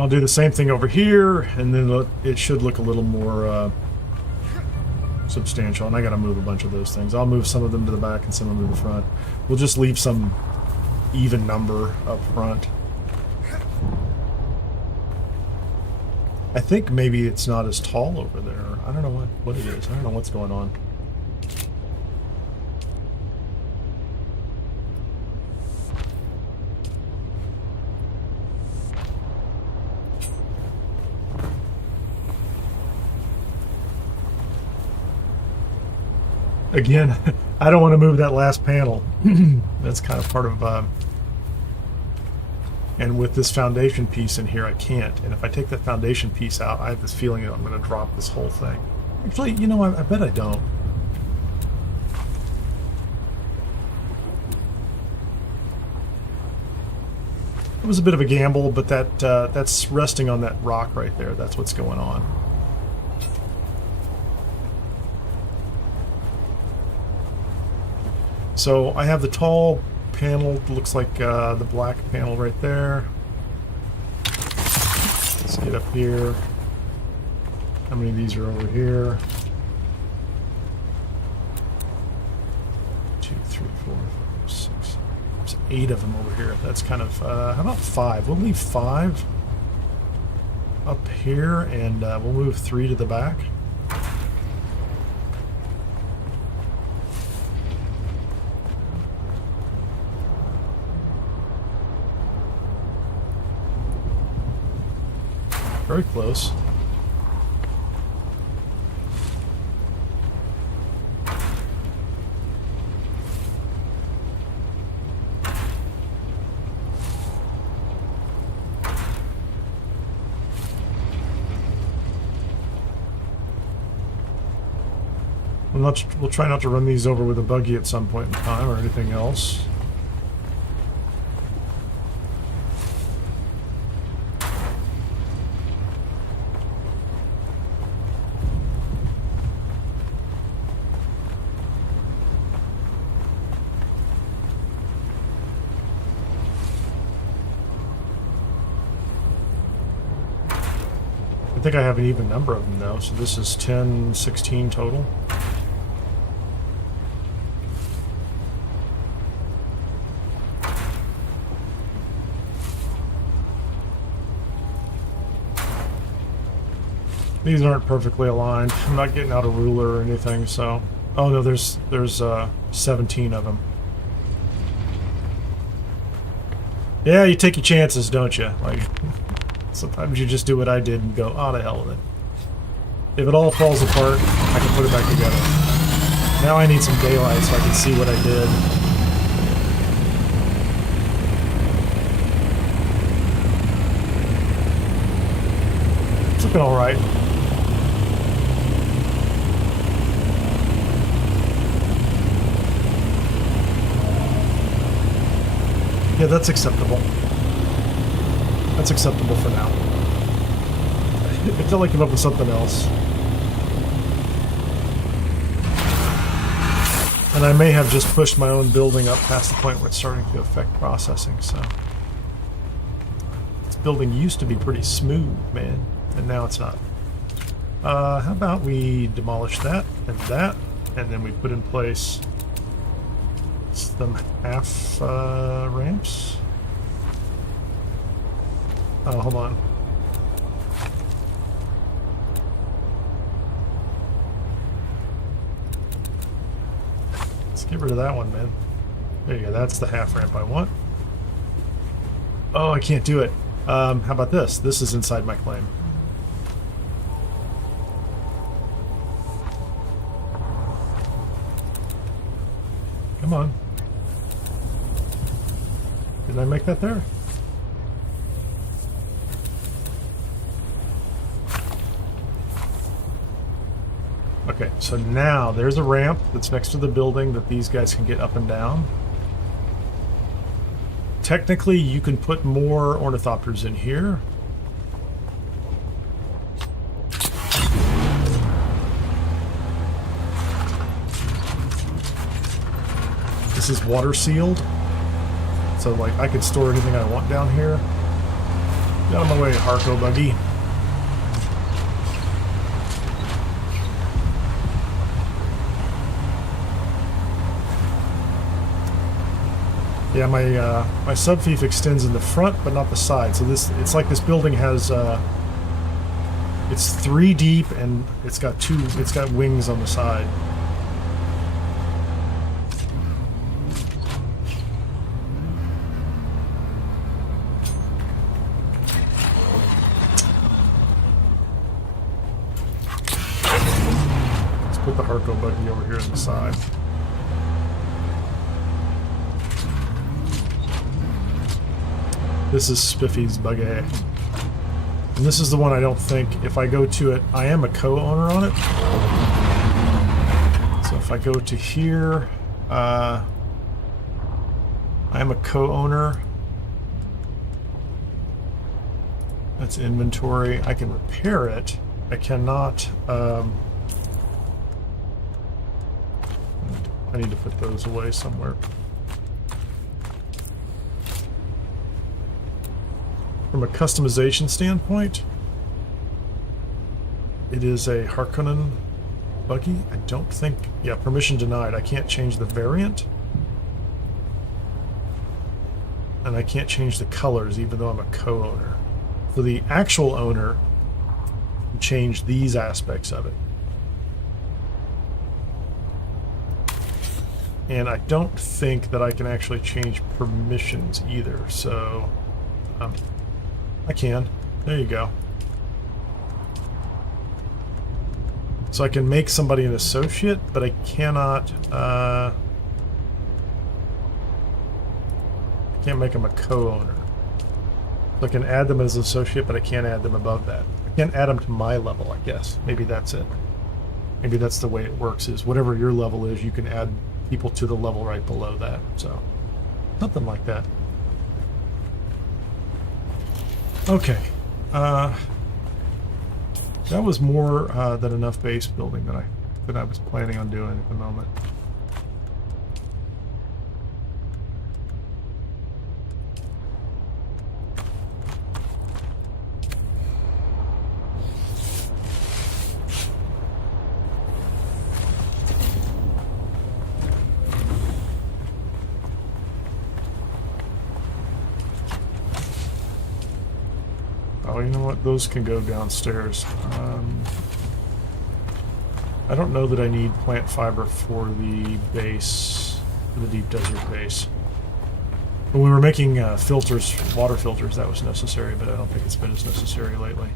I'll do the same thing over here, and then it should look a little more substantial. And I got to move a bunch of those things. I'll move some of them to the back and some of them to the front. We'll just leave some even number up front. I think maybe it's not as tall over there. I don't know what it is. I don't know what's going on. Again, I don't want to move that last panel. That's kind of part of... and with this foundation piece in here, I can't. And if I take that foundation piece out, I have this feeling that I'm going to drop this whole thing. Actually, you know, I bet I don't. It was a bit of a gamble, but that's resting on that rock right there. That's what's going on. So I have the tall panel, looks like the black panel right there. Let's get up here. How many of these are over here? 2, 3, 4, 5, 6. There's 8 of them over here. That's kind of, how about 5? We'll leave 5 up here, and we'll move 3 to the back. Very close. We'll try not to run these over with a buggy at some point in time or anything else. I think I have an even number of them though, so this is 10, 16 total. These aren't perfectly aligned. I'm not getting out a ruler or anything, so... Oh no, there's 17 of them. Yeah, you take your chances, don't you? Like, sometimes you just do what I did and go, oh, the hell with it. If it all falls apart, I can put it back together. Now I need some daylight so I can see what I did. It's looking alright. Yeah, that's acceptable. That's acceptable for now. Until I come up with something else. And I may have just pushed my own building up past the point where it's starting to affect processing, so... This building used to be pretty smooth, man, and now it's not. How about we demolish that, and then we put in place some half ramps. Oh, hold on. Let's get rid of that one, man. There you go. That's the half ramp I want. Oh, I can't do it. How about this? This is inside my claim. Come on. Did I make that there? Okay, so now there's a ramp that's next to the building that these guys can get up and down. Technically, you can put more ornithopters in here. This is water sealed. So, like, I could store anything I want down here. Get out of my way, Harko buggy. Yeah, my subfief extends in the front, but not the side. So it's like this building has, it's 3 deep and it's got wings on the side. Let's put the Harko buggy over here on the side. This is Spiffy's buggy. And this is the one I don't think, if I go to it, I am a co-owner on it. So if I go to here, I am a co-owner. That's inventory. I can repair it. I cannot, I need to put those away somewhere. From a customization standpoint, it is a Harkonnen buggy. I don't think, yeah, permission denied. I can't change the variant. And I can't change the colors even though I'm a co-owner. So the actual owner can change these aspects of it. And I don't think that I can actually change permissions either, so I can. There you go. So I can make somebody an associate, but I cannot, I can't make them a co-owner. So I can add them as an associate, but I can't add them above that. I can't add them to my level, I guess. Maybe that's it. Maybe that's the way it works, is whatever your level is, you can add people to the level right below that. So, something like that. Okay. That was more than enough base building that I was planning on doing at the moment. Oh, you know what? Those can go downstairs. I don't know that I need plant fiber for the base, for the deep desert base. When we were making filters, water filters, that was necessary, but I don't think it's been as necessary lately.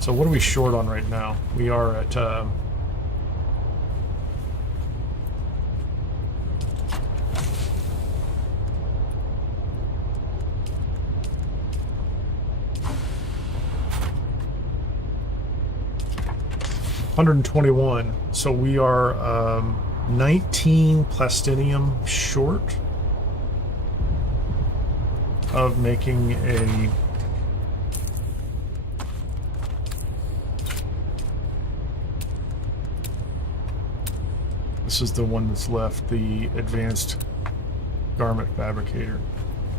So what are we short on right now? We are at... $121, so we are 19 plastinium short of making a this is the one that's left, the advanced garment fabricator.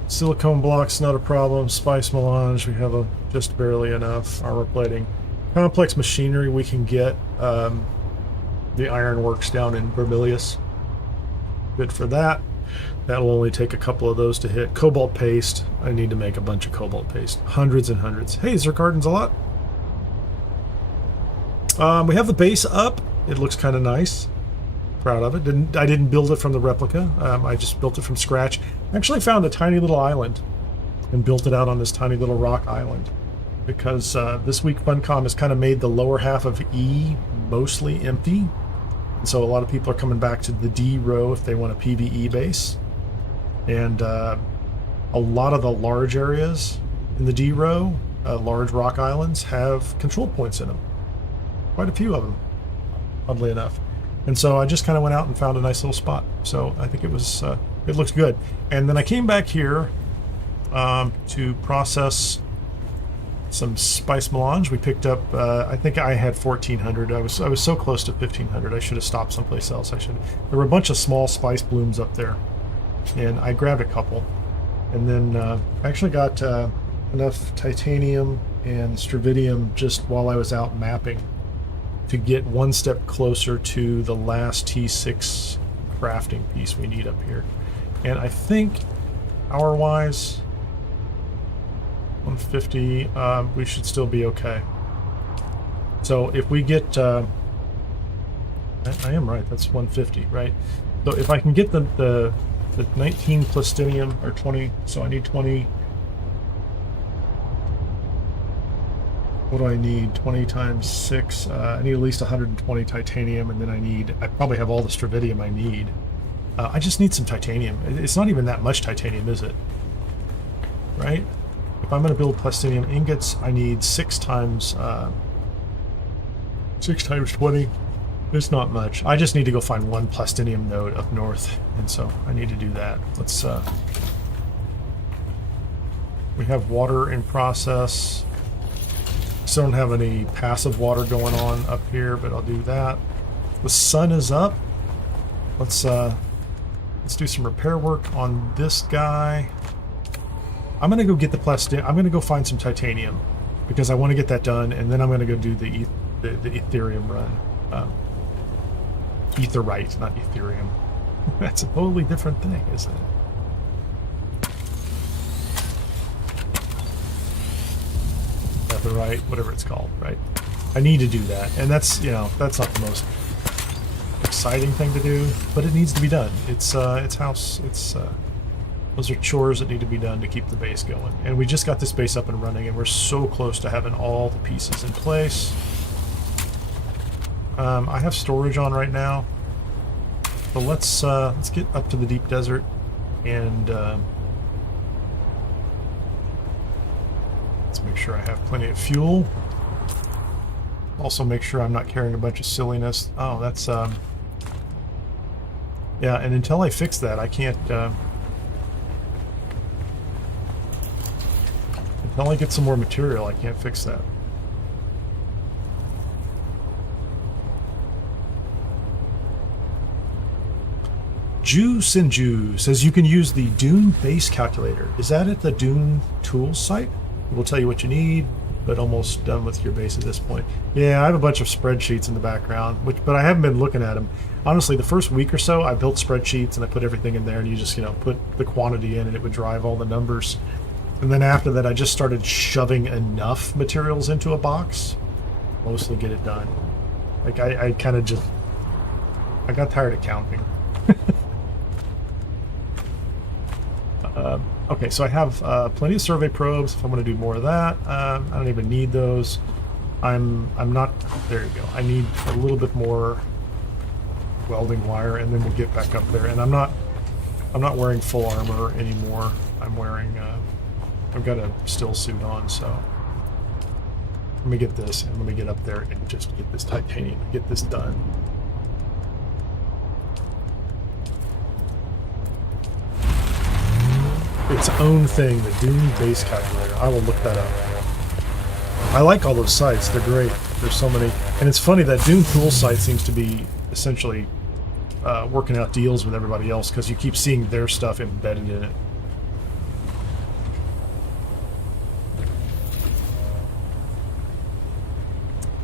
Silicone blocks, not a problem. Spice melange, we have just barely enough. Armor plating. Complex machinery, we can get the ironworks down in Vermilius. Good for that. That'll only take a couple of those to hit. Cobalt paste, I need to make a bunch of cobalt paste. Hundreds and hundreds. Hey, Zergarden's a lot. We have the base up. It looks kind of nice. Proud of it. I didn't build it from the replica. I just built it from scratch. I actually found a tiny little island and built it out on this tiny little rock island. Because this week Funcom has kind of made the lower half of E mostly empty. And so a lot of people are coming back to the D row if they want a PvE base. And a lot of the large areas in the D row, large rock islands, have control points in them. Quite a few of them, oddly enough. And so I just kind of went out and found a nice little spot. So I think it was, it looks good. And then I came back here to process some spice melange. We picked up, I think I had 1,400. I was so close to 1,500. I should have stopped someplace else. There were a bunch of small spice blooms up there, and I grabbed a couple. And then I actually got enough titanium and stravidium just while I was out mapping to get one step closer to the last T6 crafting piece we need up here. And I think hour-wise, 150, we should still be okay. So if we get, I am right, that's 150, right? So if I can get the 19 plastinium, or 20, so I need 20, what do I need? 20 times 6, I need at least 120 titanium, and then I probably have all the stravidium I need. I just need some titanium. It's not even that much titanium, is it? Right? If I'm going to build plastinium ingots, I need 6 times 20. It's not much. I just need to go find 1 plastinium node up north, and so I need to do that. Let's. We have water in process. Still don't have any passive water going on up here, but I'll do that. The sun is up. Let's do some repair work on this guy. I'm gonna go get the plastic. I'm gonna go find some titanium because I want to get that done, and then I'm gonna go do the Ethereum run. Etherite, not Ethereum. That's a totally different thing, isn't it? Etherite, whatever it's called, right? I need to do that, and that's, you know, that's not the most exciting thing to do, but it needs to be done. It's house. Those are chores that need to be done to keep the base going. And we just got this base up and running, and we're so close to having all the pieces in place. I have storage on right now, but let's get up to the deep desert and let's make sure I have plenty of fuel. Also make sure I'm not carrying a bunch of silliness. Oh, that's yeah, and until I fix that, I can't until I get some more material, I can't fix that. Juice and Jew says you can use the Dune base calculator. Is that at the Dune tools site? It will tell you what you need, but almost done with your base at this point. Yeah, I have a bunch of spreadsheets in the background, but I haven't been looking at them. Honestly, the first week or so, I built spreadsheets and I put everything in there, and you just, you know, put the quantity in and it would drive all the numbers. And then after that, I just started shoving enough materials into a box, mostly get it done. Like, I kind of just, I got tired of counting. Okay, so I have plenty of survey probes if I'm going to do more of that. I don't even need those. I'm not, there you go. I need a little bit more welding wire, and then we'll get back up there. And I'm not wearing full armor anymore. I'm wearing I've got a still suit on, so let me get this and let me get up there and just get this titanium and get this done. Its own thing, the Dune base calculator. I will look that up. I like all those sites. They're great. There's so many. And it's funny that Dune tool site seems to be essentially working out deals with everybody else because you keep seeing their stuff embedded in it.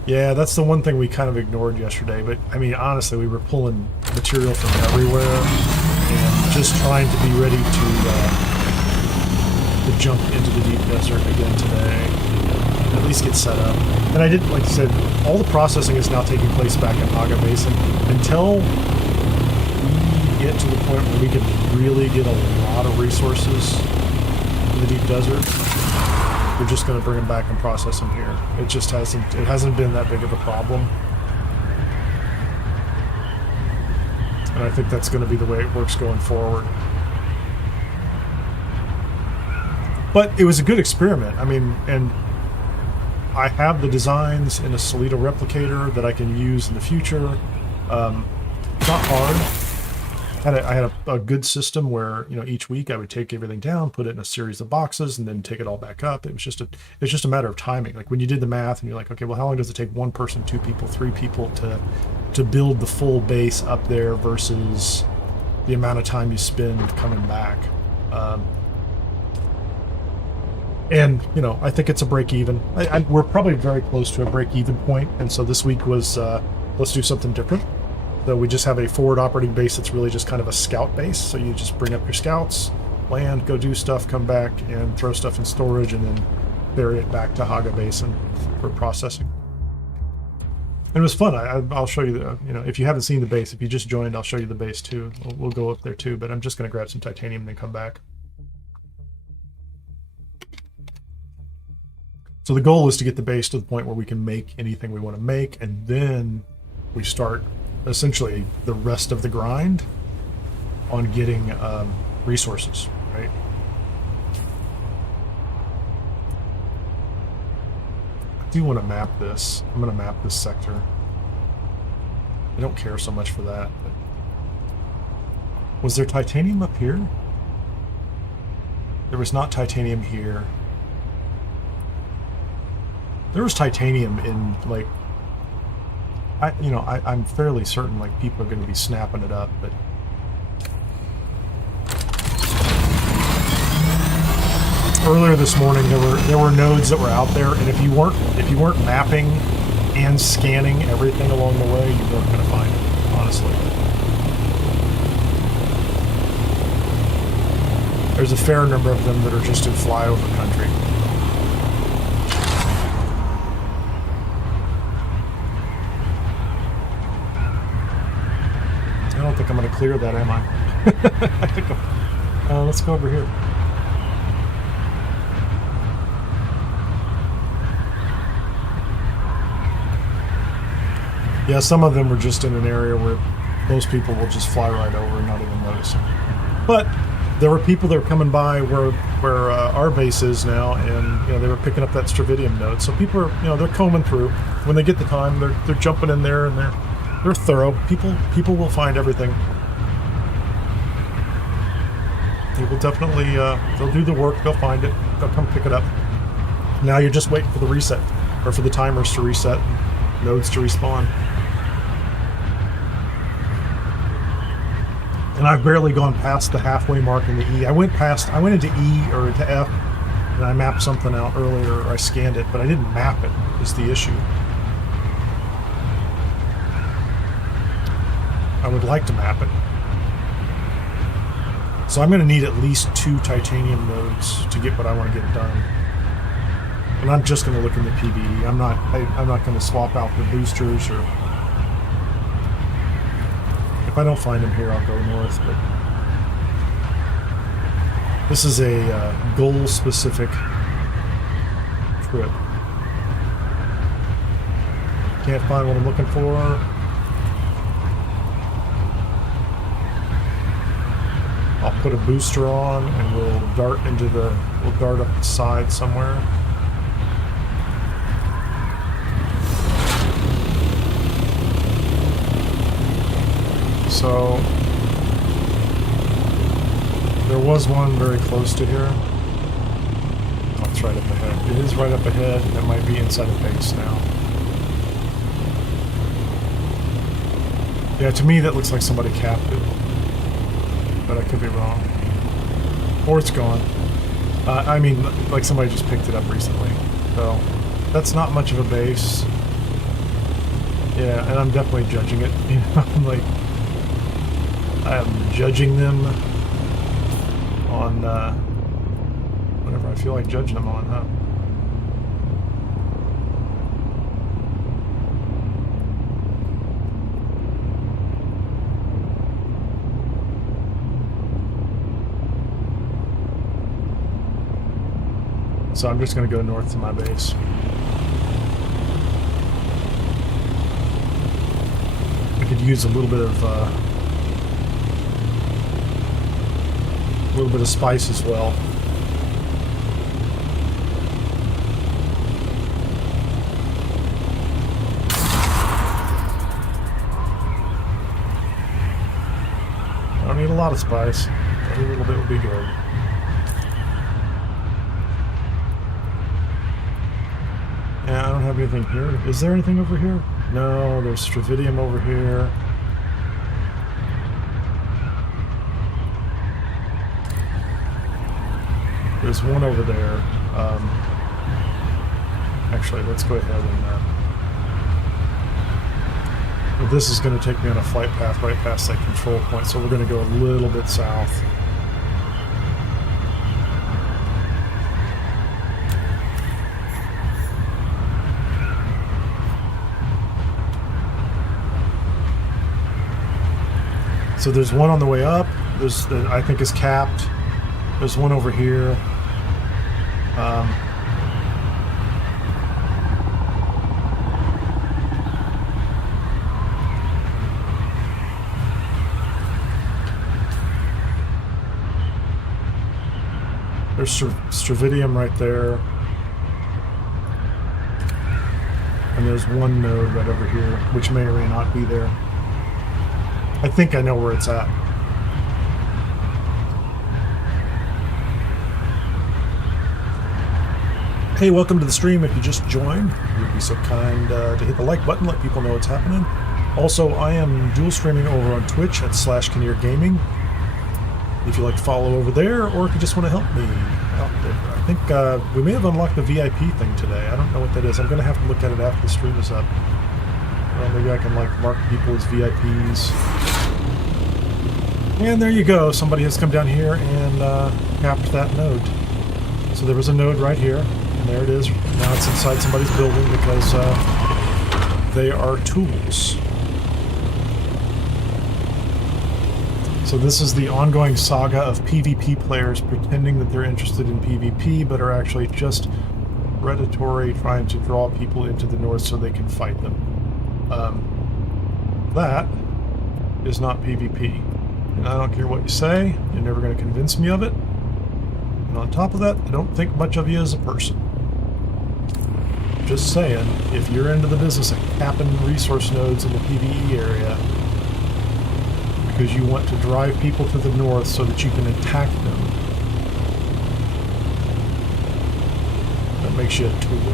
Yeah, that's the one thing we kind of ignored yesterday. But, I mean, honestly, we were pulling material from everywhere and just trying to be ready to jump into the deep desert again today, at least get set up. And I did, like I said, all the processing is now taking place back in Hagga Basin. Until we get to the point where we can really get a lot of resources in the deep desert, we're just going to bring them back and process them here. It just hasn't been that big of a problem. And I think that's going to be the way it works going forward. But it was a good experiment. I mean, and I have the designs in a Solito replicator that I can use in the future. It's not hard. I had a good system where, you know, each week I would take everything down, put it in a series of boxes, and then take it all back up. It's just a matter of timing. Like when you did the math and you're like, okay, well, how long does it take 1 person, 2 people, 3 people to build the full base up there versus the amount of time you spend coming back? And, you know, I think it's a break even. We're probably very close to a break even point. And so this week was, let's do something different. So we just have a forward operating base that's really just kind of a scout base. So you just bring up your scouts, land, go do stuff, come back and throw stuff in storage, and then bury it back to Hagga Basin for processing. And it was fun. I'll show you, you know, if you haven't seen the base, if you just joined, I'll show you the base too. We'll go up there too, but I'm just going to grab some titanium and then come back. So the goal is to get the base to the point where we can make anything we want to make, and then we start essentially the rest of the grind on getting resources, right? do want to map this. I'm going to map this sector. I don't care so much for that. But... Was there titanium up here? There was not titanium here. There was titanium in, like... I'm fairly certain, like, people are going to be snapping it up, but... Earlier this morning, there were nodes that were out there, and if you weren't mapping and scanning everything along the way, you weren't going to find it, honestly. There's a fair number of them that are just in flyover country. I don't think I'm going to clear that, am I? I think let's go over here. Yeah, some of them were just in an area where most people will just fly right over and not even notice them. But there were people that were coming by where our base is now, and they were picking up that stravidium node. So people are, they're combing through. When they get the time, they're jumping in there, and they're thorough. People will find everything. They will definitely they'll do the work. They'll find it. They'll come pick it up. Now you're just waiting for the reset, or for the timers to reset, and nodes to respawn. And I've barely gone past the halfway mark in the E. I went into E or to F, and I mapped something out earlier, or I scanned it, but I didn't map it, is the issue. I would like to map it. So I'm going to need at least 2 titanium nodes to get what I want to get done. And I'm just going to look in the PvE. I'm not going to swap out the boosters, or... If I don't find him here, I'll go north, but this is a goal-specific trip. Can't find what I'm looking for. I'll put a booster on, and we'll dart up the side somewhere. So, there was one very close to here. Oh, it's right up ahead. It is right up ahead, and it might be inside a base now. Yeah, to me that looks like somebody capped it. But I could be wrong. Or it's gone. I mean, like somebody just picked it up recently. So, that's not much of a base. Yeah, and I'm definitely judging it. I'm like... I'm judging them on whatever I feel like judging them on, huh? So I'm just going to go north to my base. I could use a little bit of spice as well. I don't need a lot of spice. A little bit would be good. Yeah, I don't have anything here. Is there anything over here? No, there's stravidium over here. There's one over there. Actually, let's go ahead and... this is going to take me on a flight path right past that control point, so we're going to go a little bit south. So there's one on the way up. There's, I think, is capped. There's one over here. There's stravidium right there. there's one node right over here, which may or may not be there. I think I know where it's at. Hey, welcome to the stream. If you just joined, you'd be so kind to hit the like button, let people know what's happening. Also, I am dual streaming over on Twitch at /Kineer Gaming. If you'd like to follow over there, or if you just want to help me out there. I think we may have unlocked the VIP thing today. I don't know what that is. I'm going to have to look at it after the stream is up. Well, maybe I can like mark people as VIPs. And there you go. Somebody has come down here and capped that node. So there was a node right here. And there it is. Now it's inside somebody's building because they are tools. So this is the ongoing saga of PvP players pretending that they're interested in PvP, but are actually just predatory, trying to draw people into the north so they can fight them. That is not PvP. And I don't care what you say, you're never going to convince me of it. And on top of that, I don't think much of you as a person. Just saying, if you're into the business of capping resource nodes in the PvE area because you want to drive people to the north so that you can attack them, that makes you a tool.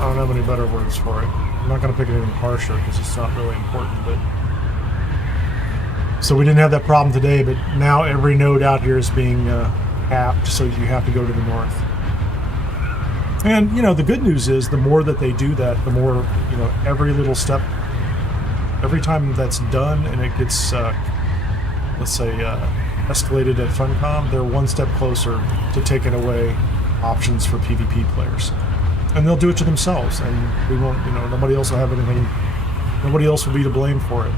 I don't have any better words for it. I'm not going to pick anything harsher because it's not really important, but... So we didn't have that problem today, but now every node out here is being capped, so you have to go to the north. And, you know, the good news is the more that they do that, the more, you know, every little step, every time that's done and it gets, let's say, escalated at Funcom, they're one step closer to taking away options for PvP players. And they'll do it to themselves, and we won't, you know, nobody else will have anything, nobody else will be to blame for it.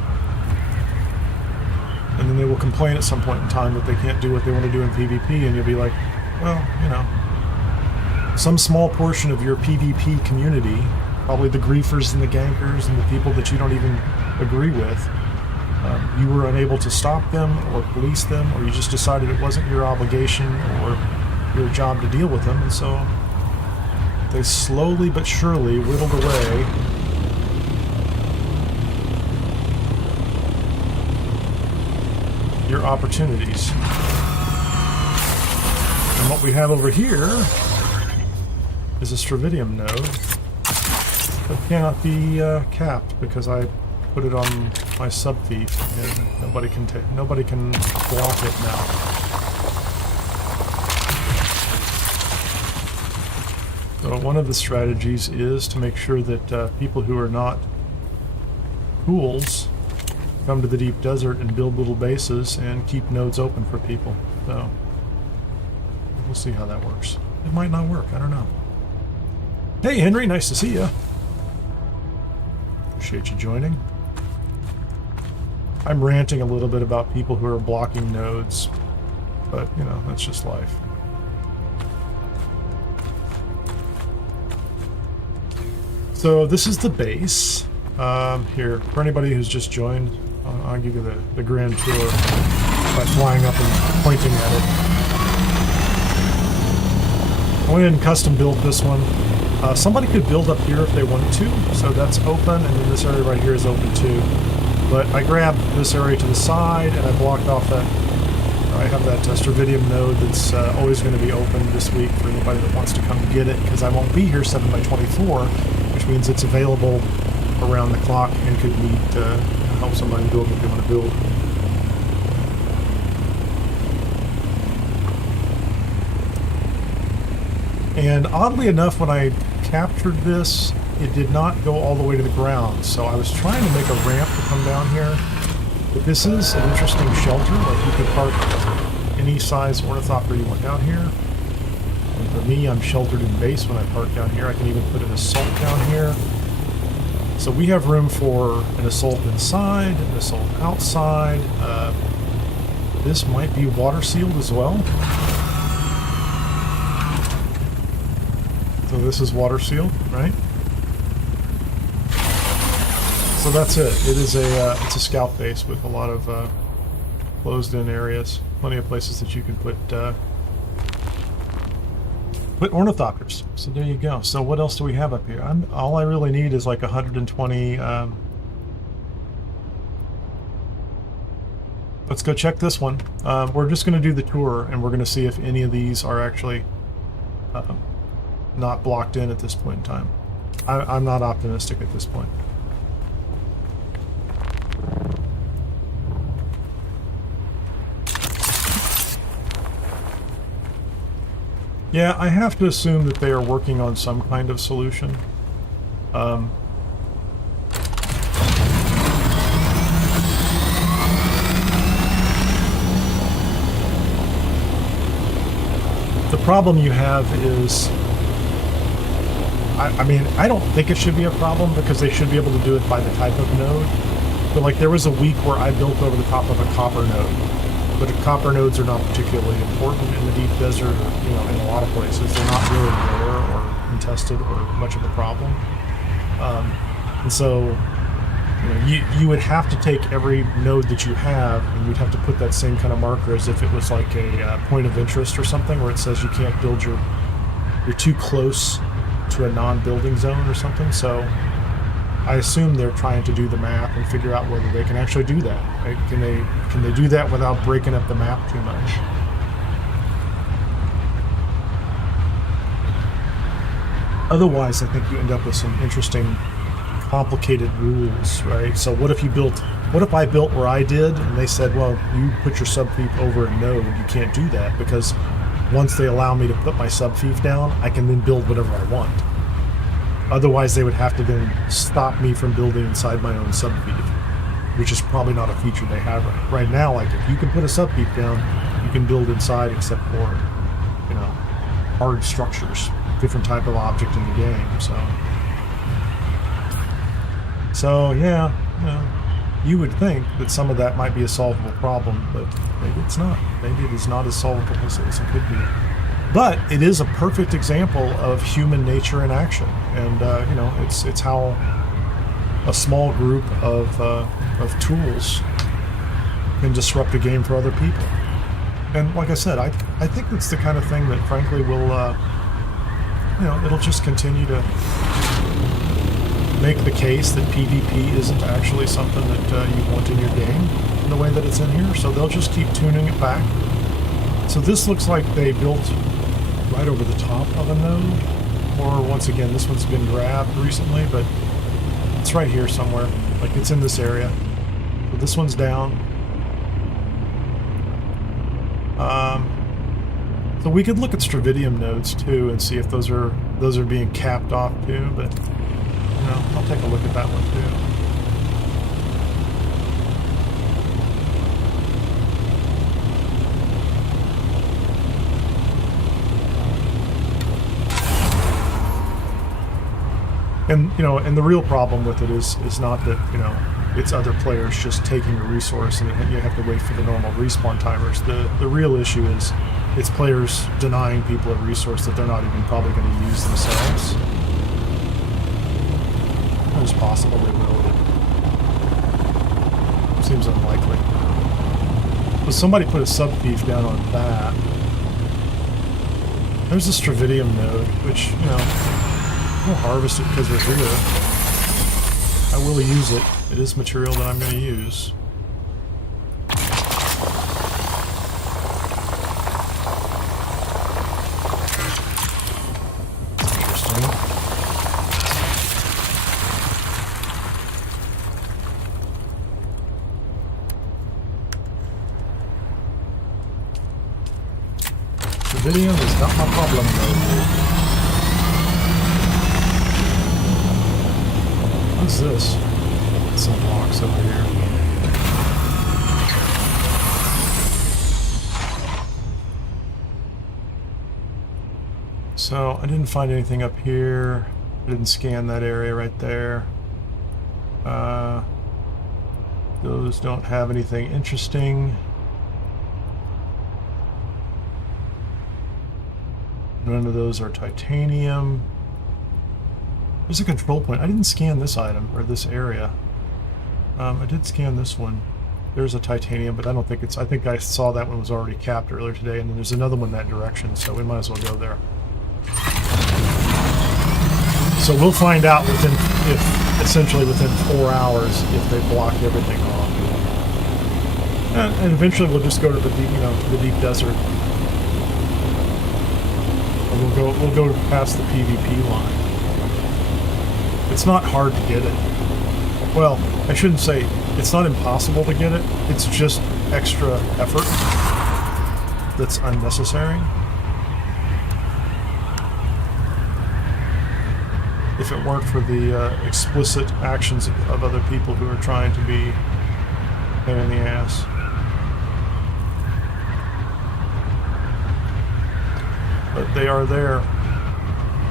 And then they will complain at some point in time that they can't do what they want to do in PvP, and you'll be like, well, you know, some small portion of your PvP community, probably the griefers and the gankers and the people that you don't even agree with, you were unable to stop them or police them, or you just decided it wasn't your obligation or your job to deal with them, and so they slowly but surely whittled away your opportunities. And what we have over here is a stravidium node that cannot be capped because I put it on my subfeed and nobody can block it now. So one of the strategies is to make sure that people who are not tools come to the deep desert and build little bases and keep nodes open for people. So we'll see how that works. It might not work, I don't know. Hey Henry, nice to see you. Appreciate you joining. I'm ranting a little bit about people who are blocking nodes, but you know, that's just life. So this is the base. Here, for anybody who's just joined, I'll give you the grand tour by flying up and pointing at it. I went in and custom built this one. Somebody could build up here if they wanted to, so that's open, and then this area right here is open too. But I grabbed this area to the side and I blocked off that. I have that stravidium node that's always going to be open this week for anybody that wants to come get it, because I won't be here 7x24, which means it's available around the clock and could need to help somebody build what they want to build. And oddly enough, when I captured this, it did not go all the way to the ground, so I was trying to make a ramp to come down here. But this is an interesting shelter. Like, you could park any size ornithopter you want down here. And for me, I'm sheltered in base when I park down here. I can even put an assault down here. So we have room for an assault inside, an assault outside. This might be water sealed as well. So this is water sealed, right? So that's it. It is it's a scout base with a lot of closed-in areas. Plenty of places that you can put But ornithopters. So there you go. So what else do we have up here? All I really need is like 120. Let's go check this one. We're just going to do the tour, and we're going to see if any of these are actually not blocked in at this point in time. I'm not optimistic at this point. Yeah, I have to assume that they are working on some kind of solution. The problem you have is, I mean, I don't think it should be a problem because they should be able to do it by the type of node. But like there was a week where I built over the top of a copper node. But copper nodes are not particularly important in the deep desert, or, you know, in a lot of places. They're not really rare or contested or much of a problem. And so, you know, you would have to take every node that you have, and you'd have to put that same kind of marker as if it was like a point of interest or something, where it says you can't build you're too close to a non-building zone or something. So I assume they're trying to do the math and figure out whether they can actually do that. Right? Can they do that without breaking up the map too much? Otherwise, I think you end up with some interesting, complicated rules, right? So what if I built where I did, and they said, well, you put your subfief over a node, you can't do that, because once they allow me to put my subfief down, I can then build whatever I want. Otherwise, they would have to then stop me from building inside my own subfief, which is probably not a feature they have right now. Like, if you can put a subfief down, you can build inside, except for, you know, hard structures, different type of object in the game. So yeah, you know, you would think that some of that might be a solvable problem, but maybe it's not. Maybe it is not as solvable as it could be. But it is a perfect example of human nature in action, and you know, it's how a small group of tools can disrupt a game for other people. And like I said, I think it's the kind of thing that, frankly, will you know, it'll just continue to make the case that PvP isn't actually something that you want in your game in the way that it's in here. So they'll just keep tuning it back. So this looks like they built right over the top of a node, or once again, this one's been grabbed recently, but it's right here somewhere. Like, it's in this area. So this one's down. So we could look at stravidium nodes too and see if those are being capped off too, but you know, I'll take a look at that one too. And you know, and the real problem with it is not that, you know, it's other players just taking a resource and you have to wait for the normal respawn timers. The real issue is it's players denying people a resource that they're not even probably going to use themselves. It's possible they will, but seems unlikely. But somebody put a subfief down on that. There's a stravidium node, which, you know, we'll harvest it because we're here. I will use it. It is material that I'm going to use. Interesting. Stravidium is not my problem, though. What's this? Some blocks over here. So I didn't find anything up here. I didn't scan that area right there. Those don't have anything interesting. None of those are titanium. There's a control point. I didn't scan this item, or this area. I did scan this one. There's a titanium, but I don't think it's... I think I saw that one was already capped earlier today, and then there's another one that direction, so we might as well go there. So we'll find out essentially within 4 hours if they block everything off. And eventually we'll just go to the deep, to the deep desert. Or we'll go past the PvP line. It's not hard to get it. Well, I shouldn't say it's not impossible to get it. It's just extra effort that's unnecessary. If it weren't for the explicit actions of other people who are trying to be pain in the ass. But they are there.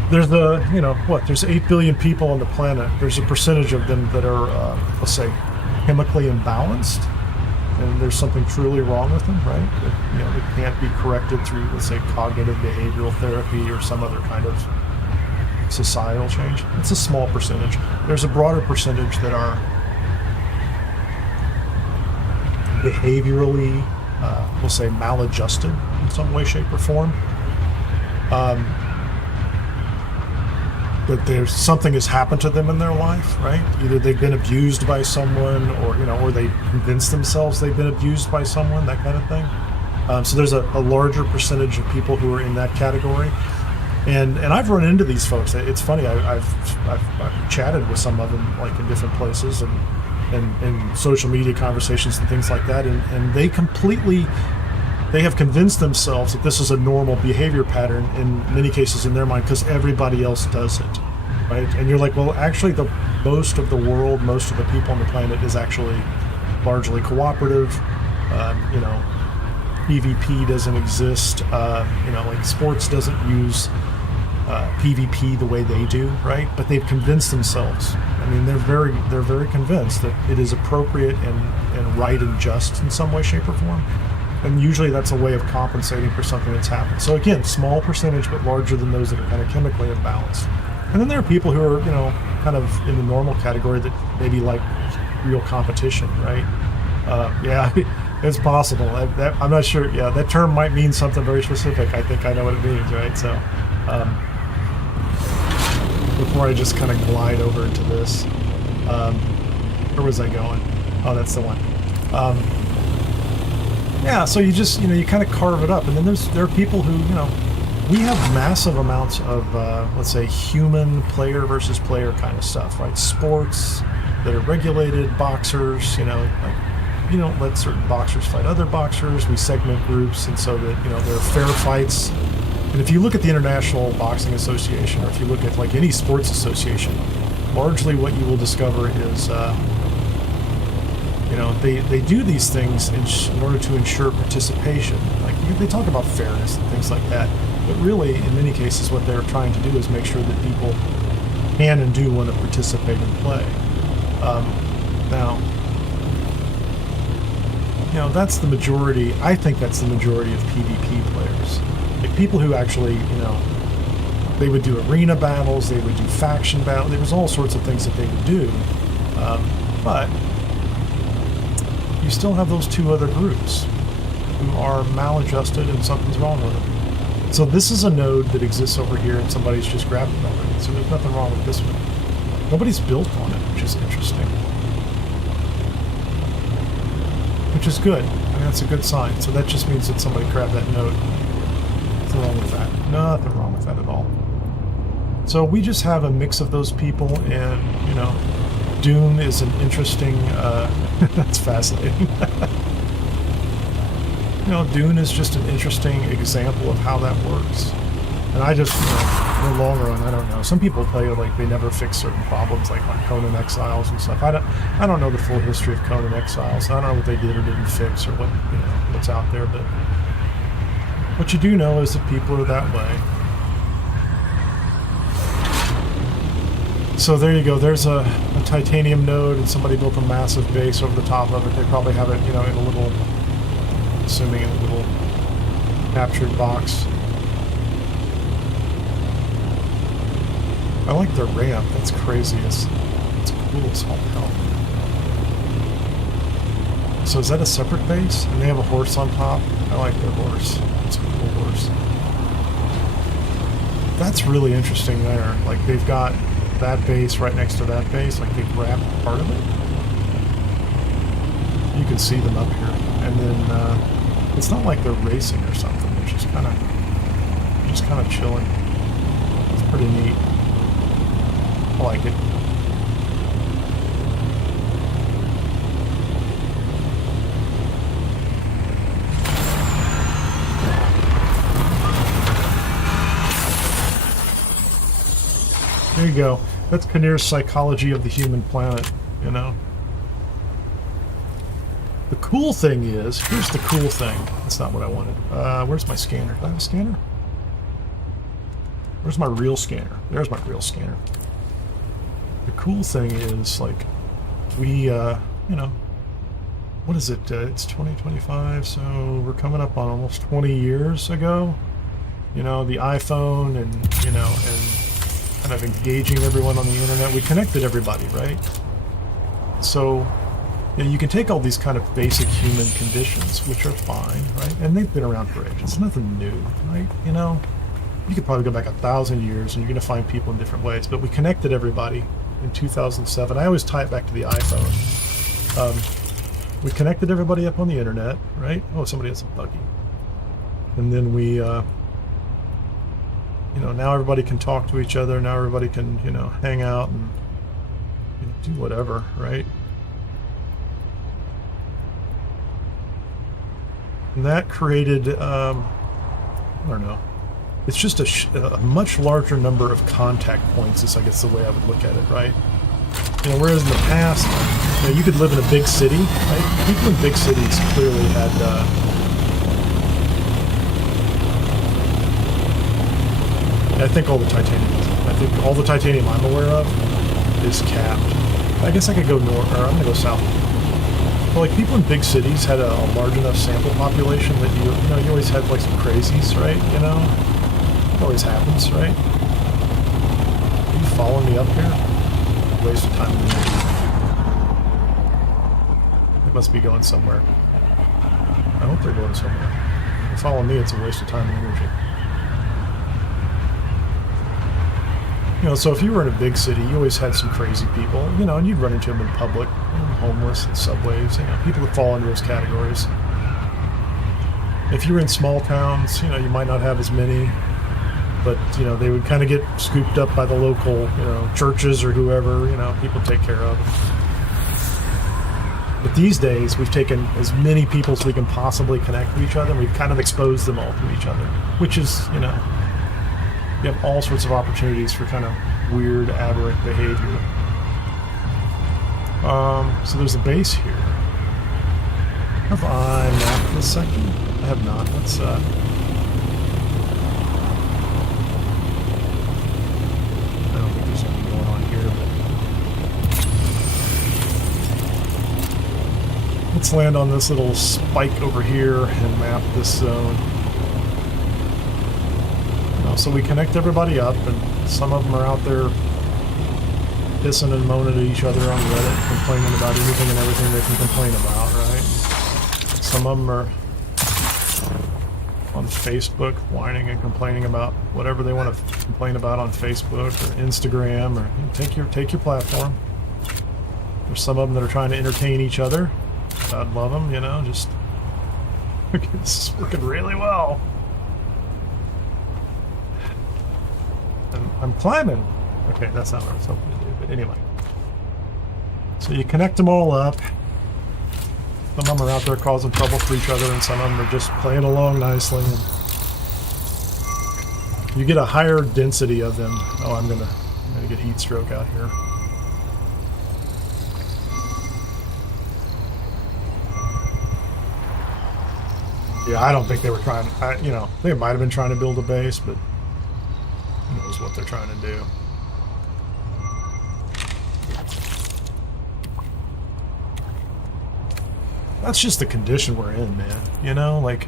There's there's 8 billion people on the planet. There's a percentage of them that are, let's say, chemically imbalanced, and there's something truly wrong with them, right? That, it can't be corrected through, let's say, cognitive behavioral therapy or some other kind of societal change. It's a small percentage. There's a broader percentage that are behaviorally, we'll say, maladjusted in some way, shape, or form. That there's something has happened to them in their life, right? Either they've been abused by someone, or they convince themselves they've been abused by someone, that kind of thing. So there's a larger percentage of people who are in that category, and I've run into these folks. It's funny. I've chatted with some of them, like in different places and social media conversations and things like that, and they have convinced themselves that this is a normal behavior pattern in many cases in their mind because everybody else does it, right? And you're like, well, actually, most of the world, most of the people on the planet is actually largely cooperative. PvP doesn't exist. Like sports doesn't use PvP the way they do, right? But they've convinced themselves. I mean, they're very convinced that it is appropriate and right and just in some way, shape, or form. And usually that's a way of compensating for something that's happened. So again, small percentage, but larger than those that are kind of chemically imbalanced. And then there are people who are, kind of in the normal category that maybe like real competition, right? Yeah, it's possible. I'm not sure. Yeah, that term might mean something very specific. I think I know what it means, right? So before I just kind of glide over into this, where was I going? Oh, that's the one. Yeah, so you just, you kind of carve it up. And then there are people who, we have massive amounts of, let's say, human player versus player kind of stuff, right? Sports that are regulated, boxers, we don't let certain boxers fight other boxers. We segment groups, and so that, there are fair fights. And if you look at the International Boxing Association, or if you look at, like, any sports association, largely what you will discover is, they do these things in order to ensure participation. Like, they talk about fairness and things like that, but really, in many cases, what they're trying to do is make sure that people can and do want to participate and play. Now, that's the majority. I think that's the majority of PvP players. Like, people who actually, they would do arena battles, they would do faction battles. There was all sorts of things that they would do, but you still have those two other groups who are maladjusted and something's wrong with them. So this is a node that exists over here and somebody's just grabbed it already. So there's nothing wrong with this one. Nobody's built on it, which is interesting. Which is good. I mean, that's a good sign. So that just means that somebody grabbed that node. Nothing wrong with that. Nothing wrong with that at all. So we just have a mix of those people, and, Dune is an interesting, that's fascinating. Dune is just an interesting example of how that works. And I just, in the long run, I don't know. Some people play it like they never fix certain problems, like on Conan Exiles and stuff. I don't know the full history of Conan Exiles. I don't know what they did or didn't fix or what, what's out there, but what you do know is that people are that way. So there you go. There's a titanium node, and somebody built a massive base over the top of it. They probably have it, in a little, assuming in a little captured box. I like the ramp. That's crazy. It's cool as all hell. So is that a separate base? And they have a horse on top? I like their horse. It's a cool horse. That's really interesting there. Like, they've got that base right next to that base, like they grabbed part of it. You can see them up here, and then it's not like they're racing or something. They're just kind of chilling. It's pretty neat. I like it. There you go. That's Kineer's psychology of the human planet, you know. The cool thing is, here's the cool thing. That's not what I wanted. Where's my scanner? Do I have a scanner? Where's my real scanner? There's my real scanner. The cool thing is, like, we, you know, what is it? It's 2025, so we're coming up on almost 20 years ago. You know, the iPhone and, you know, and kind of engaging everyone on the internet. We connected everybody, right? So, you know, you can take all these kind of basic human conditions, which are fine, right? And they've been around for ages. It's nothing new, right? You know, you could probably go back 1,000 years and you're going to find people in different ways. But we connected everybody in 2007. I always tie it back to the iPhone. We connected everybody up on the internet, right? Oh, somebody has a buggy. And then we, you know, now everybody can talk to each other. Now everybody can, you know, hang out and, you know, do whatever, right? And that created, I don't know, it's just a much larger number of contact points is, I guess, the way I would look at it, right? You know, whereas in the past, you know, you could live in a big city, right? People in big cities clearly had, I think all the titanium I'm aware of is capped. I guess I could go north, or I'm going to go south. But like people in big cities had a large enough sample population that you know, you always had like some crazies, right? You know, it always happens, right? Are you following me up here? Waste of time. They must be going somewhere. I hope they're going somewhere. If they're following me, it's a waste of time and energy. You know, so if you were in a big city, you always had some crazy people, you know, and you'd run into them in public, you know, homeless in subways, you know, people that fall into those categories. If you were in small towns, you know, you might not have as many, but, you know, they would kind of get scooped up by the local, you know, churches or whoever, you know, people take care of. But these days, we've taken as many people as we can possibly connect to each other, and we've kind of exposed them all to each other, which is, you know, you have all sorts of opportunities for kind of weird, aberrant behavior. So there's a base here. Have I mapped this section? I have not. Let's, I don't think there's anything going on here, but let's land on this little spike over here and map this zone. So we connect everybody up, and some of them are out there pissing and moaning at each other on Reddit, complaining about anything and everything they can complain about, right? Some of them are on Facebook whining and complaining about whatever they want to complain about on Facebook or Instagram, or take your platform. There's some of them that are trying to entertain each other. God love them, you know, just this is working really well. I'm climbing. Okay, that's not what I was hoping to do, but anyway. So you connect them all up. Some of them are out there causing trouble for each other, and some of them are just playing along nicely. And you get a higher density of them. Oh, I'm gonna get heat stroke out here. Yeah, I don't think they were trying. You know, they might have been trying to build a base, but who knows what they're trying to do. That's just the condition we're in, man. You know, like,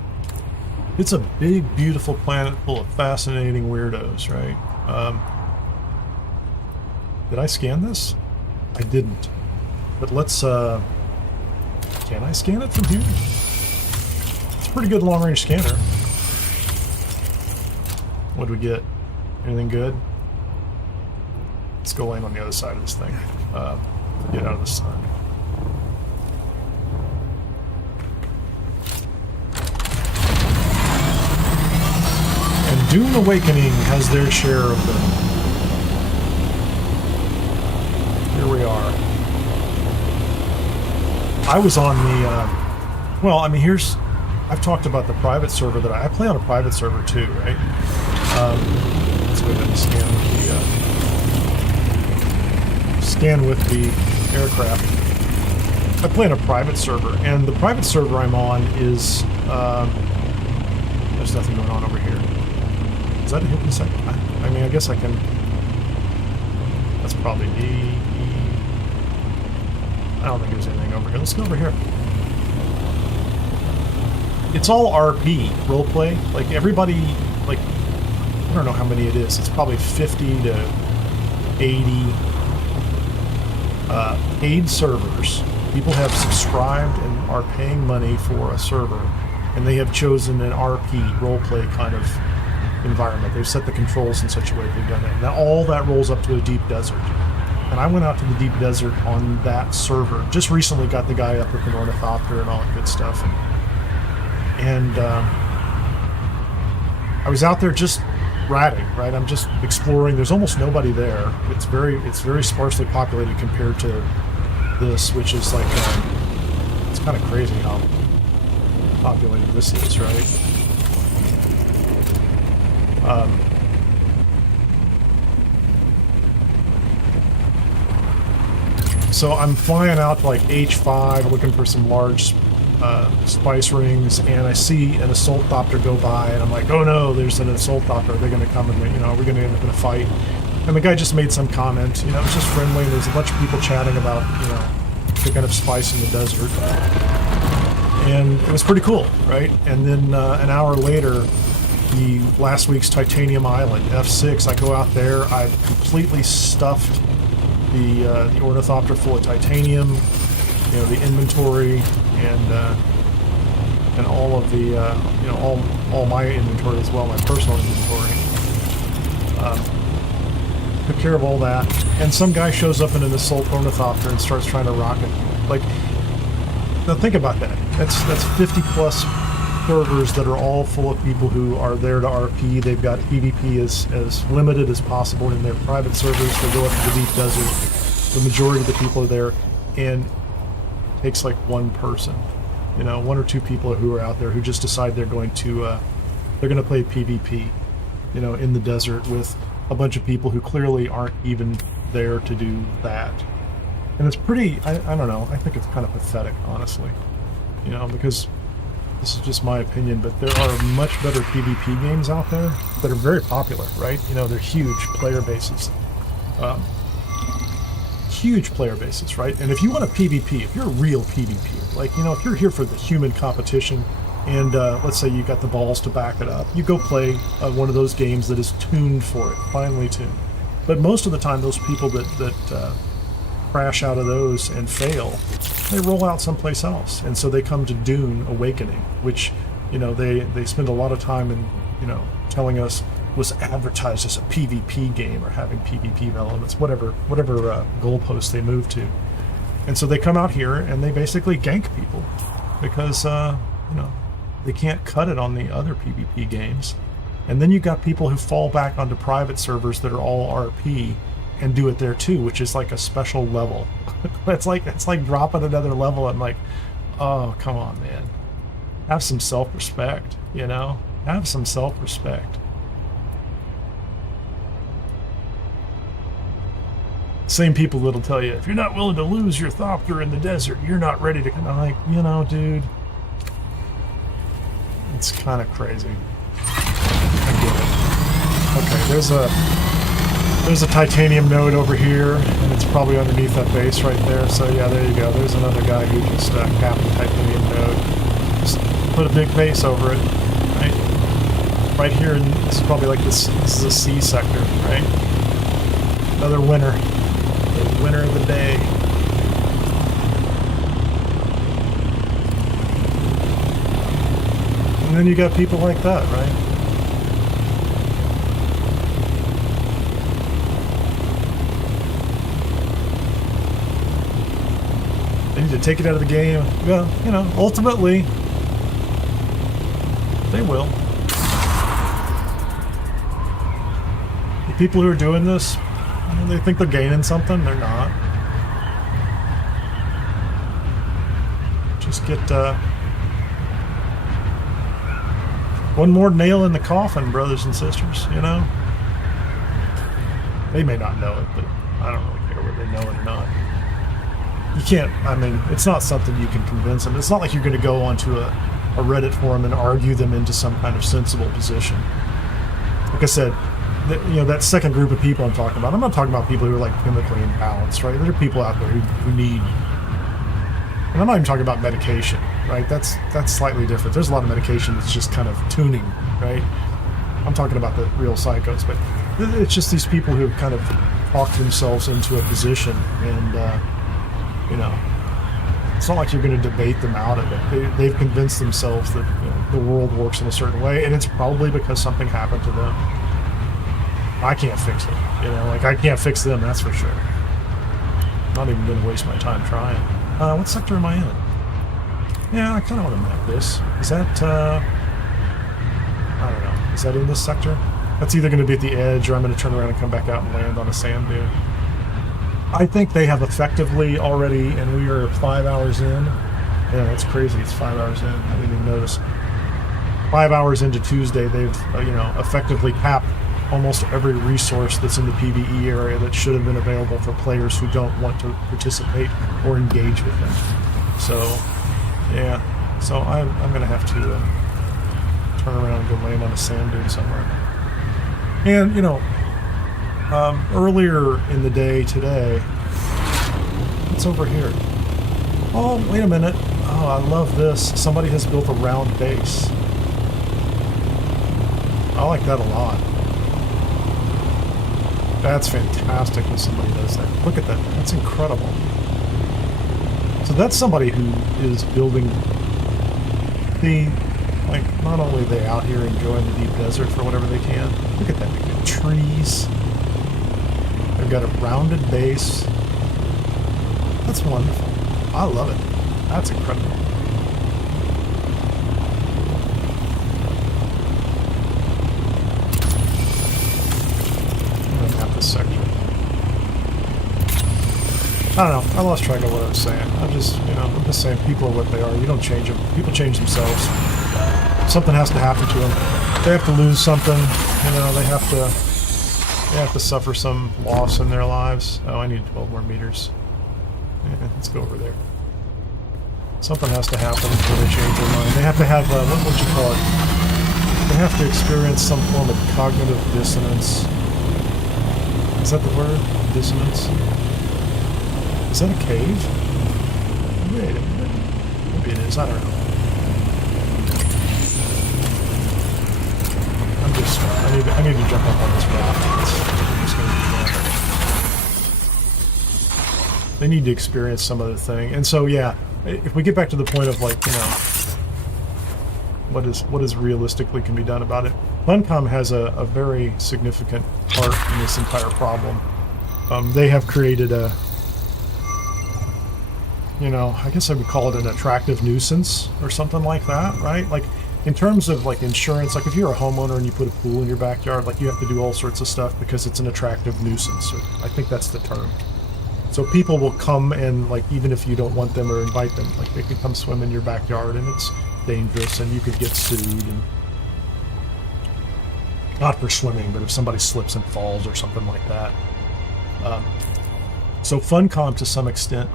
it's a big, beautiful planet full of fascinating weirdos, right? Did I scan this? I didn't. But let's, can I scan it from here? It's a pretty good long-range scanner. What do we get? Anything good? Let's go land on the other side of this thing. Get out of the sun. And Dune Awakening has their share of them. Here we are. I was on the, well, I mean, I've talked about the private server that I play on a private server too, right? Let's go ahead and scan with the aircraft. I play on a private server, and the private server I'm on is, there's nothing going on over here. Is that a hidden sector? I mean, I guess I can, that's probably D. I don't think there's anything over here. Let's go over here. It's all RP, roleplay. Like, everybody, like, I don't know how many it is. It's probably 50 to 80 paid servers. People have subscribed and are paying money for a server, and they have chosen an RP, roleplay kind of environment. They've set the controls in such a way that they've done it. Now, all that rolls up to a deep desert. And I went out to the deep desert on that server. Just recently got the guy up with an ornithopter and all that good stuff. And I was out there just ratting, right? I'm just exploring. There's almost nobody there. It's very sparsely populated compared to this, which is like, it's kind of crazy how populated this is, right? So I'm flying out to like H5, looking for some large spice rings, and I see an assault thopter go by, and I'm like, oh no, there's an assault thopter. Are they going to come and, you know, are we going to end up in a fight? And the guy just made some comment, you know, it was just friendly. There's a bunch of people chatting about, you know, picking up spice in the desert. And it was pretty cool, right? And then an hour later, the last week's Titanium Island, F6, I go out there, I've completely stuffed the ornithopter full of titanium, you know, the inventory, and all of the, you know, all my inventory as well, my personal inventory. Took care of all that, and some guy shows up in an assault ornithopter and starts trying to rocket. Like, now think about that. That's 50 plus servers that are all full of people who are there to RP. They've got PvP as limited as possible in their private servers. They go up to the deep desert. The majority of the people are there, and it takes like one person, you know, one or two people who are out there who just decide they're going to play PvP, you know, in the desert with a bunch of people who clearly aren't even there to do that. And it's pretty, I don't know, I think it's kind of pathetic, honestly, you know, because this is just my opinion, but there are much better PvP games out there that are very popular, right? You know, they're huge player bases. Huge player bases, right? And if you want a PvP, if you're a real PvP, like, you know, if you're here for the human competition, and let's say you got the balls to back it up, you go play one of those games that is tuned for it, finely tuned. But most of the time, those people that crash out of those and fail, they roll out someplace else, and so they come to Dune Awakening, which, you know, they spend a lot of time in, you know, telling us was advertised as a PvP game or having PvP elements, whatever goalpost they move to. And so they come out here and they basically gank people because, you know, they can't cut it on the other PvP games. And then you got people who fall back onto private servers that are all RP and do it there too, which is like a special level. it's like dropping another level. I'm like, oh, come on, man. Have some self-respect, you know? Have some self-respect. Same people that'll tell you, if you're not willing to lose your thopter in the desert, you're not ready to come. I'm like, you know, dude, it's kind of crazy. I get it. Okay, there's a titanium node over here, and it's probably underneath that base right there. So yeah, there you go. There's another guy who just capped the titanium node. Just put a big base over it, right? Right here, and this is probably like this is a C sector, right? Another winner. The winner of the day. And then you got people like that, right? to take it out of the game? Well, you know, ultimately, they will. The people who are doing this, you know, they think they're gaining something. They're not. Just get one more nail in the coffin, brothers and sisters, you know? They may not know it, but I don't really care whether they know it or not. You can't, I mean, it's not something you can convince them. It's not like you're going to go onto a Reddit forum and argue them into some kind of sensible position. Like I said, you know, that second group of people I'm talking about, I'm not talking about people who are like chemically imbalanced, right? There are people out there who need, and I'm not even talking about medication, right? That's slightly different. There's a lot of medication that's just kind of tuning, right? I'm talking about the real psychos, but it's just these people who have kind of talked themselves into a position, and you know, it's not like you're going to debate them out of it. They've convinced themselves that, you know, the world works in a certain way, and it's probably because something happened to them. I can't fix it, you know, like I can't fix them, that's for sure. I'm not even going to waste my time trying. What sector am I in? Yeah, I kind of want to map this. Is that, I don't know, is that in this sector? That's either going to be at the edge, or I'm going to turn around and come back out and land on a sand dune. I think they have effectively already, and we are 5 hours in. Yeah, that's crazy. It's 5 hours in. I didn't even notice. 5 hours into Tuesday, they've, you know, effectively capped almost every resource that's in the PvE area that should have been available for players who don't want to participate or engage with them. So, yeah. So I'm going to have to turn around and go land on a sand dune somewhere. And, you know, earlier in the day today, what's over here? Oh, wait a minute. Oh, I love this. Somebody has built a round base. I like that a lot. That's fantastic when somebody does that. Look at that. That's incredible. So that's somebody who is building the, like, not only are they out here enjoying the deep desert for whatever they can. Look at that. They've got trees. They've got a rounded base. That's wonderful. I love it. That's incredible. I'm gonna map this section. I don't know. I lost track of what I was saying. I'm just saying people are what they are. You don't change them. People change themselves. Something has to happen to them. They have to lose something. You know, they have to suffer some loss in their lives. Oh, I need 12 more meters. Yeah, let's go over there. Something has to happen before they change their mind. They have to have, what would you call it? They have to experience some form of cognitive dissonance. Is that the word? Dissonance? Is that a cave? Wait a minute. Maybe it is. I don't know. I need to jump up on this raft. It's going to be fun. They need to experience some other thing. And so, yeah, if we get back to the point of, like, you know, what is realistically can be done about it, Funcom has a very significant part in this entire problem. They have created a, you know, I guess I would call it an attractive nuisance or something like that, right? Like, in terms of, like, insurance, like, if you're a homeowner and you put a pool in your backyard, like, you have to do all sorts of stuff because it's an attractive nuisance. Or, I think that's the term. So people will come and, like, even if you don't want them or invite them, like, they could come swim in your backyard and it's dangerous and you could get sued. And not for swimming, but if somebody slips and falls or something like that. So Funcom, to some extent,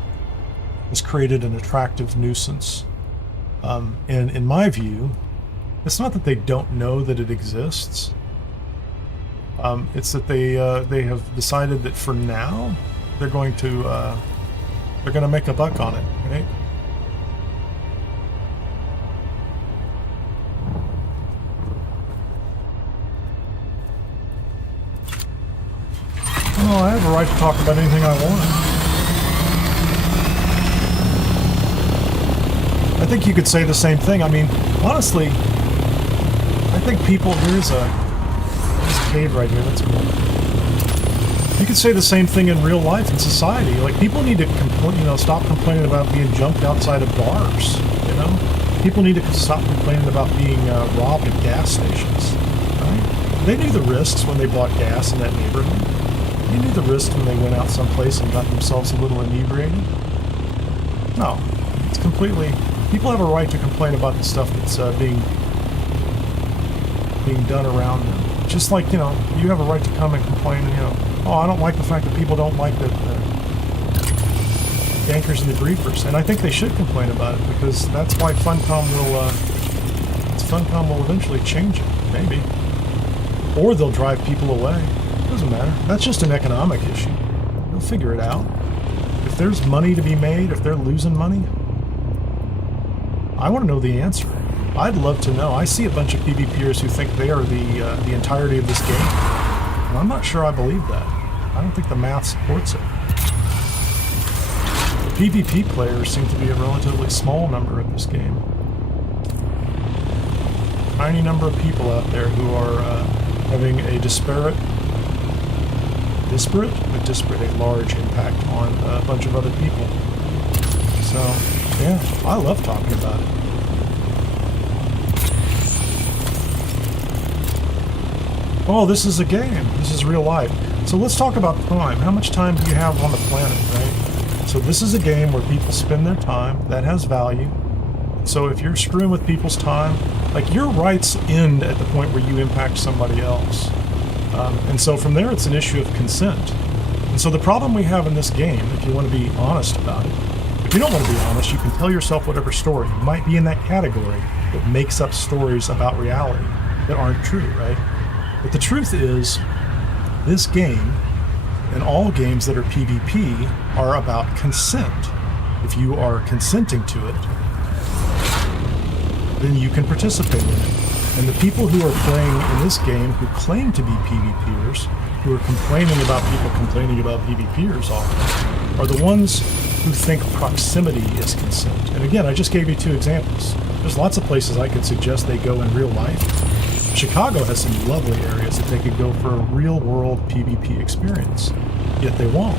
has created an attractive nuisance. And in my view, it's not that they don't know that it exists. It's that they have decided that for now they're going to make a buck on it, right? Oh, I have a right to talk about anything I want. I think you could say the same thing. I mean, honestly, I think people, there's a cave right here, that's cool. You could say the same thing in real life in society. Like, people need to stop complaining about being jumped outside of bars. You know, people need to stop complaining about being robbed at gas stations. Right? They knew the risks when they bought gas in that neighborhood. They knew the risks when they went out someplace and got themselves a little inebriated. No, it's completely. People have a right to complain about the stuff that's being done around them. Just like, you know, you have a right to come and complain, you know, oh, I don't like the fact that people don't like the gankers and the griefers. And I think they should complain about it, because that's why Funcom will eventually change it, maybe. Or they'll drive people away. Doesn't matter. That's just an economic issue. They'll figure it out. If there's money to be made, if they're losing money, I want to know the answer. I'd love to know. I see a bunch of PvPers who think they are the entirety of this game. And I'm not sure I believe that. I don't think the math supports it. PvP players seem to be a relatively small number of this game. Tiny number of people out there who are having a a large impact on a bunch of other people. So, yeah, I love talking about it. Oh, this is a game. This is real life. So let's talk about time. How much time do you have on the planet, right? So this is a game where people spend their time. That has value. So if you're screwing with people's time, like, your rights end at the point where you impact somebody else. And so from there, it's an issue of consent. And so the problem we have in this game, if you want to be honest about it, if you don't want to be honest, you can tell yourself whatever story. You might be in that category that makes up stories about reality that aren't true, right? But the truth is, this game, and all games that are PvP, are about consent. If you are consenting to it, then you can participate in it. And the people who are playing in this game who claim to be PvPers, who are complaining about people complaining about PvPers often, are the ones who think proximity is consent. And again, I just gave you 2 examples. There's lots of places I could suggest they go in real life. Chicago has some lovely areas that they could go for a real-world PvP experience, yet they won't.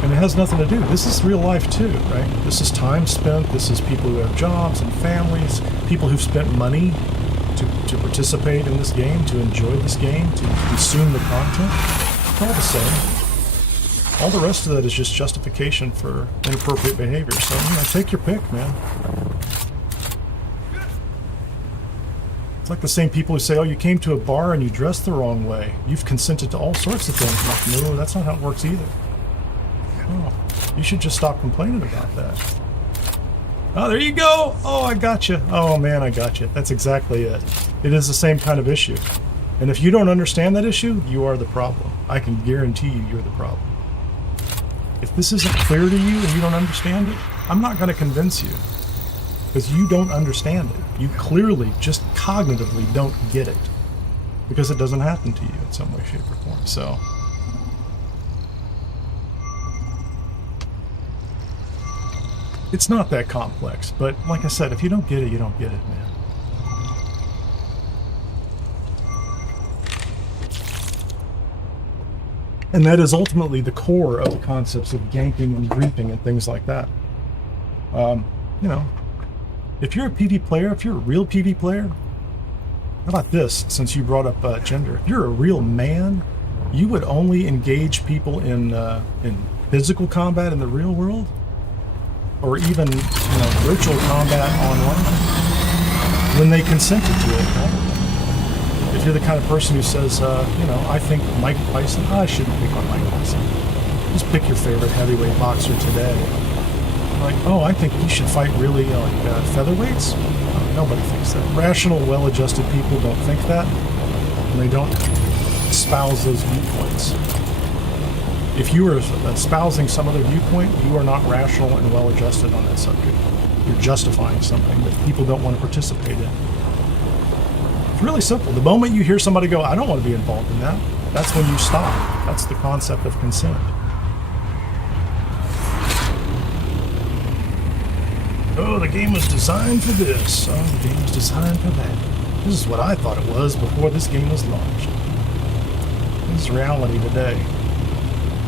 And it has nothing to do. This is real life too, right? This is time spent. This is people who have jobs and families, people who've spent money to participate in this game, to enjoy this game, to consume the content. It's all the same. All the rest of that is just justification for inappropriate behavior. So, you know, take your pick, man. It's like the same people who say, oh, you came to a bar and you dressed the wrong way. You've consented to all sorts of things. Like, no, that's not how it works either. Oh, you should just stop complaining about that. Oh, there you go. Oh, I got you. Oh, man, I got you. That's exactly it. It is the same kind of issue. And if you don't understand that issue, you are the problem. I can guarantee you you're the problem. If this isn't clear to you and you don't understand it, I'm not going to convince you. Because you don't understand it. You clearly, just cognitively, don't get it. Because it doesn't happen to you in some way, shape, or form. So... it's not that complex, but like I said, if you don't get it, you don't get it, man. And that is ultimately the core of the concepts of ganking and griefing and things like that. You know, if you're a PvP player, if you're a real PvP player, how about this, since you brought up gender? If you're a real man, you would only engage people in physical combat in the real world, or even, you know, virtual combat online, when they consented to it, right? If you're the kind of person who says, you know, I think Mike Tyson, I shouldn't pick on Mike Tyson. Just pick your favorite heavyweight boxer today. Like, oh, I think you should fight really, like, featherweights? Oh, nobody thinks that. Rational, well-adjusted people don't think that, and they don't espouse those viewpoints. If you are espousing some other viewpoint, you are not rational and well-adjusted on that subject. You're justifying something that people don't want to participate in. It's really simple. The moment you hear somebody go, I don't want to be involved in that, that's when you stop. That's the concept of consent. Oh, the game was designed for this. Oh, the game was designed for that. This is what I thought it was before this game was launched. This is reality today.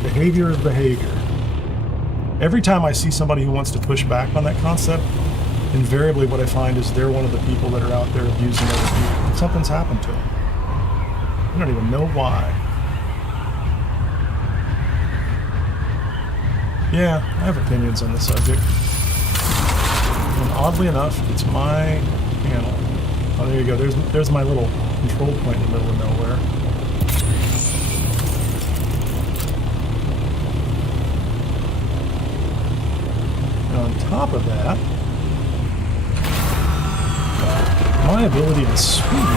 Behavior is behavior. Every time I see somebody who wants to push back on that concept, invariably what I find is they're one of the people that are out there abusing other people. Something's happened to them. I don't even know why. Yeah, I have opinions on the subject. And oddly enough, it's my panel. Oh, there you go. There's my little control point in the middle of nowhere. And on top of that, my ability to speak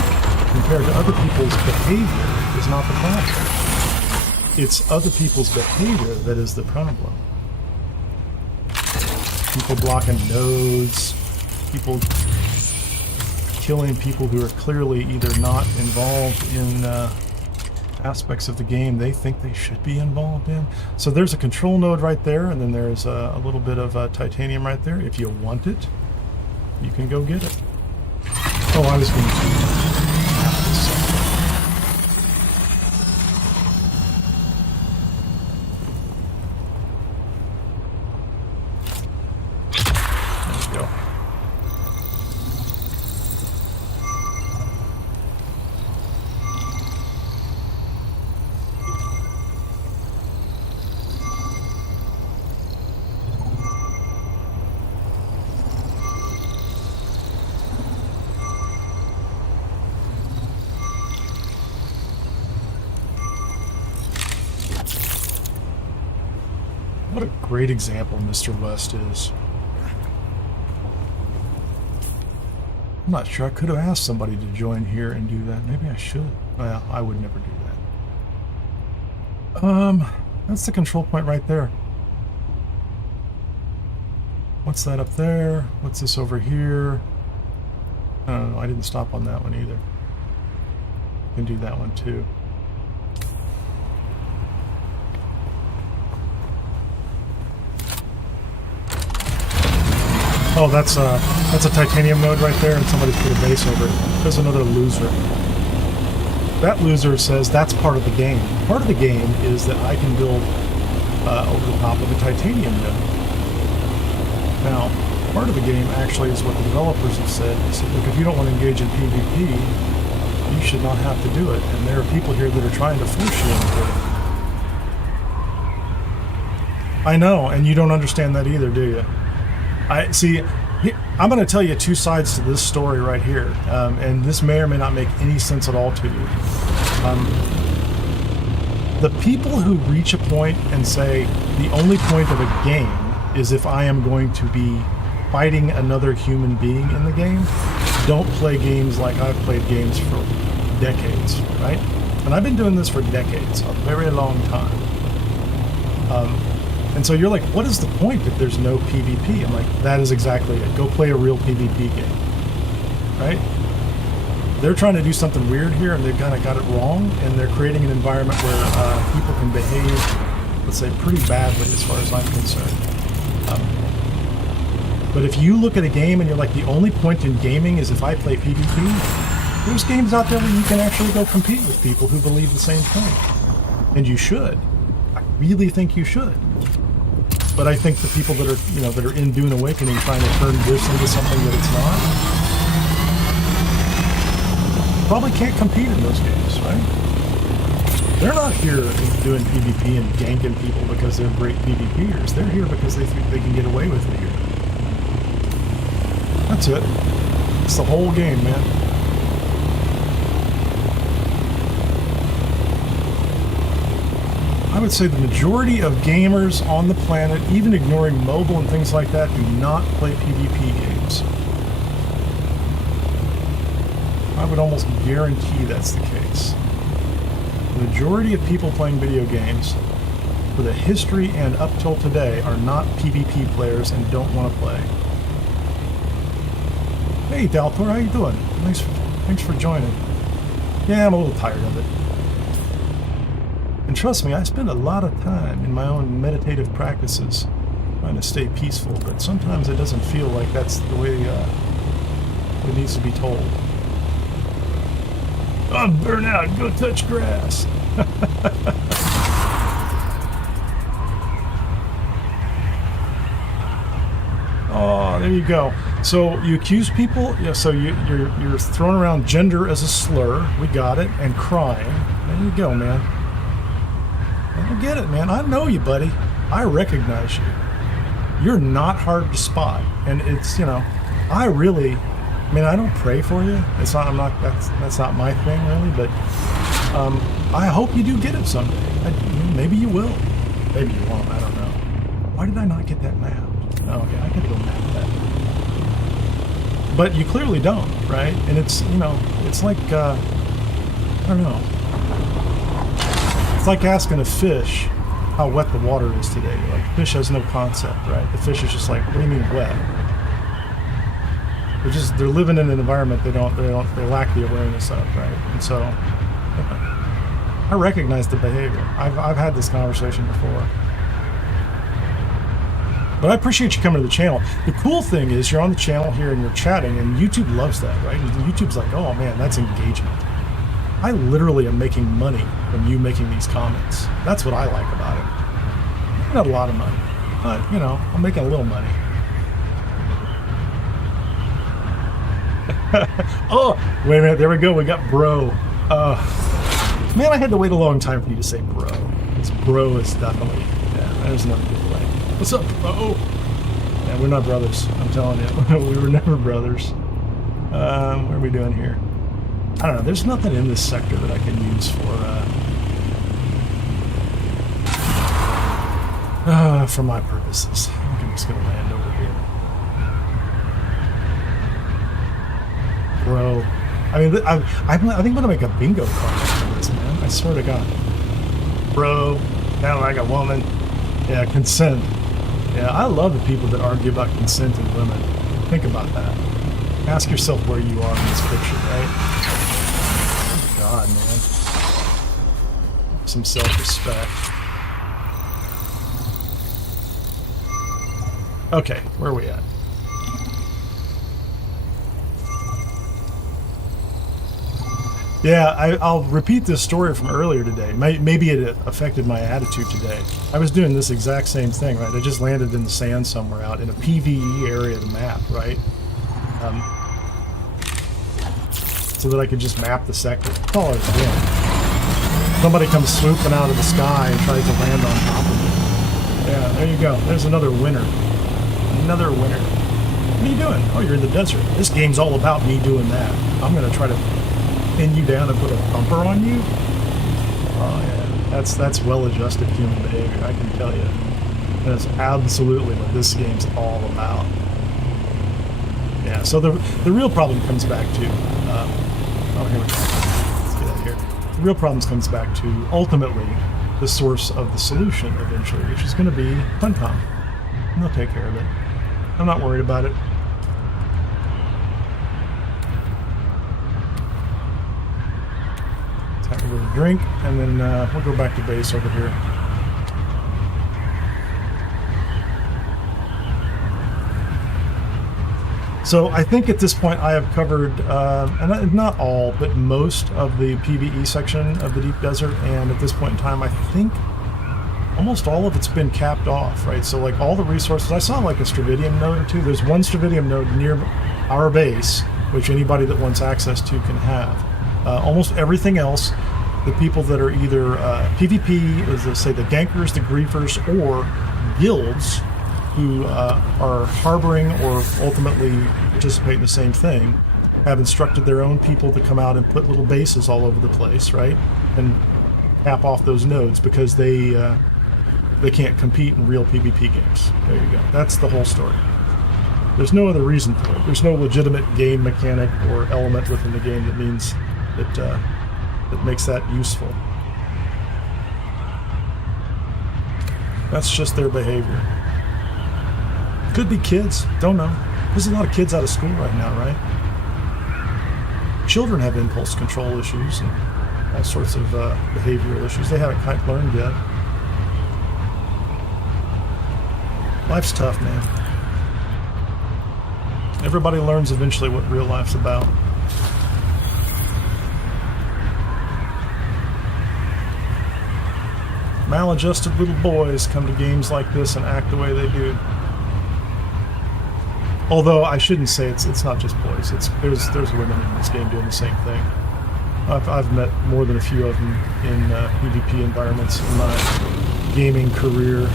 compared to other people's behavior is not the problem. It's other people's behavior that is the problem. People blocking nodes, people killing people who are clearly either not involved in aspects of the game they think they should be involved in. So there's a control node right there, and then there's a little bit of titanium right there. If you want it, you can go get it. Oh, I was going to... What a great example Mr. West is. I'm not sure. I could have asked somebody to join here and do that. Maybe I should. Well, I would never do that. That's the control point right there. What's that up there? What's this over here? I don't know. I didn't stop on that one either. I can do that one too. Oh, that's a titanium node right there, and somebody's put a base over it. There's another loser. That loser says that's part of the game. Part of the game is that I can build over the top of a titanium node. Now, part of the game actually is what the developers have said. They said, look, if you don't want to engage in PvP, you should not have to do it. And there are people here that are trying to force you into it. I know, and you don't understand that either, do you? I'm going to tell you two sides to this story right here, and this may or may not make any sense at all to you. The people who reach a point and say the only point of a game is if I am going to be fighting another human being in the game, don't play games like I've played games for decades, right? And I've been doing this for decades, a very long time. And so you're like, what is the point if there's no PvP? I'm like, that is exactly it. Go play a real PvP game, right? They're trying to do something weird here, and they've kind of got it wrong, and they're creating an environment where people can behave, let's say, pretty badly as far as I'm concerned. But if you look at a game and you're like, the only point in gaming is if I play PvP, there's games out there where you can actually go compete with people who believe the same thing. And you should. I really think you should. But I think the people that are, that are in Dune Awakening trying to turn this into something that it's not, probably can't compete in those games, right? They're not here doing PvP and ganking people because they're great PvPers. They're here because they think they can get away with it here. That's it. It's the whole game, man. I would say the majority of gamers on the planet, even ignoring mobile and things like that, do not play PvP games. I would almost guarantee that's the case. The majority of people playing video games, for the history and up till today, are not PvP players and don't want to play. Hey Daltor, how you doing? Thanks for joining. Yeah, I'm a little tired of it. And trust me, I spend a lot of time in my own meditative practices trying to stay peaceful, but sometimes it doesn't feel like that's the way it needs to be told. I'm burnt out, go touch grass. Oh, there you go. So you accuse people. Yeah. So you're throwing around gender as a slur. We got it. And crime. There you go, man. I get it, man. I know you, buddy. I recognize you. You're not hard to spot, and it's, you know, I really, I mean, I don't pray for you. It's not. I'm not. That's not my thing, really. But I hope you do get it someday. Maybe you will. Maybe you won't. I don't know. Why did I not get that map? Oh, yeah, I gotta go map that. But you clearly don't, right? And it's, you know, it's like, I don't know. It's like asking a fish how wet the water is today. Like, fish has no concept, right? The fish is just like, what do you mean wet? They're living in an environment they lack the awareness of, right? And so, I recognize the behavior. I've had this conversation before. But I appreciate you coming to the channel. The cool thing is you're on the channel here and you're chatting, and YouTube loves that, right? And YouTube's like, oh man, that's engagement. I literally am making money from you making these comments. That's what I like about it. Not a lot of money, but, you know, I'm making a little money. Oh, wait a minute, there we go. We got bro. Man, I had to wait a long time for you to say bro. This bro is definitely, yeah, there's another good way. What's up, bro? Yeah, we're not brothers, I'm telling you. We were never brothers. What are we doing here? I don't know, there's nothing in this sector that I can use for my purposes. I think I'm just gonna land over here. Bro. I mean, I think I'm gonna make a bingo card after this, man. I swear to God. Bro, kind of like a woman. Yeah, consent. Yeah, I love the people that argue about consent in women. Think about that. Ask yourself where you are in this picture, right? Oh, God, man. Some self-respect. Okay, where are we at? Yeah, I'll repeat this story from earlier today. Maybe it affected my attitude today. I was doing this exact same thing, right? I just landed in the sand somewhere out in a PvE area of the map, right? So that I could just map the sector. That's all I was doing. Somebody comes swooping out of the sky and tries to land on top of it. Yeah, there you go. There's another winner. Another winner. What are you doing? Oh, you're in the desert. This game's all about me doing that. I'm going to try to pin you down and put a thumper on you? Oh yeah, that's well-adjusted human behavior, I can tell you. That's absolutely what this game's all about. Yeah, so the real problem comes back to, oh, here we go. Let's get out of here. The real problem comes back to, ultimately, the source of the solution eventually, which is going to be Funcom. And they'll take care of it. I'm not worried about it. Have a little drink, and then we'll go back to base over here. So I think at this point I have covered, and not all, but most of the PvE section of the Deep Desert, and at this point in time I think almost all of it's been capped off, right? So like all the resources, I saw like a stravidium node or two. There's one stravidium node near our base, which anybody that wants access to can have. Almost everything else, the people that are either PvP, as they say, the gankers, the griefers, or guilds who are harboring or ultimately participate in the same thing, have instructed their own people to come out and put little bases all over the place, right? And cap off those nodes because they can't compete in real PvP games. There you go. That's the whole story. There's no other reason for it. There's no legitimate game mechanic or element within the game that means that makes that useful. That's just their behavior. Could be kids, don't know. There's a lot of kids out of school right now, right? Children have impulse control issues and all sorts of behavioral issues. They haven't quite learned yet. Life's tough, man. Everybody learns eventually what real life's about. Maladjusted little boys come to games like this and act the way they do. Although I shouldn't say it's not just boys. There's women in this game doing the same thing. I've met more than a few of them in PvP environments in my gaming career.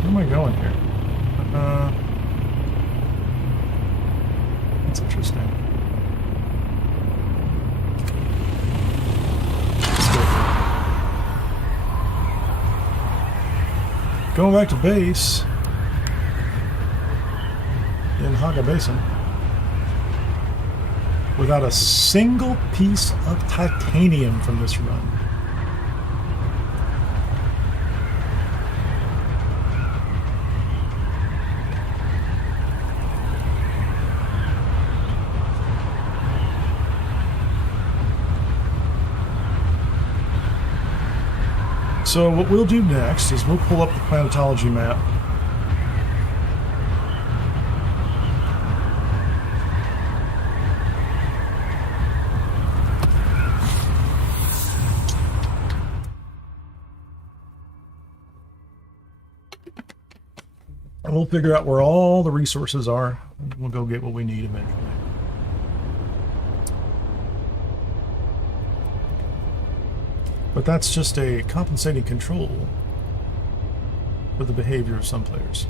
Where am I going here? That's interesting. Let's go here. Going back to base in Hagga Basin without a single piece of titanium from this run. So what we'll do next is we'll pull up the planetology map. And we'll figure out where all the resources are. We'll go get what we need eventually. But that's just a compensating control for the behavior of some players.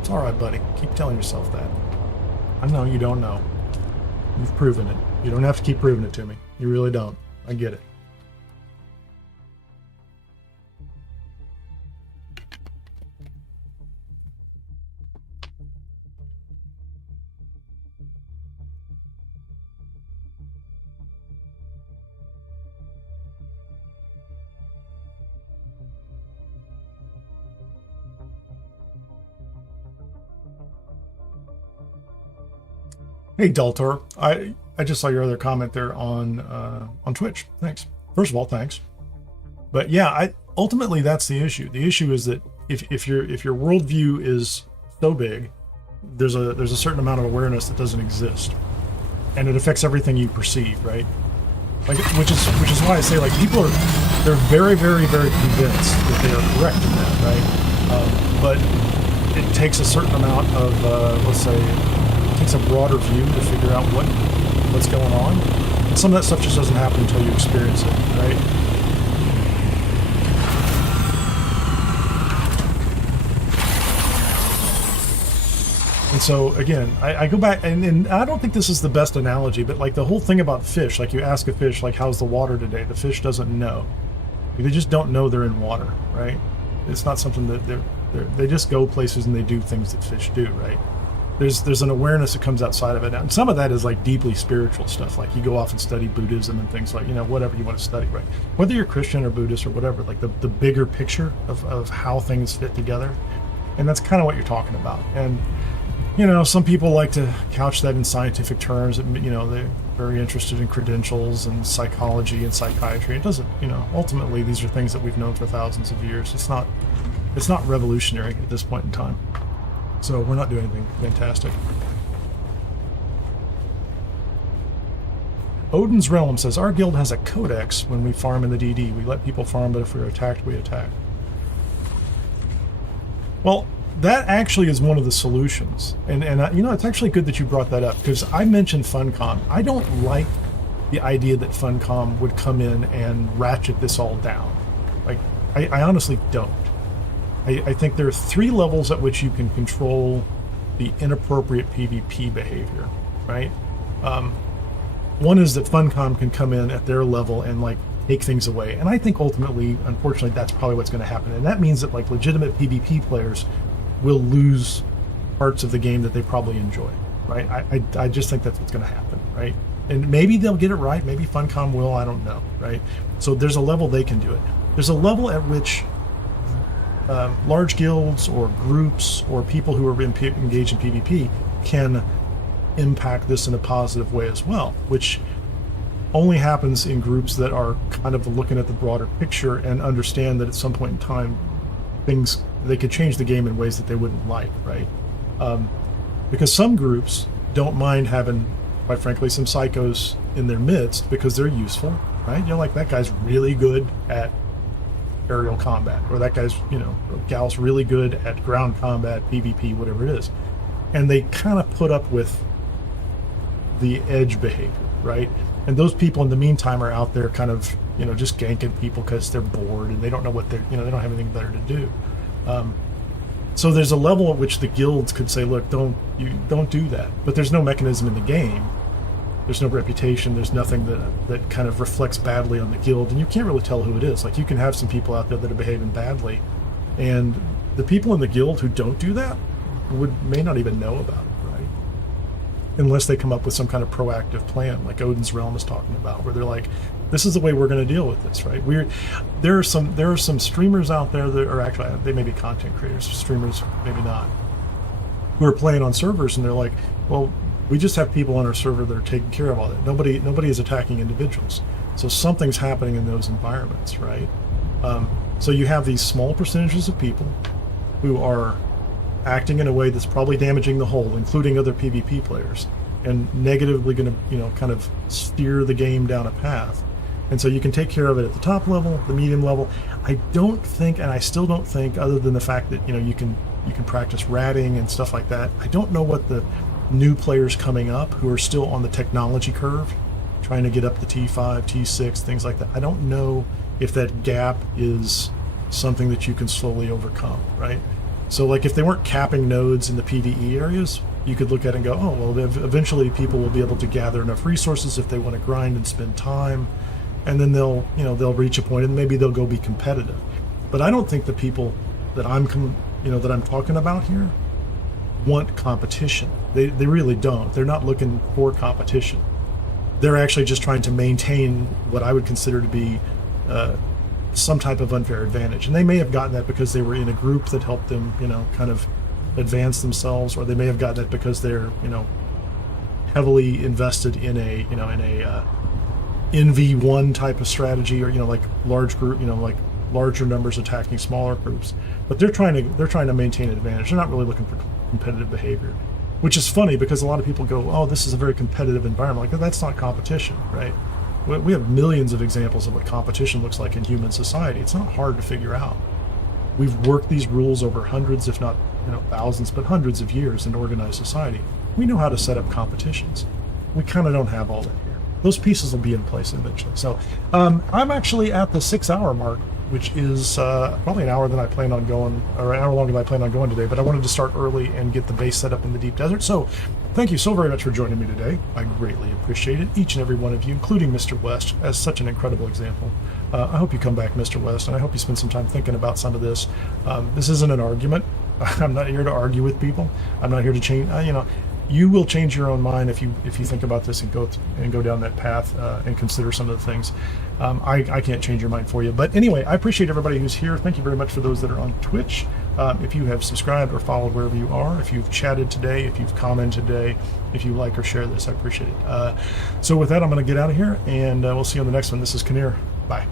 It's alright, buddy. Keep telling yourself that. I know you don't know. You've proven it. You don't have to keep proving it to me. You really don't. I get it. Hey Deltor, I just saw your other comment there on Twitch. Thanks. First of all, thanks. But yeah, ultimately that's the issue. The issue is that if your worldview is so big, there's a certain amount of awareness that doesn't exist, and it affects everything you perceive, right? Like which is why I say like they're very very very convinced that they are correct in that, right? But it takes a certain amount of let's say. Takes a broader view to figure out what's going on. And some of that stuff just doesn't happen until you experience it, right? And so again, I go back and I don't think this is the best analogy, but like the whole thing about fish, like you ask a fish, like how's the water today? The fish doesn't know. They just don't know they're in water, right? It's not something that they just go places and they do things that fish do, right? There's an awareness that comes outside of it. And some of that is like deeply spiritual stuff. Like you go off and study Buddhism and things like, whatever you want to study, right? Whether you're Christian or Buddhist or whatever, like the bigger picture of how things fit together. And that's kind of what you're talking about. And, some people like to couch that in scientific terms. They're very interested in credentials and psychology and psychiatry. It doesn't, ultimately these are things that we've known for thousands of years. It's not revolutionary at this point in time. So we're not doing anything fantastic. Odin's Realm says, our guild has a codex when we farm in the DD. We let people farm, but if we're attacked, we attack. Well, that actually is one of the solutions. And it's actually good that you brought that up, because I mentioned Funcom. I don't like the idea that Funcom would come in and ratchet this all down. Like, I honestly don't. I think there are 3 levels at which you can control the inappropriate PvP behavior, right? One is that Funcom can come in at their level and like take things away. And I think ultimately, unfortunately, that's probably what's going to happen. And that means that like legitimate PvP players will lose parts of the game that they probably enjoy, right? I just think that's what's going to happen, right? And maybe they'll get it right. Maybe Funcom will. I don't know, right? So there's a level they can do it. There's a level at which large guilds or groups or people who are engaged in PvP can impact this in a positive way as well, which only happens in groups that are kind of looking at the broader picture and understand that at some point in time, they could change the game in ways that they wouldn't like, right? Because some groups don't mind having, quite frankly, some psychos in their midst because they're useful, right? You're like, that guy's really good at aerial combat, or that guy's, or gal's really good at ground combat, PvP, whatever it is. And they kind of put up with the edge behavior, right? And those people in the meantime are out there kind of, just ganking people because they're bored and they don't know what they're, they don't have anything better to do. So there's a level at which the guilds could say, look, don't do that. But there's no mechanism in the game. There's no reputation. There's nothing that kind of reflects badly on the guild. And you can't really tell who it is. Like, you can have some people out there that are behaving badly. And the people in the guild who don't do that may not even know about it, right? Unless they come up with some kind of proactive plan, like Odin's Realm is talking about, where they're like, this is the way we're going to deal with this, right? There are some streamers out there that are actually, they may be content creators, streamers maybe not, who are playing on servers, and they're like, well, we just have people on our server that are taking care of all that. Nobody is attacking individuals, so something's happening in those environments, right? So you have these small percentages of people who are acting in a way that's probably damaging the whole, including other PvP players, and negatively going to, kind of steer the game down a path. And so you can take care of it at the top level, the medium level. I don't think, and I still don't think, other than the fact that, you can practice ratting and stuff like that, I don't know what the new players coming up who are still on the technology curve, trying to get up to T5, T6, things like that. I don't know if that gap is something that you can slowly overcome, right? So like, if they weren't capping nodes in the PvE areas, you could look at it and go, oh, well, eventually people will be able to gather enough resources if they want to grind and spend time, and then they'll reach a point and maybe they'll go be competitive. But I don't think the people that I'm talking about here want competition. They really don't. They're not looking for competition. They're actually just trying to maintain what I would consider to be some type of unfair advantage. And they may have gotten that because they were in a group that helped them, kind of advance themselves, or they may have gotten it because they're, heavily invested in a NV1 type of strategy, or, like large group, like larger numbers attacking smaller groups. But they're trying to maintain an advantage. They're not really looking for competitive behavior, which is funny because a lot of people go, oh, this is a very competitive environment. Like, that's not competition, right? We have millions of examples of what competition looks like in human society. It's not hard to figure out. We've worked these rules over hundreds, if not thousands, but hundreds of years in organized society. We know how to set up competitions. We kind of don't have all that here. Those pieces will be in place eventually. So I'm actually at the 6-hour mark, which is probably an hour than I planned on going, or an hour longer than I planned on going today, but I wanted to start early and get the base set up in the deep desert. So thank you so very much for joining me today. I greatly appreciate it, each and every one of you, including Mr. West, as such an incredible example. I hope you come back, Mr. West, and I hope you spend some time thinking about some of this. This isn't an argument. I'm not here to argue with people. I'm not here to change, you will change your own mind if you think about this and go down that path and consider some of the things. I can't change your mind for you. But anyway, I appreciate everybody who's here. Thank you very much for those that are on Twitch. If you have subscribed or followed wherever you are, if you've chatted today, if you've commented today, if you like or share this, I appreciate it. So with that, I'm going to get out of here, and we'll see you on the next one. This is Kineer. Bye.